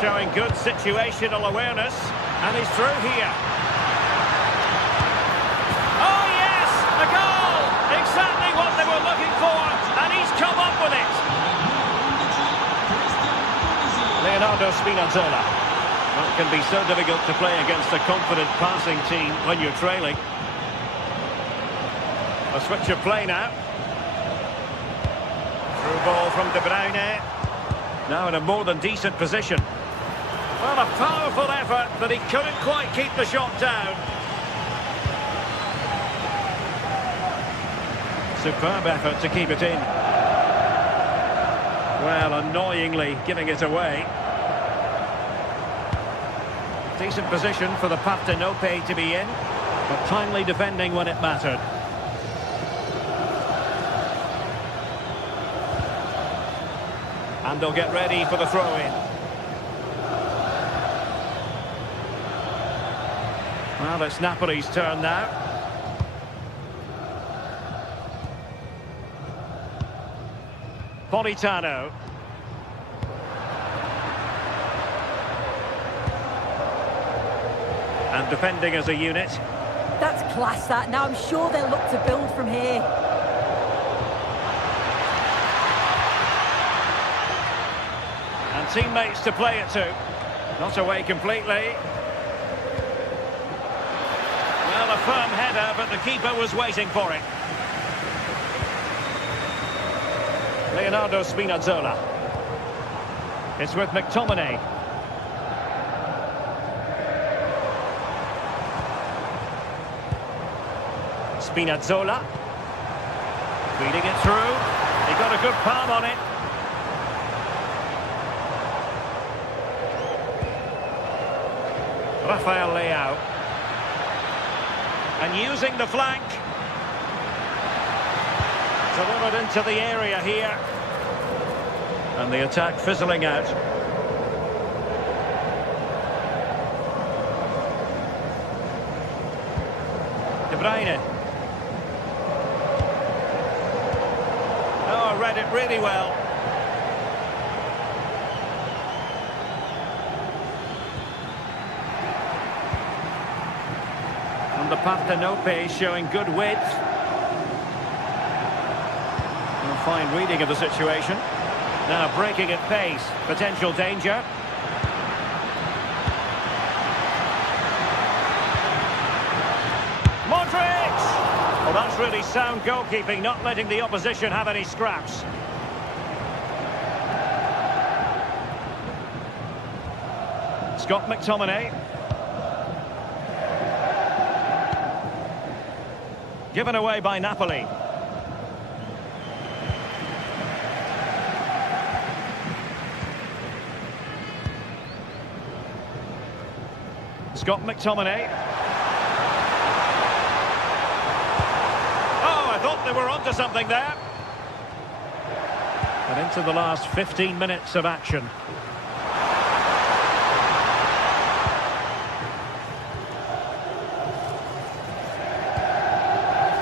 Showing good situational awareness. And he's through here. Oh, yes! A goal! Exactly what they were looking for. And he's come up with it. Leonardo Spinazzola. Well, it can be so difficult to play against a confident passing team when you're trailing. A switch of play now. Through ball from De Bruyne. Now in a more than decent position. Well, a powerful effort, but he couldn't quite keep the shot down. Superb effort to keep it in. Well, annoyingly giving it away. Decent position for the Partenope to be in, but timely defending when it mattered. And they'll get ready for the throw-in. Well, it's Napoli's turn now. Politano. And defending as a unit. That's class, that. Now I'm sure they'll look to build from here. And teammates to play it to. Not away completely. Well, a firm header, but the keeper was waiting for it. Leonardo Spinazzola. It's with McTominay. Spinazzola. Feeding it through. He got a good palm on it. Rafael Leao. And using the flank. Delivered into the area here. And the attack fizzling out. De Bruyne. Oh, read it really well. And the Parthenope showing good width. A fine reading of the situation. Now breaking at pace. Potential danger. Modric! Well, that's really sound goalkeeping, not letting the opposition have any scraps. Scott McTominay. Given away by Napoli. Scott McTominay. Oh, I thought they were onto something there. And into the last 15 minutes of action.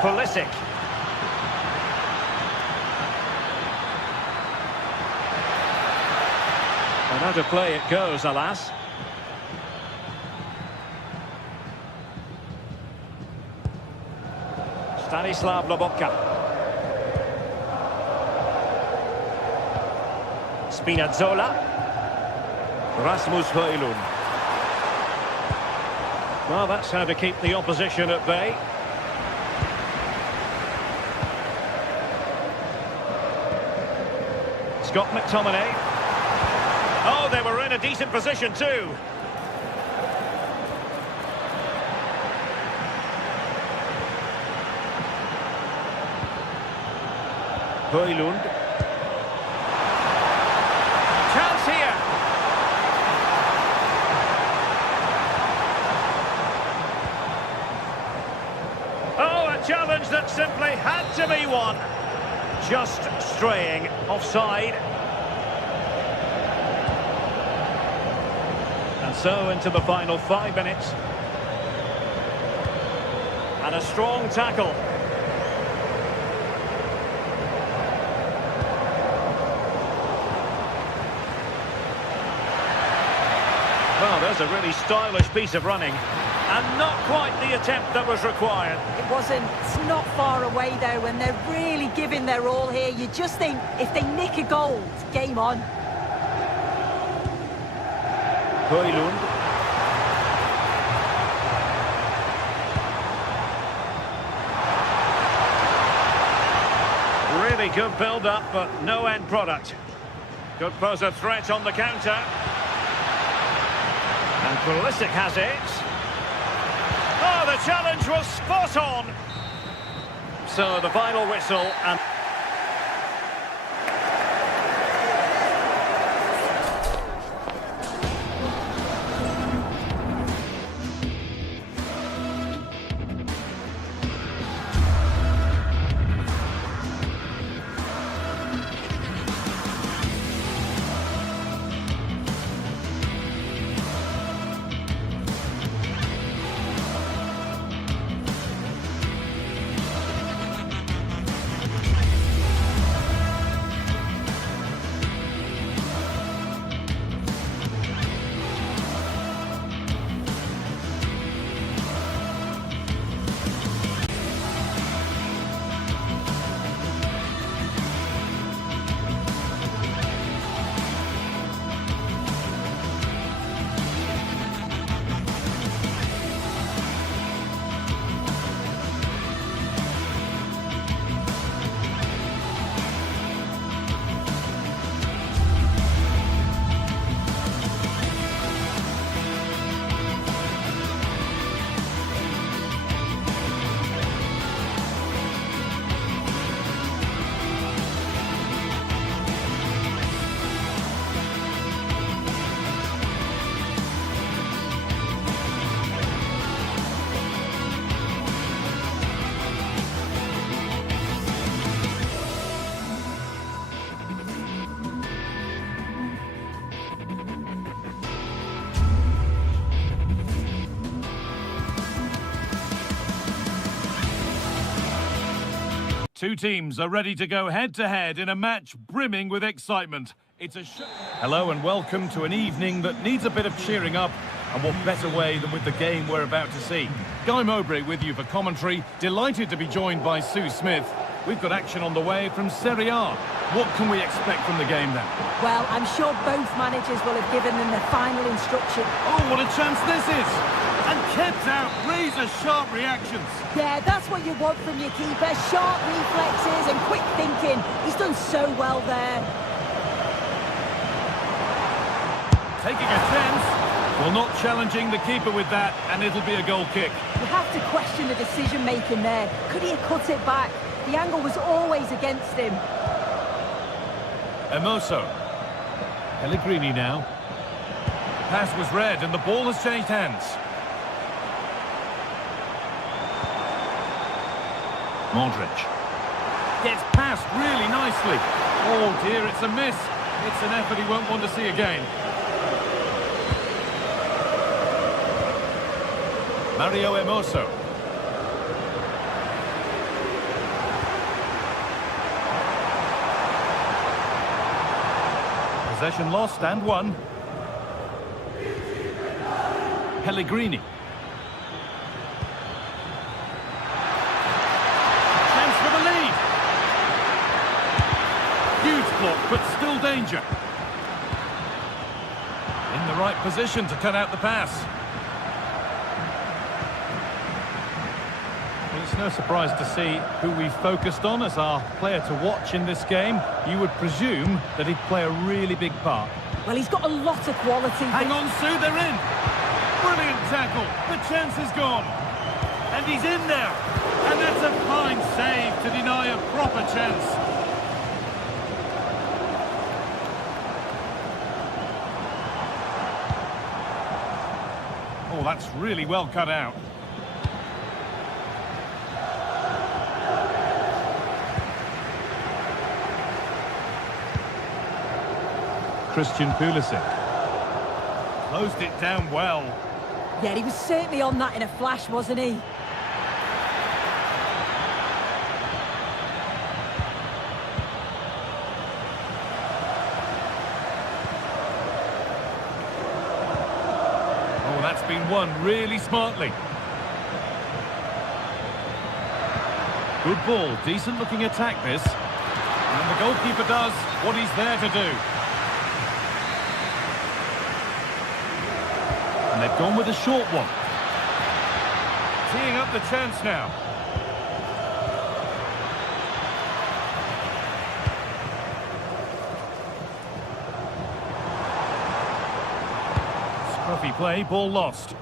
Pulisic. And out of play it goes, alas. Stanislav Lobotka. Spinazzola. Rasmus Højlund. Well, that's how to keep the opposition at bay. Scott McTominay. Oh, they were in a decent position too. Højlund. Chance here. Oh, a challenge that simply had to be won. Just straying offside. And so into the final 5 minutes. And a strong tackle. Well, there's a really stylish piece of running. And not quite the attempt that was required. It wasn't. It's not far away, though, when they're really giving their all here. You just think, if they nick a goal, it's game on. Højlund. Really good build-up, but no end product. Could pose a threat on the counter. And Pulisic has it. Oh, the challenge was spot on. So the final whistle and... Two teams are ready to go head-to-head in a match brimming with excitement. It's a Hello and welcome to an evening that needs a bit of cheering up, and what better way than with the game we're about to see. Guy Mowbray with you for commentary. Delighted to be joined by Sue Smith. We've got action on the way from Serie A. What can we expect from the game then? Well, I'm sure both managers will have given them the final instruction. Oh, what a chance this is! And kept out, razor-sharp reactions. Yeah, that's what you want from your keeper. Sharp reflexes and quick thinking. He's done so well there. Taking a chance. Well, not challenging the keeper with that, and it'll be a goal kick. You have to question the decision-making there. Could he have cut it back? The angle was always against him. Emoso. Pellegrini now. Pass was read, and the ball has changed hands. Modric. Gets passed really nicely. Oh dear, it's a miss. It's an effort he won't want to see again. Mario Emoso. Possession lost and won. Pellegrini. Chance for the lead. Huge block, but still danger. In the right position to cut out the pass. It's no surprise to see who we focused on as our player to watch in this game. You would presume that he'd play a really big part. Well, he's got a lot of quality. Hang on, Sue, they're in. Brilliant tackle. The chance is gone. And he's in there. And that's a fine save to deny a proper chance. Oh, that's really well cut out. Christian Pulisic. Closed it down well. Yeah, he was certainly on that in a flash, wasn't he? Oh, that's been won really smartly. Good ball, decent looking attack this. And the goalkeeper does what he's there to do. And they've gone with a short one. Teeing up the chance now. Scruffy play, ball lost.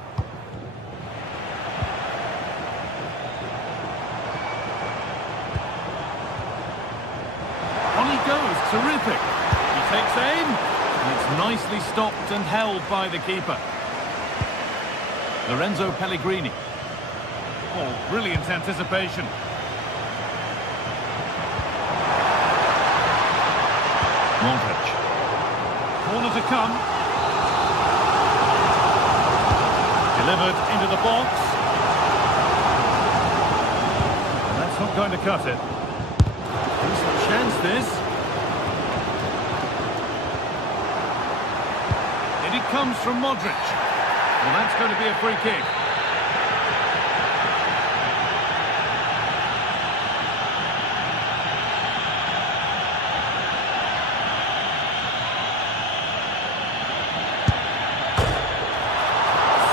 On he goes, terrific. He takes aim, and it's nicely stopped and held by the keeper. Lorenzo Pellegrini. Oh, brilliant anticipation. Modric. Corner to come. Delivered into the box. And that's not going to cut it. There's a chance, this. And it comes from Modric. Well, that's going to be a free kick.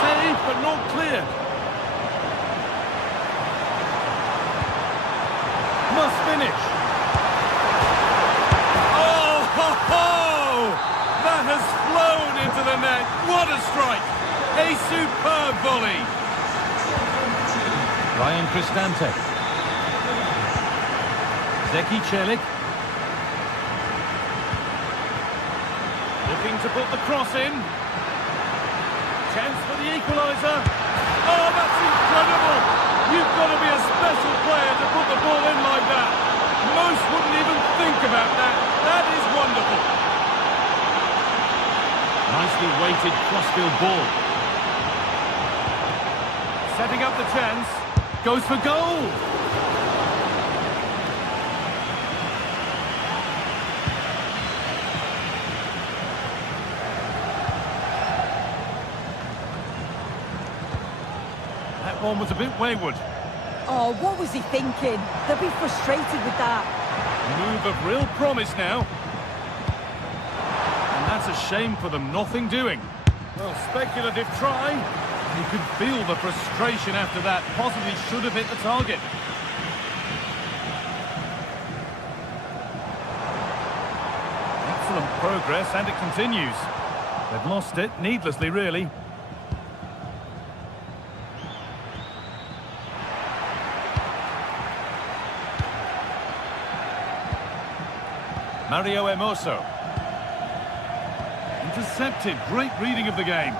Saved, but not cleared. Must finish. Oh, ho, ho! That has flown into the net. What a strike! A superb volley. Ryan Cristante. Zeki Celik. Looking to put the cross in. Chance for the equaliser. Oh, that's incredible. You've got to be a special player to put the ball in like that. Most wouldn't even think about that. That is wonderful. Nicely weighted crossfield ball. Setting up the chance. Goes for goal. one was a bit wayward. Oh, what was he thinking? They'll be frustrated with that. Move of real promise now. And that's a shame for them, nothing doing. Well, speculative try. You could feel the frustration after that. Possibly should have hit the target. Excellent progress, and it continues. They've lost it, needlessly really. Mario Hermoso. Intercepted, great reading of the game.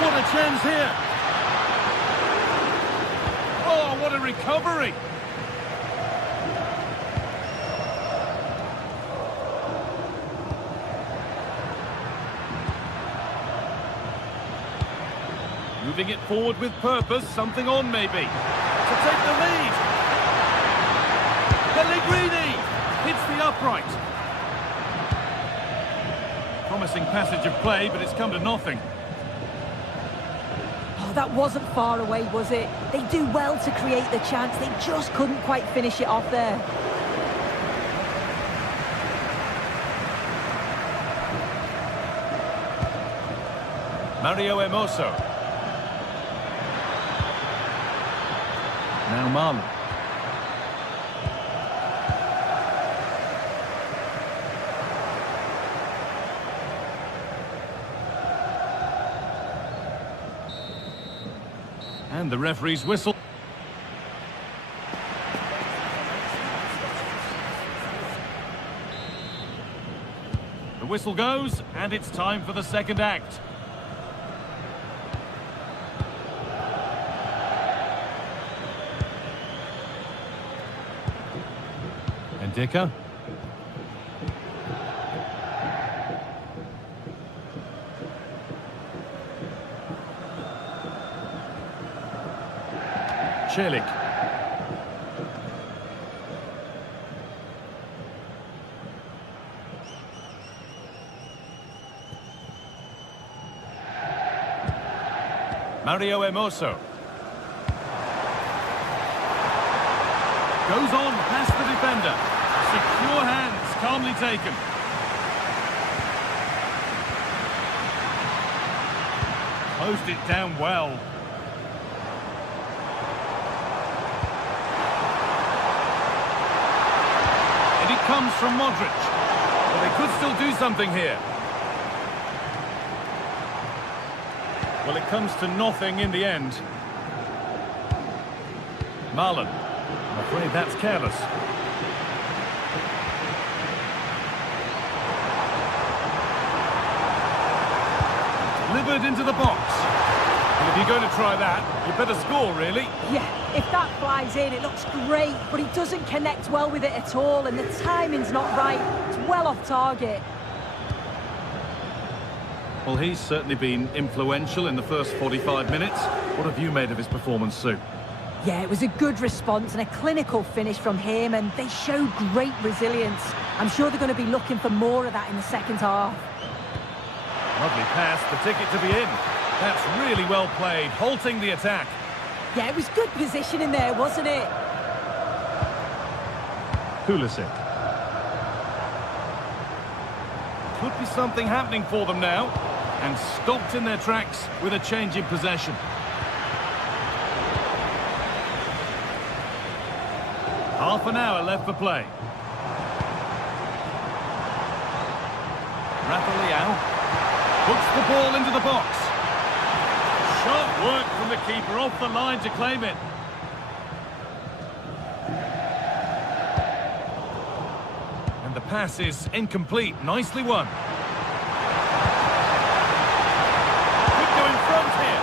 What a chance here! Oh, what a recovery! Moving it forward with purpose, something on maybe. To take the lead! Pellegrini hits the upright. Promising passage of play, but it's come to nothing. Oh, that wasn't far away, was it? They do well to create the chance. They just couldn't quite finish it off there. Mario Hermoso. Now Marlon. And the referee's whistle. The whistle goes, and it's time for the second act. Dicker. Celik. Mario Hermoso. Goes on past the defender. Secure hands, calmly taken. Closed it down well. And it comes from Modric. But they could still do something here. Well, it comes to nothing in the end. Marlon. I'm afraid that's careless. Delivered into the box. And if you're going to try that, you better score, really. Yeah, if that flies in, it looks great, but he doesn't connect well with it at all, and the timing's not right. It's well off target. Well, he's certainly been influential in the first 45 minutes. What have you made of his performance, Sue? Yeah, it was a good response and a clinical finish from him, and they showed great resilience. I'm sure they're going to be looking for more of that in the second half. Lovely pass, the ticket to be in. That's really well played, halting the attack. Yeah, it was good positioning there, wasn't it? Pulisic. Could be something happening for them now. And stopped in their tracks with a change in possession. Half an hour left for play. Rafa hooks the ball into the box. Sharp work from the keeper off the line to claim it. And the pass is incomplete. Nicely won. Could go in front here.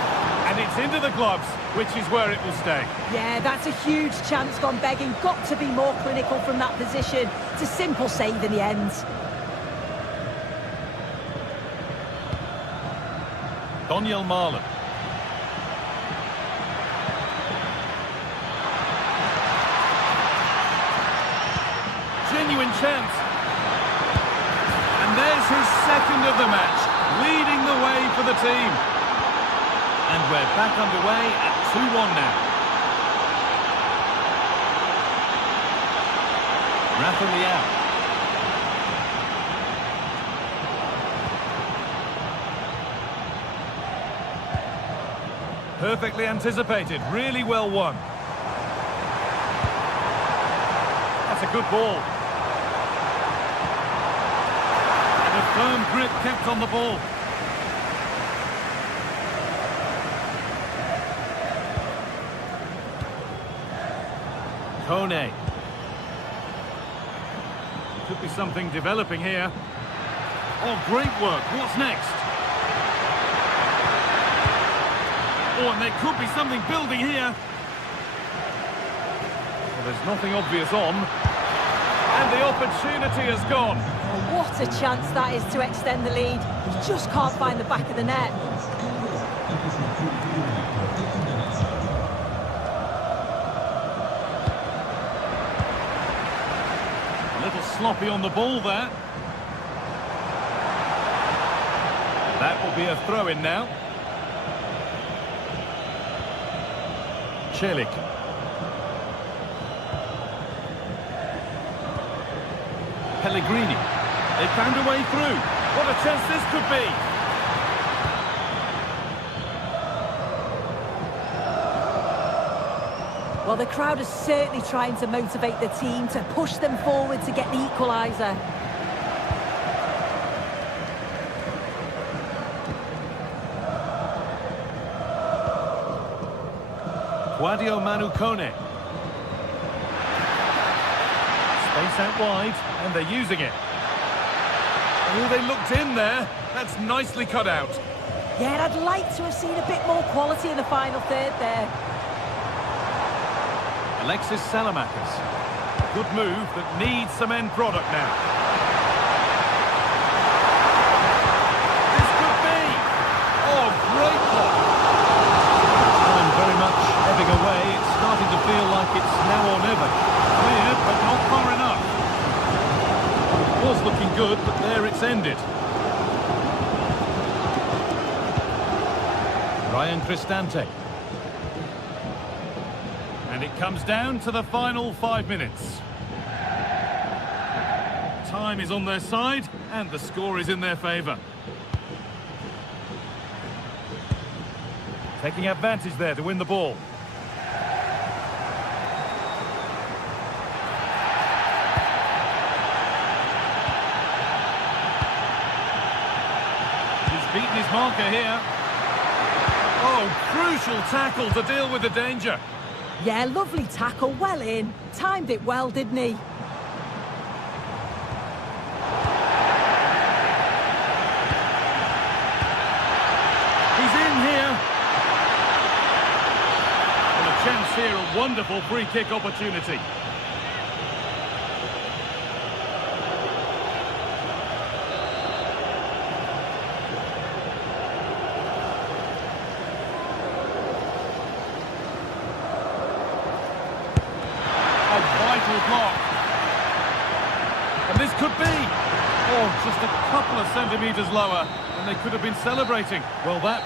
And it's into the gloves, which is where it will stay. Yeah, that's a huge chance gone begging. Got to be more clinical from that position. It's a simple save in the end. Daniel Marlon. Genuine chance. And there's his end of the match, leading the way for the team. And we're back underway at 2-1 now. Rafa Leao. Perfectly anticipated, really well won. That's a good ball. And a firm grip kept on the ball. Kone. Could be something developing here. Oh, great work. What's next? Oh, and there could be something building here. Well, there's nothing obvious on. And the opportunity has gone. Oh, what a chance that is to extend the lead. You just can't find the back of the net. A little sloppy on the ball there. That will be a throw-in now. Celik. Pellegrini. They found a way through. What a chance this could be. Well, the crowd is certainly trying to motivate the team to push them forward to get the equaliser. Sadio Manu Kone. Space out wide, and they're using it. Oh, they looked in there. That's nicely cut out. Yeah, I'd like to have seen a bit more quality in the final third there. Alexis Salamakis. Good move that needs some end product now. This could be. Oh, great block. Time very much ebbing away. It's starting to feel like it's now or never. Cleared, but not far enough. It was looking good, but there it's ended. Ryan Cristante. And it comes down to the final 5 minutes. Time is on their side, and the score is in their favour. Taking advantage there to win the ball. He's beaten his marker here. Oh, crucial tackle to deal with the danger. Yeah, lovely tackle, well in. Timed it well, didn't he? He's in here. And a chance here, a wonderful free kick opportunity. Block. And this could be, oh, just a couple of centimetres lower, and they could have been celebrating. Well, that...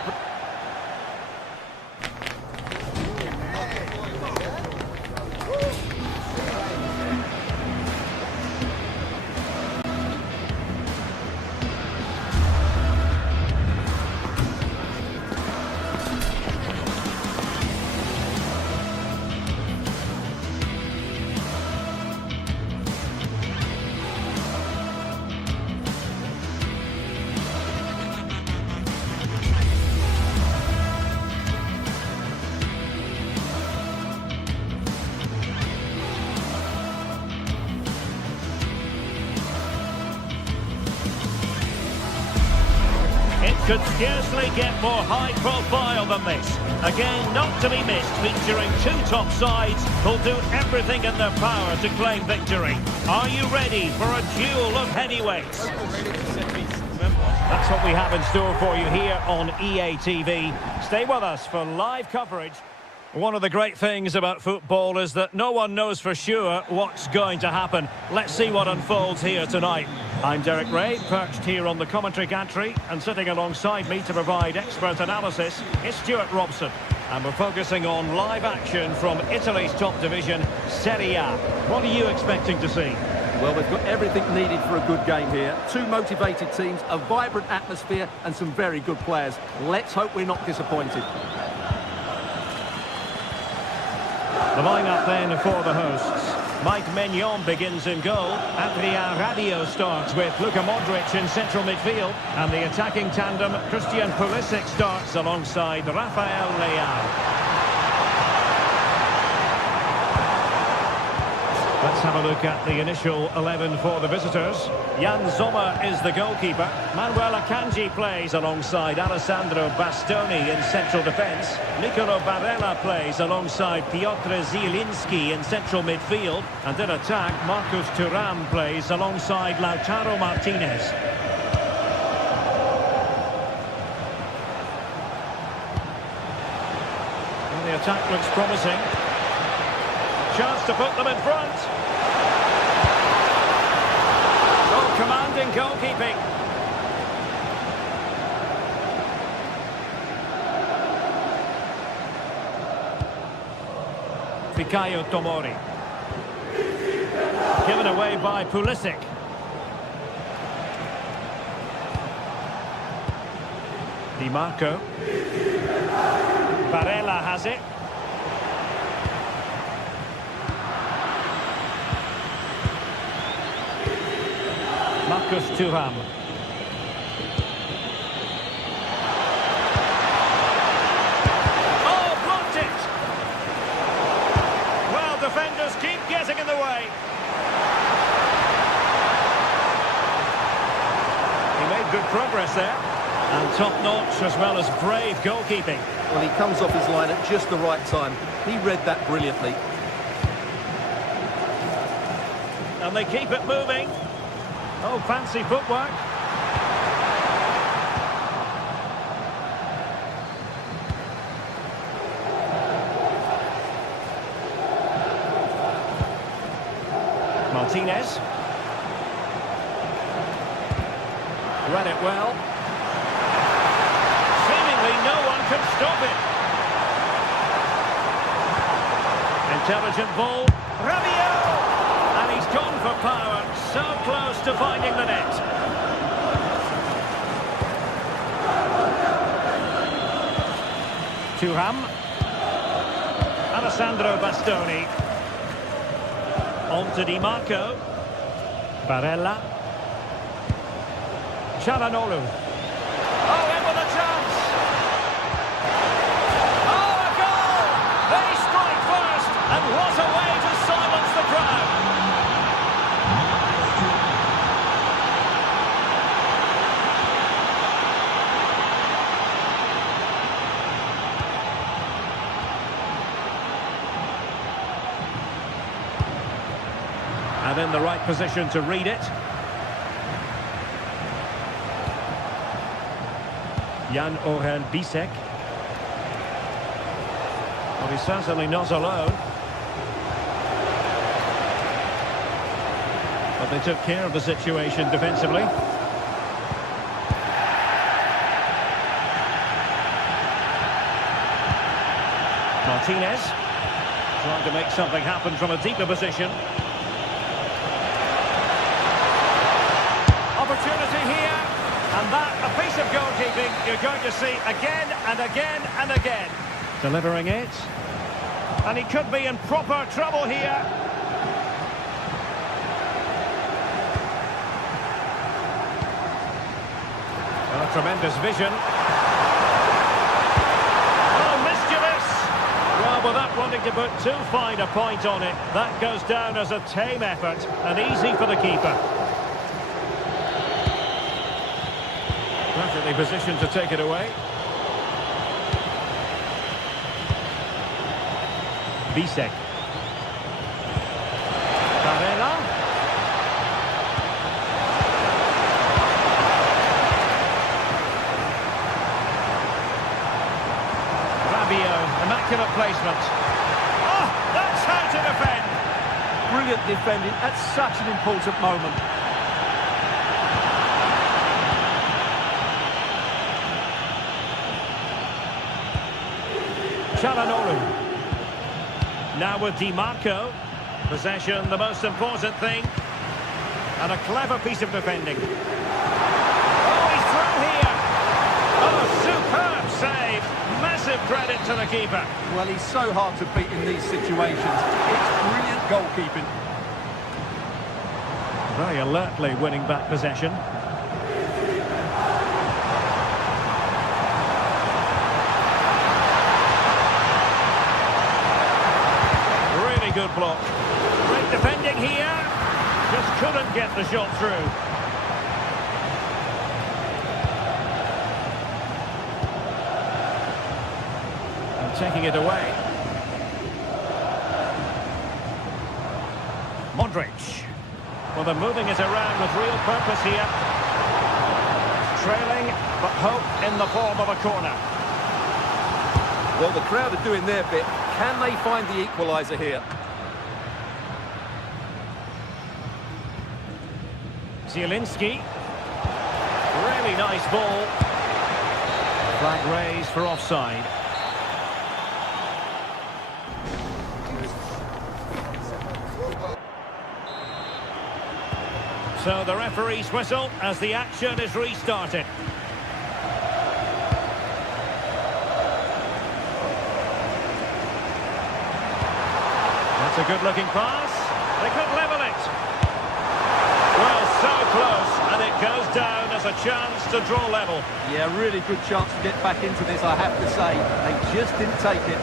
Could scarcely get more high profile than this. Again, not to be missed, featuring two top sides who'll do everything in their power to claim victory. Are you ready for a duel of heavyweights? That's what we have in store for you here on EA TV. Stay with us for live coverage. One of the great things about football is that no one knows for sure what's going to happen. Let's see what unfolds here tonight. I'm Derek Ray, perched here on the commentary gantry, and sitting alongside me to provide expert analysis is Stuart Robson. And we're focusing on live action from Italy's top division, Serie A. What are you expecting to see? Well, we've got everything needed for a good game here. Two motivated teams, a vibrant atmosphere, and some very good players. Let's hope we're not disappointed. The line-up then for the hosts. Mike Maignan begins in goal. Adrien Rabiot starts with Luka Modric in central midfield. And the attacking tandem, Christian Pulisic, starts alongside Rafael Leao. Let's have a look at the initial 11 for the visitors. Jan Sommer is the goalkeeper. Manuel Akanji plays alongside Alessandro Bastoni in central defence. Nicolo Barella plays alongside Piotr Zielinski in central midfield. And in attack, Marcus Thuram plays alongside Lautaro Martinez. And the attack looks promising. Chance to put them in front. Oh, commanding goalkeeping. Fikayo Tomori. Given away by Pulisic. Di Marco. Barella has it. Marcus Thuram. Oh, blocked it! Well, defenders keep getting in the way. He made good progress there. And top-notch as well as brave goalkeeping. Well, he comes off his line at just the right time. He read that brilliantly. And they keep it moving. Oh, fancy footwork. Martinez. Read it well. Seemingly no one can stop it. Intelligent ball. Rabiot! And he's gone for power. So close to finding the net. Thuram. Alessandro Bastoni. On to Di Marco. Barella. Çalhanoğlu. Oh, in with a chance. Oh, a goal! They strike first, and what a way to silence the crowd. And in the right position to read it. Jan-Orel Bisek. Well, he's certainly not alone. But they took care of the situation defensively. Martinez trying to make something happen from a deeper position. Opportunity here, and that a piece of goalkeeping you're going to see again and again and again. Delivering it, and he could be in proper trouble here. Oh, tremendous vision. Oh, mischievous. Well, without wanting to put too fine a point on it, that goes down as a tame effort and easy for the keeper. Perfectly positioned to take it away. Bisek. Barella. Rabiot Immaculate placement. Oh, that's how to defend. Brilliant defending at such an important moment. Çalhanoğlu. Now with Di Marco. Possession, the most important thing. And a clever piece of defending. Oh, he's through here. Oh, superb save. Massive credit to the keeper. Well, he's so hard to beat in these situations. It's brilliant goalkeeping. Very alertly winning back possession. Really good block. Great defending here. Just couldn't get the shot through. And taking it away. Modric. Well, they're moving it around with real purpose here. Trailing, but hope in the form of a corner. Well, the crowd are doing their bit. Can they find the equaliser here? Zielinski. Really nice ball. Flag raised for offside. So the referee's whistle as the action is restarted. That's a good-looking pass. They could level it. Well, so close, and it goes down as a chance to draw level. Yeah, really good chance to get back into this, I have to say. They just didn't take it.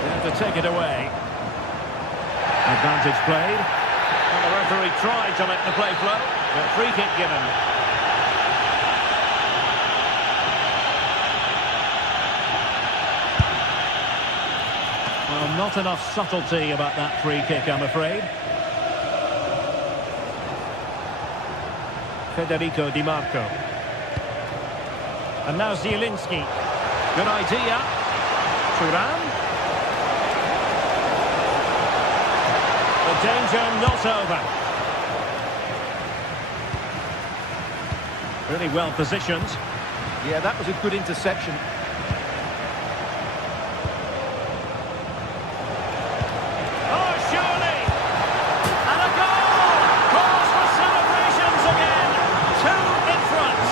They have to take it away. Advantage played. And the referee tried to let the play flow, but free kick given. Well, not enough subtlety about that free kick, I'm afraid. Federico Di Marco. And now Zielinski. Good idea. Thuram. The danger not over. Really well positioned. Yeah, that was a good interception. Oh, surely! And a goal! Cause for celebrations again. 2 in front.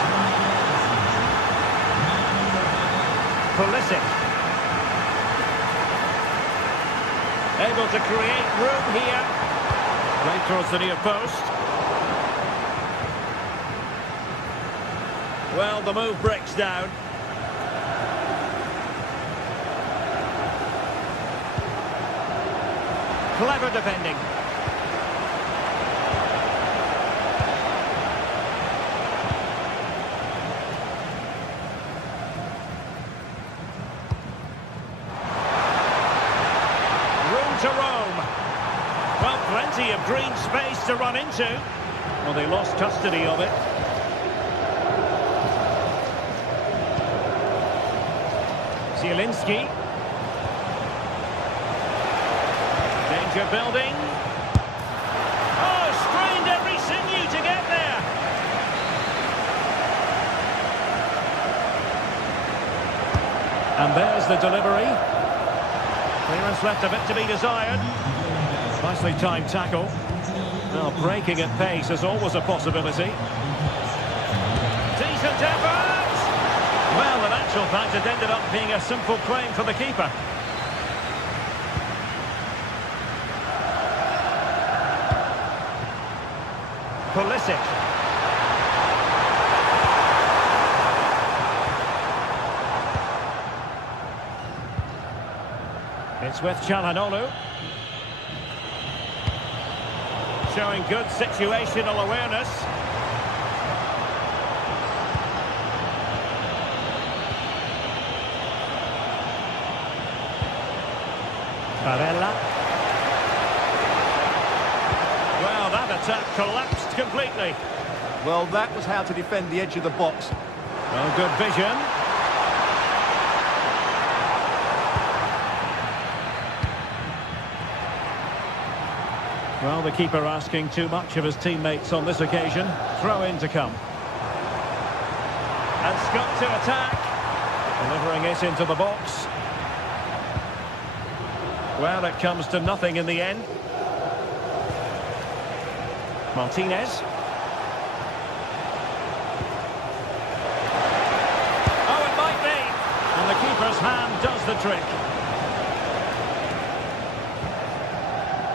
Pulisic. Able to create room here. Right towards the near post. Well, the move breaks down. Clever defending. Room to roam. Well, plenty of green space to run into. Well, they lost custody of it. Zielinski. Danger building. Oh, strained every sinew to get there. And there's the delivery. Clearance left a bit to be desired. Nicely timed tackle. Now, breaking at pace is always a possibility. Decent effort! Well, in actual fact, it ended up being a simple claim for the keeper. Pulisic. It's with Çalhanoğlu. Showing good situational awareness. Barella. Well, that attack collapsed completely. Well, that was how to defend the edge of the box. Well, good vision. Well, the keeper asking too much of his teammates on this occasion. Throw in to come. And Scott to attack. Delivering it into the box. Well, it comes to nothing in the end. Martinez. Oh, it might be. And the keeper's hand does the trick.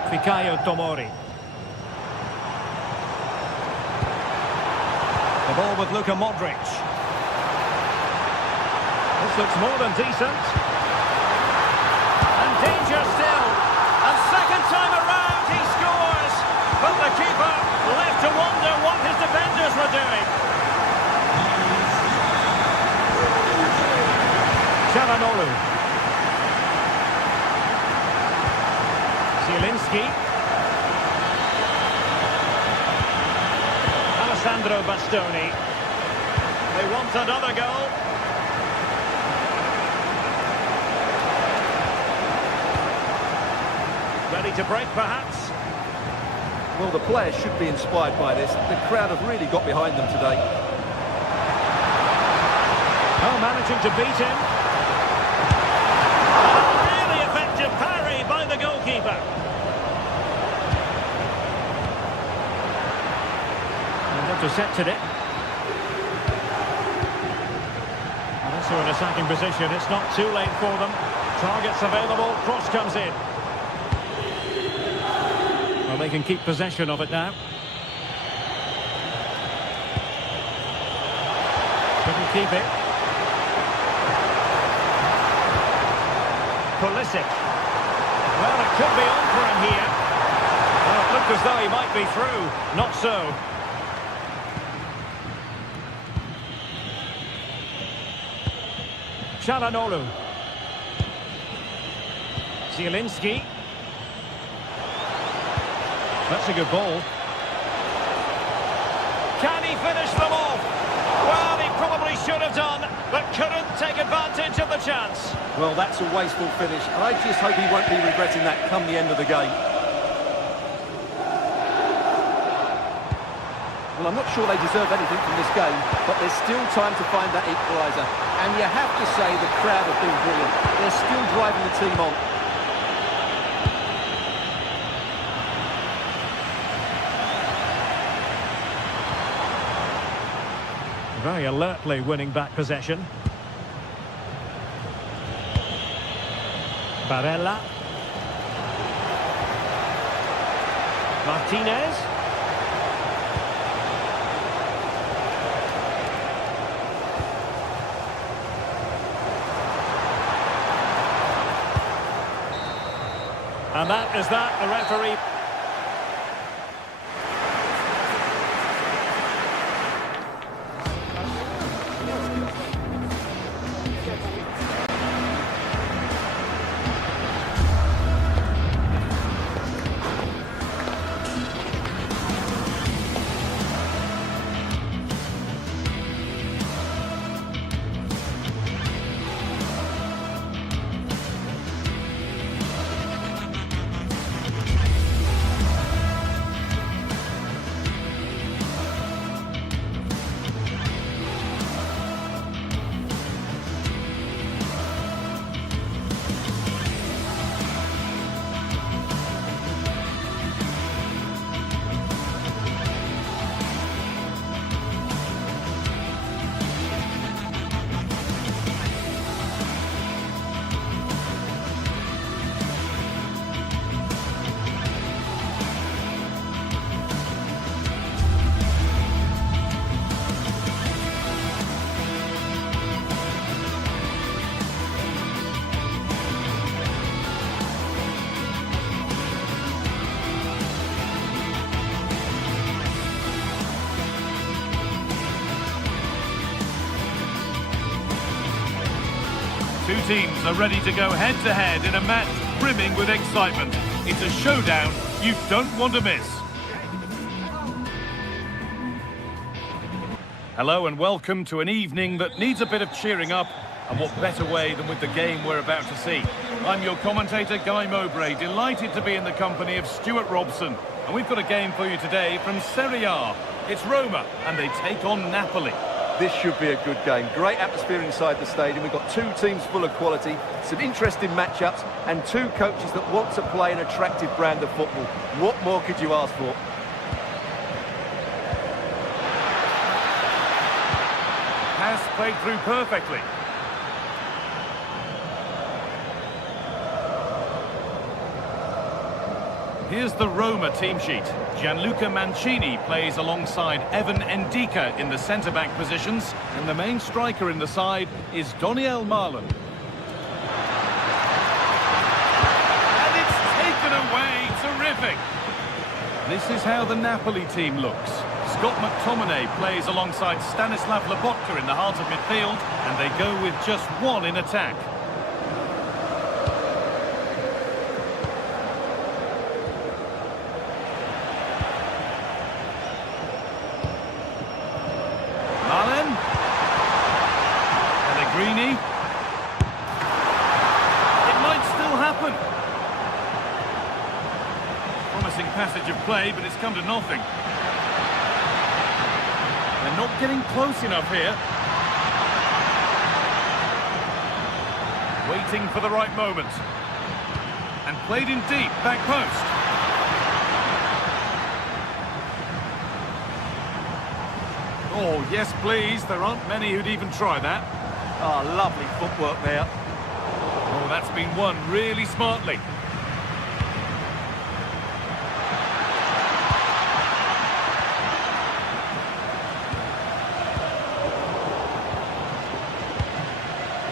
Fikayo Tomori. The ball with Luka Modric. This looks more than decent. And danger still. And second time around he scores. But the keeper left to wonder what his defenders were doing. Çalhanoğlu. Zielinski. Alessandro Bastoni. They want another goal. Ready to break, perhaps? Well, the players should be inspired by this. The crowd have really got behind them today. Oh, managing to beat him. A really effective parry by the goalkeeper. And intercepted it. And also an attacking position. It's not too late for them. Targets available. Cross comes in. Well, they can keep possession of it now. Couldn't keep it. Pulisic. Well, it could be on for him here. Well, it looked as though he might be through. Not so. Çalhanoğlu. Zielinski. That's a good ball. Can he finish them off? Well, he probably should have done, but couldn't take advantage of the chance. Well, that's a wasteful finish. I just hope he won't be regretting that come the end of the game. Well, I'm not sure they deserve anything from this game, but there's still time to find that equaliser. And you have to say the crowd have been brilliant. They're still driving the team on. Very alertly winning back possession. Barella. Martinez. And that is that, the referee. Two teams are ready to go head-to-head in a match brimming with excitement. It's a showdown you don't want to miss. Hello and welcome to an evening that needs a bit of cheering up, and what better way than with the game we're about to see. I'm your commentator, Guy Mowbray, delighted to be in the company of Stuart Robson. And we've got a game for you today from Serie A. It's Roma, and they take on Napoli. This should be a good game. Great atmosphere inside the stadium. We've got two teams full of quality, some interesting matchups, and two coaches that want to play an attractive brand of football. What more could you ask for? Pass played through perfectly. Here's the Roma team sheet. Gianluca Mancini plays alongside Evan Ndika in the centre-back positions, and the main striker in the side is Doniel Marlon. And it's taken away. Terrific. This is how the Napoli team looks. Scott McTominay plays alongside Stanislav Lobotka in the heart of midfield, and they go with just one in attack. It might still happen. Promising passage of play, but it's come to nothing. They're not getting close enough here. Waiting for the right moment. And played in deep, back post. Oh, yes, please. There aren't many who'd even try that. Oh, lovely footwork there. Oh, that's been won really smartly.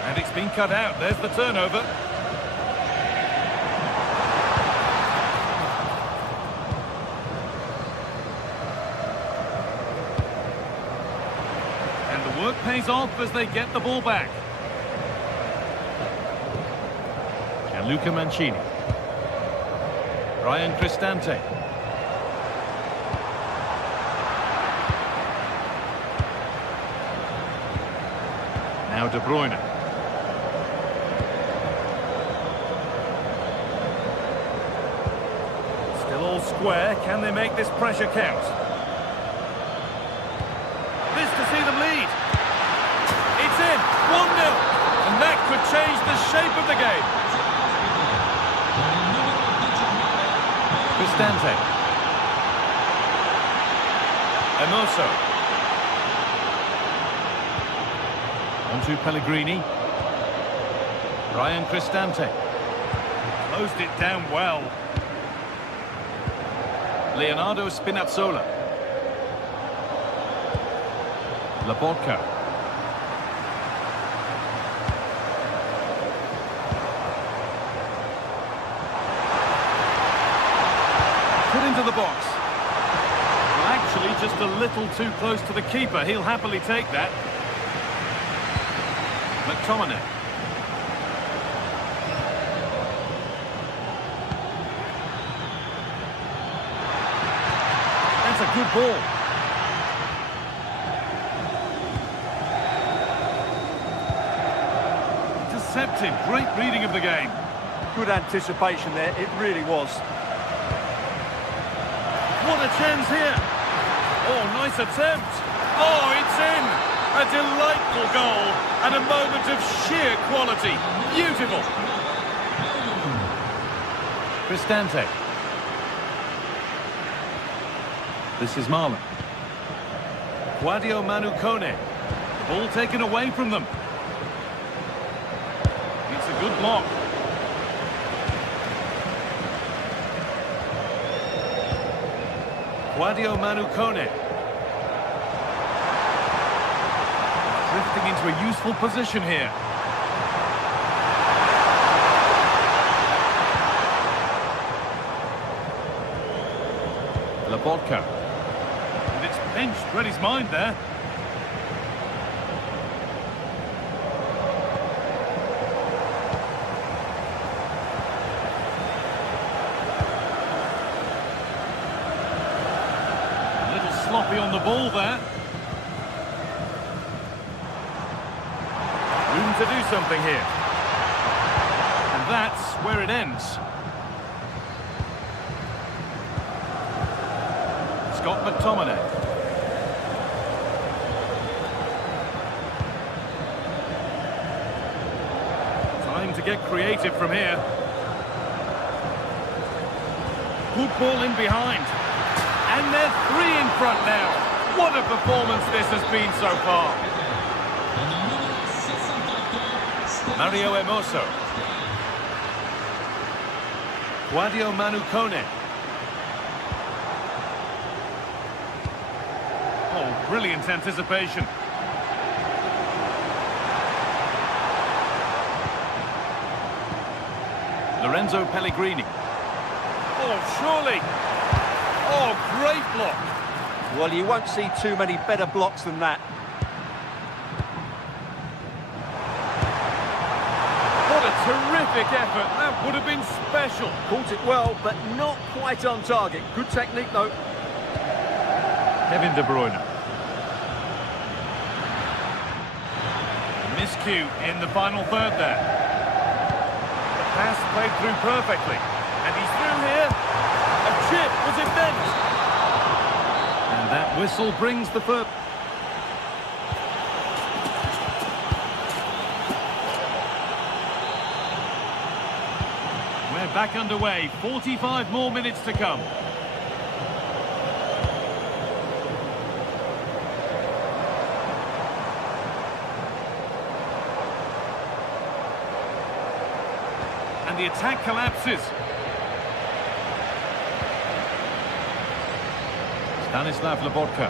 And it's been cut out. There's the turnover. Work pays off as they get the ball back. Gianluca Mancini. Ryan Cristante. Now De Bruyne. Still all square. Can they make this pressure count? This to see them lead. It's in, 1-0, and that could change the shape of the game. Cristante. Emoso. Onto Pellegrini. Ryan Cristante. Closed it down well. Leonardo Spinazzola. Lobotka. Put into the box. Well, actually, just a little too close to the keeper. He'll happily take that. McTominay. That's a good ball. Intercepted. Great reading of the game. Good anticipation there, it really was. What a chance here. Oh, nice attempt. Oh, it's in. A delightful goal and a moment of sheer quality. Beautiful. Cristante. This is Marlon. Guadio Manu Kone. Ball taken away from them. It's a good block. Guadio Manu Kone. Drifting into a useful position here. Lobotka. And it's pinched. Read his mind there. Sloppy on the ball there. Room to do something here. And that's where it ends. Scott McTominay. Time to get creative from here. Good ball in behind. And they're 3 in front now. What a performance this has been so far. Mario Hermoso. Guadio Manucone. Oh, brilliant anticipation. Lorenzo Pellegrini. Oh, surely. Oh, great block. Well, you won't see too many better blocks than that. What a terrific effort. That would have been special. Caught it well, but not quite on target. Good technique, though. Kevin De Bruyne. Miscue in the final third there. The pass played through perfectly. And he's through here. A chip was immense. And that whistle brings the first. We're back underway. 45 more minutes to come. And the attack collapses. Stanislav Lobotka.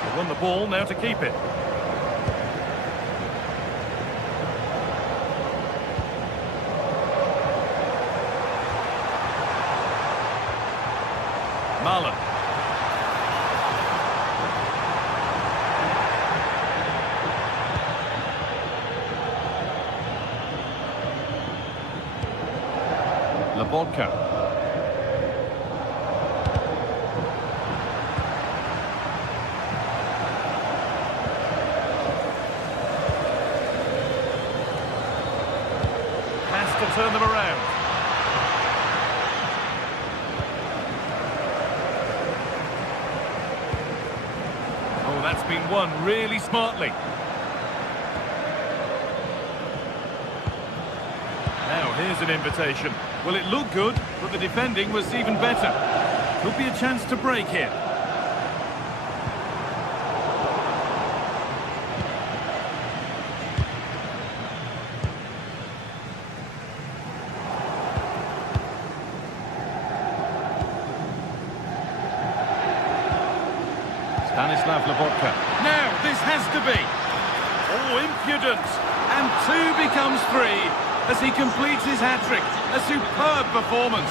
They won the ball, now to keep it. Marlon. Lobotka. Has to turn them around. Oh, that's been won really smartly. Now, here's an invitation. Well, it looked good, but the defending was even better. Could be a chance to break here. Stanislav Lobotka. Now, this has to be. Oh, impudent. And 2 becomes 3. As he completes his hat-trick. A superb performance.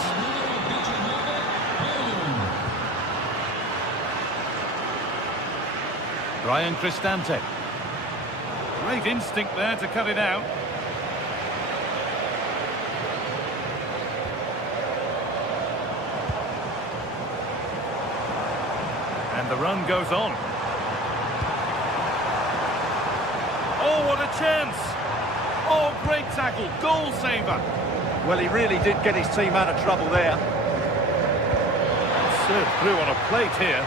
Brian Cristante. Great instinct there to cut it out. And the run goes on. Oh, what a chance! Oh, great tackle, goal saver. Well, he really did get his team out of trouble there. Served through on a plate here.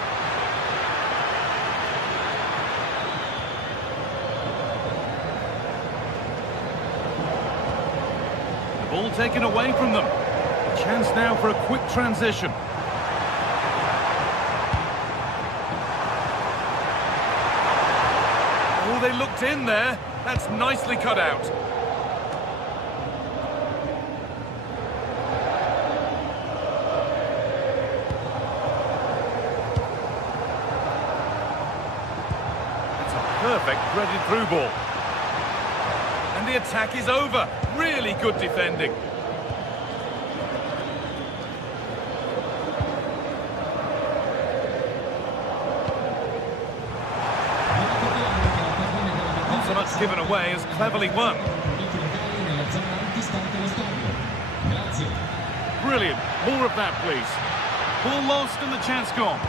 The ball taken away from them. A chance now for a quick transition. Oh, they looked in there. That's nicely cut out. Perfect threaded through ball. And the attack is over. Really good defending. Not so much given away as cleverly won. Brilliant. More of that, please. Ball lost and the chance gone.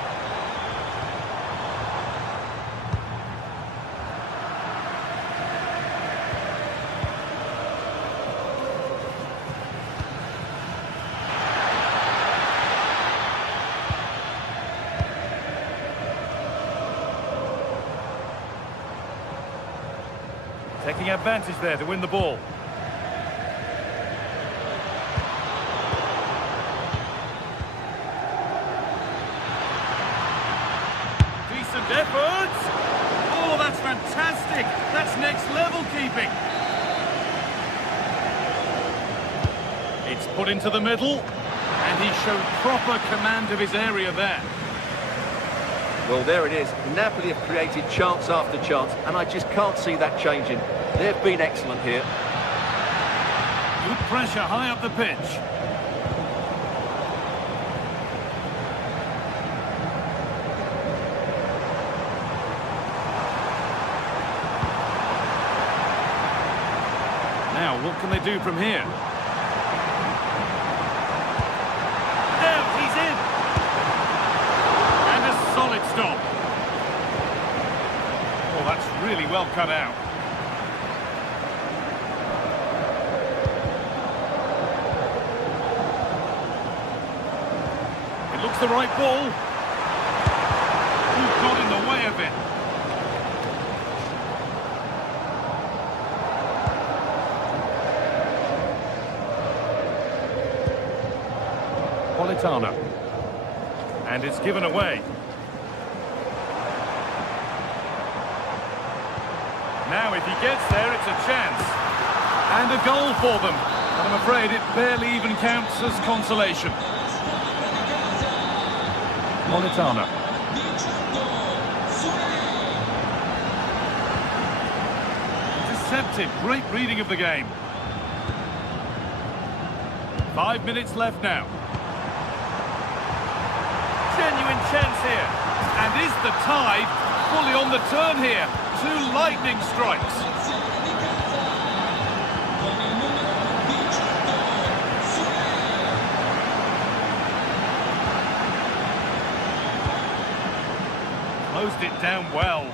Taking advantage there to win the ball. Decent efforts. Oh, that's fantastic. That's next level keeping. It's put into the middle, and he showed proper command of his area there. Well, there it is. Napoli have created chance after chance, and I just can't see that changing. They've been excellent here. Good pressure high up the pitch. Now, what can they do from here? Solid stop. Oh, that's really well cut out. It looks the right ball. Ooh, got in the way of it. Politano. And it's given away. Now, if he gets there, it's a chance. And a goal for them. But I'm afraid it barely even counts as consolation. Politano. Intercepted. Great reading of the game. 5 minutes left now. Genuine chance here. And is the tide fully on the turn here? 2 lightning strikes. Closed it down well.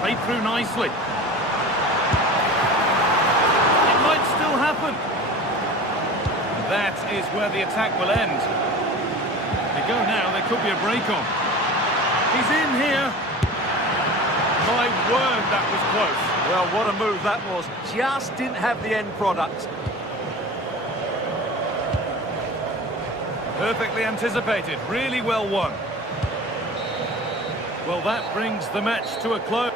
Played through nicely. It might still happen. That is where the attack will end. They go now, there could be a break on. He's in here. My word, that was close. Well, what a move that was. Just didn't have the end product. Perfectly anticipated. Really well won. Well, that brings the match to a close.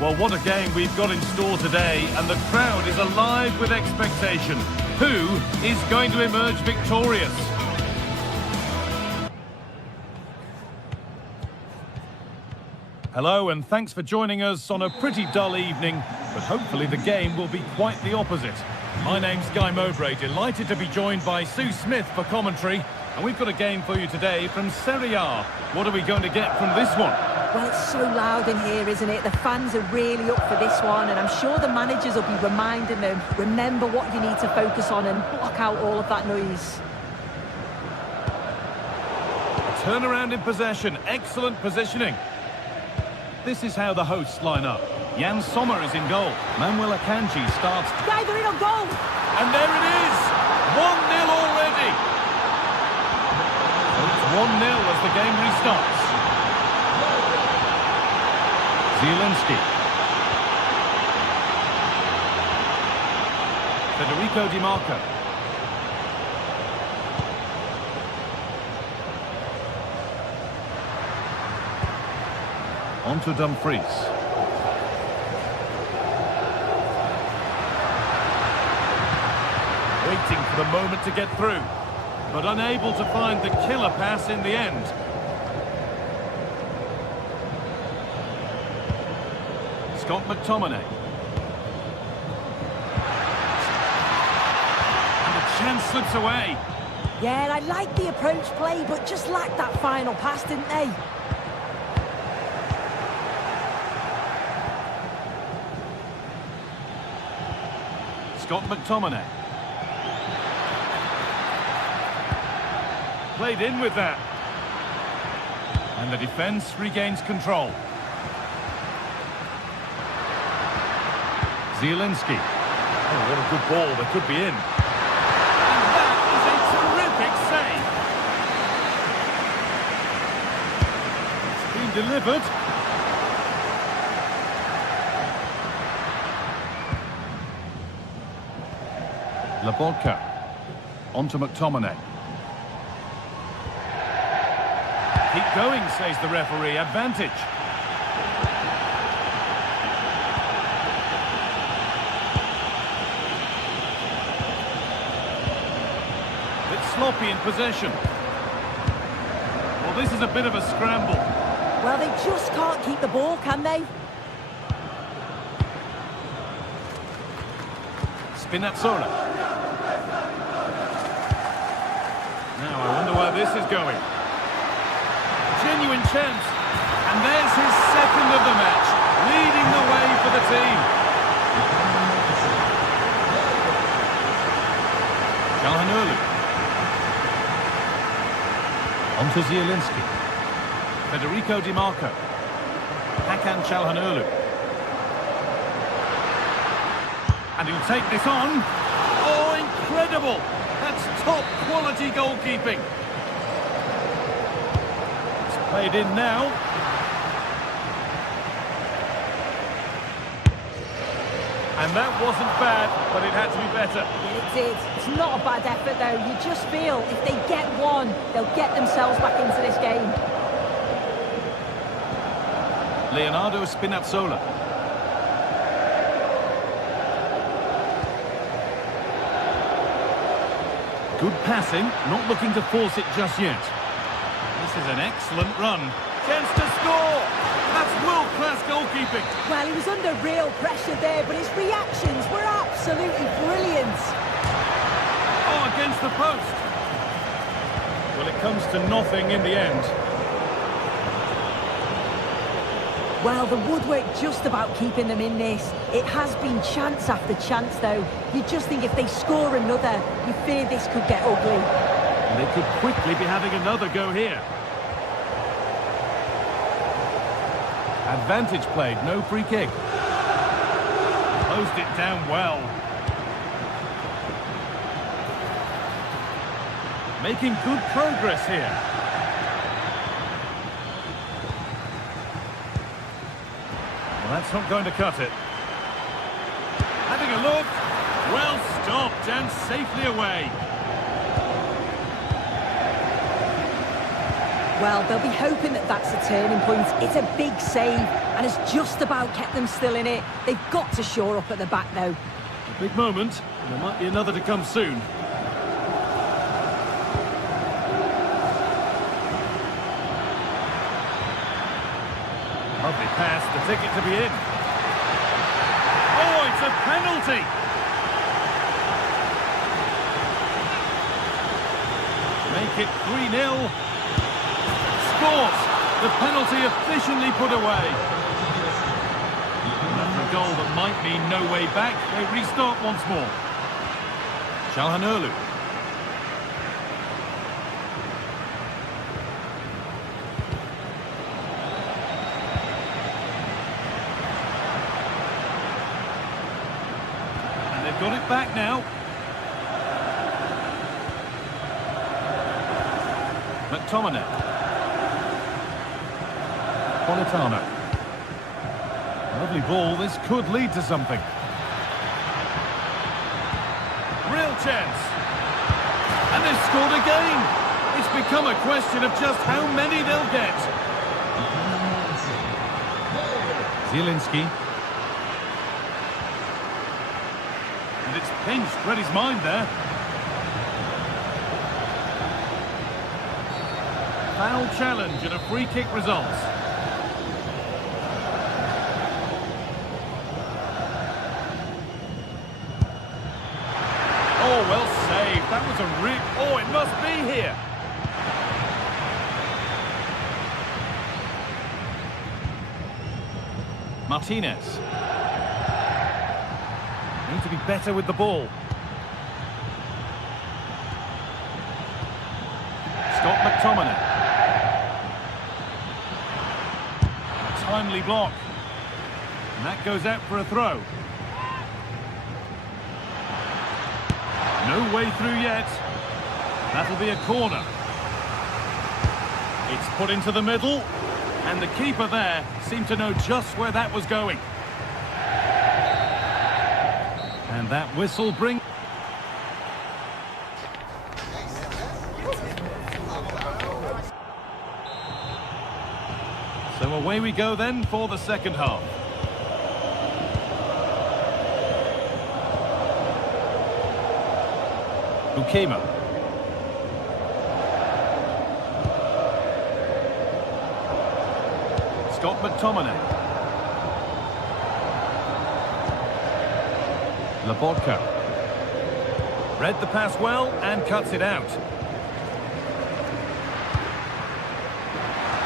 Well, what a game we've got in store today, and the crowd is alive with expectation. Who is going to emerge victorious? Hello, and thanks for joining us on a pretty dull evening, but hopefully the game will be quite the opposite. My name's Guy Mowbray, delighted to be joined by Sue Smith for commentary, and we've got a game for you today from Serie A. What are we going to get from this one? Well, it's so loud in here, isn't it? The fans are really up for this one, and I'm sure the managers will be reminding them, remember what you need to focus on and block out all of that noise. Turnaround in possession, excellent positioning. This is how the hosts line up. Jan Sommer is in goal. Manuel Akanji starts. Yeah, they're in on goal! And there it is! 1-0 already! So it's 1-0 as the game restarts. Zielinski. Federico Di Marco. On to Dumfries. Waiting for the moment to get through, but unable to find the killer pass in the end. Scott McTominay. And the chance slips away. Yeah, and I like the approach play, but just lacked that final pass, didn't they? Scott McTominay. Played in with that. And the defence regains control. Zielinski. Oh, what a good ball. They could be in. And that is a terrific save. It's been delivered. Laborca. On to McTominay. Keep going, says the referee. Advantage. Bit sloppy in possession. Well, this is a bit of a scramble. Well, they just can't keep the ball, can they? Spinazzola. Now, I wonder where this is going. Genuine chance. And there's his second of the match, leading the way for the team. Calhanoglu. On to Zielinski. Federico Di Marco. Hakan Calhanoglu. And he'll take this on. Oh, incredible! That's top quality goalkeeping. It's played in now. And that wasn't bad, but it had to be better. It did. It's not a bad effort, though. You just feel if they get one, they'll get themselves back into this game. Leonardo Spinazzola. Good passing, not looking to force it just yet. This is an excellent run. Chance to score! That's world-class goalkeeping. Well, he was under real pressure there, but his reactions were absolutely brilliant. Oh, against the post. Well, it comes to nothing in the end. Well, the woodwork just about keeping them in this. It has been chance after chance, though. You just think if they score another, you fear this could get ugly. And they could quickly be having another go here. Advantage played, no free kick. Closed it down well. Making good progress here. Well, that's not going to cut it. Having a look. Well stopped and safely away. Well, they'll be hoping that that's a turning point. It's a big save, and it's just about kept them still in it. They've got to shore up at the back, though. A big moment, and there might be another to come soon. Lovely pass, the ticket to be in. Oh, it's a penalty! Make it 3-0. Scores! The penalty efficiently put away. And after a goal that might mean no way back, they restart once more. Çalhanoğlu. And they've got it back now. McTominay. Politano. Lovely ball, this could lead to something. Real chance. And they've scored again. It's become a question of just how many they'll get. Zielinski. And it's pinched, read his mind there. Foul challenge and a free kick results. Oh, well saved. That was a rip. Oh, it must be here. Martinez. Need to be better with the ball. Scott McTominay. Timely block. And that goes out for a throw. No way through yet. That'll be a corner. It's put into the middle. And the keeper there seemed to know just where that was going. And that whistle brings... So away we go then for the second half. Bukema. Scott McTominay. Lobotka. Read the pass well and cuts it out.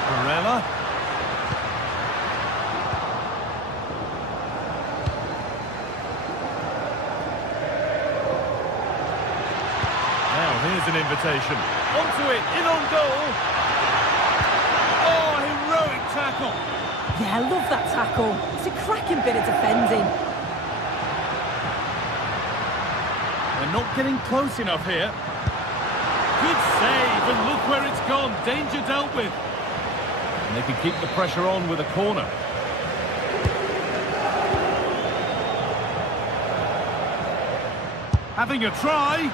Barella. Here's an invitation. Onto it, in on goal. Oh, heroic tackle. Yeah, I love that tackle. It's a cracking bit of defending. They're not getting close enough here. Good save, and look where it's gone. Danger dealt with. And they can keep the pressure on with a corner. Having a try.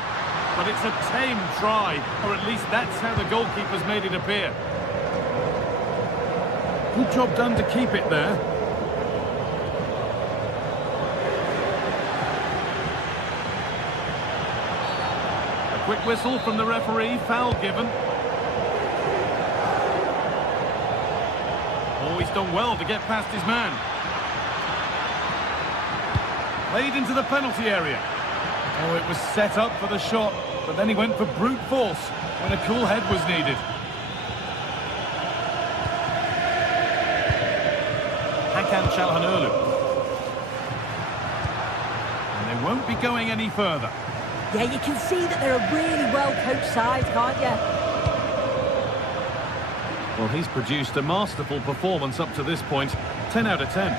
But it's a tame try, or at least that's how the goalkeeper's made it appear. Good job done to keep it there. A quick whistle from the referee, foul given. Oh, he's done well to get past his man. Played into the penalty area. Oh, it was set up for the shot, but then he went for brute force when a cool head was needed. Hakan Çalhanoğlu. And they won't be going any further. Yeah, you can see that they're a really well-coached side, can't you? Well, he's produced a masterful performance up to this point. 10 out of 10.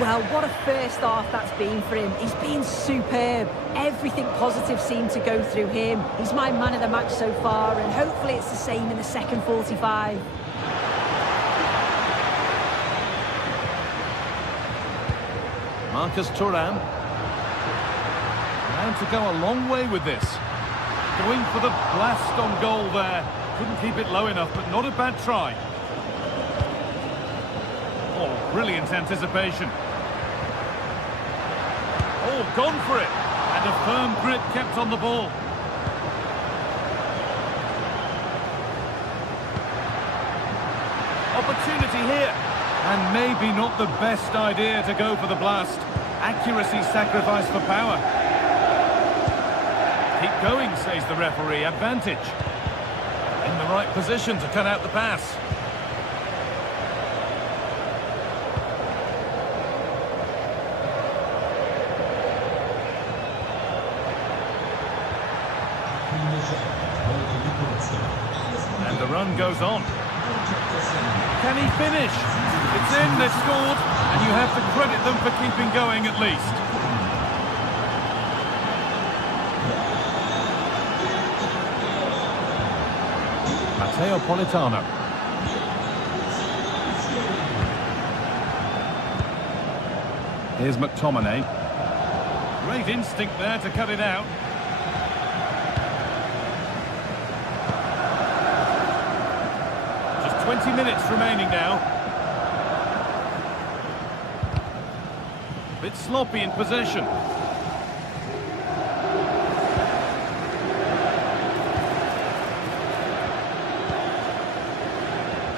Well, what a first half that's been for him. He's been superb. Everything positive seemed to go through him. He's my man of the match so far, and hopefully it's the same in the second 45. Marcus Thuram. And to go a long way with this. Going for the blast on goal there. Couldn't keep it low enough, but not a bad try. Oh, brilliant anticipation. Oh, gone for it. And a firm grip kept on the ball. Opportunity here. And maybe not the best idea to go for the blast. Accuracy sacrificed for power. Keep going, says the referee. Advantage. In the right position to cut out the pass. And the run goes on. Can he finish? It's in, they've scored, and you have to credit them for keeping going at least. Matteo Politano. Here's McTominay. Great instinct there to cut it out. Just 20 minutes remaining now. A bit sloppy in possession.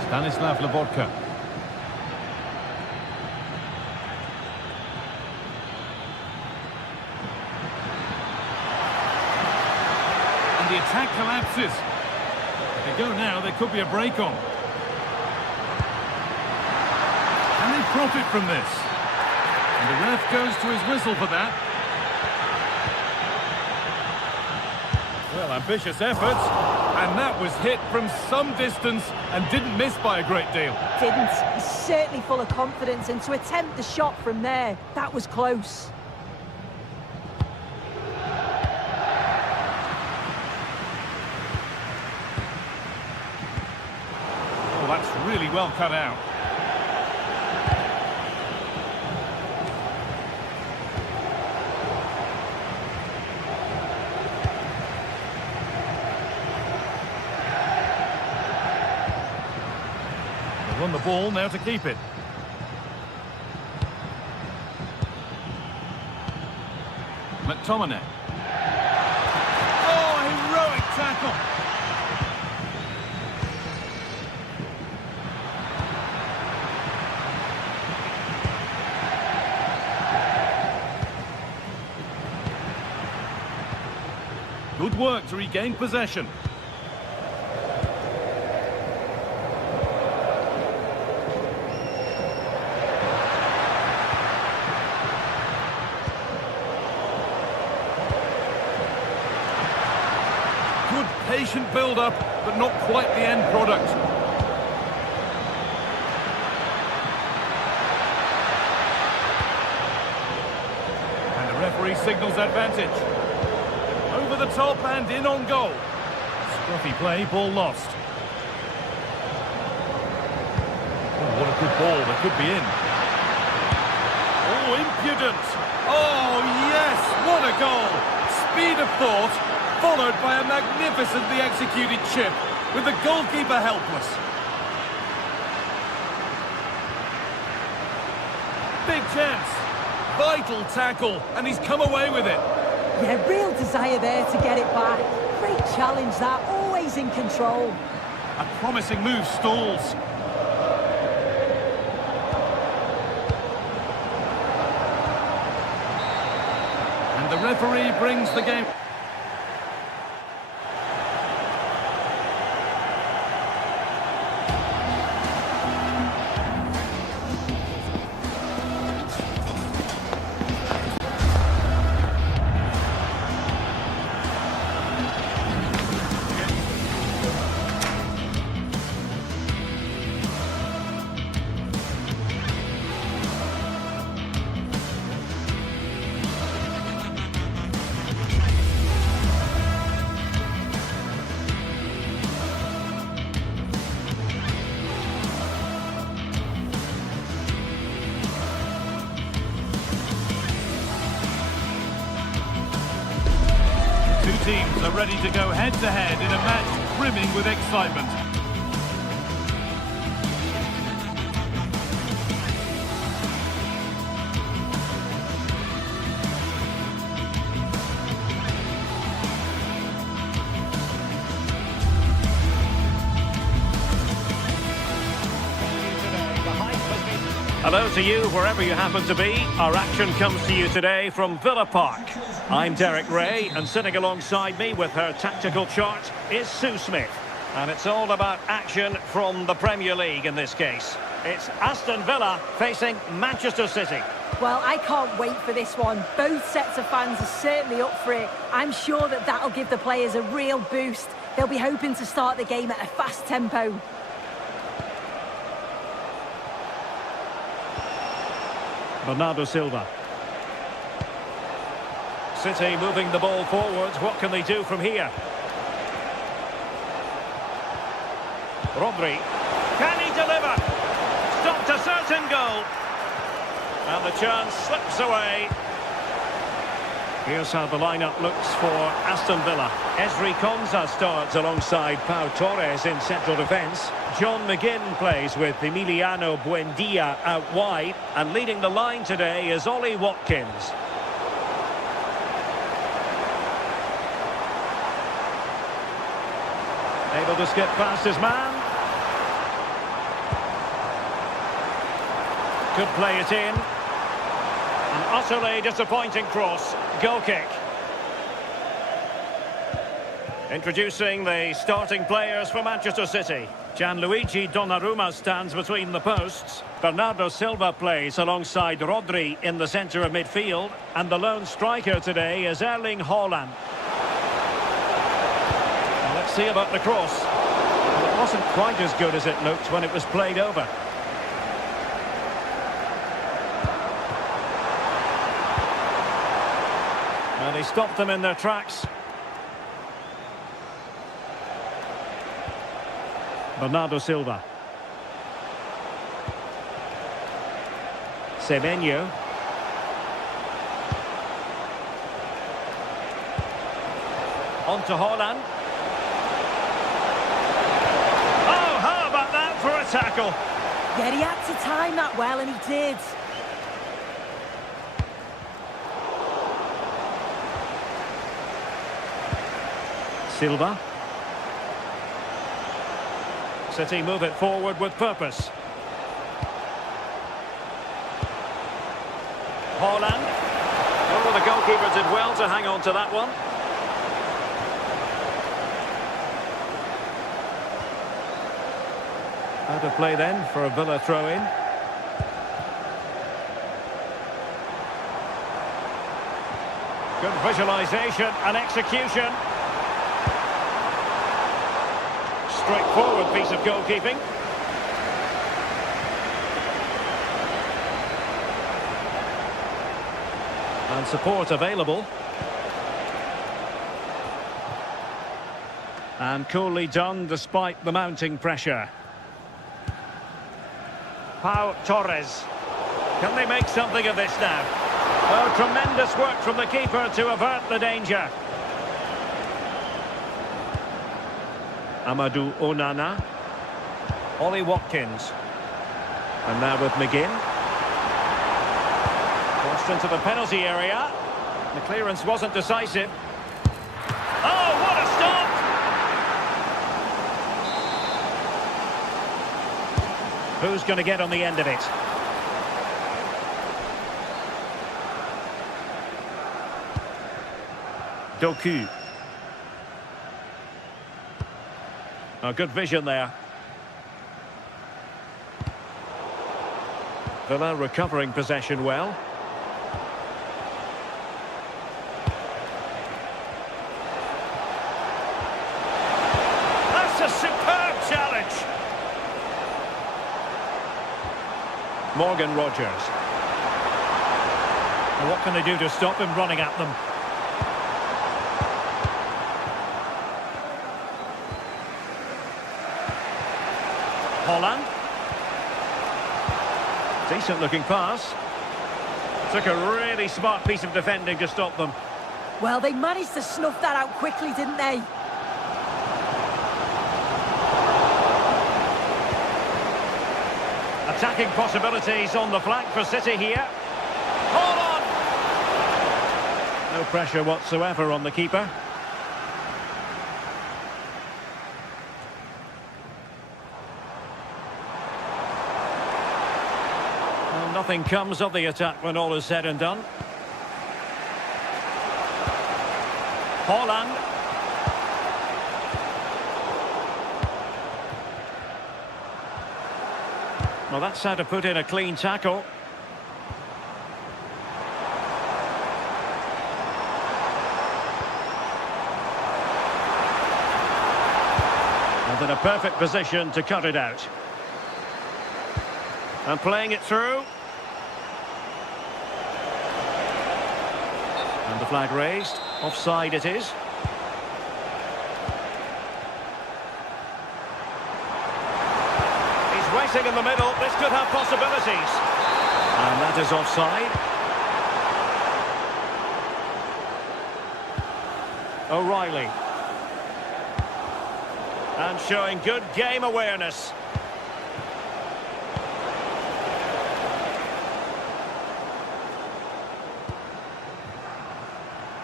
Stanislav Lobotka. And the attack collapses. If they go now, there could be a break on. Can they profit from this? And the ref goes to his whistle for that. Well, ambitious effort. And that was hit from some distance and didn't miss by a great deal. Didn't. He's certainly full of confidence, and to attempt the shot from there, that was close. Oh, that's really well cut out. Won the ball, now to keep it. McTominay. Oh, heroic tackle. Good work to regain possession. Patient build-up, but not quite the end product. And the referee signals advantage. Over the top and in on goal. Scruffy play, ball lost. Oh, what a good ball, that could be in. Oh, impudent. Oh, yes, what a goal. Speed of thought, followed by a magnificently executed chip, with the goalkeeper helpless. Big chance. Vital tackle, and he's come away with it. Yeah, real desire there to get it back. Great challenge that, always in control. A promising move stalls. And the referee brings the game. Teams are ready to go head-to-head in a match brimming with excitement. Hello to you, wherever you happen to be. Our action comes to you today from Villa Park. I'm Derek Ray, and sitting alongside me with her tactical chart is Sue Smith. And it's all about action from the Premier League in this case. It's Aston Villa facing Manchester City. Well, I can't wait for this one. Both sets of fans are certainly up for it. I'm sure that that'll give the players a real boost. They'll be hoping to start the game at a fast tempo. Bernardo Silva. City moving the ball forwards. What can they do from here? Rodri. Can he deliver? Stopped a certain goal. And the chance slips away. Here's how the lineup looks for Aston Villa. Ezri Konsa starts alongside Pau Torres in central defence. John McGinn plays with Emiliano Buendia out wide. And leading the line today is Ollie Watkins. Able to skip past his man. Could play it in. An utterly disappointing cross. Goal kick. Introducing the starting players for Manchester City. Gianluigi Donnarumma stands between the posts. Bernardo Silva plays alongside Rodri in the centre of midfield. And the lone striker today is Erling Haaland. Well, let's see about the cross. Well, it wasn't quite as good as it looked when it was played over. And he stopped them in their tracks. Bernardo Silva. Semenyo. On to Haaland. Oh, how about that for a tackle? Yeah, he had to time that well, and he did. Silva. City move it forward with purpose. Haaland. Oh, the goalkeeper did well to hang on to that one. Out of play then for a Villa throw-in. Good visualisation and execution. Straightforward piece of goalkeeping. And support available. And coolly done despite the mounting pressure. Pau Torres. Can they make something of this now? Oh, tremendous work from the keeper to avert the danger. Amadou Onana. Ollie Watkins. And now with McGinn. Crossed into the penalty area. The clearance wasn't decisive. Oh, what a stop! Who's going to get on the end of it? Doku. Oh, good vision there. Villa recovering possession well. That's a superb challenge. Morgan Rogers. And what can they do to stop him running at them? Haaland. Decent looking pass. Took a really smart piece of defending to stop them. Well, they managed to snuff that out quickly, didn't they? Attacking possibilities on the flank for City here. Haaland! No pressure whatsoever on the keeper. Nothing comes of the attack when all is said and done. Haaland. Well, that's how to put in a clean tackle. perfect position to cut it out. And playing it through. And the flag raised. Offside it is. He's racing in the middle. This could have possibilities. And that is offside. O'Reilly. And showing good game awareness.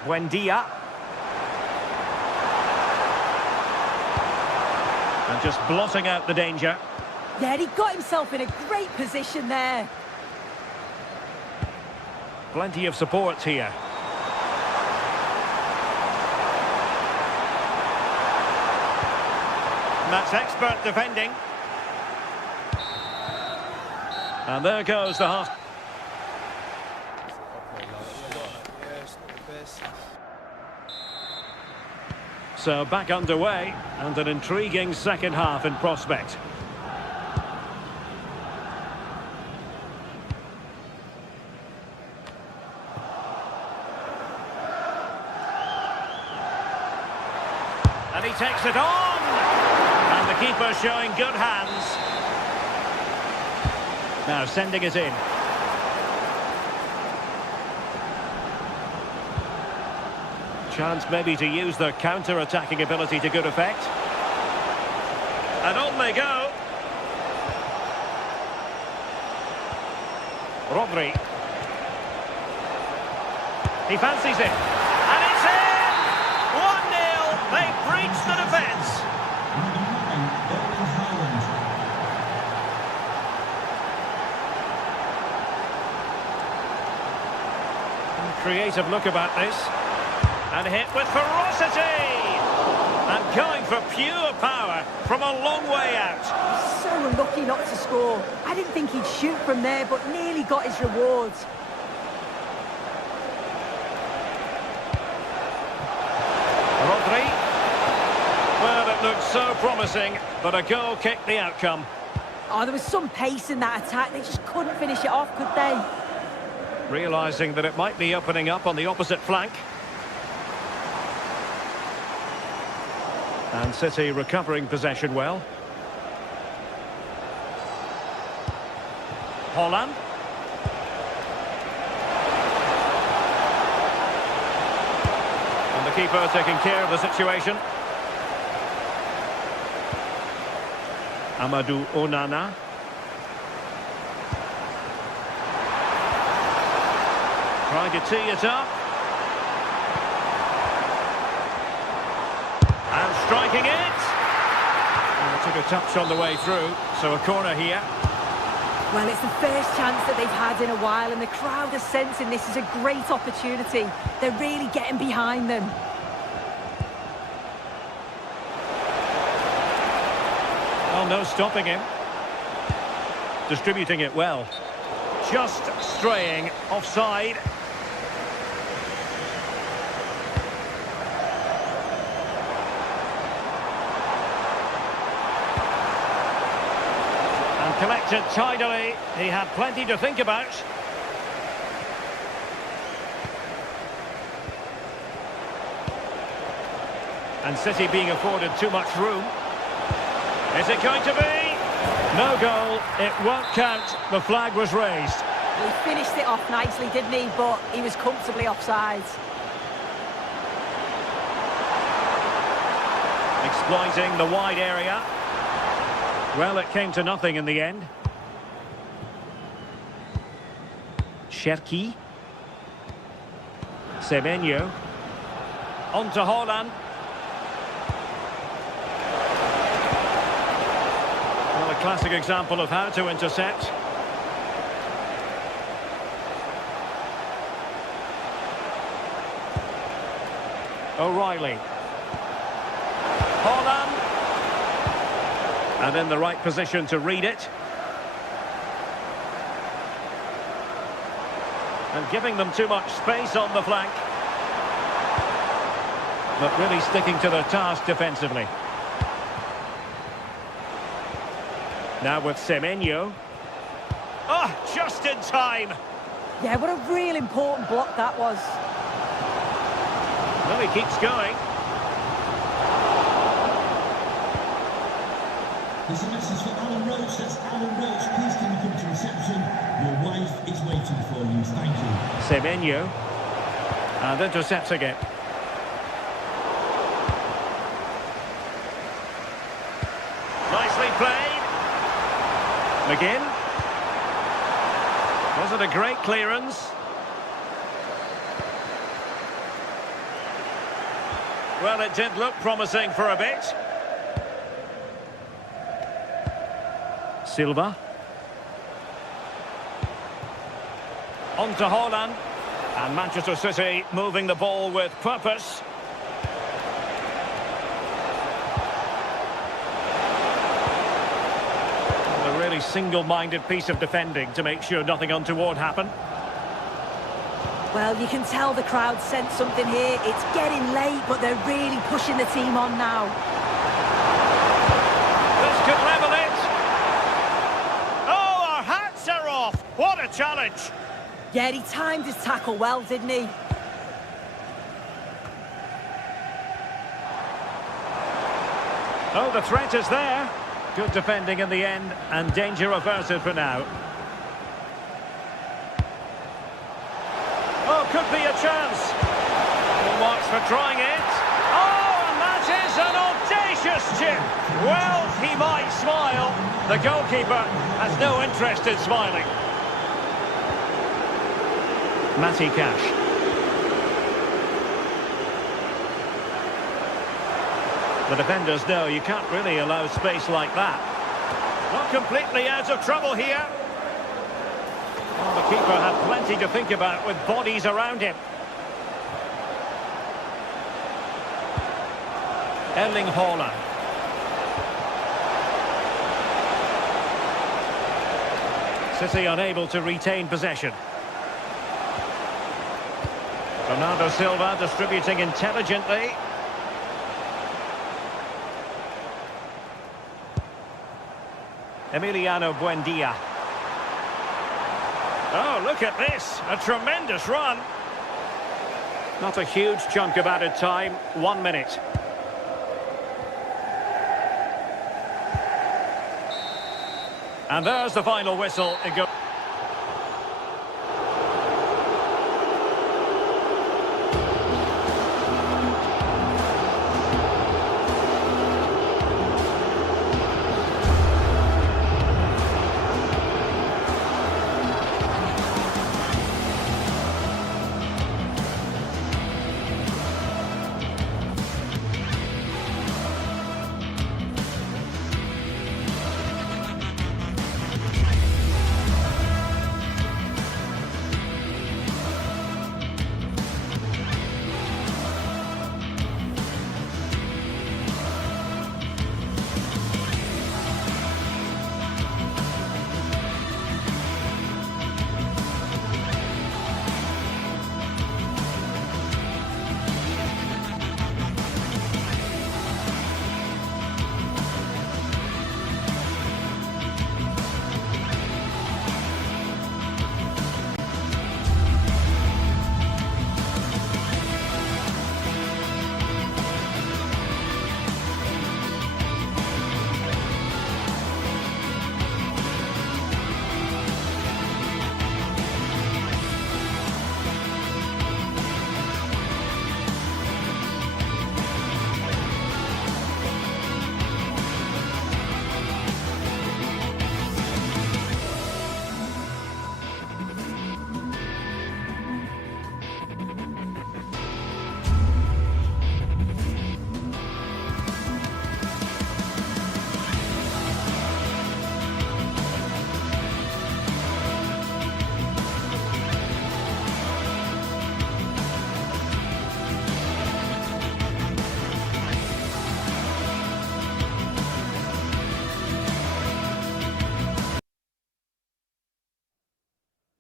Buendia. And just blotting out the danger. Yeah, he got himself in a great position there. Plenty of support here. And that's expert defending. And there goes the half. So back underway, and an intriguing second half in prospect. And he takes it on! And the keeper showing good hands. Now sending it in. Chance maybe to use their counter-attacking ability to good effect. And on they go. Rodri. He fancies it. And it's in! 1-0. They breach the defence. Creative look about this. And hit with ferocity! And going for pure power from a long way out. So unlucky not to score. I didn't think he'd shoot from there, but nearly got his rewards. Rodri. Well, it looked so promising, but a goal kicked the outcome. Oh, there was some pace in that attack. They just couldn't finish it off, could they? Realising that it might be opening up on the opposite flank. And City recovering possession well. Holland. And the keeper taking care of the situation. Amadou Onana. Trying to tee it up. And striking it. And it took a touch on the way through, so a corner here. Well, it's the first chance that they've had in a while, and the crowd are sensing this is a great opportunity. They're really getting behind them. Well, no stopping him. Distributing it well. Just straying offside. Collected tidily. He had plenty to think about. And City being afforded too much room. Is it going to be? No goal. It won't count. The flag was raised. He finished it off nicely, didn't he? But he was comfortably offside. Exploiting the wide area. Well, it came to nothing in the end. Cherki. Semenyo. On to Holland. Well, a classic example of how to intercept. O'Reilly. Holland. And in the right position to read it. And giving them too much space on the flank. But really sticking to their task defensively. Now with Semenyo. Oh, just in time. Yeah, what a real important block that was. Well, he keeps going. There's a message for Alan Roach. That's Alan Roach. Please can you come to reception? Your wife is waiting for you. Thank you. Semenyo. And intercepting it. Nicely played. McGinn. Was it a great clearance? Well, it did look promising for a bit. Silva. On to Haaland. And Manchester City moving the ball with purpose. A really single-minded piece of defending to make sure nothing untoward happened. Well, you can tell the crowd sensed something here. It's getting late, but they're really pushing the team on now. This could level it. Oh, our hats are off. What a challenge. Yeah, he timed his tackle well, didn't he? Oh, the threat is there. Good defending in the end, and danger averted for now. Oh, could be a chance. Full marks for trying it. Oh, and that is an audacious chip. Well, he might smile. The goalkeeper has no interest in smiling. Matty Cash. The defenders know you can't really allow space like that. Not completely out of trouble here. Well, the keeper had plenty to think about with bodies around him. Erling Haaland. City unable to retain possession. Bernardo Silva distributing intelligently. Emiliano Buendia. Oh, look at this. A tremendous run. Not a huge chunk of added time. 1 minute. And there's the final whistle. It goes.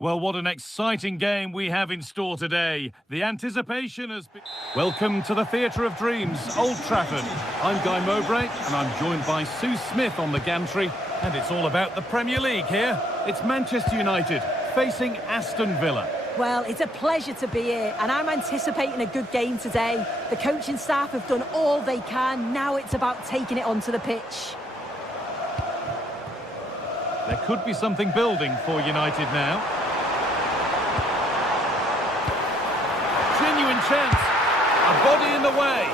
Well, what an exciting game we have in store today. The anticipation has been... Welcome to the Theatre of Dreams, Old Trafford. I'm Guy Mowbray, and I'm joined by Sue Smith on the gantry. And it's all about the Premier League here. It's Manchester United facing Aston Villa. Well, it's a pleasure to be here, and I'm anticipating a good game today. The coaching staff have done all they can. Now it's about taking it onto the pitch. There could be something building for United now. Genuine chance. A body in the way.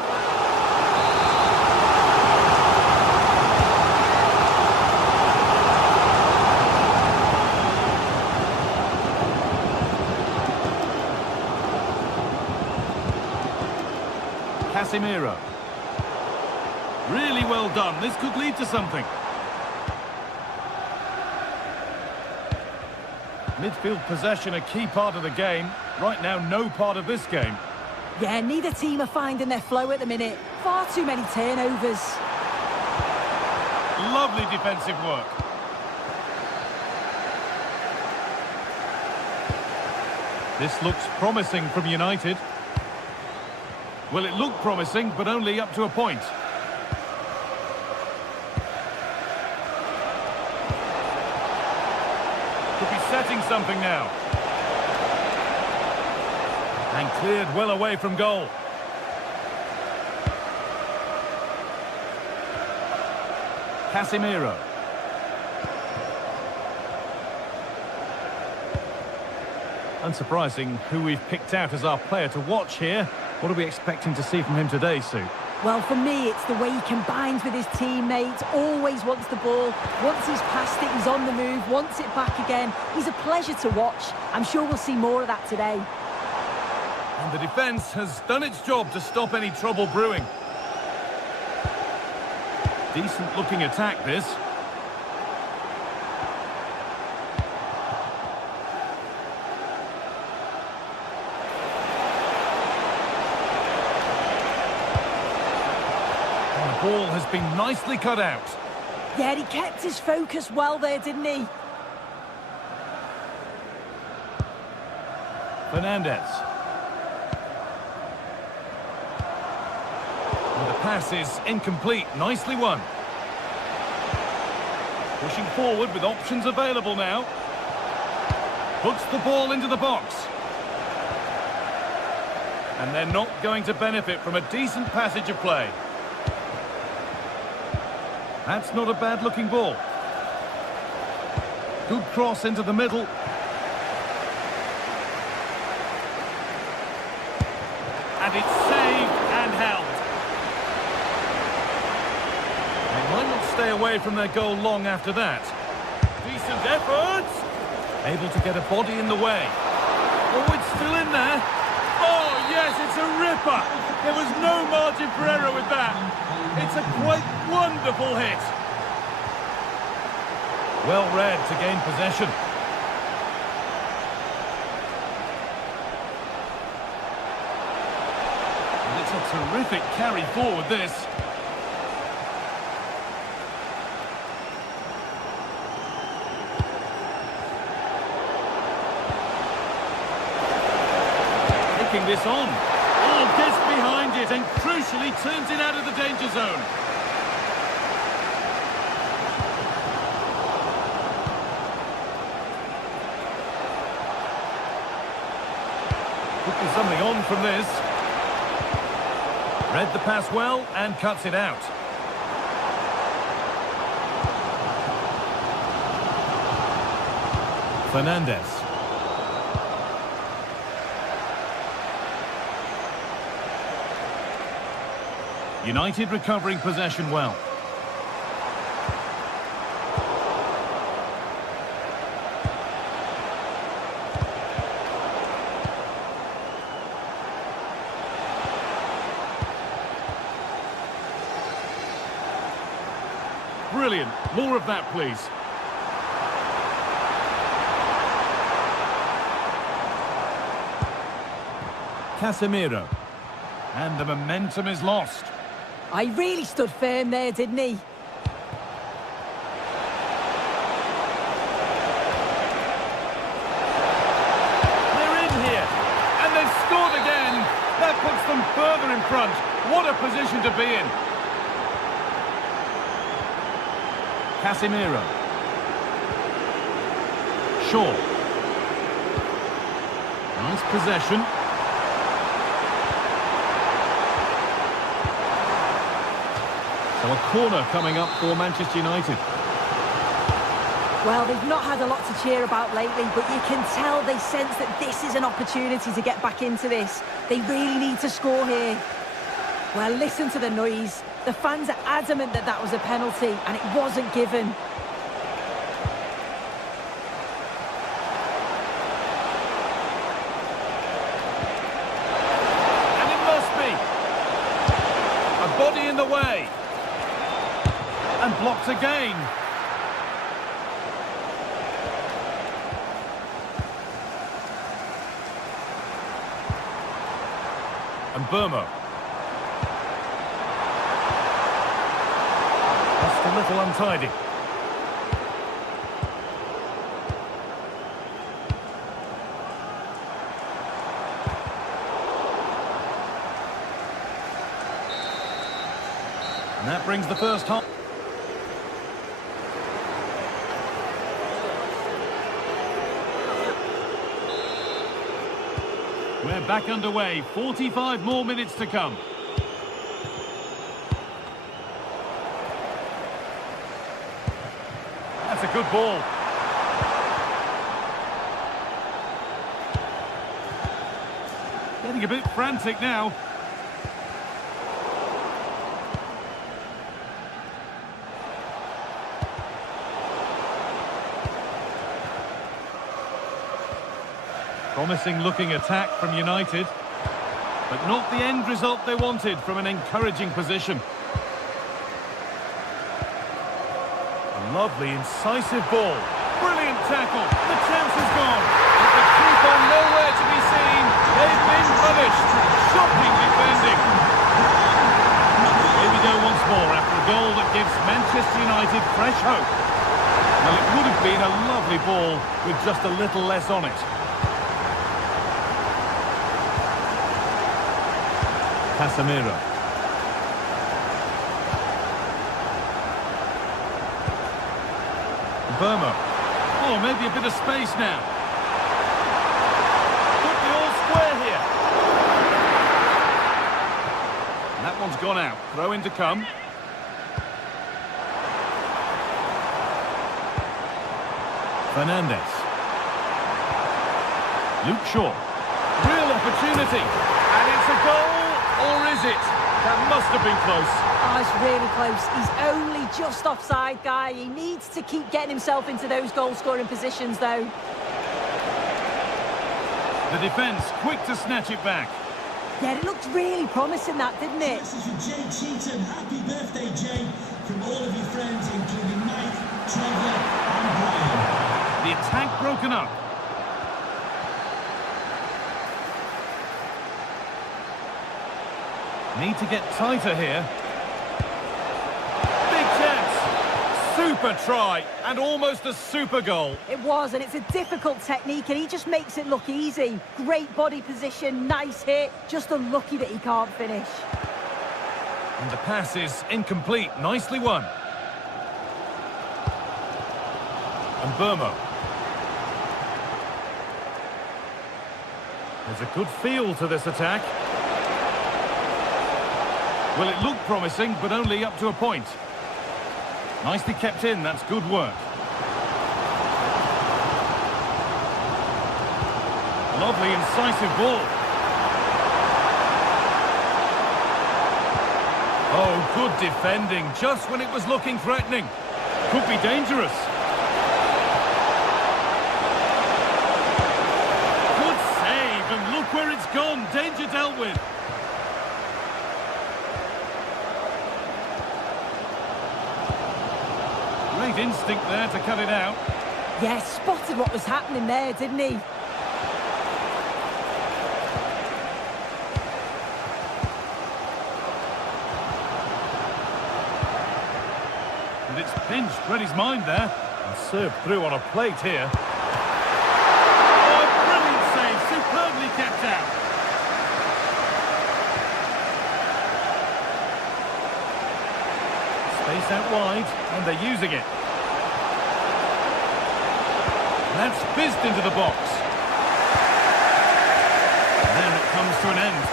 Casemiro. Really well done. This could lead to something. Midfield possession a key part of the game. Right now, no part of this game. Yeah, neither team are finding their flow at the minute. Far too many turnovers. Lovely defensive work. This looks promising from United. Well, it looked promising, but only up to a point. Could be setting something now. And cleared well away from goal. Casemiro. Unsurprising who we've picked out as our player to watch here. What are we expecting to see from him today, Sue? Well, for me, it's the way he combines with his teammates, always wants the ball. Once he's passed it, he's on the move, wants it back again. He's a pleasure to watch. I'm sure we'll see more of that today. And the defence has done its job to stop any trouble brewing. Decent-looking attack, this. Ball has been nicely cut out. Yeah, he kept his focus well there, didn't he? Fernandez. And the pass is incomplete. Nicely won. Pushing forward with options available now. Puts the ball into the box. And they're not going to benefit from a decent passage of play. That's not a bad-looking ball. Good cross into the middle. And it's saved and held. They might not stay away from their goal long after that. Decent effort. Able to get a body in the way. Oh, it's still in there. Oh, yes, it's a ripper. There was no margin for error with that. It's a quite wonderful hit. Well read to gain possession. And it's a terrific carry forward, this. Taking this on. Oh, gets behind it and crucially turns it out of the danger zone. Could be something on from this. Read the pass well and cuts it out. Fernandez. United recovering possession well. Brilliant. More of that, please. Casemiro. And the momentum is lost. I really stood firm there, didn't he? scored again. That puts them further in front. What a position to be in. Casemiro. Shaw. Nice possession. So a corner coming up for Manchester United. Well, they've not had a lot to cheer about lately, but you can tell they sense that this is an opportunity to get back into this. They really need to score here. Well, listen to the noise. The fans are adamant that that was a penalty, and it wasn't given. And it must be. A body in the way. And blocked again. And Burma. Just a little untidy. And that brings the first half. We're back underway. 45 more minutes to come. That's a good ball. Getting a bit frantic now. Promising looking attack from United, but not the end result they wanted from an encouraging position. A lovely, incisive ball. Brilliant tackle. The chance is gone. But the keeper nowhere to be seen. They've been punished. Shocking defending. Here we go once more after a goal that gives Manchester United fresh hope. Well, it would have been a lovely ball with just a little less on it. Casemiro. Burma. Oh, maybe a bit of space now. Could be all square here. And that one's gone out. Throw in to come. Fernandez. Luke Shaw. Real opportunity. And it's a goal. Or is it? That must have been close. Oh, it's really close. He's only just offside, guy. He needs to keep getting himself into those goal-scoring positions, though. The defence quick to snatch it back. Yeah, it looked really promising, that, didn't it? Message from Jay Cheatham. Happy birthday, Jay. From all of your friends, including Mike, Trevor and Brian. The attack broken up. Need to get tighter here. Big chance. Super try. And almost a super goal. It was, and it's a difficult technique, and he just makes it look easy. Great body position, nice hit. Just unlucky that he can't finish. And the pass is incomplete. Nicely won. And Burma. There's a good feel to this attack. Well, it looked promising, but only up to a point. Nicely kept in, that's good work. Lovely, incisive ball. Oh, good defending, just when it was looking threatening. Could be dangerous. Good save, and look where it's gone. Danger dealt with. Great instinct there to cut it out. Yeah, spotted what was happening there, didn't he? And it's pinched, read his mind there. And served through on a plate here. Oh, brilliant save, superbly kept out. wide, and they're using it. That's fizzed into the box. And then it comes to an end.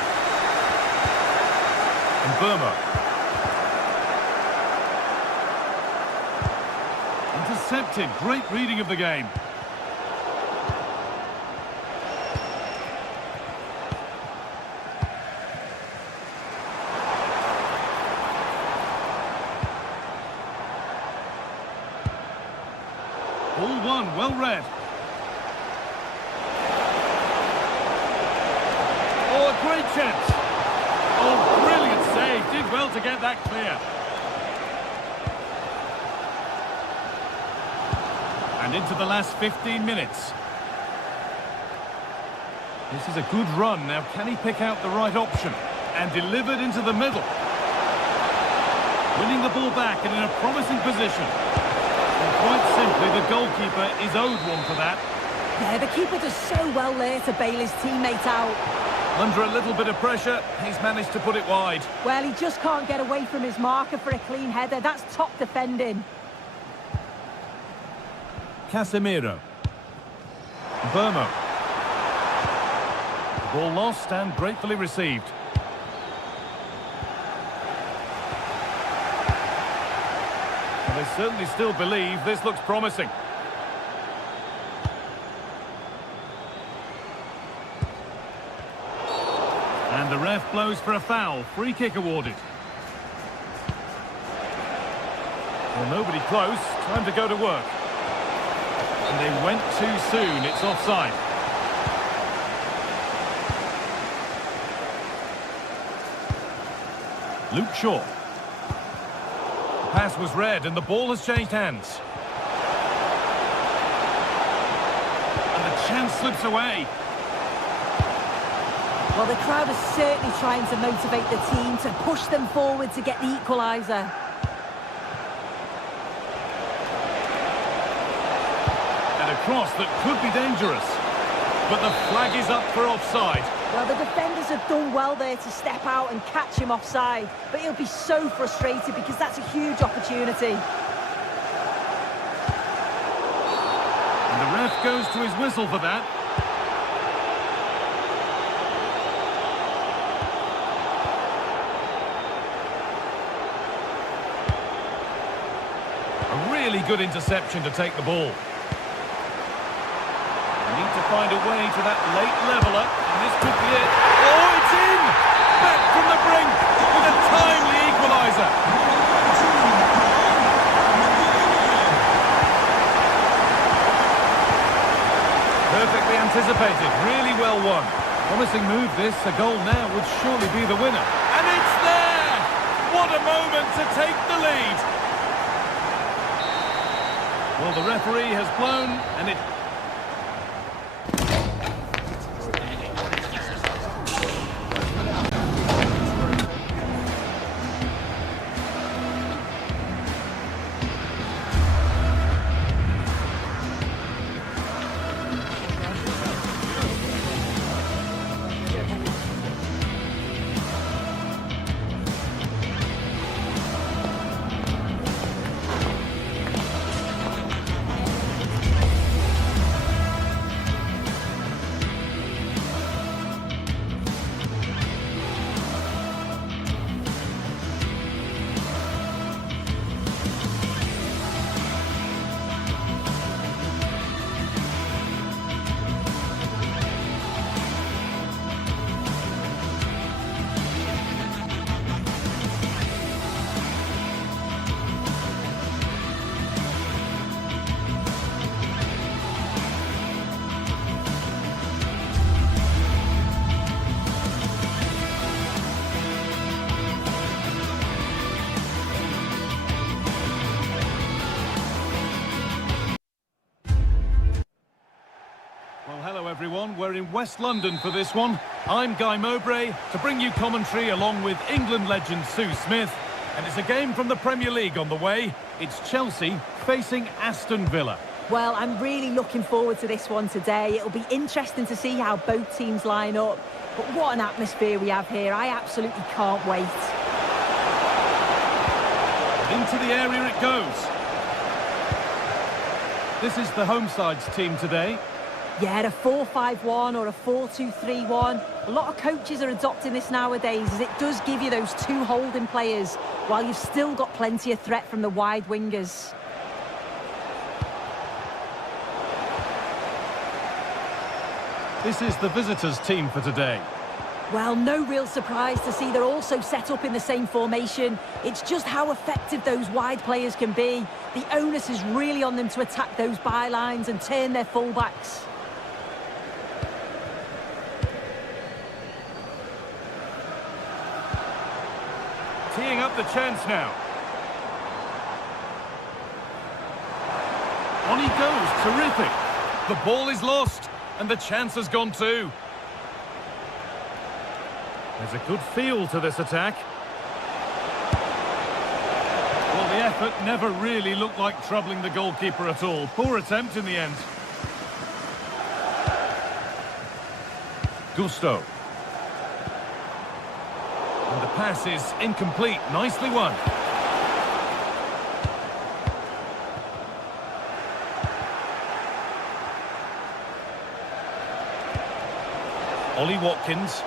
And Burma. Intercepted. Great reading of the game. Ball one, well read. Oh, a great chance. Oh, brilliant save. Did well to get that clear. And into the last 15 minutes. This is a good run. Now, can he pick out the right option? And delivered into the middle. Winning the ball back and in a promising position. And quite simply, the goalkeeper is owed one for that. Yeah, the keeper does so well there to bail his teammate out. Under a little bit of pressure, he's managed to put it wide. Well, he just can't get away from his marker for a clean header. That's top defending. Casemiro. Burma. Ball lost and gratefully received. Well, they certainly still believe this looks promising. And the ref blows for a foul. Free kick awarded. Well, nobody close. Time to go to work. And they went too soon. It's offside. Luke Shaw. The pass was read and the ball has changed hands. And the chance slips away. Well, the crowd is certainly trying to motivate the team to push them forward to get the equaliser. And a cross that could be dangerous. But the flag is up for offside. Well, the defenders have done well there to step out and catch him offside. But he'll be so frustrated because that's a huge opportunity. And the ref goes to his whistle for that. A really good interception to take the ball. They need to find a way to that late leveller, and this could be it. Oh, it's in! Back from the brink with a timely equaliser. Perfectly anticipated, really well won. Promising move this, a goal now would surely be the winner. And it's there! What a moment to take the lead! Well, the referee has blown, and it... Well, hello everyone, we're in West London for this one. I'm Guy Mowbray to bring you commentary along with England legend Sue Smith. And it's a game from the Premier League on the way. It's Chelsea facing Aston Villa. Well, I'm really looking forward to this one today. It'll be interesting to see how both teams line up. But what an atmosphere we have here. I absolutely can't wait. Into the area it goes. This is the home side's team today. Yeah, a 4-5-1 or a 4-2-3-1. A lot of coaches are adopting this nowadays, as it does give you those two holding players, while you've still got plenty of threat from the wide wingers. This is the visitors' team for today. Well, no real surprise to see they're also set up in the same formation. It's just how effective those wide players can be. The onus is really on them to attack those bylines and turn their fullbacks. Teeing up the chance now. On he goes, terrific. The ball is lost, and the chance has gone too. There's a good feel to this attack. Well, the effort never really looked like troubling the goalkeeper at all. Poor attempt in the end. Gusto. And the pass is incomplete. Nicely won. Ollie Watkins.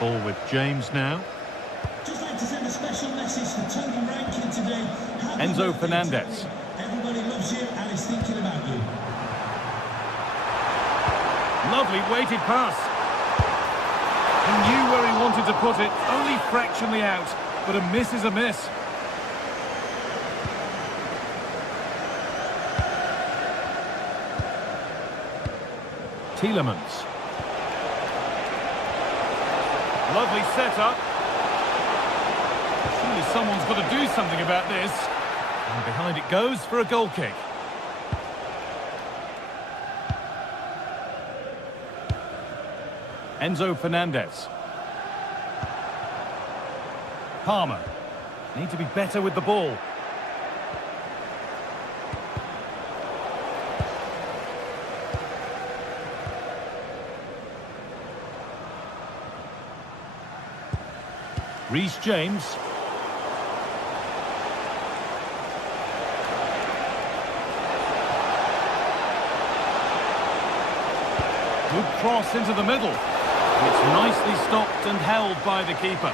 Ball with James now. Just like to send a special message to Tony Rankin today. Enzo Fernandez. Everybody loves you and is thinking about you. Lovely weighted pass. He knew where he wanted to put it, only fractionally out, but a miss is a miss. Tielemans. Lovely setup. Surely someone's got to do something about this. And behind it goes for a goal kick. Enzo Fernandez. Palmer. Need to be better with the ball. Reece James. Good cross into the middle. It's nicely stopped and held by the keeper.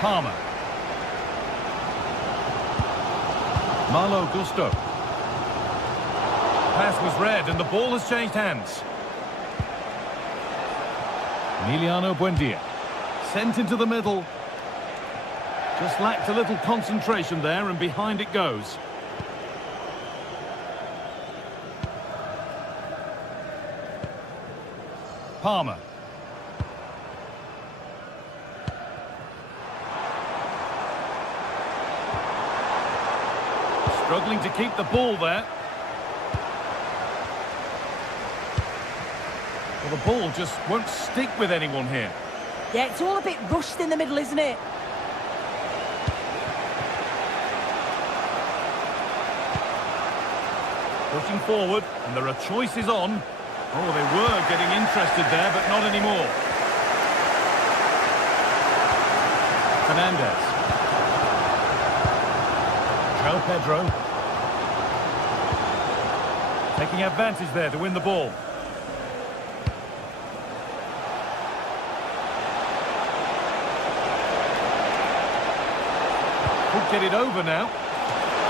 Palmer. Malo Gusto. Pass was read and the ball has changed hands. Emiliano Buendia. Sent into the middle. Just lacked a little concentration there, and behind it goes. Palmer. Struggling to keep the ball there. Well, the ball just won't stick with anyone here. Yeah, it's all a bit rushed in the middle, isn't it? Pushing forward, and there are choices on. Oh, they were getting interested there, but not anymore. Fernandez. João Pedro. Taking advantage there to win the ball. Could get it over now.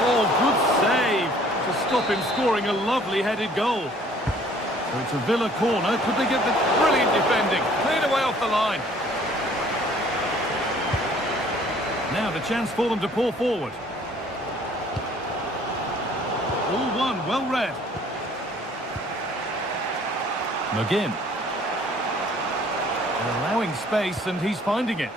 Oh, good save to stop him scoring a lovely headed goal. So it's a Villa corner. Could they get the brilliant defending? Cleared away off the line. Now the chance for them to pour forward. All one, well read. McGinn. They're allowing space and he's finding it.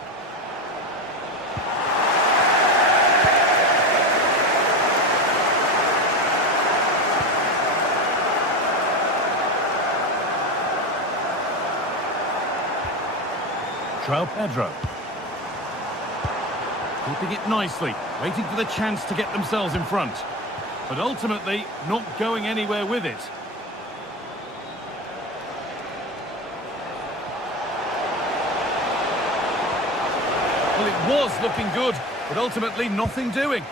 João Pedro. Keeping it nicely, waiting for the chance to get themselves in front. But ultimately, not going anywhere with it. was looking good, but ultimately nothing doing.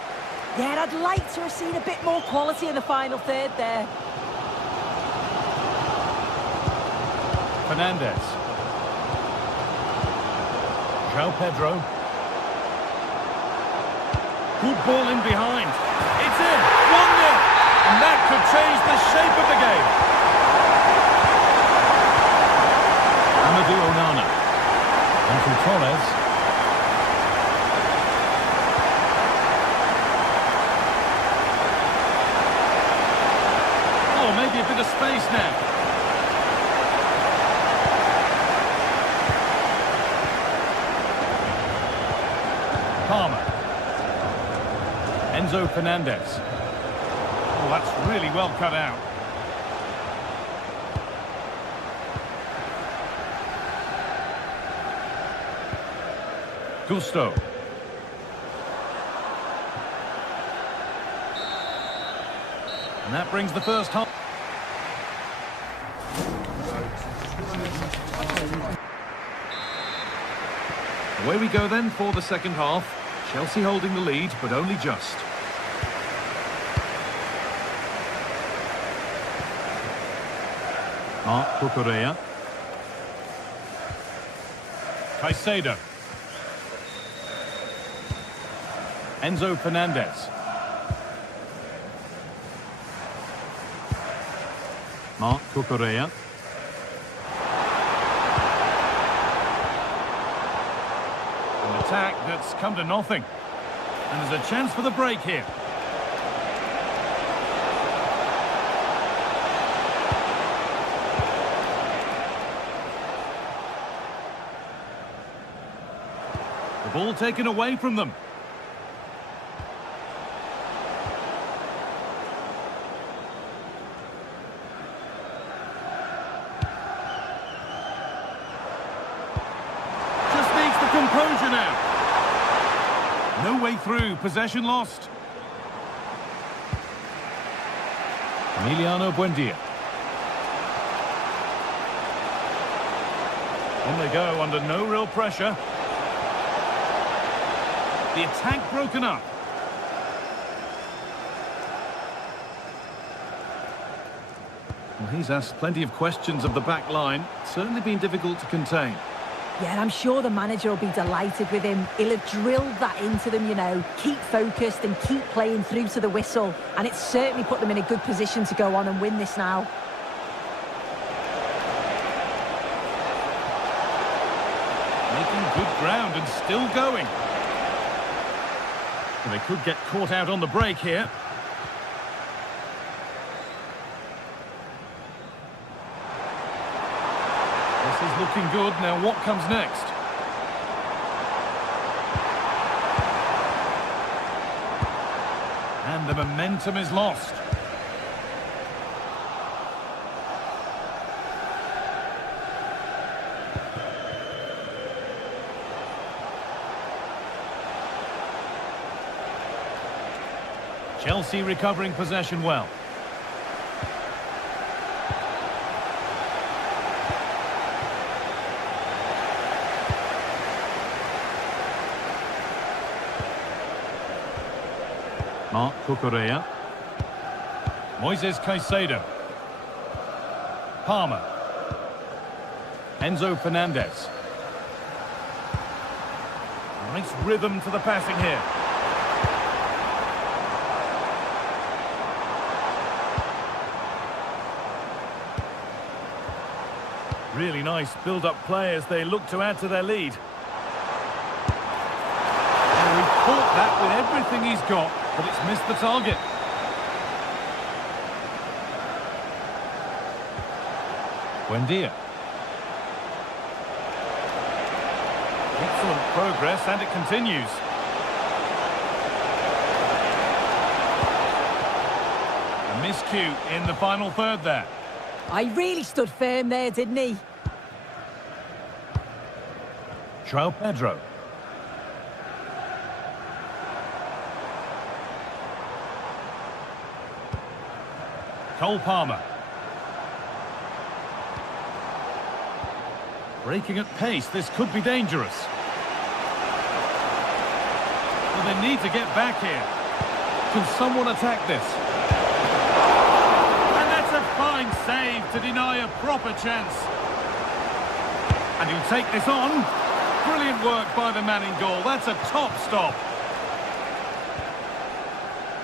Yeah, I'd like to have seen a bit more quality in the final third there. Fernandez. João Pedro. Good ball in behind. It's in. 1-0. And that could change the shape of the game. Amadou Onana. Andrew Torres. Oh, maybe a bit of space now. Palmer. Enzo Fernandez. Oh, that's really well cut out. Gusto. And that brings the first half. Away we go then for the second half. Chelsea holding the lead, but only just. Marc Cucurella. Caicedo. Enzo Fernandez. Marc Cucurella. An attack that's come to nothing. And there's a chance for the break here. The ball taken away from them. Just needs the composure now. No way through, possession lost. Emiliano Buendia. On they go under no real pressure. The attack broken up. Well, he's asked plenty of questions of the back line. Certainly been difficult to contain. Yeah, I'm sure the manager will be delighted with him. He'll have drilled that into them, you know. Keep focused and keep playing through to the whistle. And it's certainly put them in a good position to go on and win this now. Making good ground and still going. Well, they could get caught out on the break here. This is looking good. Now what comes next? And the momentum is lost. Chelsea recovering possession well. Marc Cucurella. Moises Caicedo. Palmer. Enzo Fernandez. Nice rhythm to the passing here. Really nice build-up play as they look to add to their lead. And he caught that with everything he's got, but it's missed the target. Buendia. Excellent progress, and it continues. A miscue in the final third there. I really stood firm there, didn't he? João Pedro. Cole Palmer. Breaking at pace, this could be dangerous. Well, they need to get back here. Can someone attack this? And that's a fine save to deny a proper chance. And he'll take this on. Brilliant work by the man in goal. That's a top stop.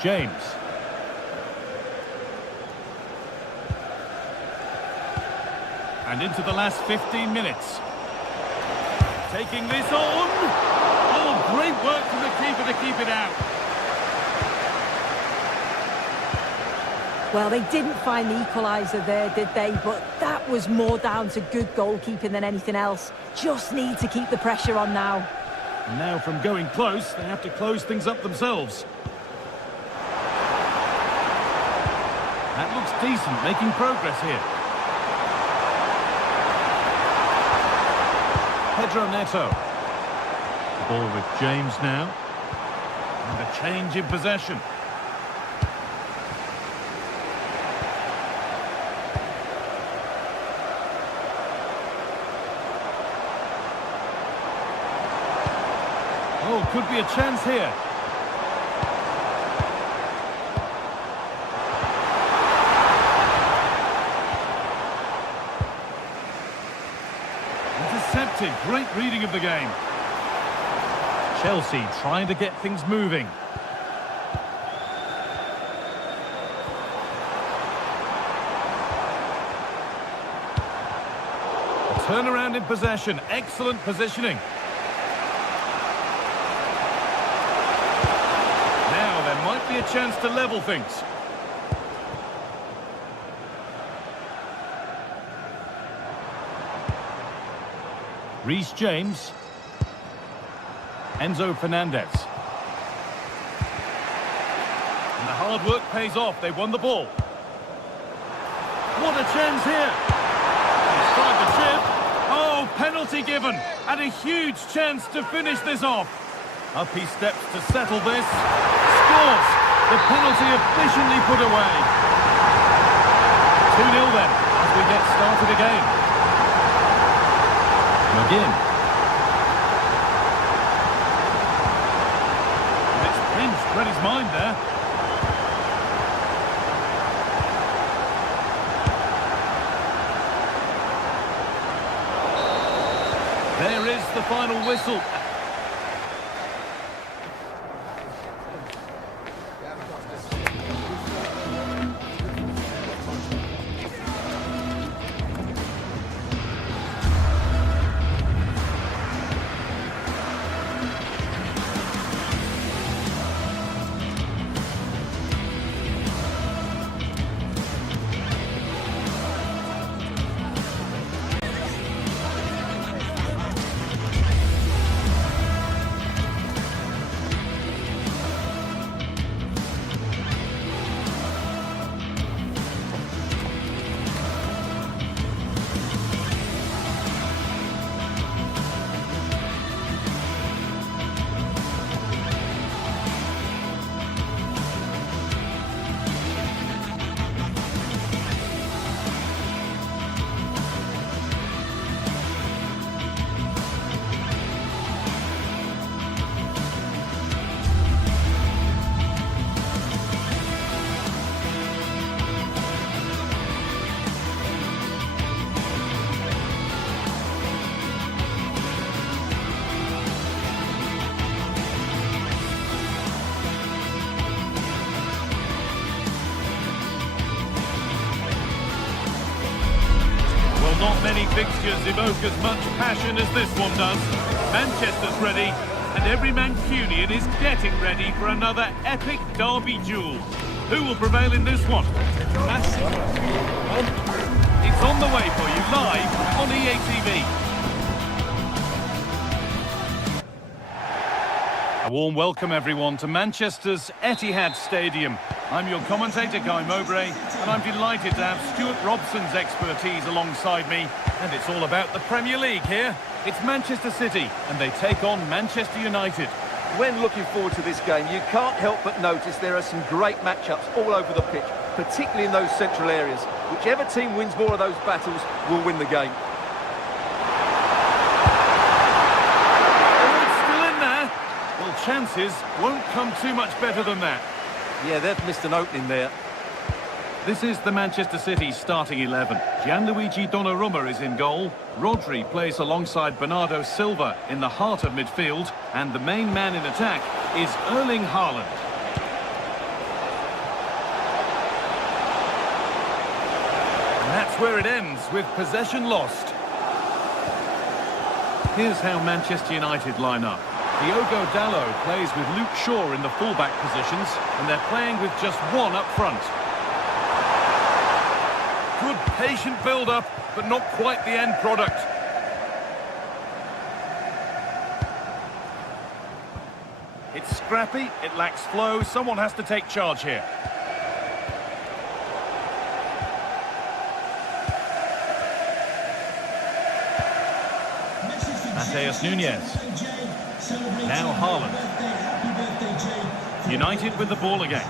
James. And into the last 15 minutes. Taking this on. Oh, great work from the keeper to keep it out. Well, they didn't find the equaliser there, did they? But that was more down to good goalkeeping than anything else. Just need to keep the pressure on now. And now from going close, they have to close things up themselves. That looks decent, making progress here. Pedro Neto. The ball with James now. And a change in possession. Oh, could be a chance here. Intercepted. Great reading of the game. Chelsea trying to get things moving. A turnaround in possession. Excellent positioning. Now there might be a chance to level things. Reece James. Enzo Fernandez. And the hard work pays off. They won the ball. What a chance here. He's tried the chip. Oh, penalty given. And a huge chance to finish this off. Up he steps to settle this. Scores. The penalty efficiently put away. 2-0 then, as we get started again. McGinn. Read his mind there. There is the final whistle. Not many fixtures evoke as much passion as this one does. Manchester's ready, and every Mancunian is getting ready for another epic derby duel. Who will prevail in this one? It's on the way for you live on EA TV. A warm welcome, everyone, to Manchester's Etihad Stadium. I'm your commentator, Guy Mowbray, and I'm delighted to have Stuart Robson's expertise alongside me. And it's all about the Premier League here. It's Manchester City, and they take on Manchester United. When looking forward to this game, you can't help but notice there are some great matchups all over the pitch, particularly in those central areas. Whichever team wins more of those battles will win the game. chances won't come too much better than that. Yeah, they've missed an opening there. This is the Manchester City starting 11. Gianluigi Donnarumma is in goal. Rodri plays alongside Bernardo Silva in the heart of midfield. And the main man in attack is Erling Haaland. And that's where it ends, with possession lost. Here's how Manchester United line up. Diogo Dalot plays with Luke Shaw in the fullback positions, and they're playing with just one up front. Good patient build-up, but not quite the end product. It's scrappy, it lacks flow, someone has to take charge here. Mateus Nunes. Now Haaland. United with the ball again.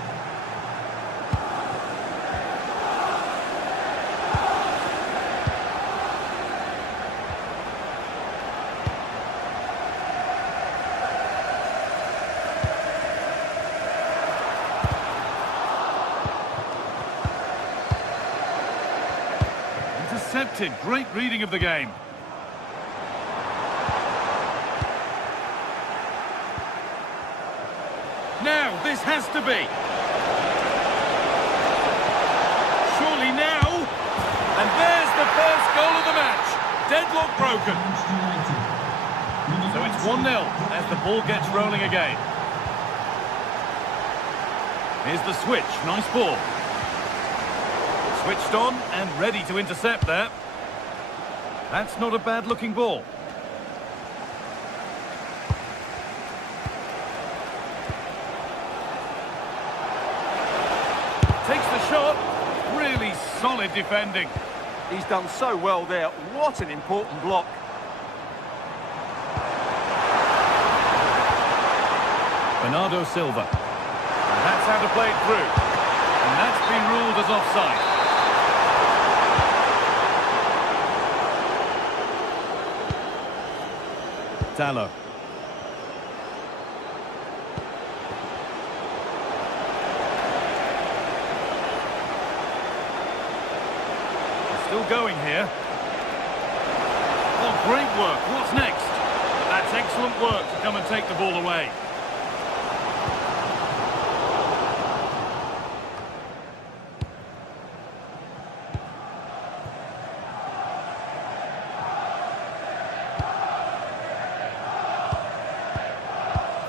Intercepted. Great reading of the game. Now, this has to be. Surely now. And there's the first goal of the match. Deadlock broken. So it's 1-0 as the ball gets rolling again. Here's the switch. Nice ball. Switched on and ready to intercept there. That's not a bad-looking ball. Takes the shot. Really solid defending. He's done so well there. What an important block. Bernardo Silva. And that's how to play it through. And that's been ruled as offside. Dalot. Still going here. Oh, great work. What's next? That's excellent work to come and take the ball away.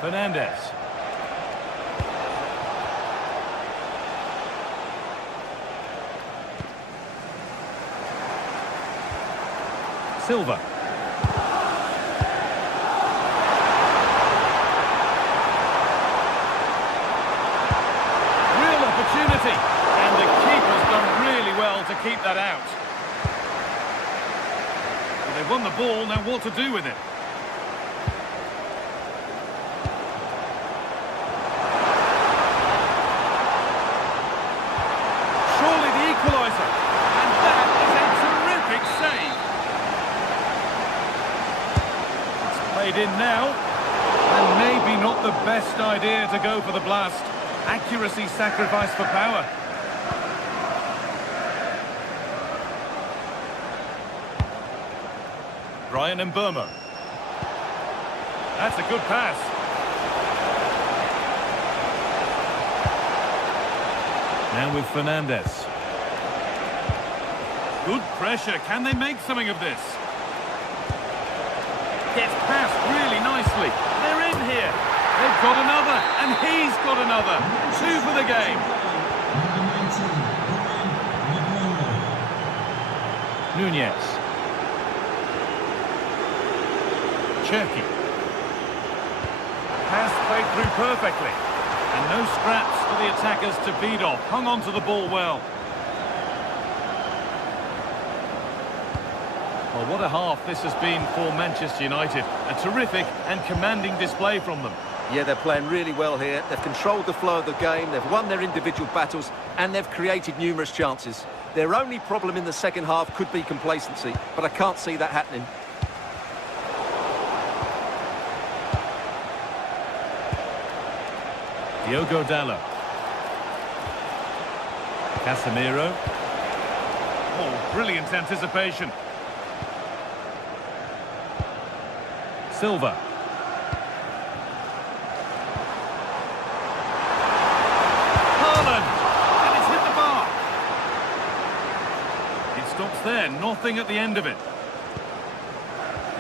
Fernandez. Silva. Real opportunity. And the keeper's done really well to keep that out. Well, they've won the ball, now what to do with it? Surely the equaliser. And that is a terrific save. Played in now, and maybe not the best idea to go for the blast. Accuracy sacrificed for power. Brian Mbeumo. That's a good pass. Now with Fernandez. Good pressure. Can they make something of this? Gets passed really nicely. They're in here. They've got another, and he's got another. 2 for the game. Nunez. Cherky. Pass played through perfectly. And no scraps for the attackers to beat off. Hung on to the ball well. Well, what a half this has been for Manchester United. A terrific and commanding display from them. Yeah, they're playing really well here. They've controlled the flow of the game, they've won their individual battles, and they've created numerous chances. Their only problem in the second half could be complacency, but I can't see that happening. Diogo Dallo. Casemiro. Oh, brilliant anticipation. Silva. Haaland! And it's hit the bar. It stops there, nothing at the end of it.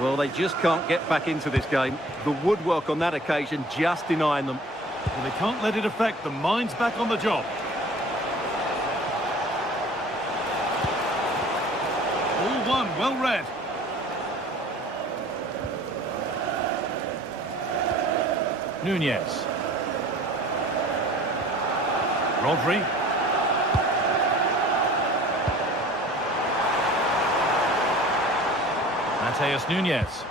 Well, they just can't get back into this game. The woodwork on that occasion just denying them. Well, they can't let it affect them. Mind's back on the job. All one, well read. Nunez. Rodri. Mateus Nunez.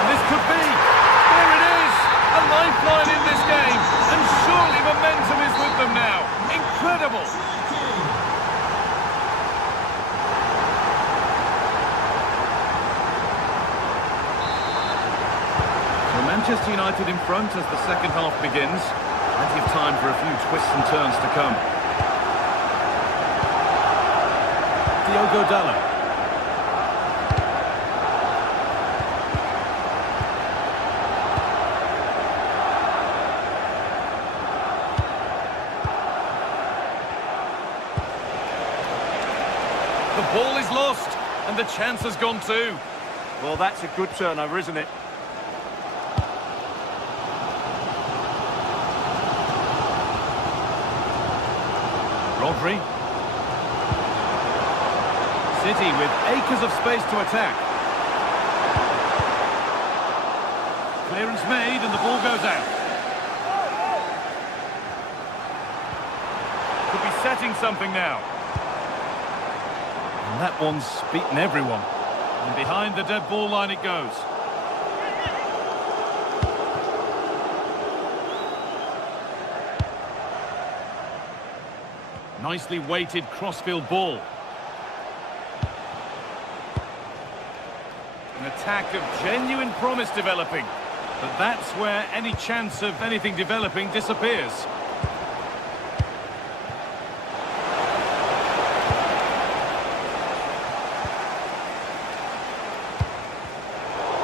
And this could be. There it is! A lifeline in this game. And surely momentum is with them now. Incredible! So Manchester United in front as the second half begins. Plenty of time for a few twists and turns to come. Diogo Dallo. The ball is lost, and the chance has gone too. Well, that's a good turnover, isn't it? Rodri. City with acres of space to attack. Clearance made and the ball goes out. Could be setting something now. And that one's beaten everyone. And behind the dead ball line it goes. Nicely weighted crossfield ball. An attack of genuine promise developing. But that's where any chance of anything developing disappears.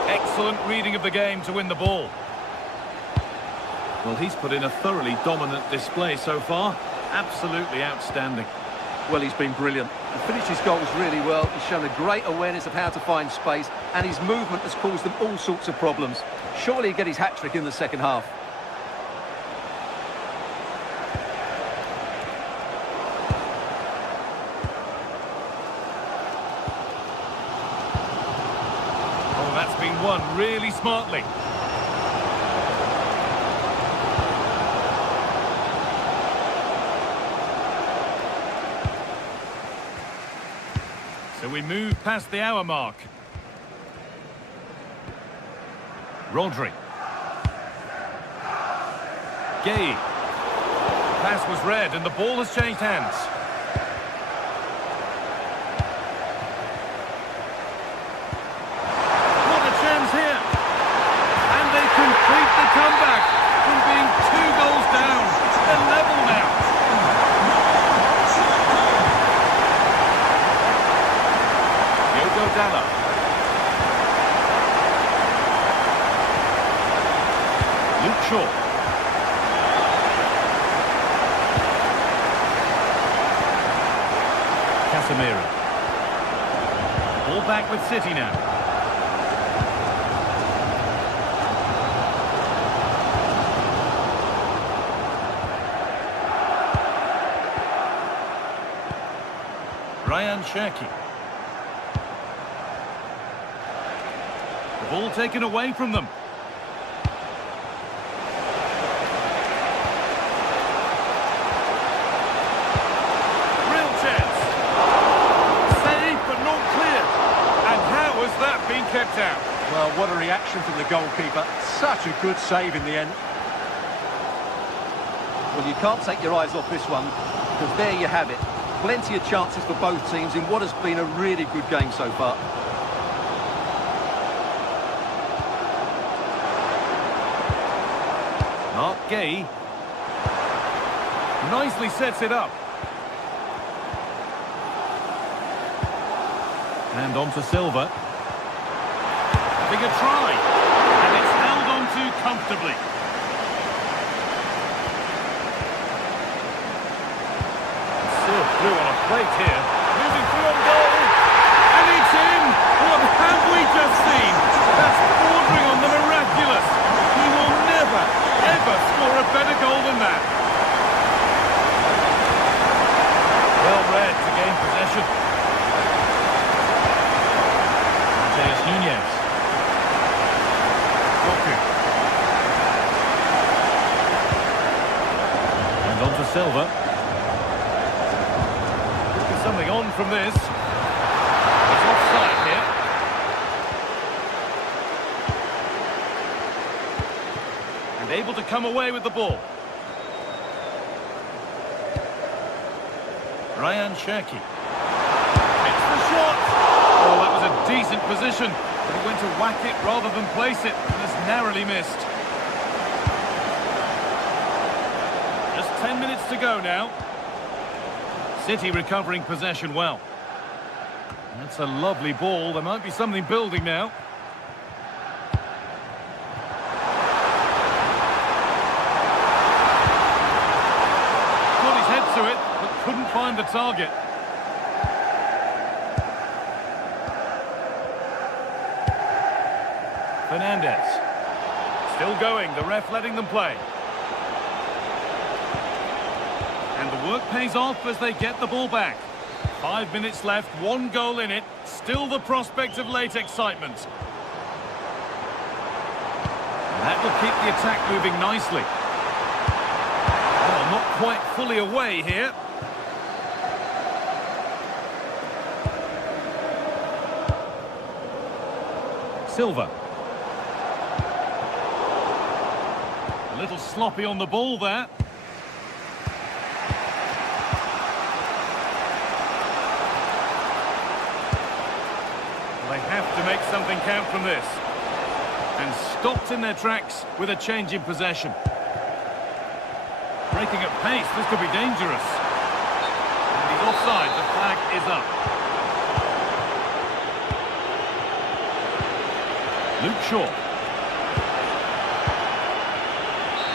Excellent reading of the game to win the ball. Well, he's put in a thoroughly dominant display so far. Absolutely outstanding. Well, he's been brilliant. He finished his goals really well. He's shown a great awareness of how to find space, and his movement has caused them all sorts of problems. Surely he'll get his hat-trick in the second half. Oh, that's been won really smartly. So we move past the hour mark. Rodri. Gay. Pass was read and the ball has changed hands. What a chance here. And they complete the comeback from being 2 goals down. They're level now. Diogo Dallo. Luke Shaw. Casemiro. Ball back with City now. Ryan Cherki. The ball taken away from them. Real chance. Saved but not clear. And how has that been kept out? Well, what a reaction from the goalkeeper. Such a good save in the end. Well, you can't take your eyes off this one, because there you have it. Plenty of chances for both teams in what has been a really good game so far. Gay. Nicely sets it up. And on to Silva. Having a try. And it's held on to comfortably. Served through on a plate here. Moving through on goal. And it's in! What have we just seen? That's bordering on the miraculous. He will never, ever score a better goal than that. Well read to gain possession. Nunez. And on to Silva. There's something on from this. It's offside here. And able to come away with the ball. Ryan Cherki. It's the shot. Oh, that was a decent position, but he went to whack it rather than place it, and has narrowly missed. Just 10 minutes to go now. City recovering possession well. That's a lovely ball. There might be something building now. Got his head to it, but couldn't find the target. Fernandez. Still going, the ref letting them play. And the work pays off as they get the ball back. 5 minutes left, 1 goal in it. Still the prospect of late excitement. And that will keep the attack moving nicely. Well, not quite fully away here. Silva. A little sloppy on the ball there. They have to make something count from this. And stopped in their tracks with a change in possession. Breaking at pace, this could be dangerous. And he's offside, the flag is up. Luke Shaw.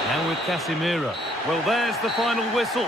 Now with Casemiro. Well, there's the final whistle.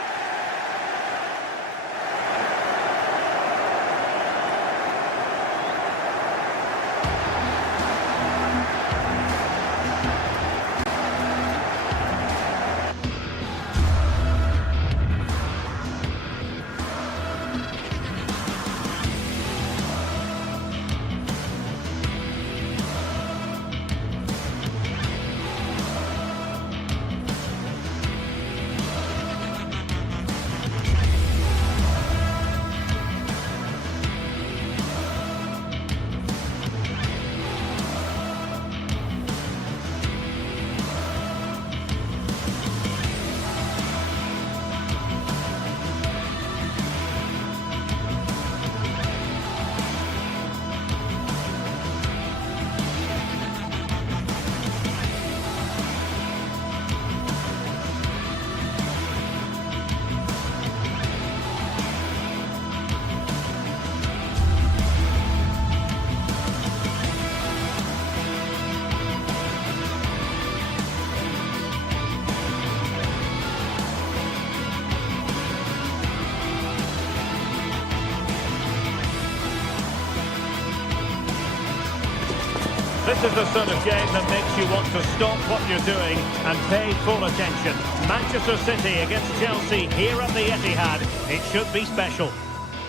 This is the sort of game that makes you want to stop what you're doing and pay full attention. Manchester City against Chelsea here at the Etihad. It should be special.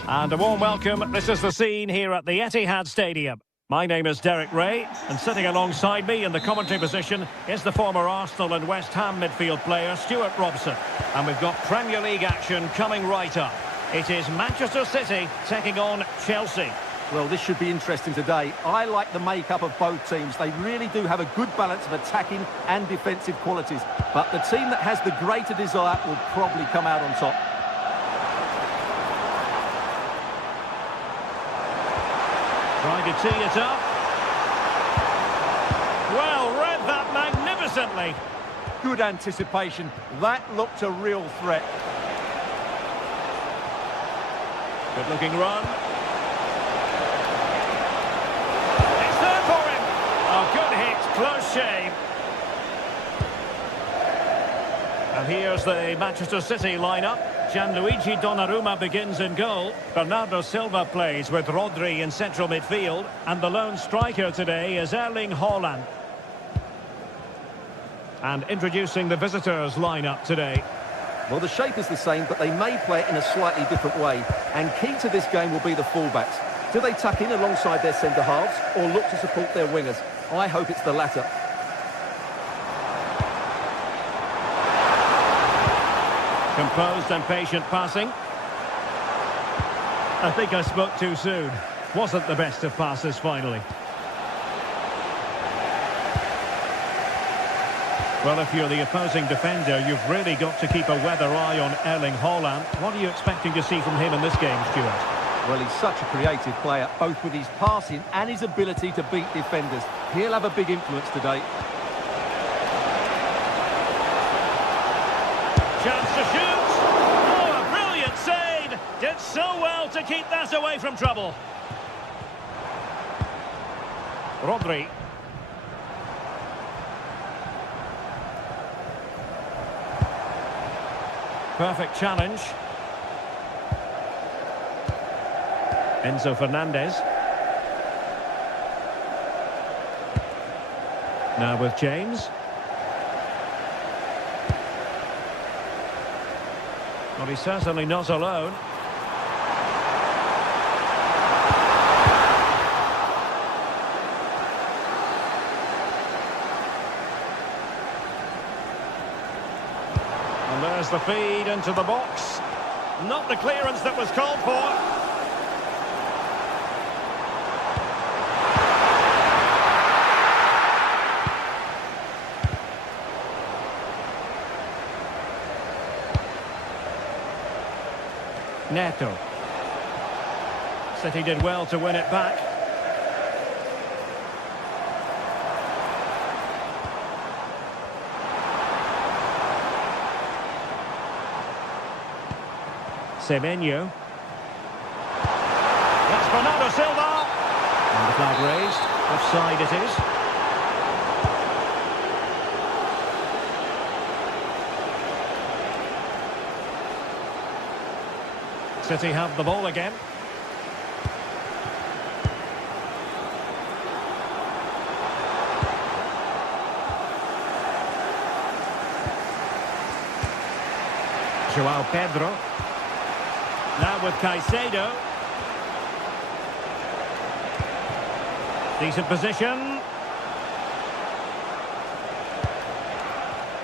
And a warm welcome. This is the scene here at the Etihad Stadium. My name is Derek Ray, and sitting alongside me in the commentary position is the former Arsenal and West Ham midfield player Stuart Robson. And we've got Premier League action coming right up. It is Manchester City taking on Chelsea. Well, this should be interesting today. I like the makeup of both teams. They really do have a good balance of attacking and defensive qualities. But the team that has the greater desire will probably come out on top. Trying to tee it up. Well, read that magnificently. Good anticipation. That looked a real threat. Good looking run. It's there for him. Oh, good hit, close shave. And here's the Manchester City lineup. Gianluigi Donnarumma begins in goal. Bernardo Silva plays with Rodri in central midfield. And the lone striker today is Erling Haaland. And introducing the visitors lineup today. Well, the shape is the same, but they may play it in a slightly different way. And key to this game will be the fullbacks. Do they tuck in alongside their centre-halves or look to support their wingers? I hope it's the latter. Composed and patient passing. I think I spoke too soon. Wasn't the best of passes finally. Well, if you're the opposing defender, you've really got to keep a weather eye on Erling Haaland. What are you expecting to see from him in this game, Stuart? Well, he's such a creative player, both with his passing and his ability to beat defenders. He'll have a big influence today. Chance to shoot! Oh, a brilliant save! Did so well to keep that away from trouble. Rodri. Perfect challenge. Enzo Fernandez. Now with James. Well, he's certainly not alone. And there's the feed into the box. Not the clearance that was called for. Neto. City did well to win it back. Semenyo. That's Bernardo Silva. And the flag raised. Offside it is. City have the ball again. Joao Pedro. Now with Caicedo. Decent position.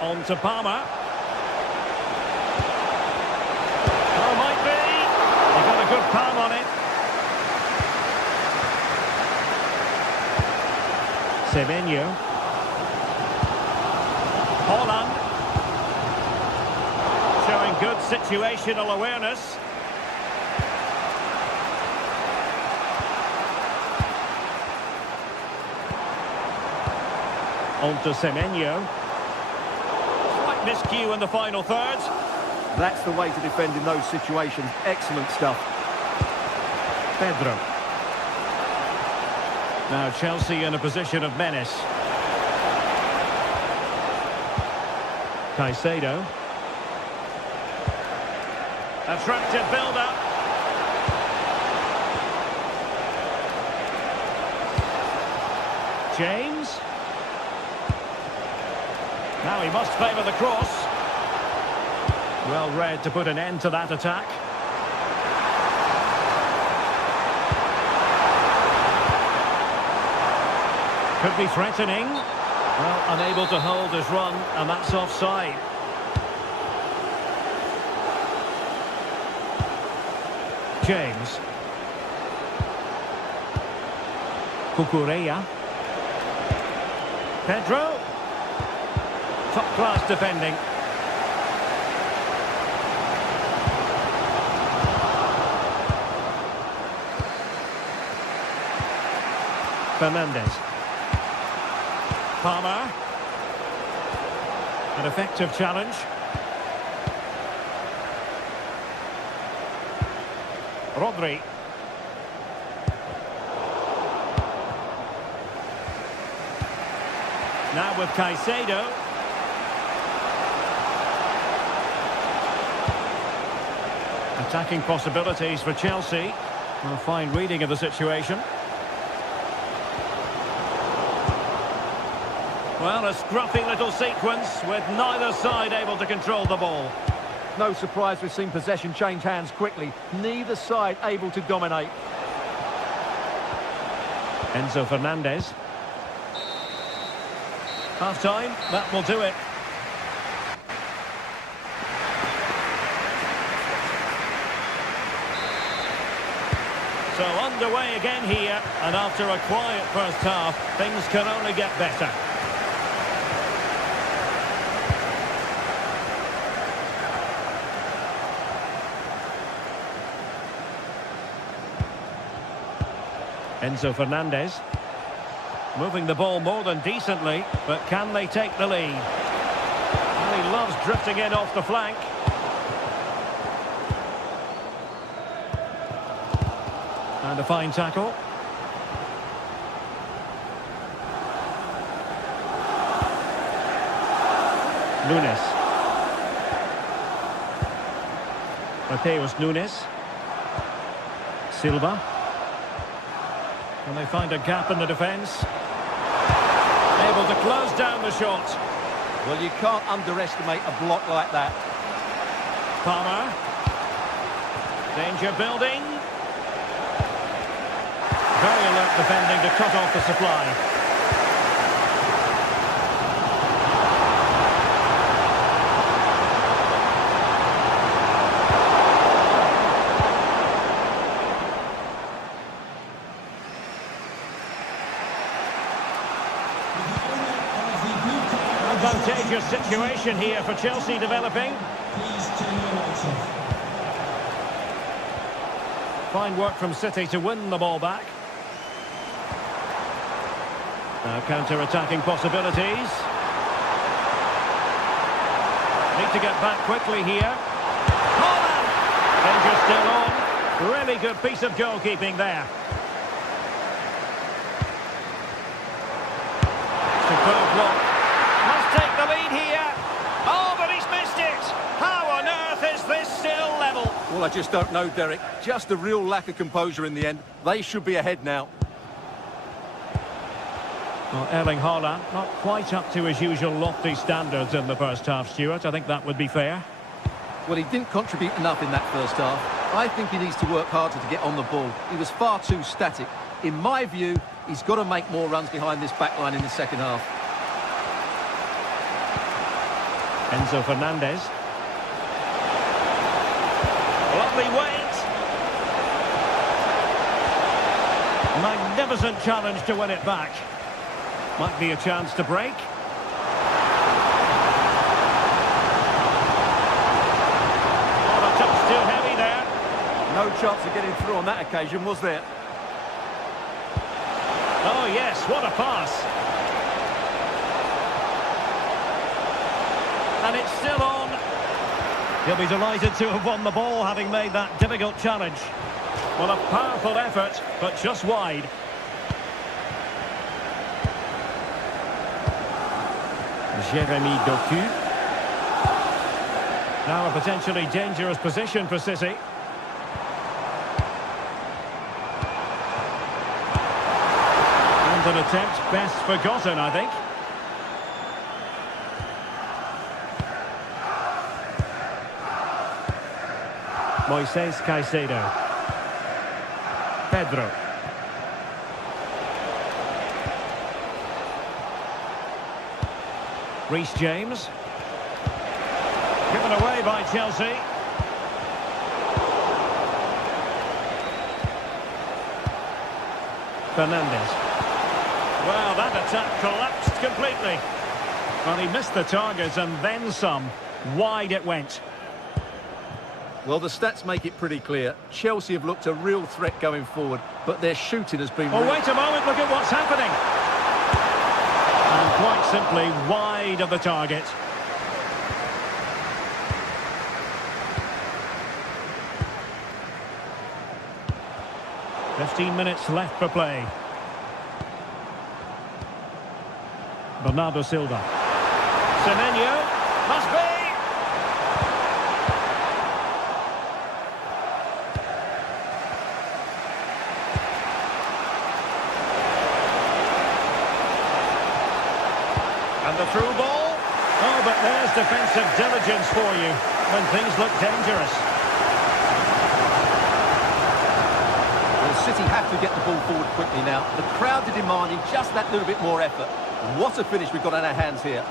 On to Palmer. Oh, might be. He got a good palm on it. Semenyo. Haaland. Showing good situational awareness. On to Semenyo. Slight miscue in the final third. That's the way to defend in those situations. Excellent stuff. Pedro. Now Chelsea in a position of menace. Caicedo. Attractive build-up. James. Now he must favour the cross. Well read to put an end to that attack. Could be threatening. Well, unable to hold his run, and that's offside. James. Cucurella. Pedro. Top-class defending. Fernandez. Palmer. An effective challenge. Rodri. Now with Caicedo. Attacking possibilities for Chelsea. A fine reading of the situation. Well, a scruffy little sequence with neither side able to control the ball. No surprise we've seen possession change hands quickly. Neither side able to dominate. Enzo Fernandez. Half-time, that will do it. So underway again here, and after a quiet first half, things can only get better. Enzo Fernandez. Moving the ball more than decently, but can they take the lead? Well, he loves drifting in off the flank. And a fine tackle. Nunes. Mateus Nunes. Silva. And they find a gap in the defence. Able to close down the shot. Well, you can't underestimate a block like that. Palmer. Danger building. Very alert defending to cut off the supply. Advantageous situation here for Chelsea developing. Please turn your lights off. Fine work from City to win the ball back. Now counter-attacking possibilities. Need to get back quickly here. Holland! Danger still on. Really good piece of goalkeeping there. Superb block. Must take the lead here. Oh, but he's missed it. How on earth is this still level? Well, I just don't know, Derek. Just a real lack of composure in the end. They should be ahead now. Well, Erling Haaland not quite up to his usual lofty standards in the first half, Stuart. I think that would be fair. Well, he didn't contribute enough in that first half. I think he needs to work harder to get on the ball. He was far too static. In my view, he's got to make more runs behind this back line in the second half. Enzo Fernandez. Lovely weight. Magnificent challenge to win it back. Might be a chance to break. Oh, the touch still heavy there. No chance of getting through on that occasion, was there? Oh yes, what a pass. And it's still on. He'll be delighted to have won the ball, having made that difficult challenge. Well, a powerful effort, but just wide. Jeremy Doku. Now a potentially dangerous position for City. And an attempt best forgotten, I think. Moises Caicedo. Pedro. Reece James. Given away by Chelsea. Fernandez. Well, that attack collapsed completely. Well, he missed the target and then some. Wide it went. Well, the stats make it pretty clear. Chelsea have looked a real threat going forward, but their shooting has been... Oh, wait a moment, look at what's happening. And quite simply, wide of the target. 15 minutes left for play. Bernardo Silva. Semenyo. Must be. And the through ball. Oh, but there's defensive diligence for you when things look dangerous. Well, City have to get the ball forward quickly now. The crowd are demanding just that little bit more effort. What a finish we've got on our hands here.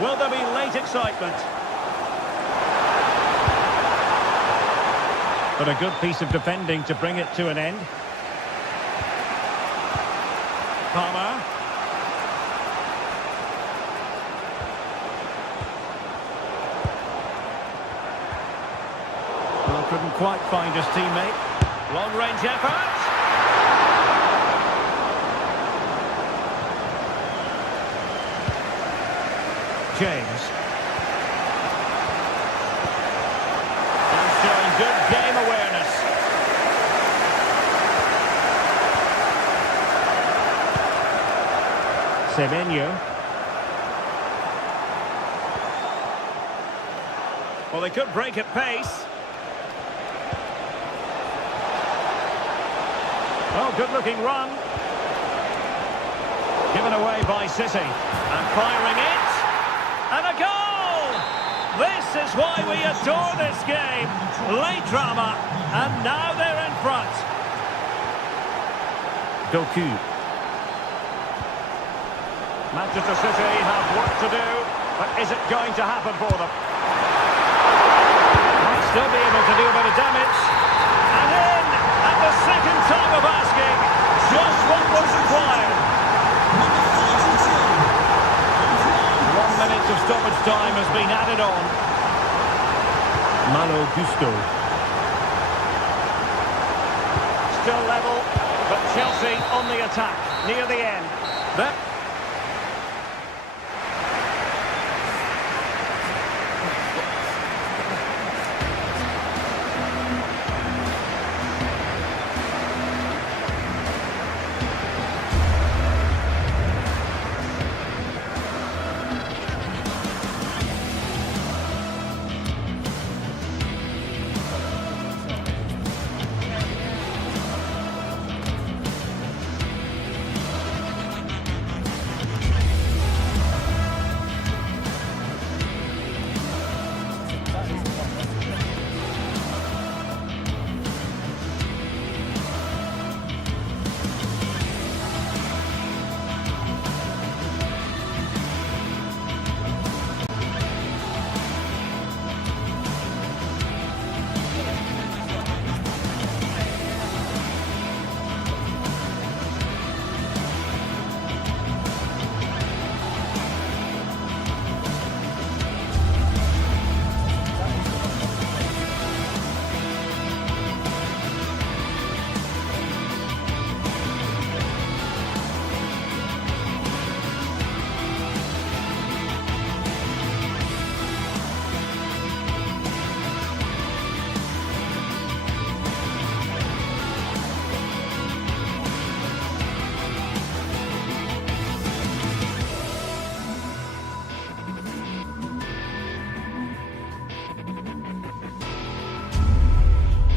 Will there be late excitement? But a good piece of defending to bring it to an end. Palmer. Well, couldn't quite find his teammate. Long-range effort. James. And showing good game awareness. Semenyo. Well, they could break at pace. Oh, good-looking run. Given away by City. And firing it. And a goal! This is why we adore this game. Late drama, and now they're in front. Doku. Manchester City have work to do, but is it going to happen for them? Might still be able to do a bit of damage. And in, at the second time of asking, just what was required. 1 minute of stoppage time has been added on. Malo Gusto. Still level, but Chelsea on the attack, near the end.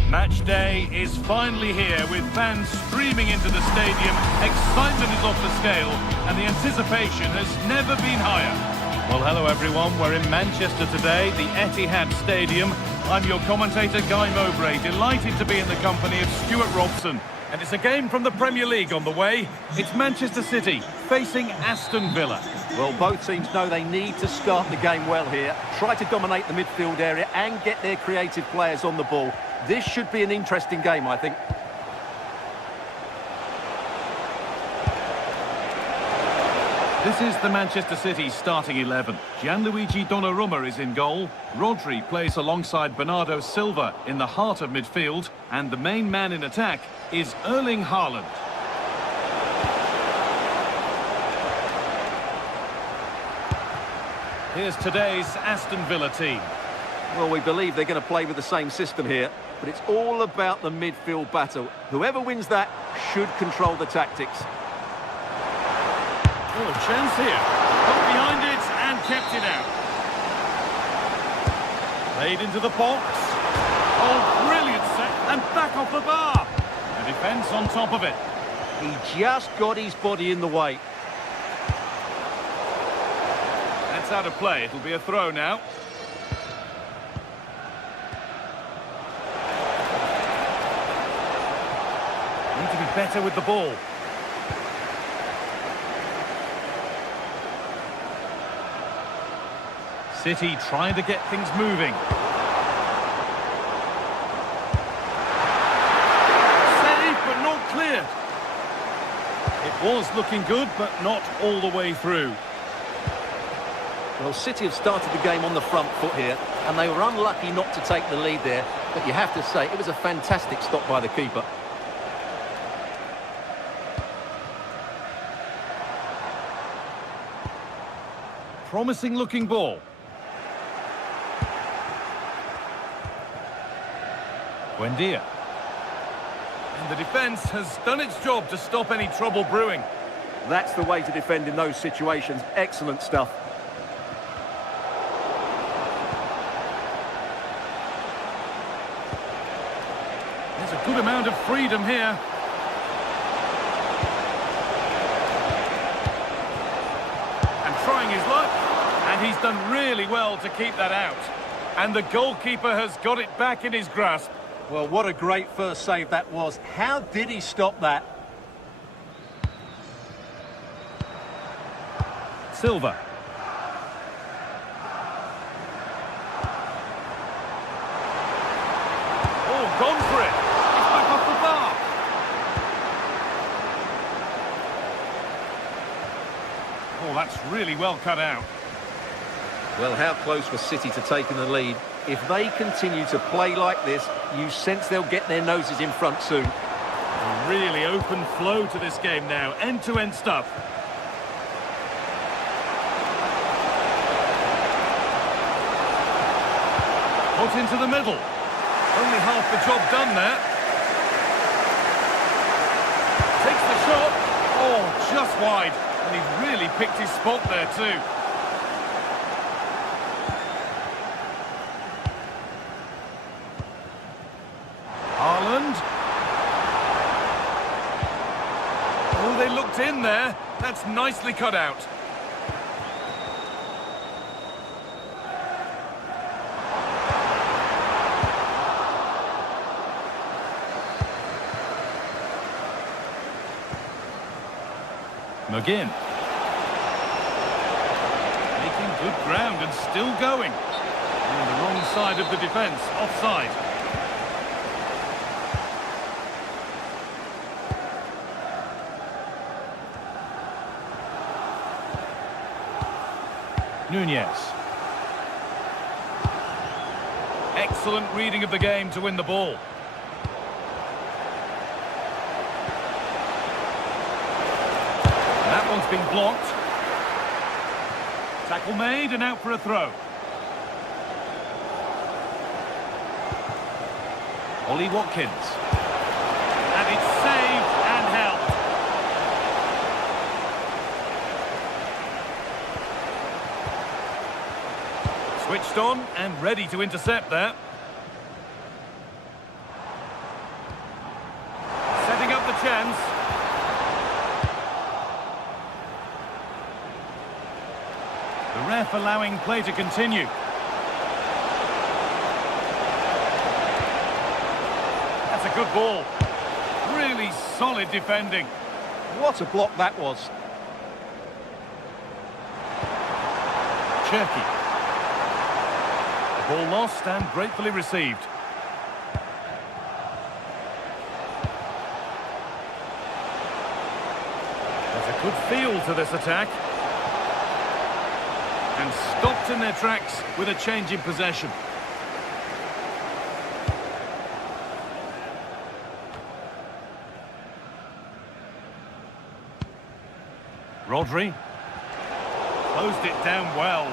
Match day is finally here with fans streaming into the stadium. Excitement is off the scale and the anticipation has never been higher. Well, hello everyone, we're in Manchester today, the Etihad Stadium. I'm your commentator Guy Mowbray, delighted to be in the company of Stuart Robson. And it's a game from the Premier League on the way. It's Manchester City facing Aston Villa. Well, both teams know they need to start the game well here. Try to dominate the midfield area and get their creative players on the ball. This should be an interesting game, I think. This is the Manchester City starting 11. Gianluigi Donnarumma is in goal. Rodri plays alongside Bernardo Silva in the heart of midfield. And the main man in attack is Erling Haaland. Here's today's Aston Villa team. Well, we believe they're going to play with the same system here, but it's all about the midfield battle. Whoever wins that should control the tactics. Oh, chance here. Got behind it and kept it out. Played into the box. Oh, brilliant set. And back off the bar. The defence on top of it. He just got his body in the way. That's out of play. It'll be a throw now. Need to be better with the ball. City trying to get things moving. Save, but not cleared. It was looking good, but not all the way through. Well, City have started the game on the front foot here, and they were unlucky not to take the lead there. But you have to say, it was a fantastic stop by the keeper. Promising looking ball. Buendia. And the defence has done its job to stop any trouble brewing. That's the way to defend in those situations. Excellent stuff. There's a good amount of freedom here. And trying his luck. And he's done really well to keep that out. And the goalkeeper has got it back in his grasp. Well, what a great first save that was. How did he stop that? Silva. Oh, gone for it. It's back off the bar. Oh, that's really well cut out. Well, how close was City to taking the lead? If they continue to play like this, you sense they'll get their noses in front soon. A really open flow to this game now. End-to-end stuff. Put into the middle. Only half the job done there. Takes the shot. Oh, just wide. And he's really picked his spot there too. Haaland. Oh, they looked in there. That's nicely cut out. McGinn. Making good ground and still going. On the wrong side of the defence, offside. Nunez. Excellent reading of the game to win the ball. That one's been blocked. Tackle made and out for a throw. Ollie Watkins. And it's saved and held. Switched on and ready to intercept there. Setting up the chance. The ref allowing play to continue. That's a good ball. Really solid defending. What a block that was. Cherky. The ball lost and gratefully received. There's a good feel to this attack. And stopped in their tracks with a change in possession. Rodri. Closed it down well.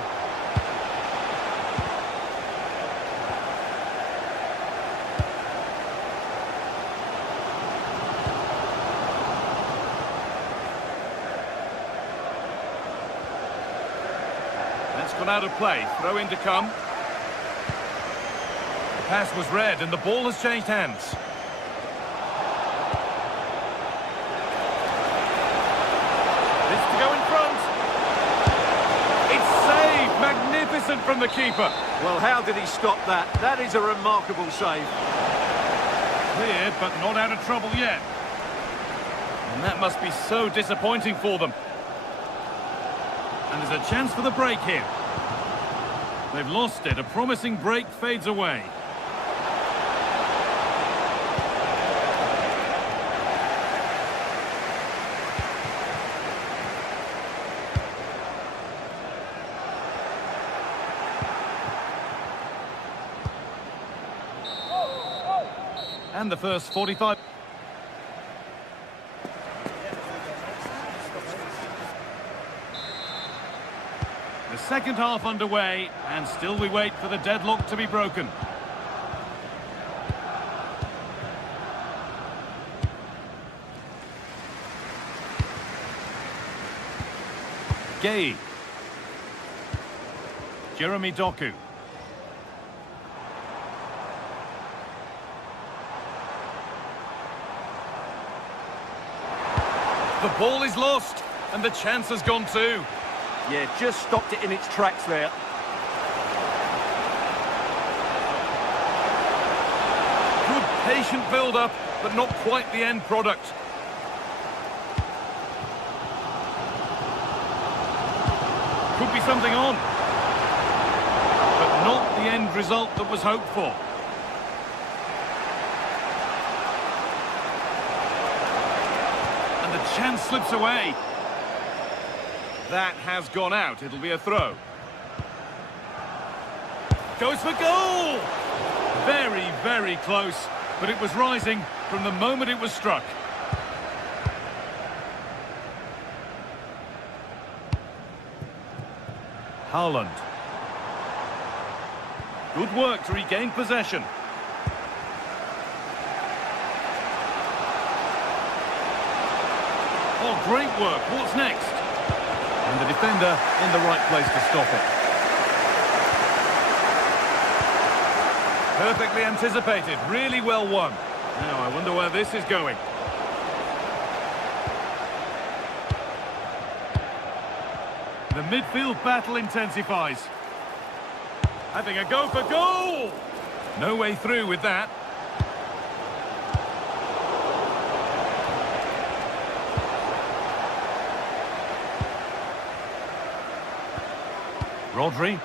and out of play. Throw in to come. The pass was read and the ball has changed hands. This to go in front. It's saved. Magnificent from the keeper. Well, how did he stop that? That is a remarkable save. Cleared, but not out of trouble yet. And that must be so disappointing for them. And there's a chance for the break here. They've lost it. A promising break fades away. And the first 45. The second half underway, and still we wait for the deadlock to be broken. Gay. Jeremy Doku. The ball is lost, and the chance has gone too. Yeah, just stopped it in its tracks there. Good patient build-up, but not quite the end product. Could be something on. But not the end result that was hoped for. And the chance slips away. That has gone out. It'll be a throw. Goes for goal! Very, very close, but it was rising from the moment it was struck. Haaland. Good work to regain possession. Oh, great work. What's next? And the defender in the right place to stop it. Perfectly anticipated, really well won. Now I wonder where this is going. The midfield battle intensifies. Having a go for goal! No way through with that. Rodri.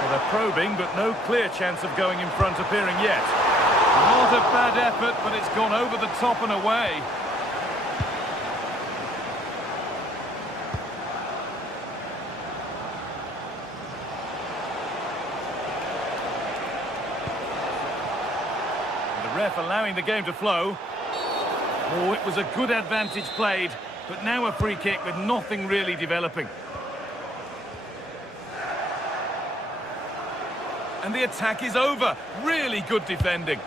Well, they're probing, but no clear chance of going in front appearing yet. Not a bad effort, but it's gone over the top and away. The ref allowing the game to flow. Oh, it was a good advantage played. But now a free kick with nothing really developing. And the attack is over. Really good defending.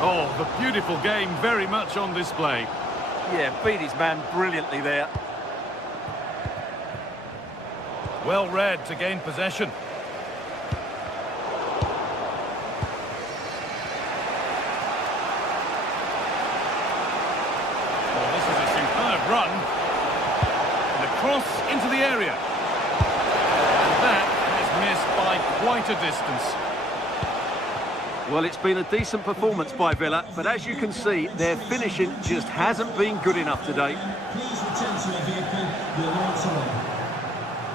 Oh, the beautiful game very much on display. Yeah, beat his man brilliantly there. Well read to gain possession. Run and a cross into the area, and that has missed by quite a distance. Well, it's been a decent performance by Villa, but as you can see, their finishing just hasn't been good enough today. Please return to your vehicle. Your lights are on.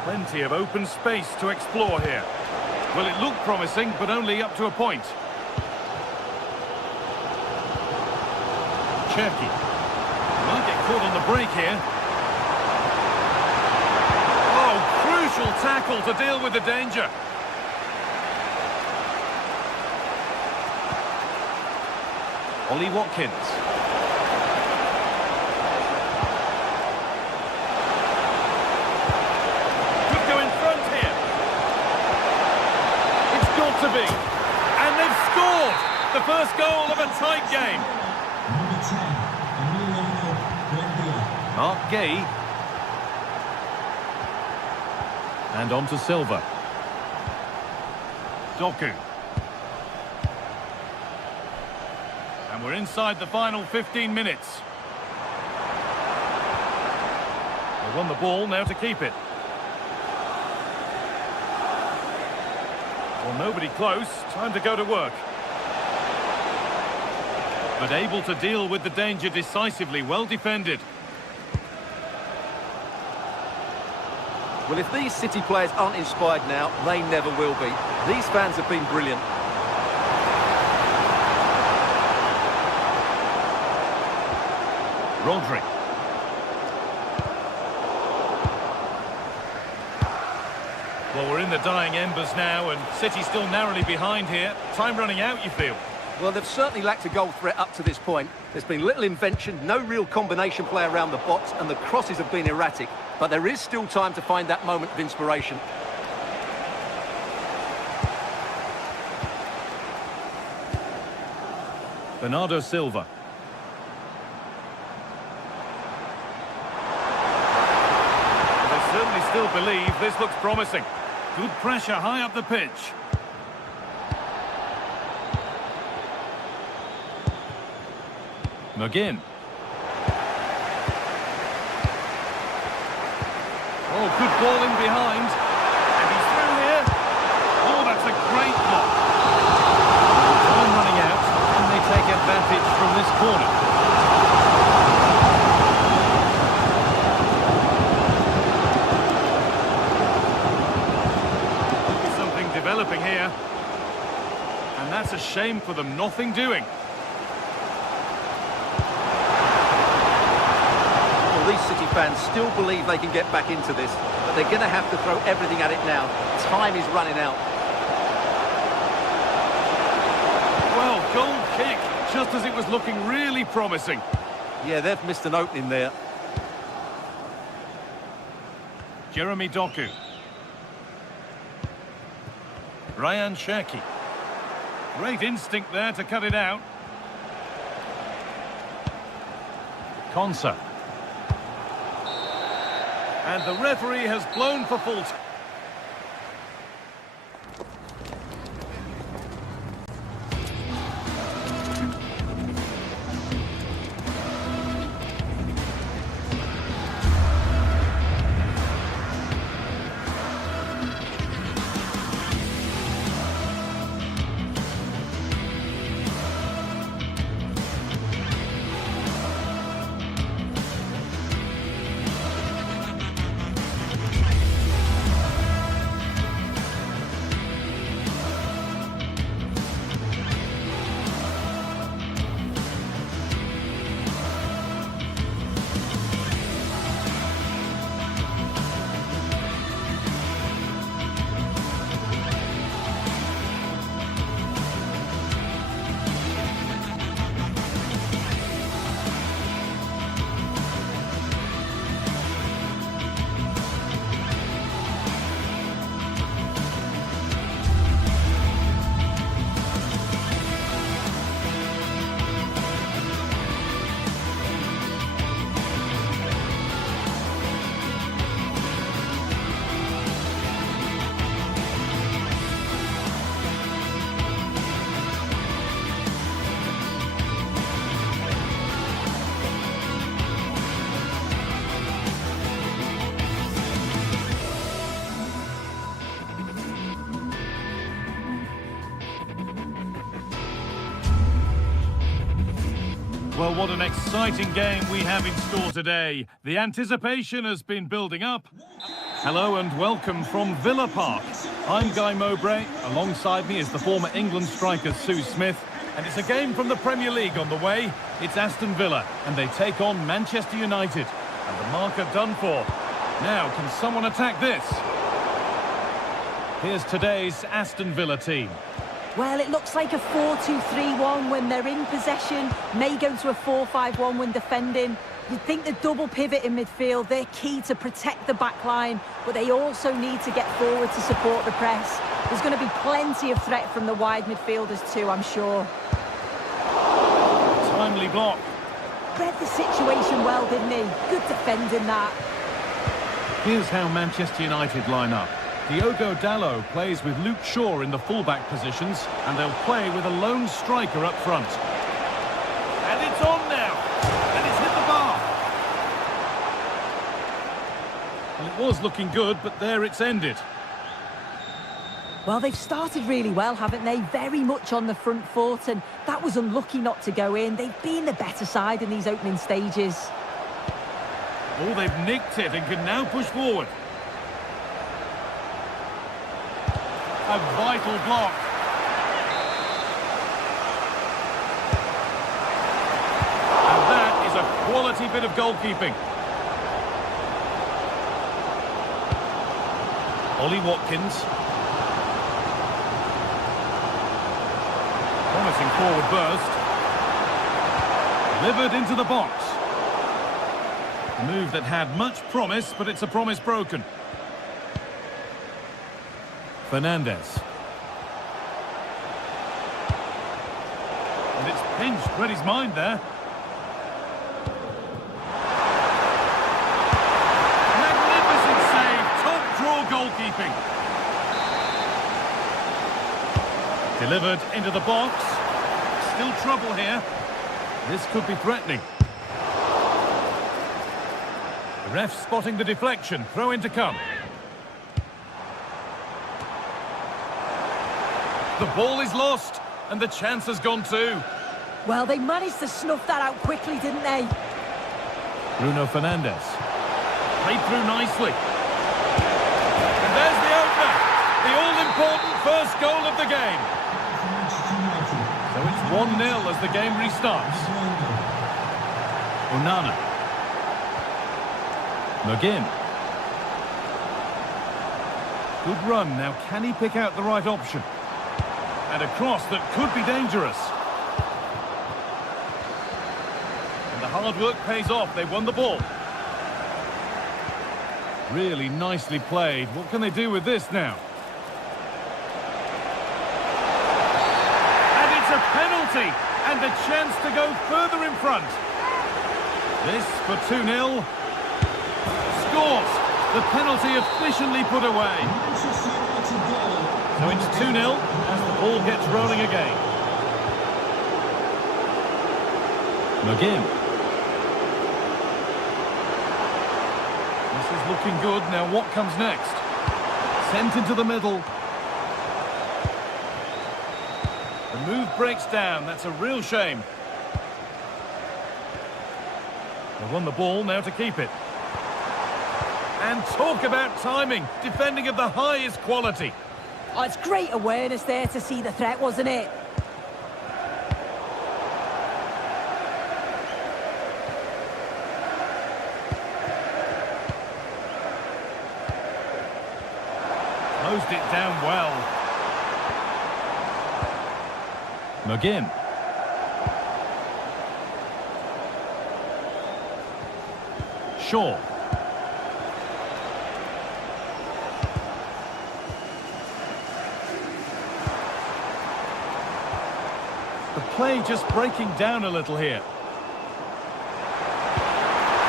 Plenty of open space to explore here. Well, it looked promising, but only up to a point. Cherky. Might get caught on the break here. Oh, crucial tackle to deal with the danger. Ollie Watkins. Could go in front here. It's got to be. And they've scored. The first goal of a tight game. Number 10, Emiliano Buendia. Mark Gay. And on to Silva. Doku. And we're inside the final 15 minutes. They won the ball, now to keep it. Well, nobody close. Time to go to work. But able to deal with the danger decisively. Well defended. Well, if these City players aren't inspired now, they never will be. These fans have been brilliant. Rodri. Well, we're in the dying embers now, and City still narrowly behind here. Time running out, you feel? Well, they've certainly lacked a goal threat up to this point. There's been little invention, no real combination play around the box, and the crosses have been erratic. But there is still time to find that moment of inspiration. Bernardo Silva. They certainly still believe this looks promising. Good pressure high up the pitch. McGinn. Oh, good ball in behind. And he's through here. Oh, that's a great block. Time running out. Can they take advantage from this corner? Something developing here. And that's a shame for them. Nothing doing. These City fans still believe they can get back into this, but they're going to have to throw everything at it now. Time is running out. Well, goal kick, just as it was looking really promising. Yeah, they've missed an opening there. Jeremy Doku. Ryan Cherki. Great instinct there to cut it out. Konsa. And the referee has blown for full time. Well, what an exciting game we have in store today. The anticipation has been building up. Hello and welcome from Villa Park. I'm Guy Mowbray. Alongside me is the former England striker Sue Smith. And it's a game from the Premier League on the way. It's Aston Villa, and they take on Manchester United. And the marker done for. Now, can someone attack this? Here's today's Aston Villa team. Well, it looks like a 4-2-3-1 when they're in possession, may go to a 4-5-1 when defending. You'd think the double pivot in midfield, they're key to protect the back line, but they also need to get forward to support the press. There's going to be plenty of threat from the wide midfielders too, I'm sure. block. Read the situation well, didn't he? Good defending that. Here's how Manchester United line up. Diogo Dalot plays with Luke Shaw in the fullback positions, and they'll play with a lone striker up front. And it's on now, and it's hit the bar. Well, it was looking good, but there it's ended. Well, they've started really well, haven't they? Very much on the front foot, and that was unlucky not to go in. They've been the better side in these opening stages. Oh, they've nicked it and can now push forward. A vital block. And that is a quality bit of goalkeeping. Ollie Watkins. Promising forward burst. Delivered into the box. A move that had much promise, but it's a promise broken. Fernandes. And it's pinched Reddy's mind there. Magnificent save, top draw goalkeeping. Delivered into the box. Still trouble here. This could be threatening. The ref spotting the deflection. Throw in to come. The ball is lost, and the chance has gone too. Well, they managed to snuff that out quickly, didn't they? Bruno Fernandes. Played through nicely. And there's the opener. The all-important first goal of the game. So it's 1-0 as the game restarts. Onana. McGinn. Good run. Now, can he pick out the right option? And a cross that could be dangerous. And the hard work pays off. They won the ball. Really nicely played. What can they do with this now? And it's a penalty. And a chance to go further in front. This for 2-0. Scores. The penalty efficiently put away. So it's 2-0 as the ball gets rolling again. McGinn. This is looking good. Now what comes next? Sent into the middle. The move breaks down. That's a real shame. They won the ball, now to keep it. And talk about timing. Defending of the highest quality. Oh, it's great awareness there to see the threat, wasn't it? Closed it down well. McGinn. Shaw. The play just breaking down a little here.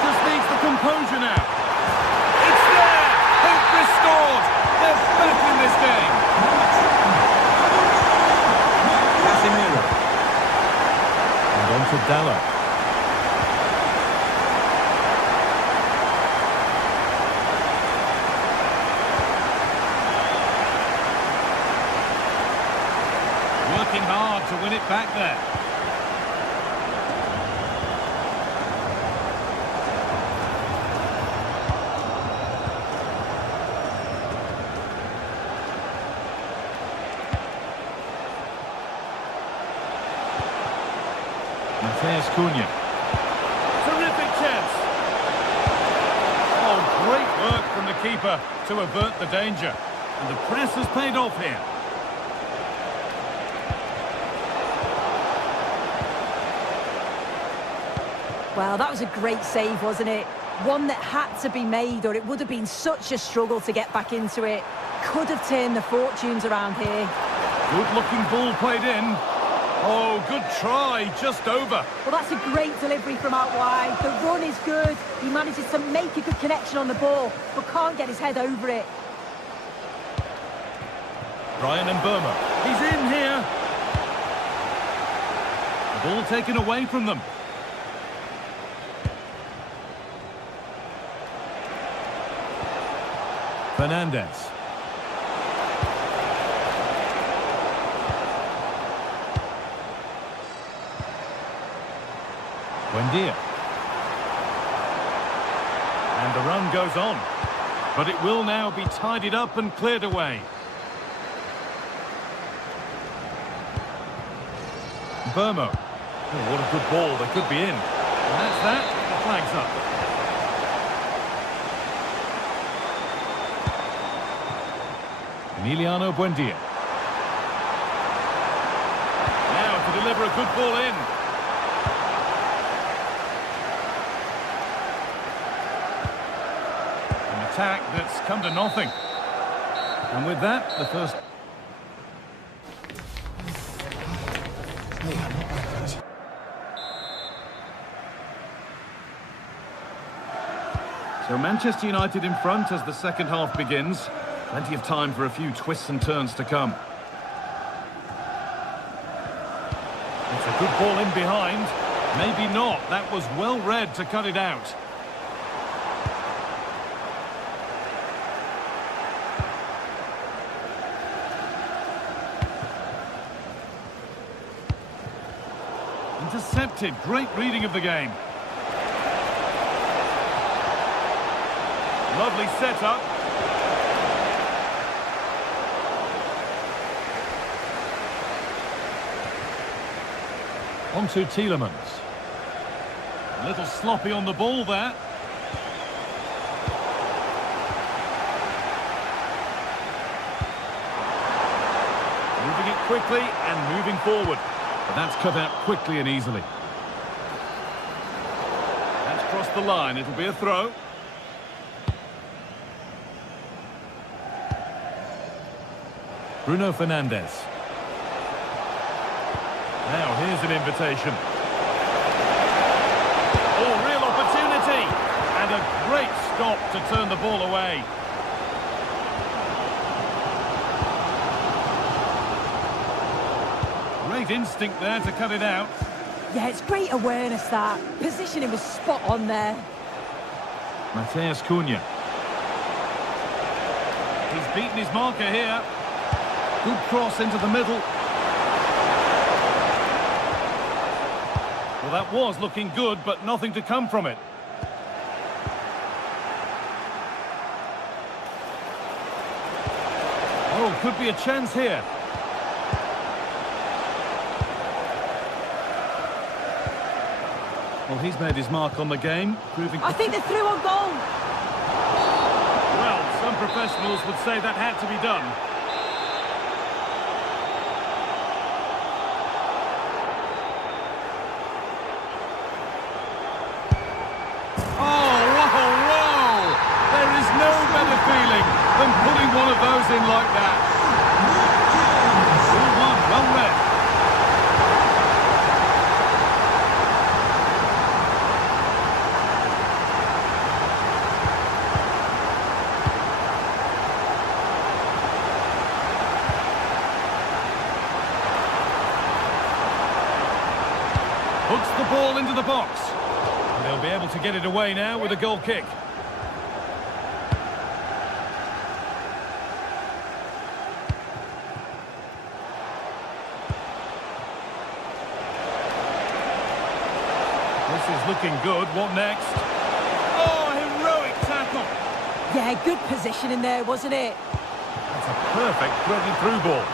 Just needs the composure now. It's there! Hope restored! They're back in this game! Casemiro. And on to Dalot. Working hard to win it back there. Matheus Cunha. Terrific chance. Oh, great work from the keeper to avert the danger. And the press has paid off here. Well, that was a great save, wasn't it? One that had to be made, or it would have been such a struggle to get back into it. Could have turned the fortunes around here. Good-looking ball played in. Oh, good try, just over. Well, that's a great delivery from out wide. The run is good. He manages to make a good connection on the ball, but can't get his head over it. Brian and Burma. He's in here. The ball taken away from them. Fernandez. Buendia. And the run goes on. But it will now be tidied up and cleared away. Burmo. Oh, what a good ball. They could be in. And that's that. The flag's up. Emiliano Buendia. Now to deliver a good ball in. An attack that's come to nothing. And with that, the first... So Manchester United in front as the second half begins. Plenty of time for a few twists and turns to come. It's a good ball in behind. Maybe not. That was well read to cut it out. Intercepted. Great reading of the game. Lovely setup. On to Tielemans. A little sloppy on the ball there. Moving it quickly and moving forward. But that's cut out quickly and easily. That's crossed the line. It'll be a throw. Bruno Fernandes. Now here's an invitation. Oh, real opportunity! And a great stop to turn the ball away. Great instinct there to cut it out. Yeah, it's great awareness, that. Positioning was spot on there. Mateus Cunha. He's beaten his marker here. Good cross into the middle. Well, that was looking good, but nothing to come from it. Oh, could be a chance here. Well, he's made his mark on the game, proving... I think they're through on goal. Well, some professionals would say that had to be done. Than putting one of those in like that. 2-1, well read. Puts the ball into the box. And they'll be able to get it away now with a goal kick. This is looking good. What next? Oh, heroic tackle. Yeah, good position in there, wasn't it? That's a perfect threaded through ball.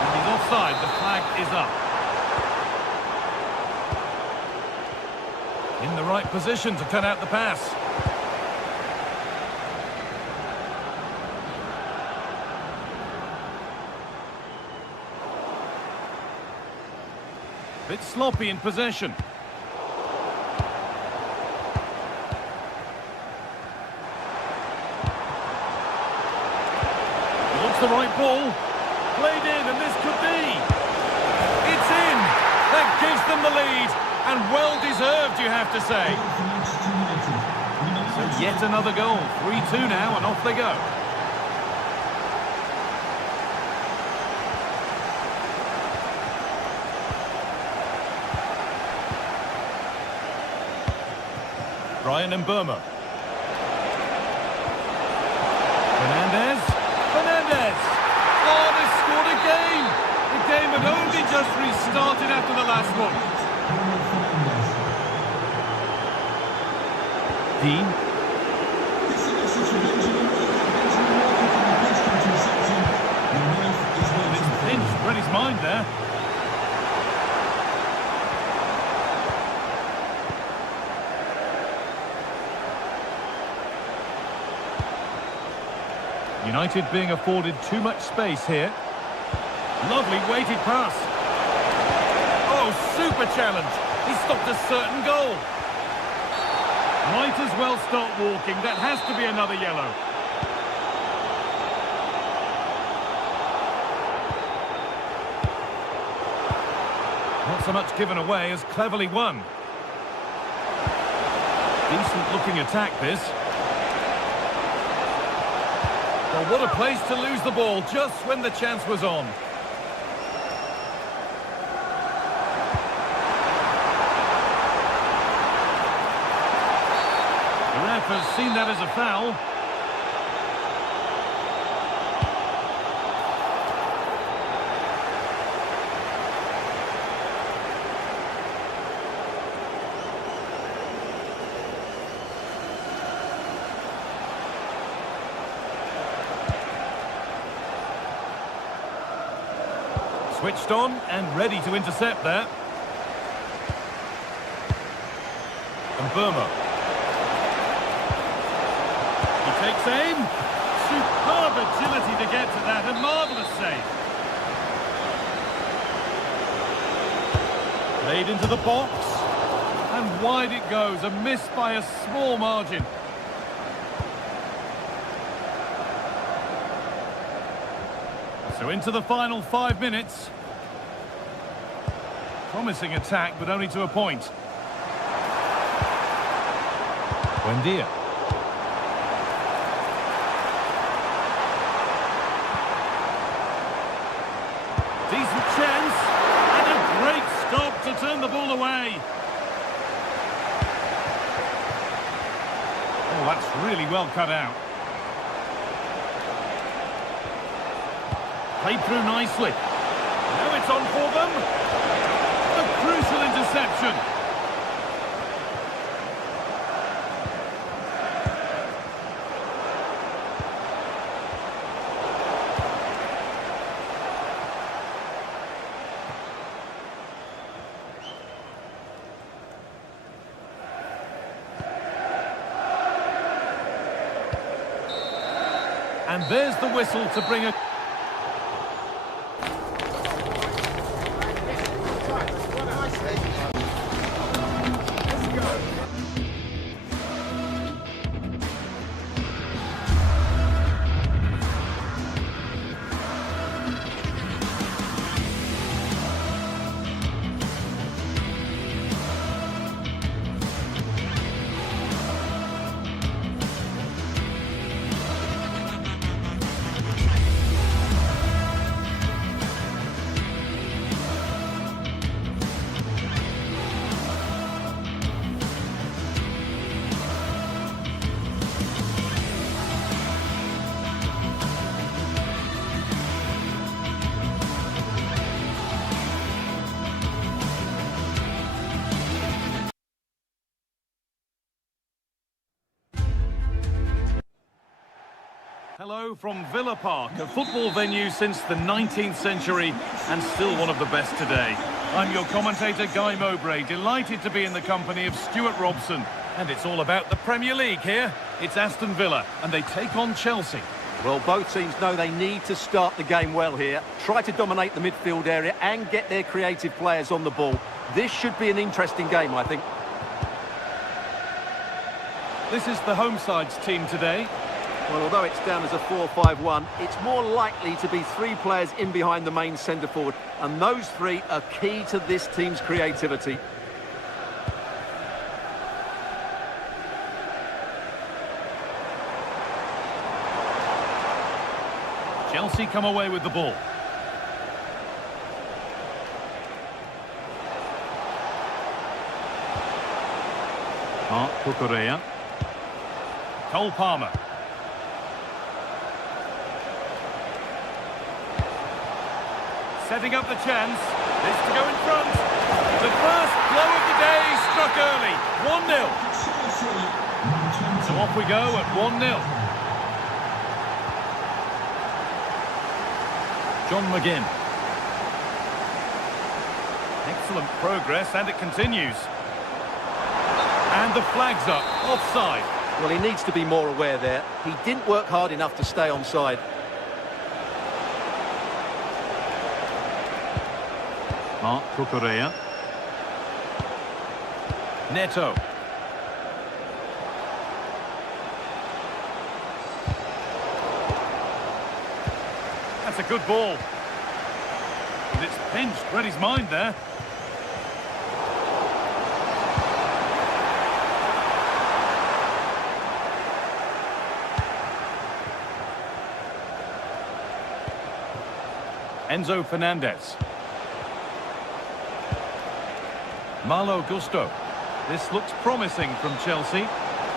And he's offside. The flag is up. In the right position to cut out the pass. Bit sloppy in possession. The right ball, played in, and this could be. It's It's in! That gives them the lead, and well-deserved, you have to say. So yet another goal. 3-2 now, and off they go. Ryan and Burma. Fernandez! Oh, they scored again! The game had only just restarted after the last one. Dean. It's pinched Reddy's mind there. United being afforded too much space here. Lovely weighted pass. Oh, super challenge. He stopped a certain goal. Might as well start walking. That has to be another yellow. Not so much given away as cleverly won. Decent looking attack this. Well, what a place to lose the ball just when the chance was on. The ref has seen that as a foul. Switched on and ready to intercept there. And Burma. He takes aim. Superb agility to get to that. A marvellous save. Played into the box. And wide it goes. A miss by a small margin. So into the final 5 minutes. Promising attack, but only to a point. Buendia. Decent chance. And a great stop to turn the ball away. Oh, that's really well cut out. Played through nicely. Now it's on for them. A crucial interception. And there's the whistle to bring a... Hello from Villa Park, a football venue since the 19th century and still one of the best today. I'm your commentator, Guy Mowbray, delighted to be in the company of Stuart Robson. And it's all about the Premier League here. It's Aston Villa, and they take on Chelsea. Well, both teams know they need to start the game well here. Try to dominate the midfield area and get their creative players on the ball. This should be an interesting game, I think. This is the home side's team today. Well, although it's down as a 4-5-1, it's more likely to be three players in behind the main centre-forward. And those three are key to this team's creativity. Chelsea come away with the ball. Cucurella. Cole Palmer. Setting up the chance. This to go in front. The first blow of the day struck early. 1-0. So off we go at 1-0. John McGinn. Excellent progress, and it continues. And the flag's up. Offside. Well, he needs to be more aware there. He didn't work hard enough to stay onside. Cucurella. Neto. That's a good ball. But it's pinched. Read his mind there. Enzo Fernandez. Malo Gusto. This looks promising from Chelsea,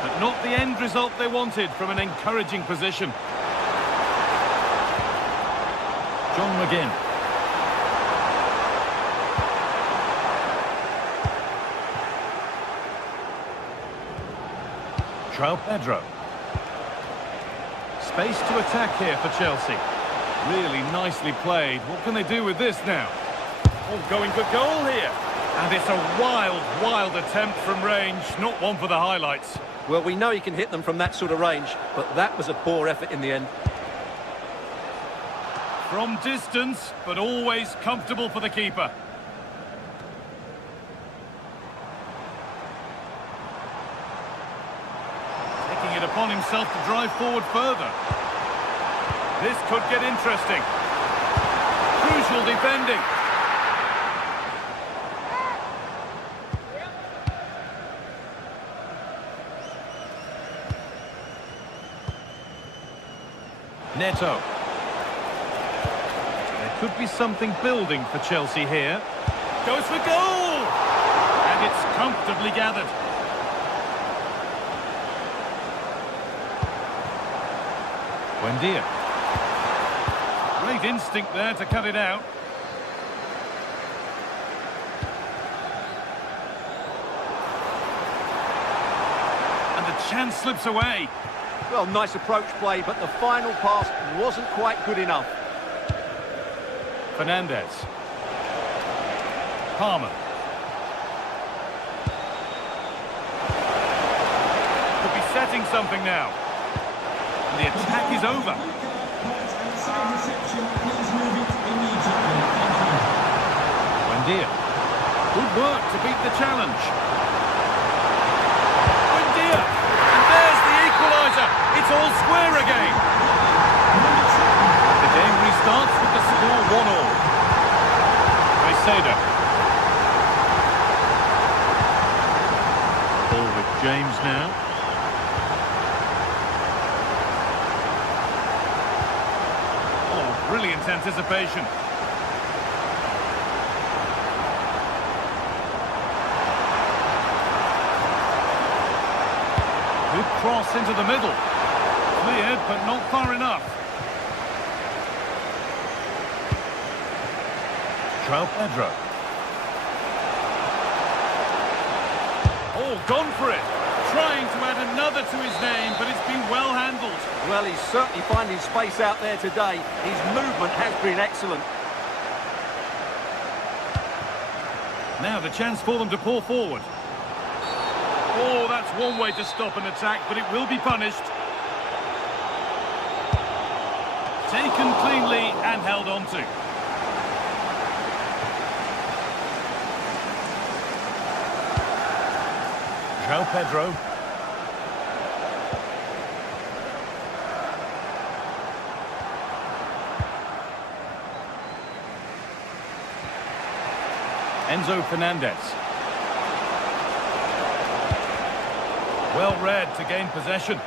but not the end result they wanted from an encouraging position. John McGinn. João Pedro. Space to attack here for Chelsea. Really nicely played. What can they do with this now? Oh, going good goal here. And it's a wild, wild attempt from range. Not one for the highlights. Well, we know he can hit them from that sort of range, but that was a poor effort in the end. From distance, but always comfortable for the keeper. Taking it upon himself to drive forward further. This could get interesting. Crucial defending. Neto. There could be something building for Chelsea here. Goes for goal! And it's comfortably gathered. Buendia. Great instinct there to cut it out. And the chance slips away. Well, nice approach play, but the final pass wasn't quite good enough. Fernandez. Palmer. Could be setting something now. And the attack is over. Buendia. Good work to beat the challenge. Buendia. And there's the equaliser. It's all square again. The game restarts with the score 1-1. Caicedo. Ball with James now. Oh, brilliant anticipation. Good cross into the middle. Cleared, but not far enough. João Pedro. Oh, gone for it. Trying to add another to his name, but it's been well handled. Well, he's certainly finding space out there today. His movement has been excellent. Now the chance for them to pull forward. Oh, that's one way to stop an attack, but it will be punished. Taken cleanly and held on to. João Pedro. Enzo Fernandez. Well read to gain possession.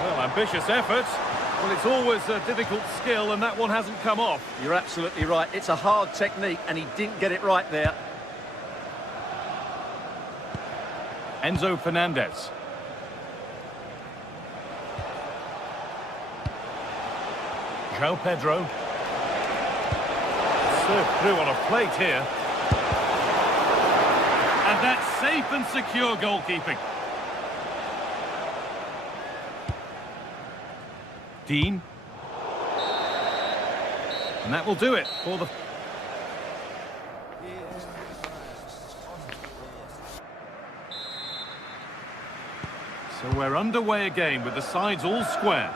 Well, ambitious effort. Well, it's always a difficult skill, and that one hasn't come off. You're absolutely right. It's a hard technique, and he didn't get it right there. Enzo Fernandez. João Pedro. Served through on a plate here. And that's safe and secure goalkeeping. Dean. And that will do it for the... So we're underway again with the sides all square.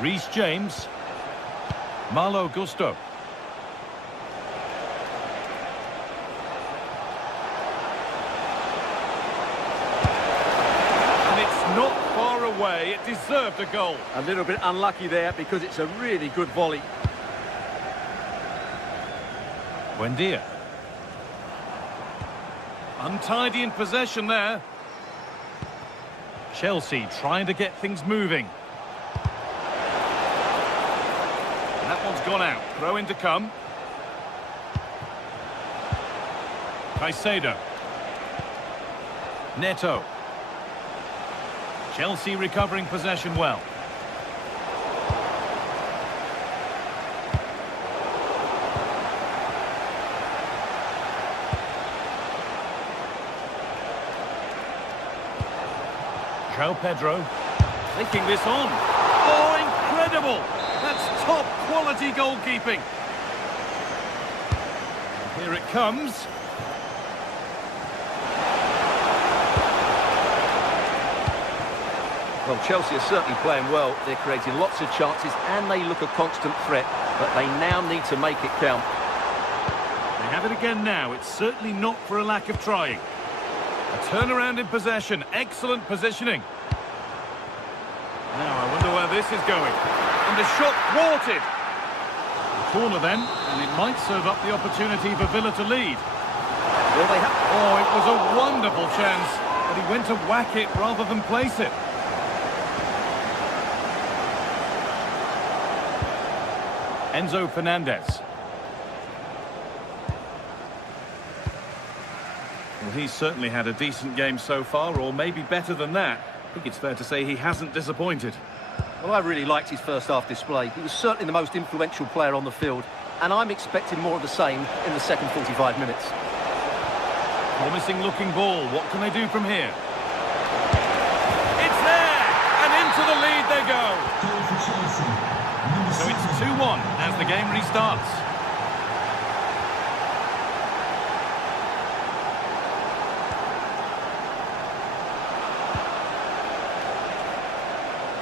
Reece James. Malo Gusto. Not far away, it deserved a goal. A little bit unlucky there because it's a really good volley. Buendia. Untidy in possession there. Chelsea trying to get things moving. And that one's gone out. Throw in to come. Caicedo. Neto. Chelsea recovering possession well. João Pedro. Taking this on. Oh, incredible! That's top quality goalkeeping. Here it comes. Well, Chelsea are certainly playing well. They're creating lots of chances and they look a constant threat, but they now need to make it count. They have it again now. It's certainly not for a lack of trying. A turnaround in possession. Excellent positioning. Now, I wonder where this is going. And the shot thwarted. The corner then, and it might serve up the opportunity for Villa to lead. Well, they have... Oh, it was a wonderful chance, but he went to whack it rather than place it. Enzo Fernandez. Well, he's certainly had a decent game so far, or maybe better than that. I think it's fair to say he hasn't disappointed. Well, I really liked his first half display. He was certainly the most influential player on the field, and I'm expecting more of the same in the second 45 minutes. Promising looking ball. What can they do from here? It's there! And into the lead they go! Goal for Chelsea. Number So it's 7. 2-1 as the game restarts.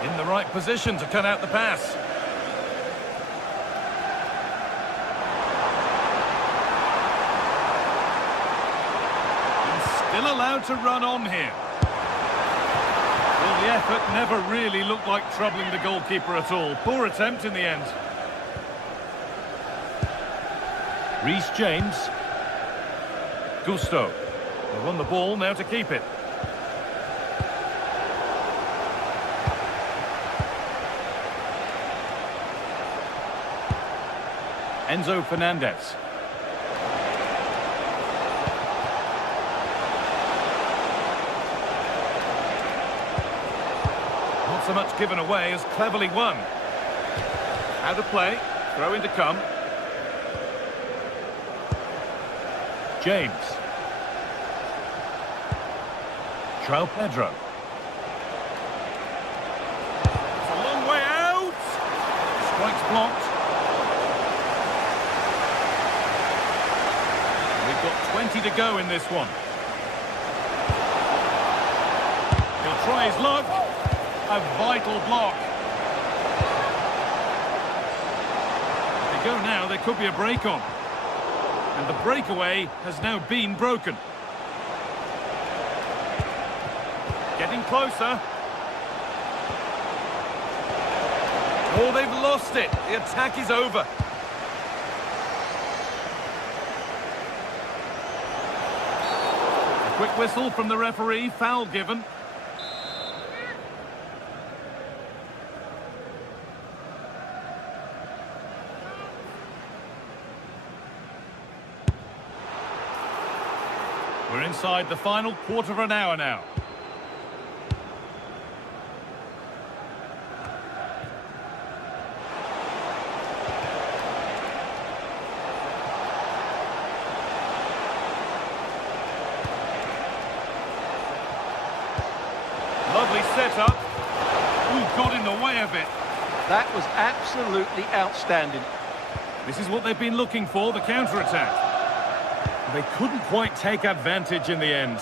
In the right position to cut out the pass. And still allowed to run on here. Well, the effort never really looked like troubling the goalkeeper at all. Poor attempt in the end. Reece James. Gusto. They won the ball, now to keep it. Enzo Fernandez. Not so much given away as cleverly won. Out of play, throw in to come. James. João Pedro. It's a long way out. Strikes blocked. We've got 20 to go in this one. try his luck. A vital block. If they go now, there could be a break on. And the breakaway has now been broken. Getting closer. Oh, they've lost it. The attack is over. A quick whistle from the referee. Foul given. We're inside the final quarter of an hour now. Lovely setup. Ooh, got in the way of it. That was absolutely outstanding. This is what they've been looking for, the counter-attack. They couldn't quite take advantage in the end.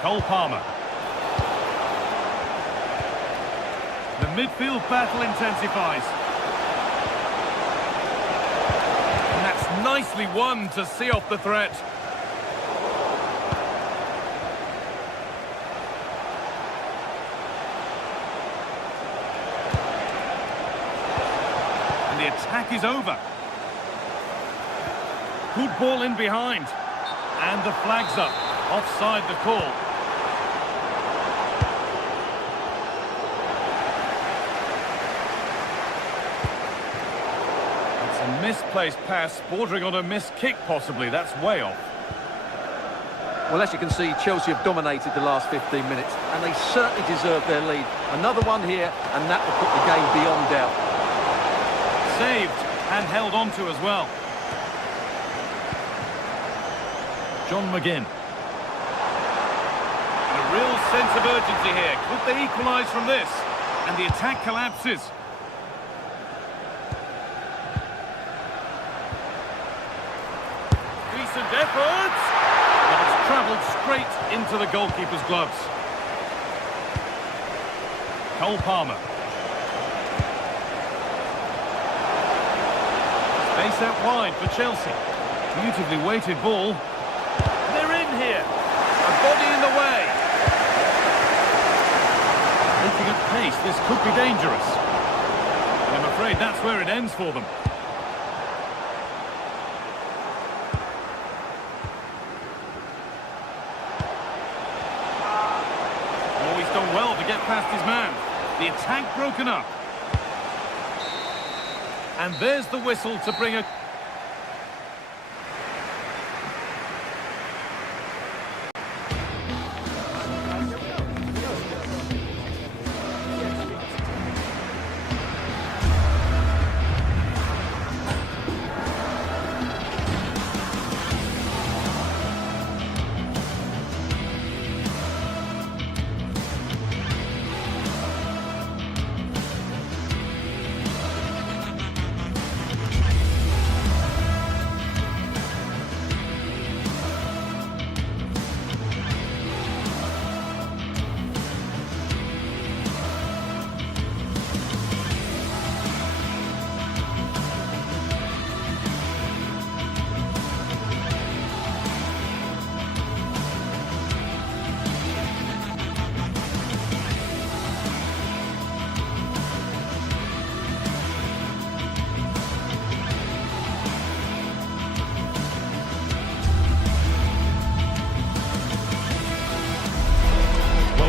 Cole Palmer. The midfield battle intensifies. And that's nicely won to see off the threat. And the attack is over. Good ball in behind. And the flag's up. Offside the call. It's a misplaced pass, bordering on a missed kick possibly. That's way off. Well, as you can see, Chelsea have dominated the last 15 minutes, and they certainly deserve their lead. Another one here, and that will put the game beyond doubt. Saved and held on to as well. John McGinn. A real sense of urgency here. Could they equalise from this? And the attack collapses. Decent effort. But it's travelled straight into the goalkeeper's gloves. Cole Palmer. Space out wide for Chelsea. Beautifully weighted ball. Here, a body in the way. Looking at pace, this could be dangerous. And I'm afraid that's where it ends for them. Oh, he's done well to get past his man. The attack broken up. And there's the whistle to bring a...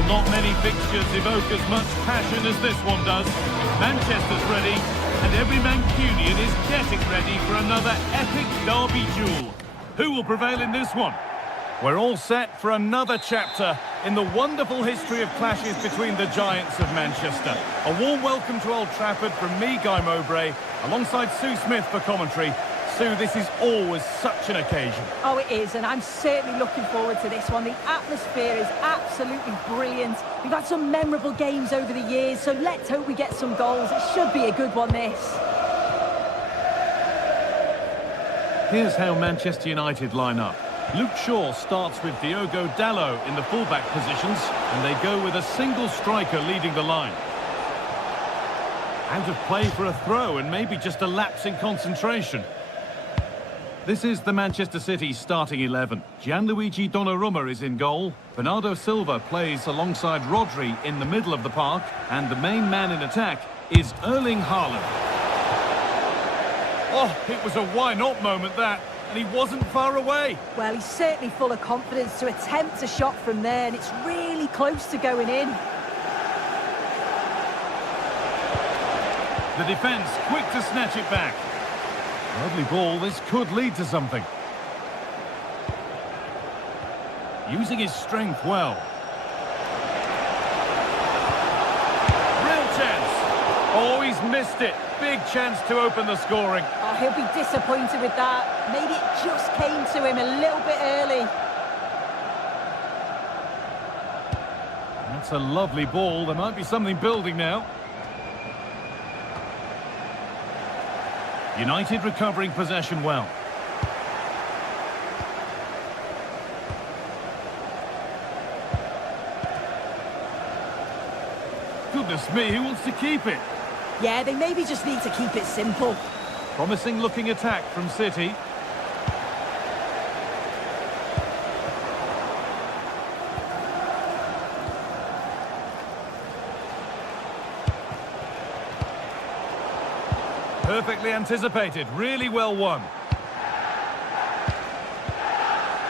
Not many fixtures evoke as much passion as this one does. Manchester's ready, and every Mancunian is getting ready for another epic derby duel. Who will prevail in this one? We're all set for another chapter in the wonderful history of clashes between the giants of Manchester. A warm welcome to Old Trafford from me, Guy Mowbray, alongside Sue Smith for commentary. Sue, this is always such an occasion. Oh, it is, and I'm certainly looking forward to this one. The atmosphere is absolutely brilliant. We've had some memorable games over the years, so let's hope we get some goals. It should be a good one, this. Here's how Manchester United line up. Luke Shaw starts with Diogo Dalot in the fullback positions, and they go with a single striker leading the line. Out of play for a throw, and maybe just a lapse in concentration. This is the Manchester City starting 11. Gianluigi Donnarumma is in goal. Bernardo Silva plays alongside Rodri in the middle of the park. And the main man in attack is Erling Haaland. Oh, it was a why-not moment, that. And he wasn't far away. Well, he's certainly full of confidence to attempt a shot from there, and it's really close to going in. The defence quick to snatch it back. Lovely ball, this could lead to something. Using his strength well. Real chance. Oh, he's missed it. Big chance to open the scoring. Oh, he'll be disappointed with that. Maybe it just came to him a little bit early. That's a lovely ball. There might be something building now. United recovering possession well. Goodness me, who wants to keep it? Yeah, they maybe just need to keep it simple. Promising looking attack from City. Perfectly anticipated, really well won.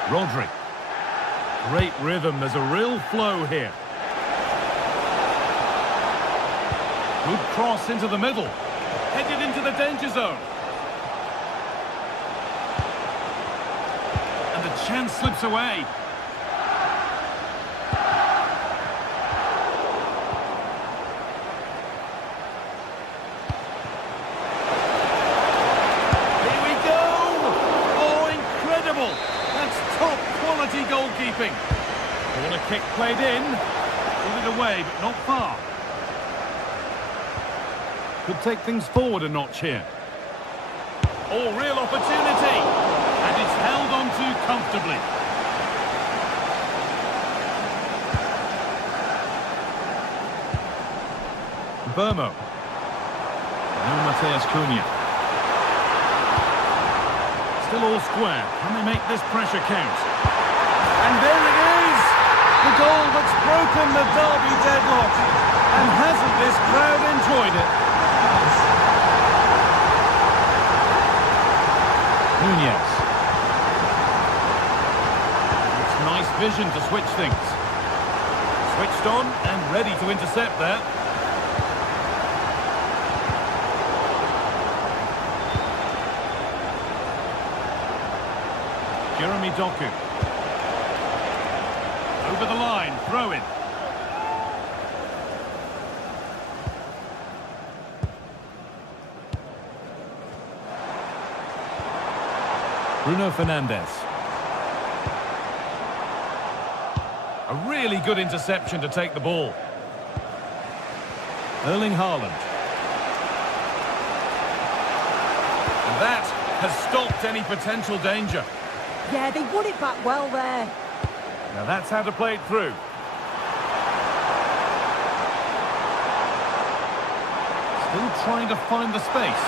Rodri. Great rhythm, there's a real flow here. Good cross into the middle. Headed into the danger zone. And the chance slips away. Goalkeeping. Corner kick played in. Put it away, but not far. Could take things forward a notch here. Oh, real opportunity. And it's held on to comfortably. Burmo. Now Mateus Cunha. Still all square. Can they make this pressure count? And there it is! The goal that's broken the derby deadlock. And hasn't this crowd enjoyed it? Nunez. It's nice vision to switch things. Switched on and ready to intercept there. Jeremy Doku. Over the line, throw in. Bruno Fernandes. A really good interception to take the ball. Erling Haaland. And that has stopped any potential danger. Yeah, they won it back well there. Now that's how to play it through. Still trying to find the space.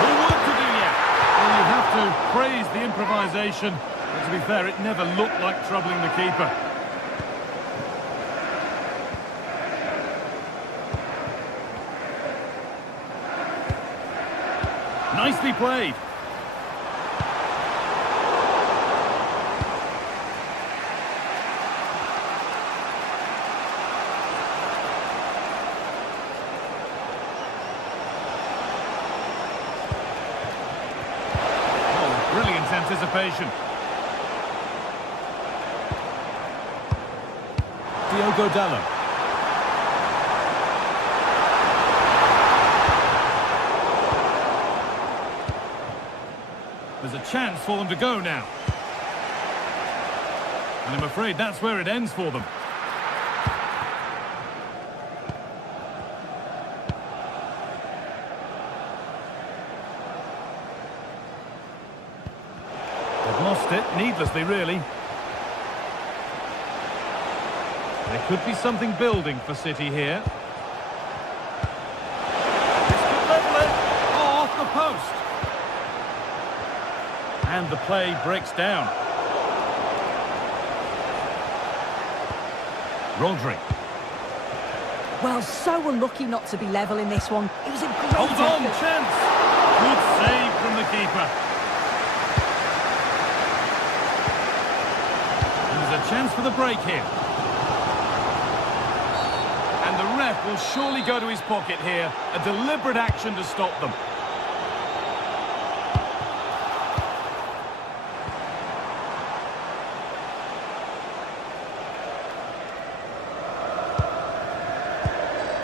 More work to do yet. Well, you have to praise the improvisation. But to be fair, it never looked like troubling the keeper. Nicely played. Brilliant anticipation. Diogo Dalot. There's a chance for them to go now. And I'm afraid that's where it ends for them. They've lost lost it, needlessly really. There could be something building for City here. This could level it. Oh, off the post. And the play breaks down. Rodri. Well, so unlucky not to be level in this one. It was a great Hold on, effort. chance. Good save from the keeper. And there's a chance for the break here. And the ref will surely go to his pocket here. A deliberate action to stop them.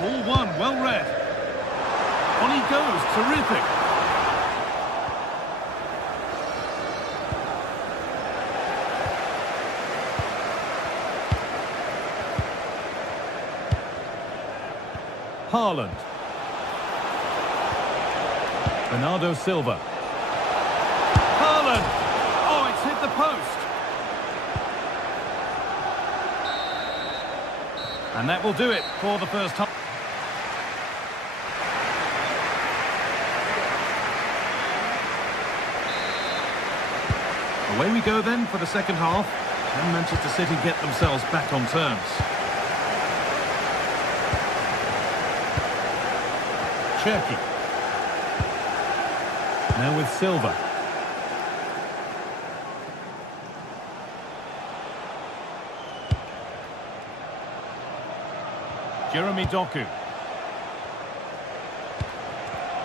Ball one, well read. On he goes, terrific. Haaland. Bernardo Silva. Haaland! Oh, it's hit the post. And that will do it for the first half. Away we go then for the second half. Can Manchester City get themselves back on terms? Cherki. Now with Silva. Jeremy Doku.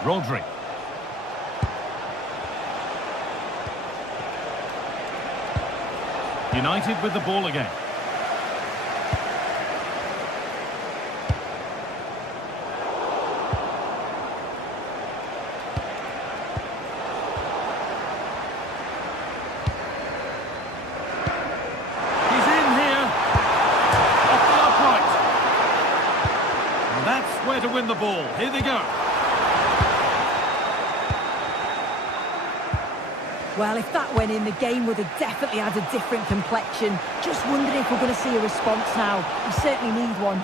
Rodri. United with the ball again. He's in here. Off the upright. And that's where to win the ball. Here they go. Well, if that went in, the game would have definitely had a different complexion. Just wondering if we're going to see a response now. We certainly need one.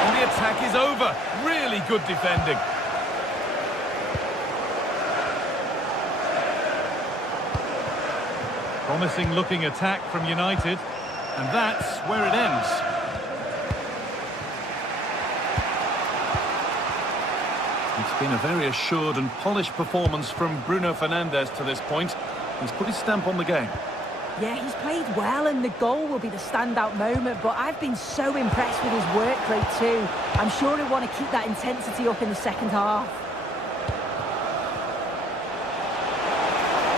And the attack is over. Really good defending. Promising looking attack from United. And that's where it ends. It's been a very assured and polished performance from Bruno Fernandes to this point. He's put his stamp on the game. Yeah, he's played well, and the goal will be the standout moment, but I've been so impressed with his work rate too. I'm sure he'll want to keep that intensity up in the second half.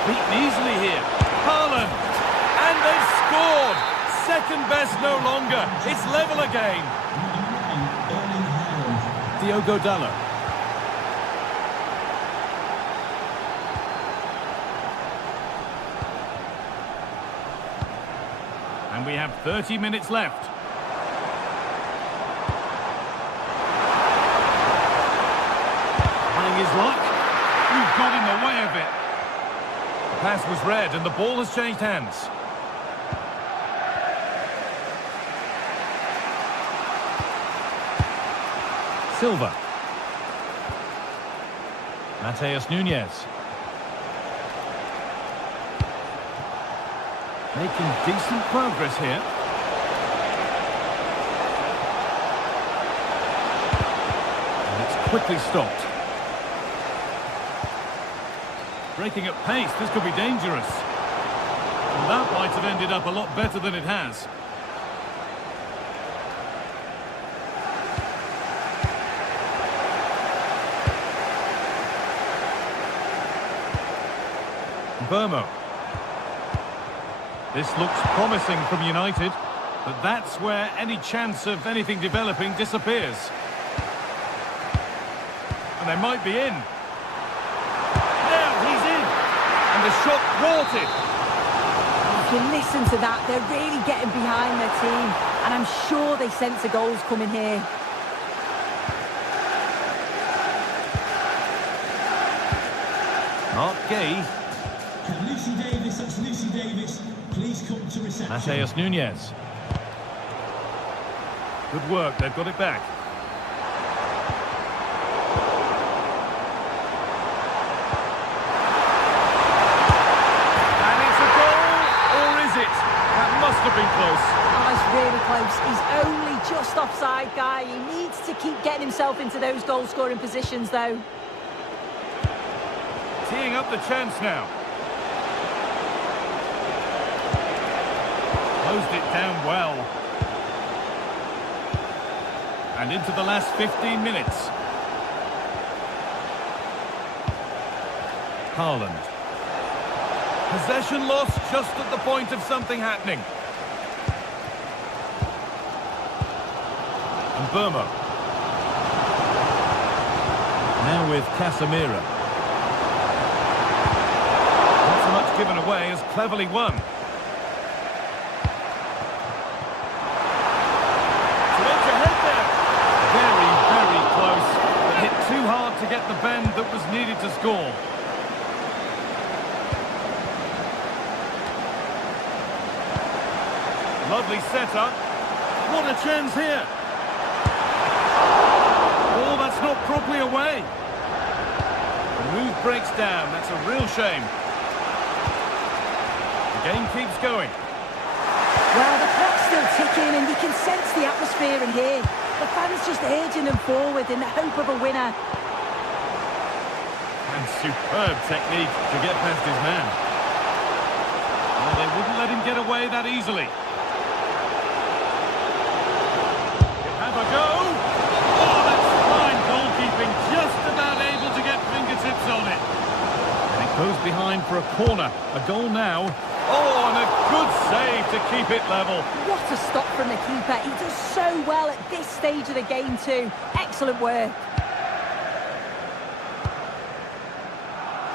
Beaten easily here. Haaland! And they've scored! Second best no longer. It's level again. Diogo Dalot. And we have 30 minutes left. Trying his luck. You've got in the way of it. The pass was read and the ball has changed hands. Silva. Mateus Nunes. Making decent progress here. And it's quickly stopped. Breaking at pace, this could be dangerous. And that might have ended up a lot better than it has. Burmo. This looks promising from United, but that's where any chance of anything developing disappears. And they might be in. Now he's in! And the shot brought it! If you listen to that, they're really getting behind their team, and I'm sure they sense a goal's coming here. Mark Gay. Can Lucy Davis, that's Lucy Davis, please come to reception. Mateus Nunes. Good work, they've got it back. And it's a goal, or is it? That must have been close. Oh, it's really close. He's only just offside, guy. He needs to keep getting himself into those goal-scoring positions, though. Teeing up the chance now. Closed it down well. And into the last 15 minutes. Haaland. Possession lost just at the point of something happening. And Burma. Now with Casemiro. Not so much given away as cleverly won. To edge ahead there. Very, very close. But hit too hard to get the bend that was needed to score. Lovely setup. What a chance here. Oh, that's not properly away. The move breaks down. That's a real shame. The game keeps going. Well, the clock's still ticking and you can sense the atmosphere in here. The fans just urging them forward in the hope of a winner. And superb technique to get past his man. Well, they wouldn't let him get away that easily. Have a go. Oh, that's fine goalkeeping. Just about able to get fingertips on it. And it goes behind for a corner. A goal now. Oh, and a good save to keep it level. What a stop from the keeper. He does so well at this stage of the game too. Excellent work.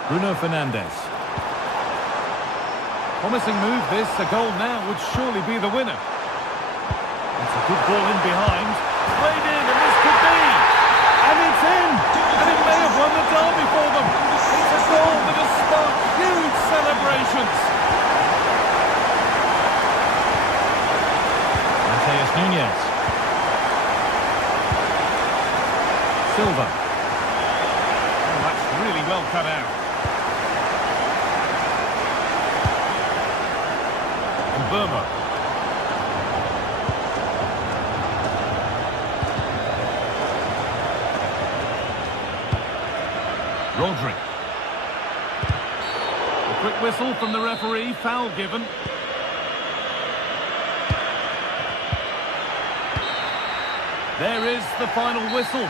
Bruno Fernandes. Promising move this. A goal now would surely be the winner. It's a good ball in behind. Played in, and this could be. And it's in. And it may have won the derby for them. It's a goal that has sparked huge celebrations. Mateus Nunes. Silva. Oh, that's really well cut out. And Burma. Rodri. A quick whistle from the referee, foul given. There is the final whistle.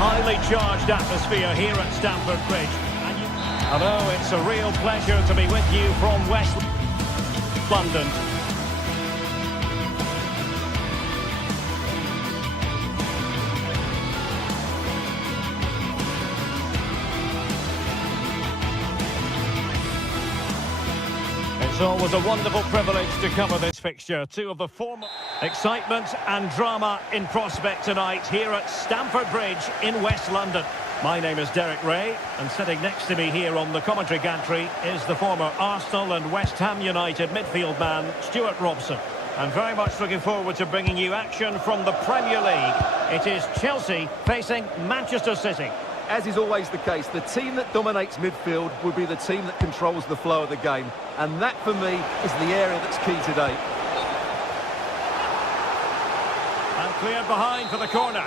Highly charged atmosphere here at Stamford Bridge. Hello, it's a real pleasure to be with you from West London. It's always a wonderful privilege to cover this fixture. Two of the former excitement and drama in prospect tonight here at Stamford Bridge in West London. My name is Derek Ray, and sitting next to me here on the commentary gantry is the former Arsenal and West Ham United midfield man, Stuart Robson. I'm very much looking forward to bringing you action from the Premier League. It is Chelsea facing Manchester City. as is always the case, the team that dominates midfield will be the team that controls the flow of the game. And that, for me, is the area that's key today. And cleared behind for the corner.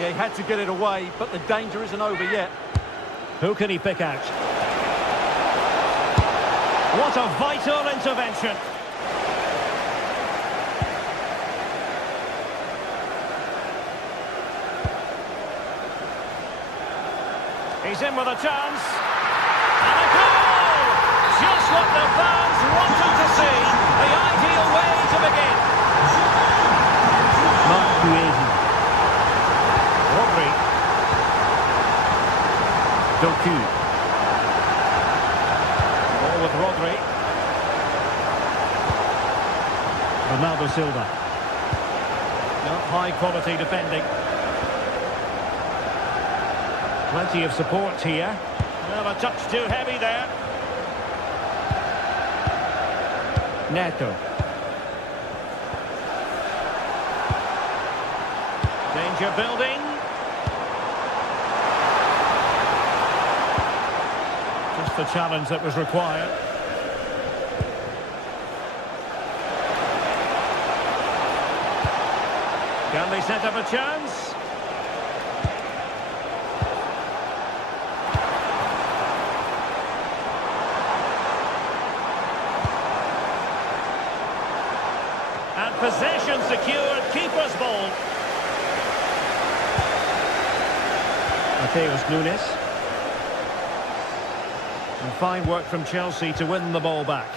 Yeah, he had to get it away, but the danger isn't over yet. Who can he pick out? What a vital intervention. He's in with a chance. And a goal! Just what the fans wanted to see. The ideal way to begin. Not creative. Rodri. Doku. Ball with Rodri. Ronaldo Silva. No, high quality defending. Plenty of support here. Well, a touch too heavy there. Neto. Danger building. Just the challenge that was required. Can they set up a chance? And possession secured, keeper's ball. Mateus Nunes. And fine work from Chelsea to win the ball back.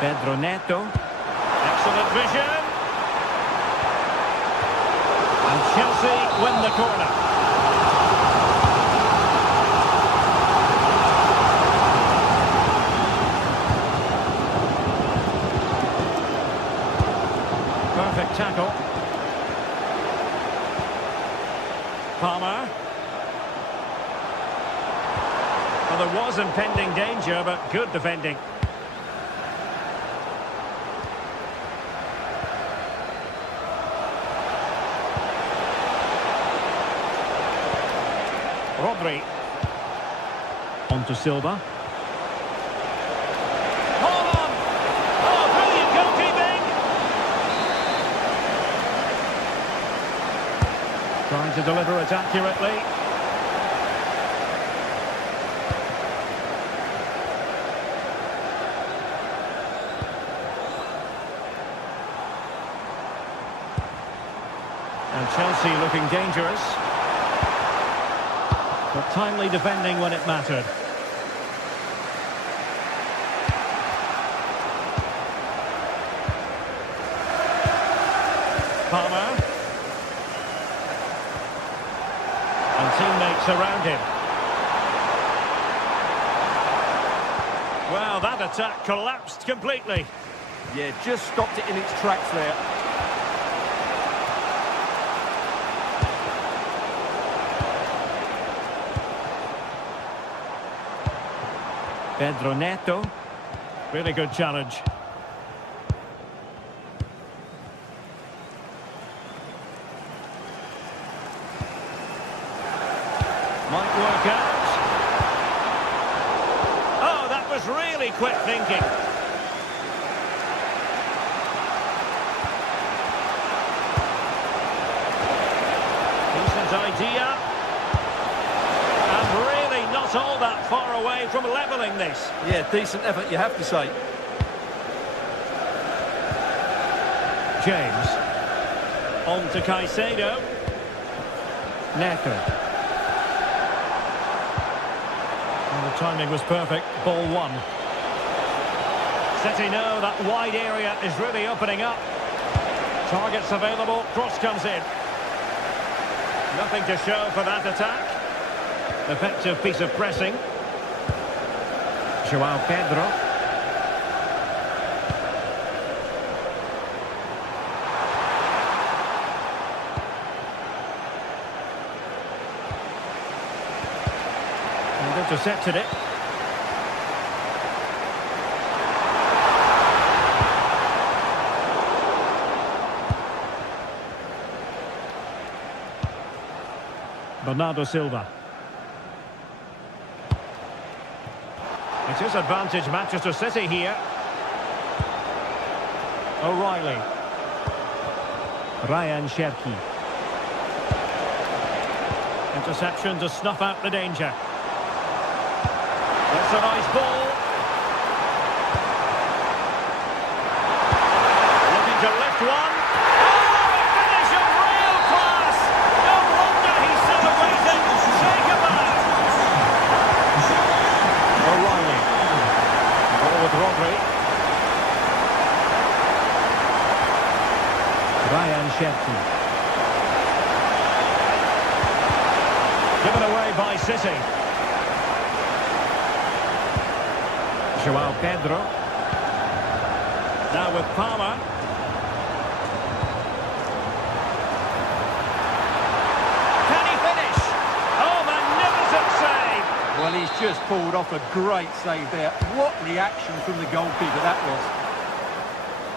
Pedro Neto. Excellent vision. And Chelsea win the corner. Perfect tackle. Palmer. Well, there was impending danger, but good defending. Rodri. On to Silva. Hold on! Oh, brilliant goalkeeping! Trying to deliver it accurately. And Chelsea looking dangerous. But timely defending when it mattered. Palmer. And teammates around him. Well, that attack collapsed completely. Yeah, just stopped it in its tracks there. Pedro Neto. Really good challenge. Might work out. Oh, that was really quick thinking. Decent idea. And really not all that far away from levelling this. Yeah, decent effort, you have to say. James. On to Caicedo. Neto. And the timing was perfect. Ball one. City know that wide area is really opening up. Targets available. Cross comes in. Nothing to show for that attack. Effective piece of pressing. Joao Pedro. And intercepted it. Bernardo Silva. It is advantage Manchester City here. O'Reilly. Ryan Cherki. Interception to snuff out the danger. That's a nice ball. Looking to lift one. Oh, a finish of real class! No wonder he's celebrating. Take him out. O'Reilly. Ball with Rodri. Ryan Cherki. Given away by City. João Pedro. Now with Palmer. Can he finish? Oh, magnificent save! Well, he's just pulled off a great save there. What reaction from the goalkeeper that was.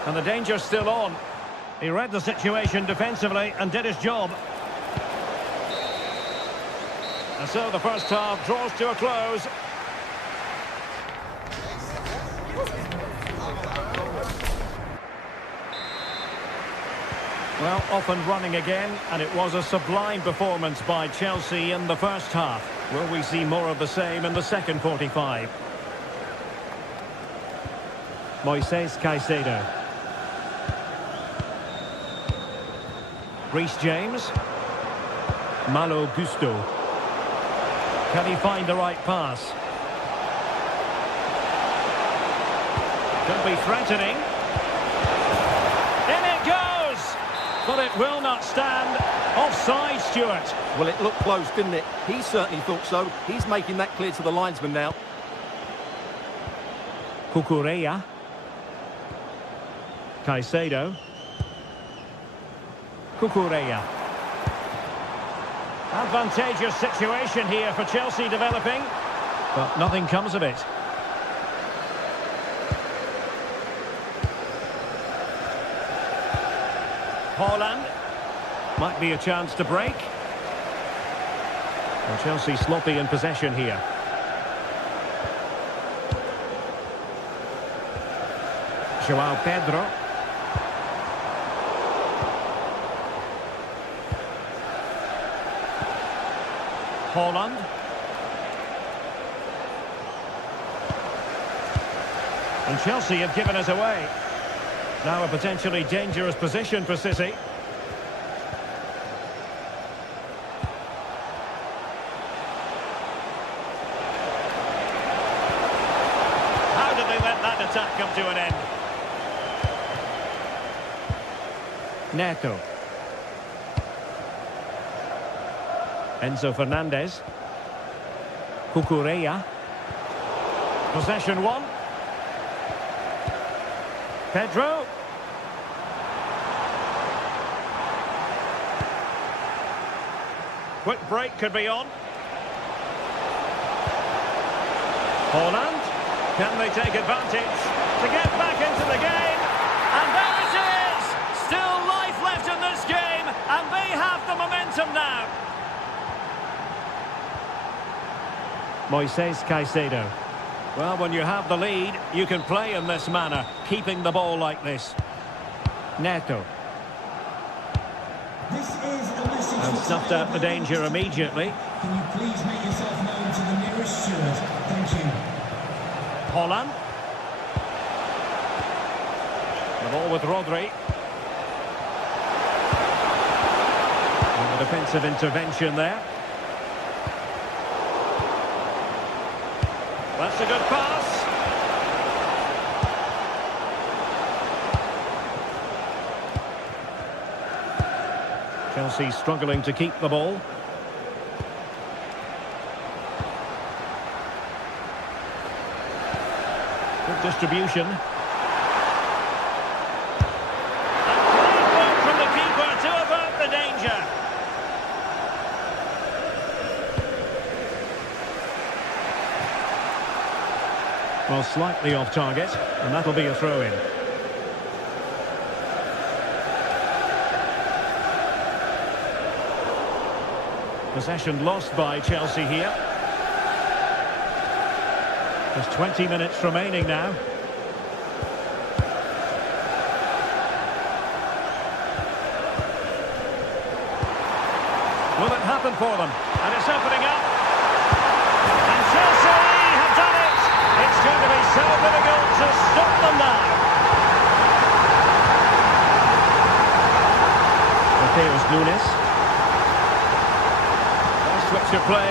And the danger's still on. He read the situation defensively and did his job. And so the first half draws to a close. Well, off and running again, and it was a sublime performance by Chelsea in the first half. Will we see more of the same in the second 45? Moises Caicedo. Reece James. Malo Gusto. Can he find the right pass? Could be threatening. In it goes! But it will not stand. Offside, Stuart. Well, it looked close, didn't it? He certainly thought so. He's making that clear to the linesman now. Cucurella. Caicedo. Cucurella. Advantageous situation here for Chelsea developing, but nothing comes of it. Haaland. Might be a chance to break. Well, Chelsea sloppy in possession here. João Pedro. Haaland. And Chelsea have given us away. Now a potentially dangerous position for City. How did they let that attack come to an end? Neto. Enzo Fernandez. Cucurella. Possession one. Pedro. Quick break could be on. Haaland. Can they take advantage to get back into the game? And there it is! Still life left in this game, and they have the momentum now. Moises Caicedo. Well, when you have the lead, you can play in this manner, keeping the ball like this. Neto. This is a message And snuffed out the danger immediately. Can you please make yourself known to the nearest steward? Thank you. Haaland. The ball with Rodri. And the defensive intervention there. That's a good pass. Chelsea struggling to keep the ball. Good distribution. And great work from the keeper to avert the danger. Well, slightly off target, and that'll be a throw-in. Possession lost by Chelsea here. There's 20 minutes remaining now. Will it happen for them? And it's opening up. And Chelsea have done it. It's going to be so difficult to stop them now. Mateus Nunes. Switch to play.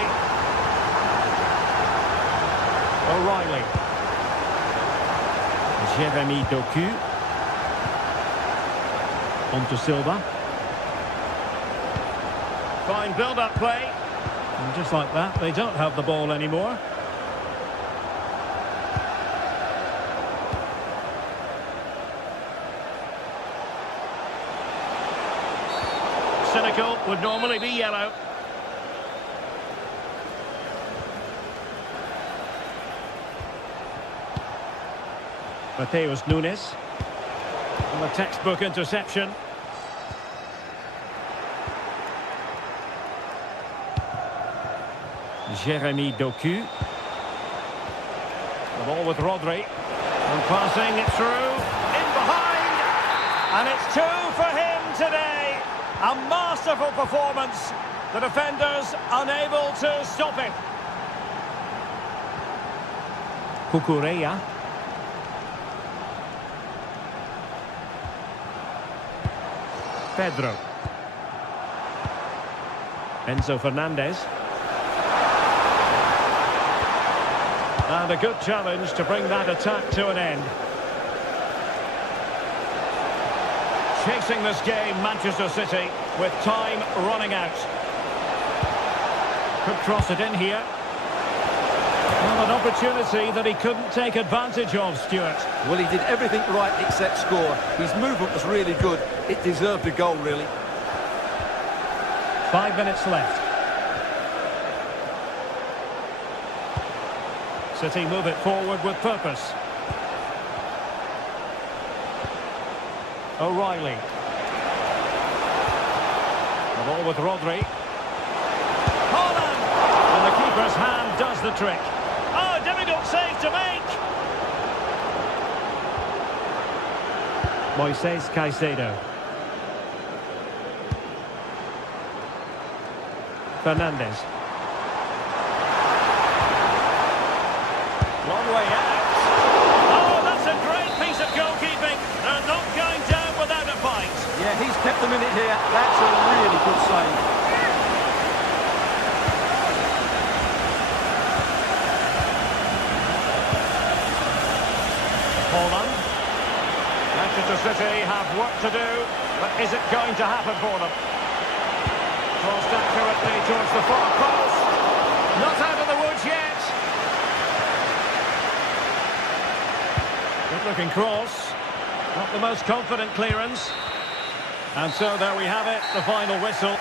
O'Reilly. Jeremy Doku. On to Silva. Fine build-up play. And just like that, they don't have the ball anymore. Cynical would normally be yellow. Mateus Nunes. And the textbook interception. Jeremy Doku. The ball with Rodri. And passing it through. In behind. And it's 2 for him today. A masterful performance. The defenders unable to stop it. Cucurella. Pedro. Enzo Fernandez. And a good challenge to bring that attack to an end. Chasing this game, Manchester City, with time running out. Could cross it in here. Well, an opportunity that he couldn't take advantage of, Stuart. Well, he did everything right except score. His movement was really good. It deserved a goal, really. 5 minutes left. City move it forward with purpose. O'Reilly. The ball with Rodri. Holland! And the keeper's hand does the trick. Oh, difficult save to make! Moises Caicedo. Fernandez. Long way out. Oh, that's a great piece of goalkeeping. They're not going down without a fight. Yeah, he's kept them in it here. That's a really good save. Holland. Manchester City have work to do, but is it going to happen for them? Crossed accurately towards the far post. Not out of the woods yet. Good looking cross. Not the most confident clearance. And so there we have it, the final whistle.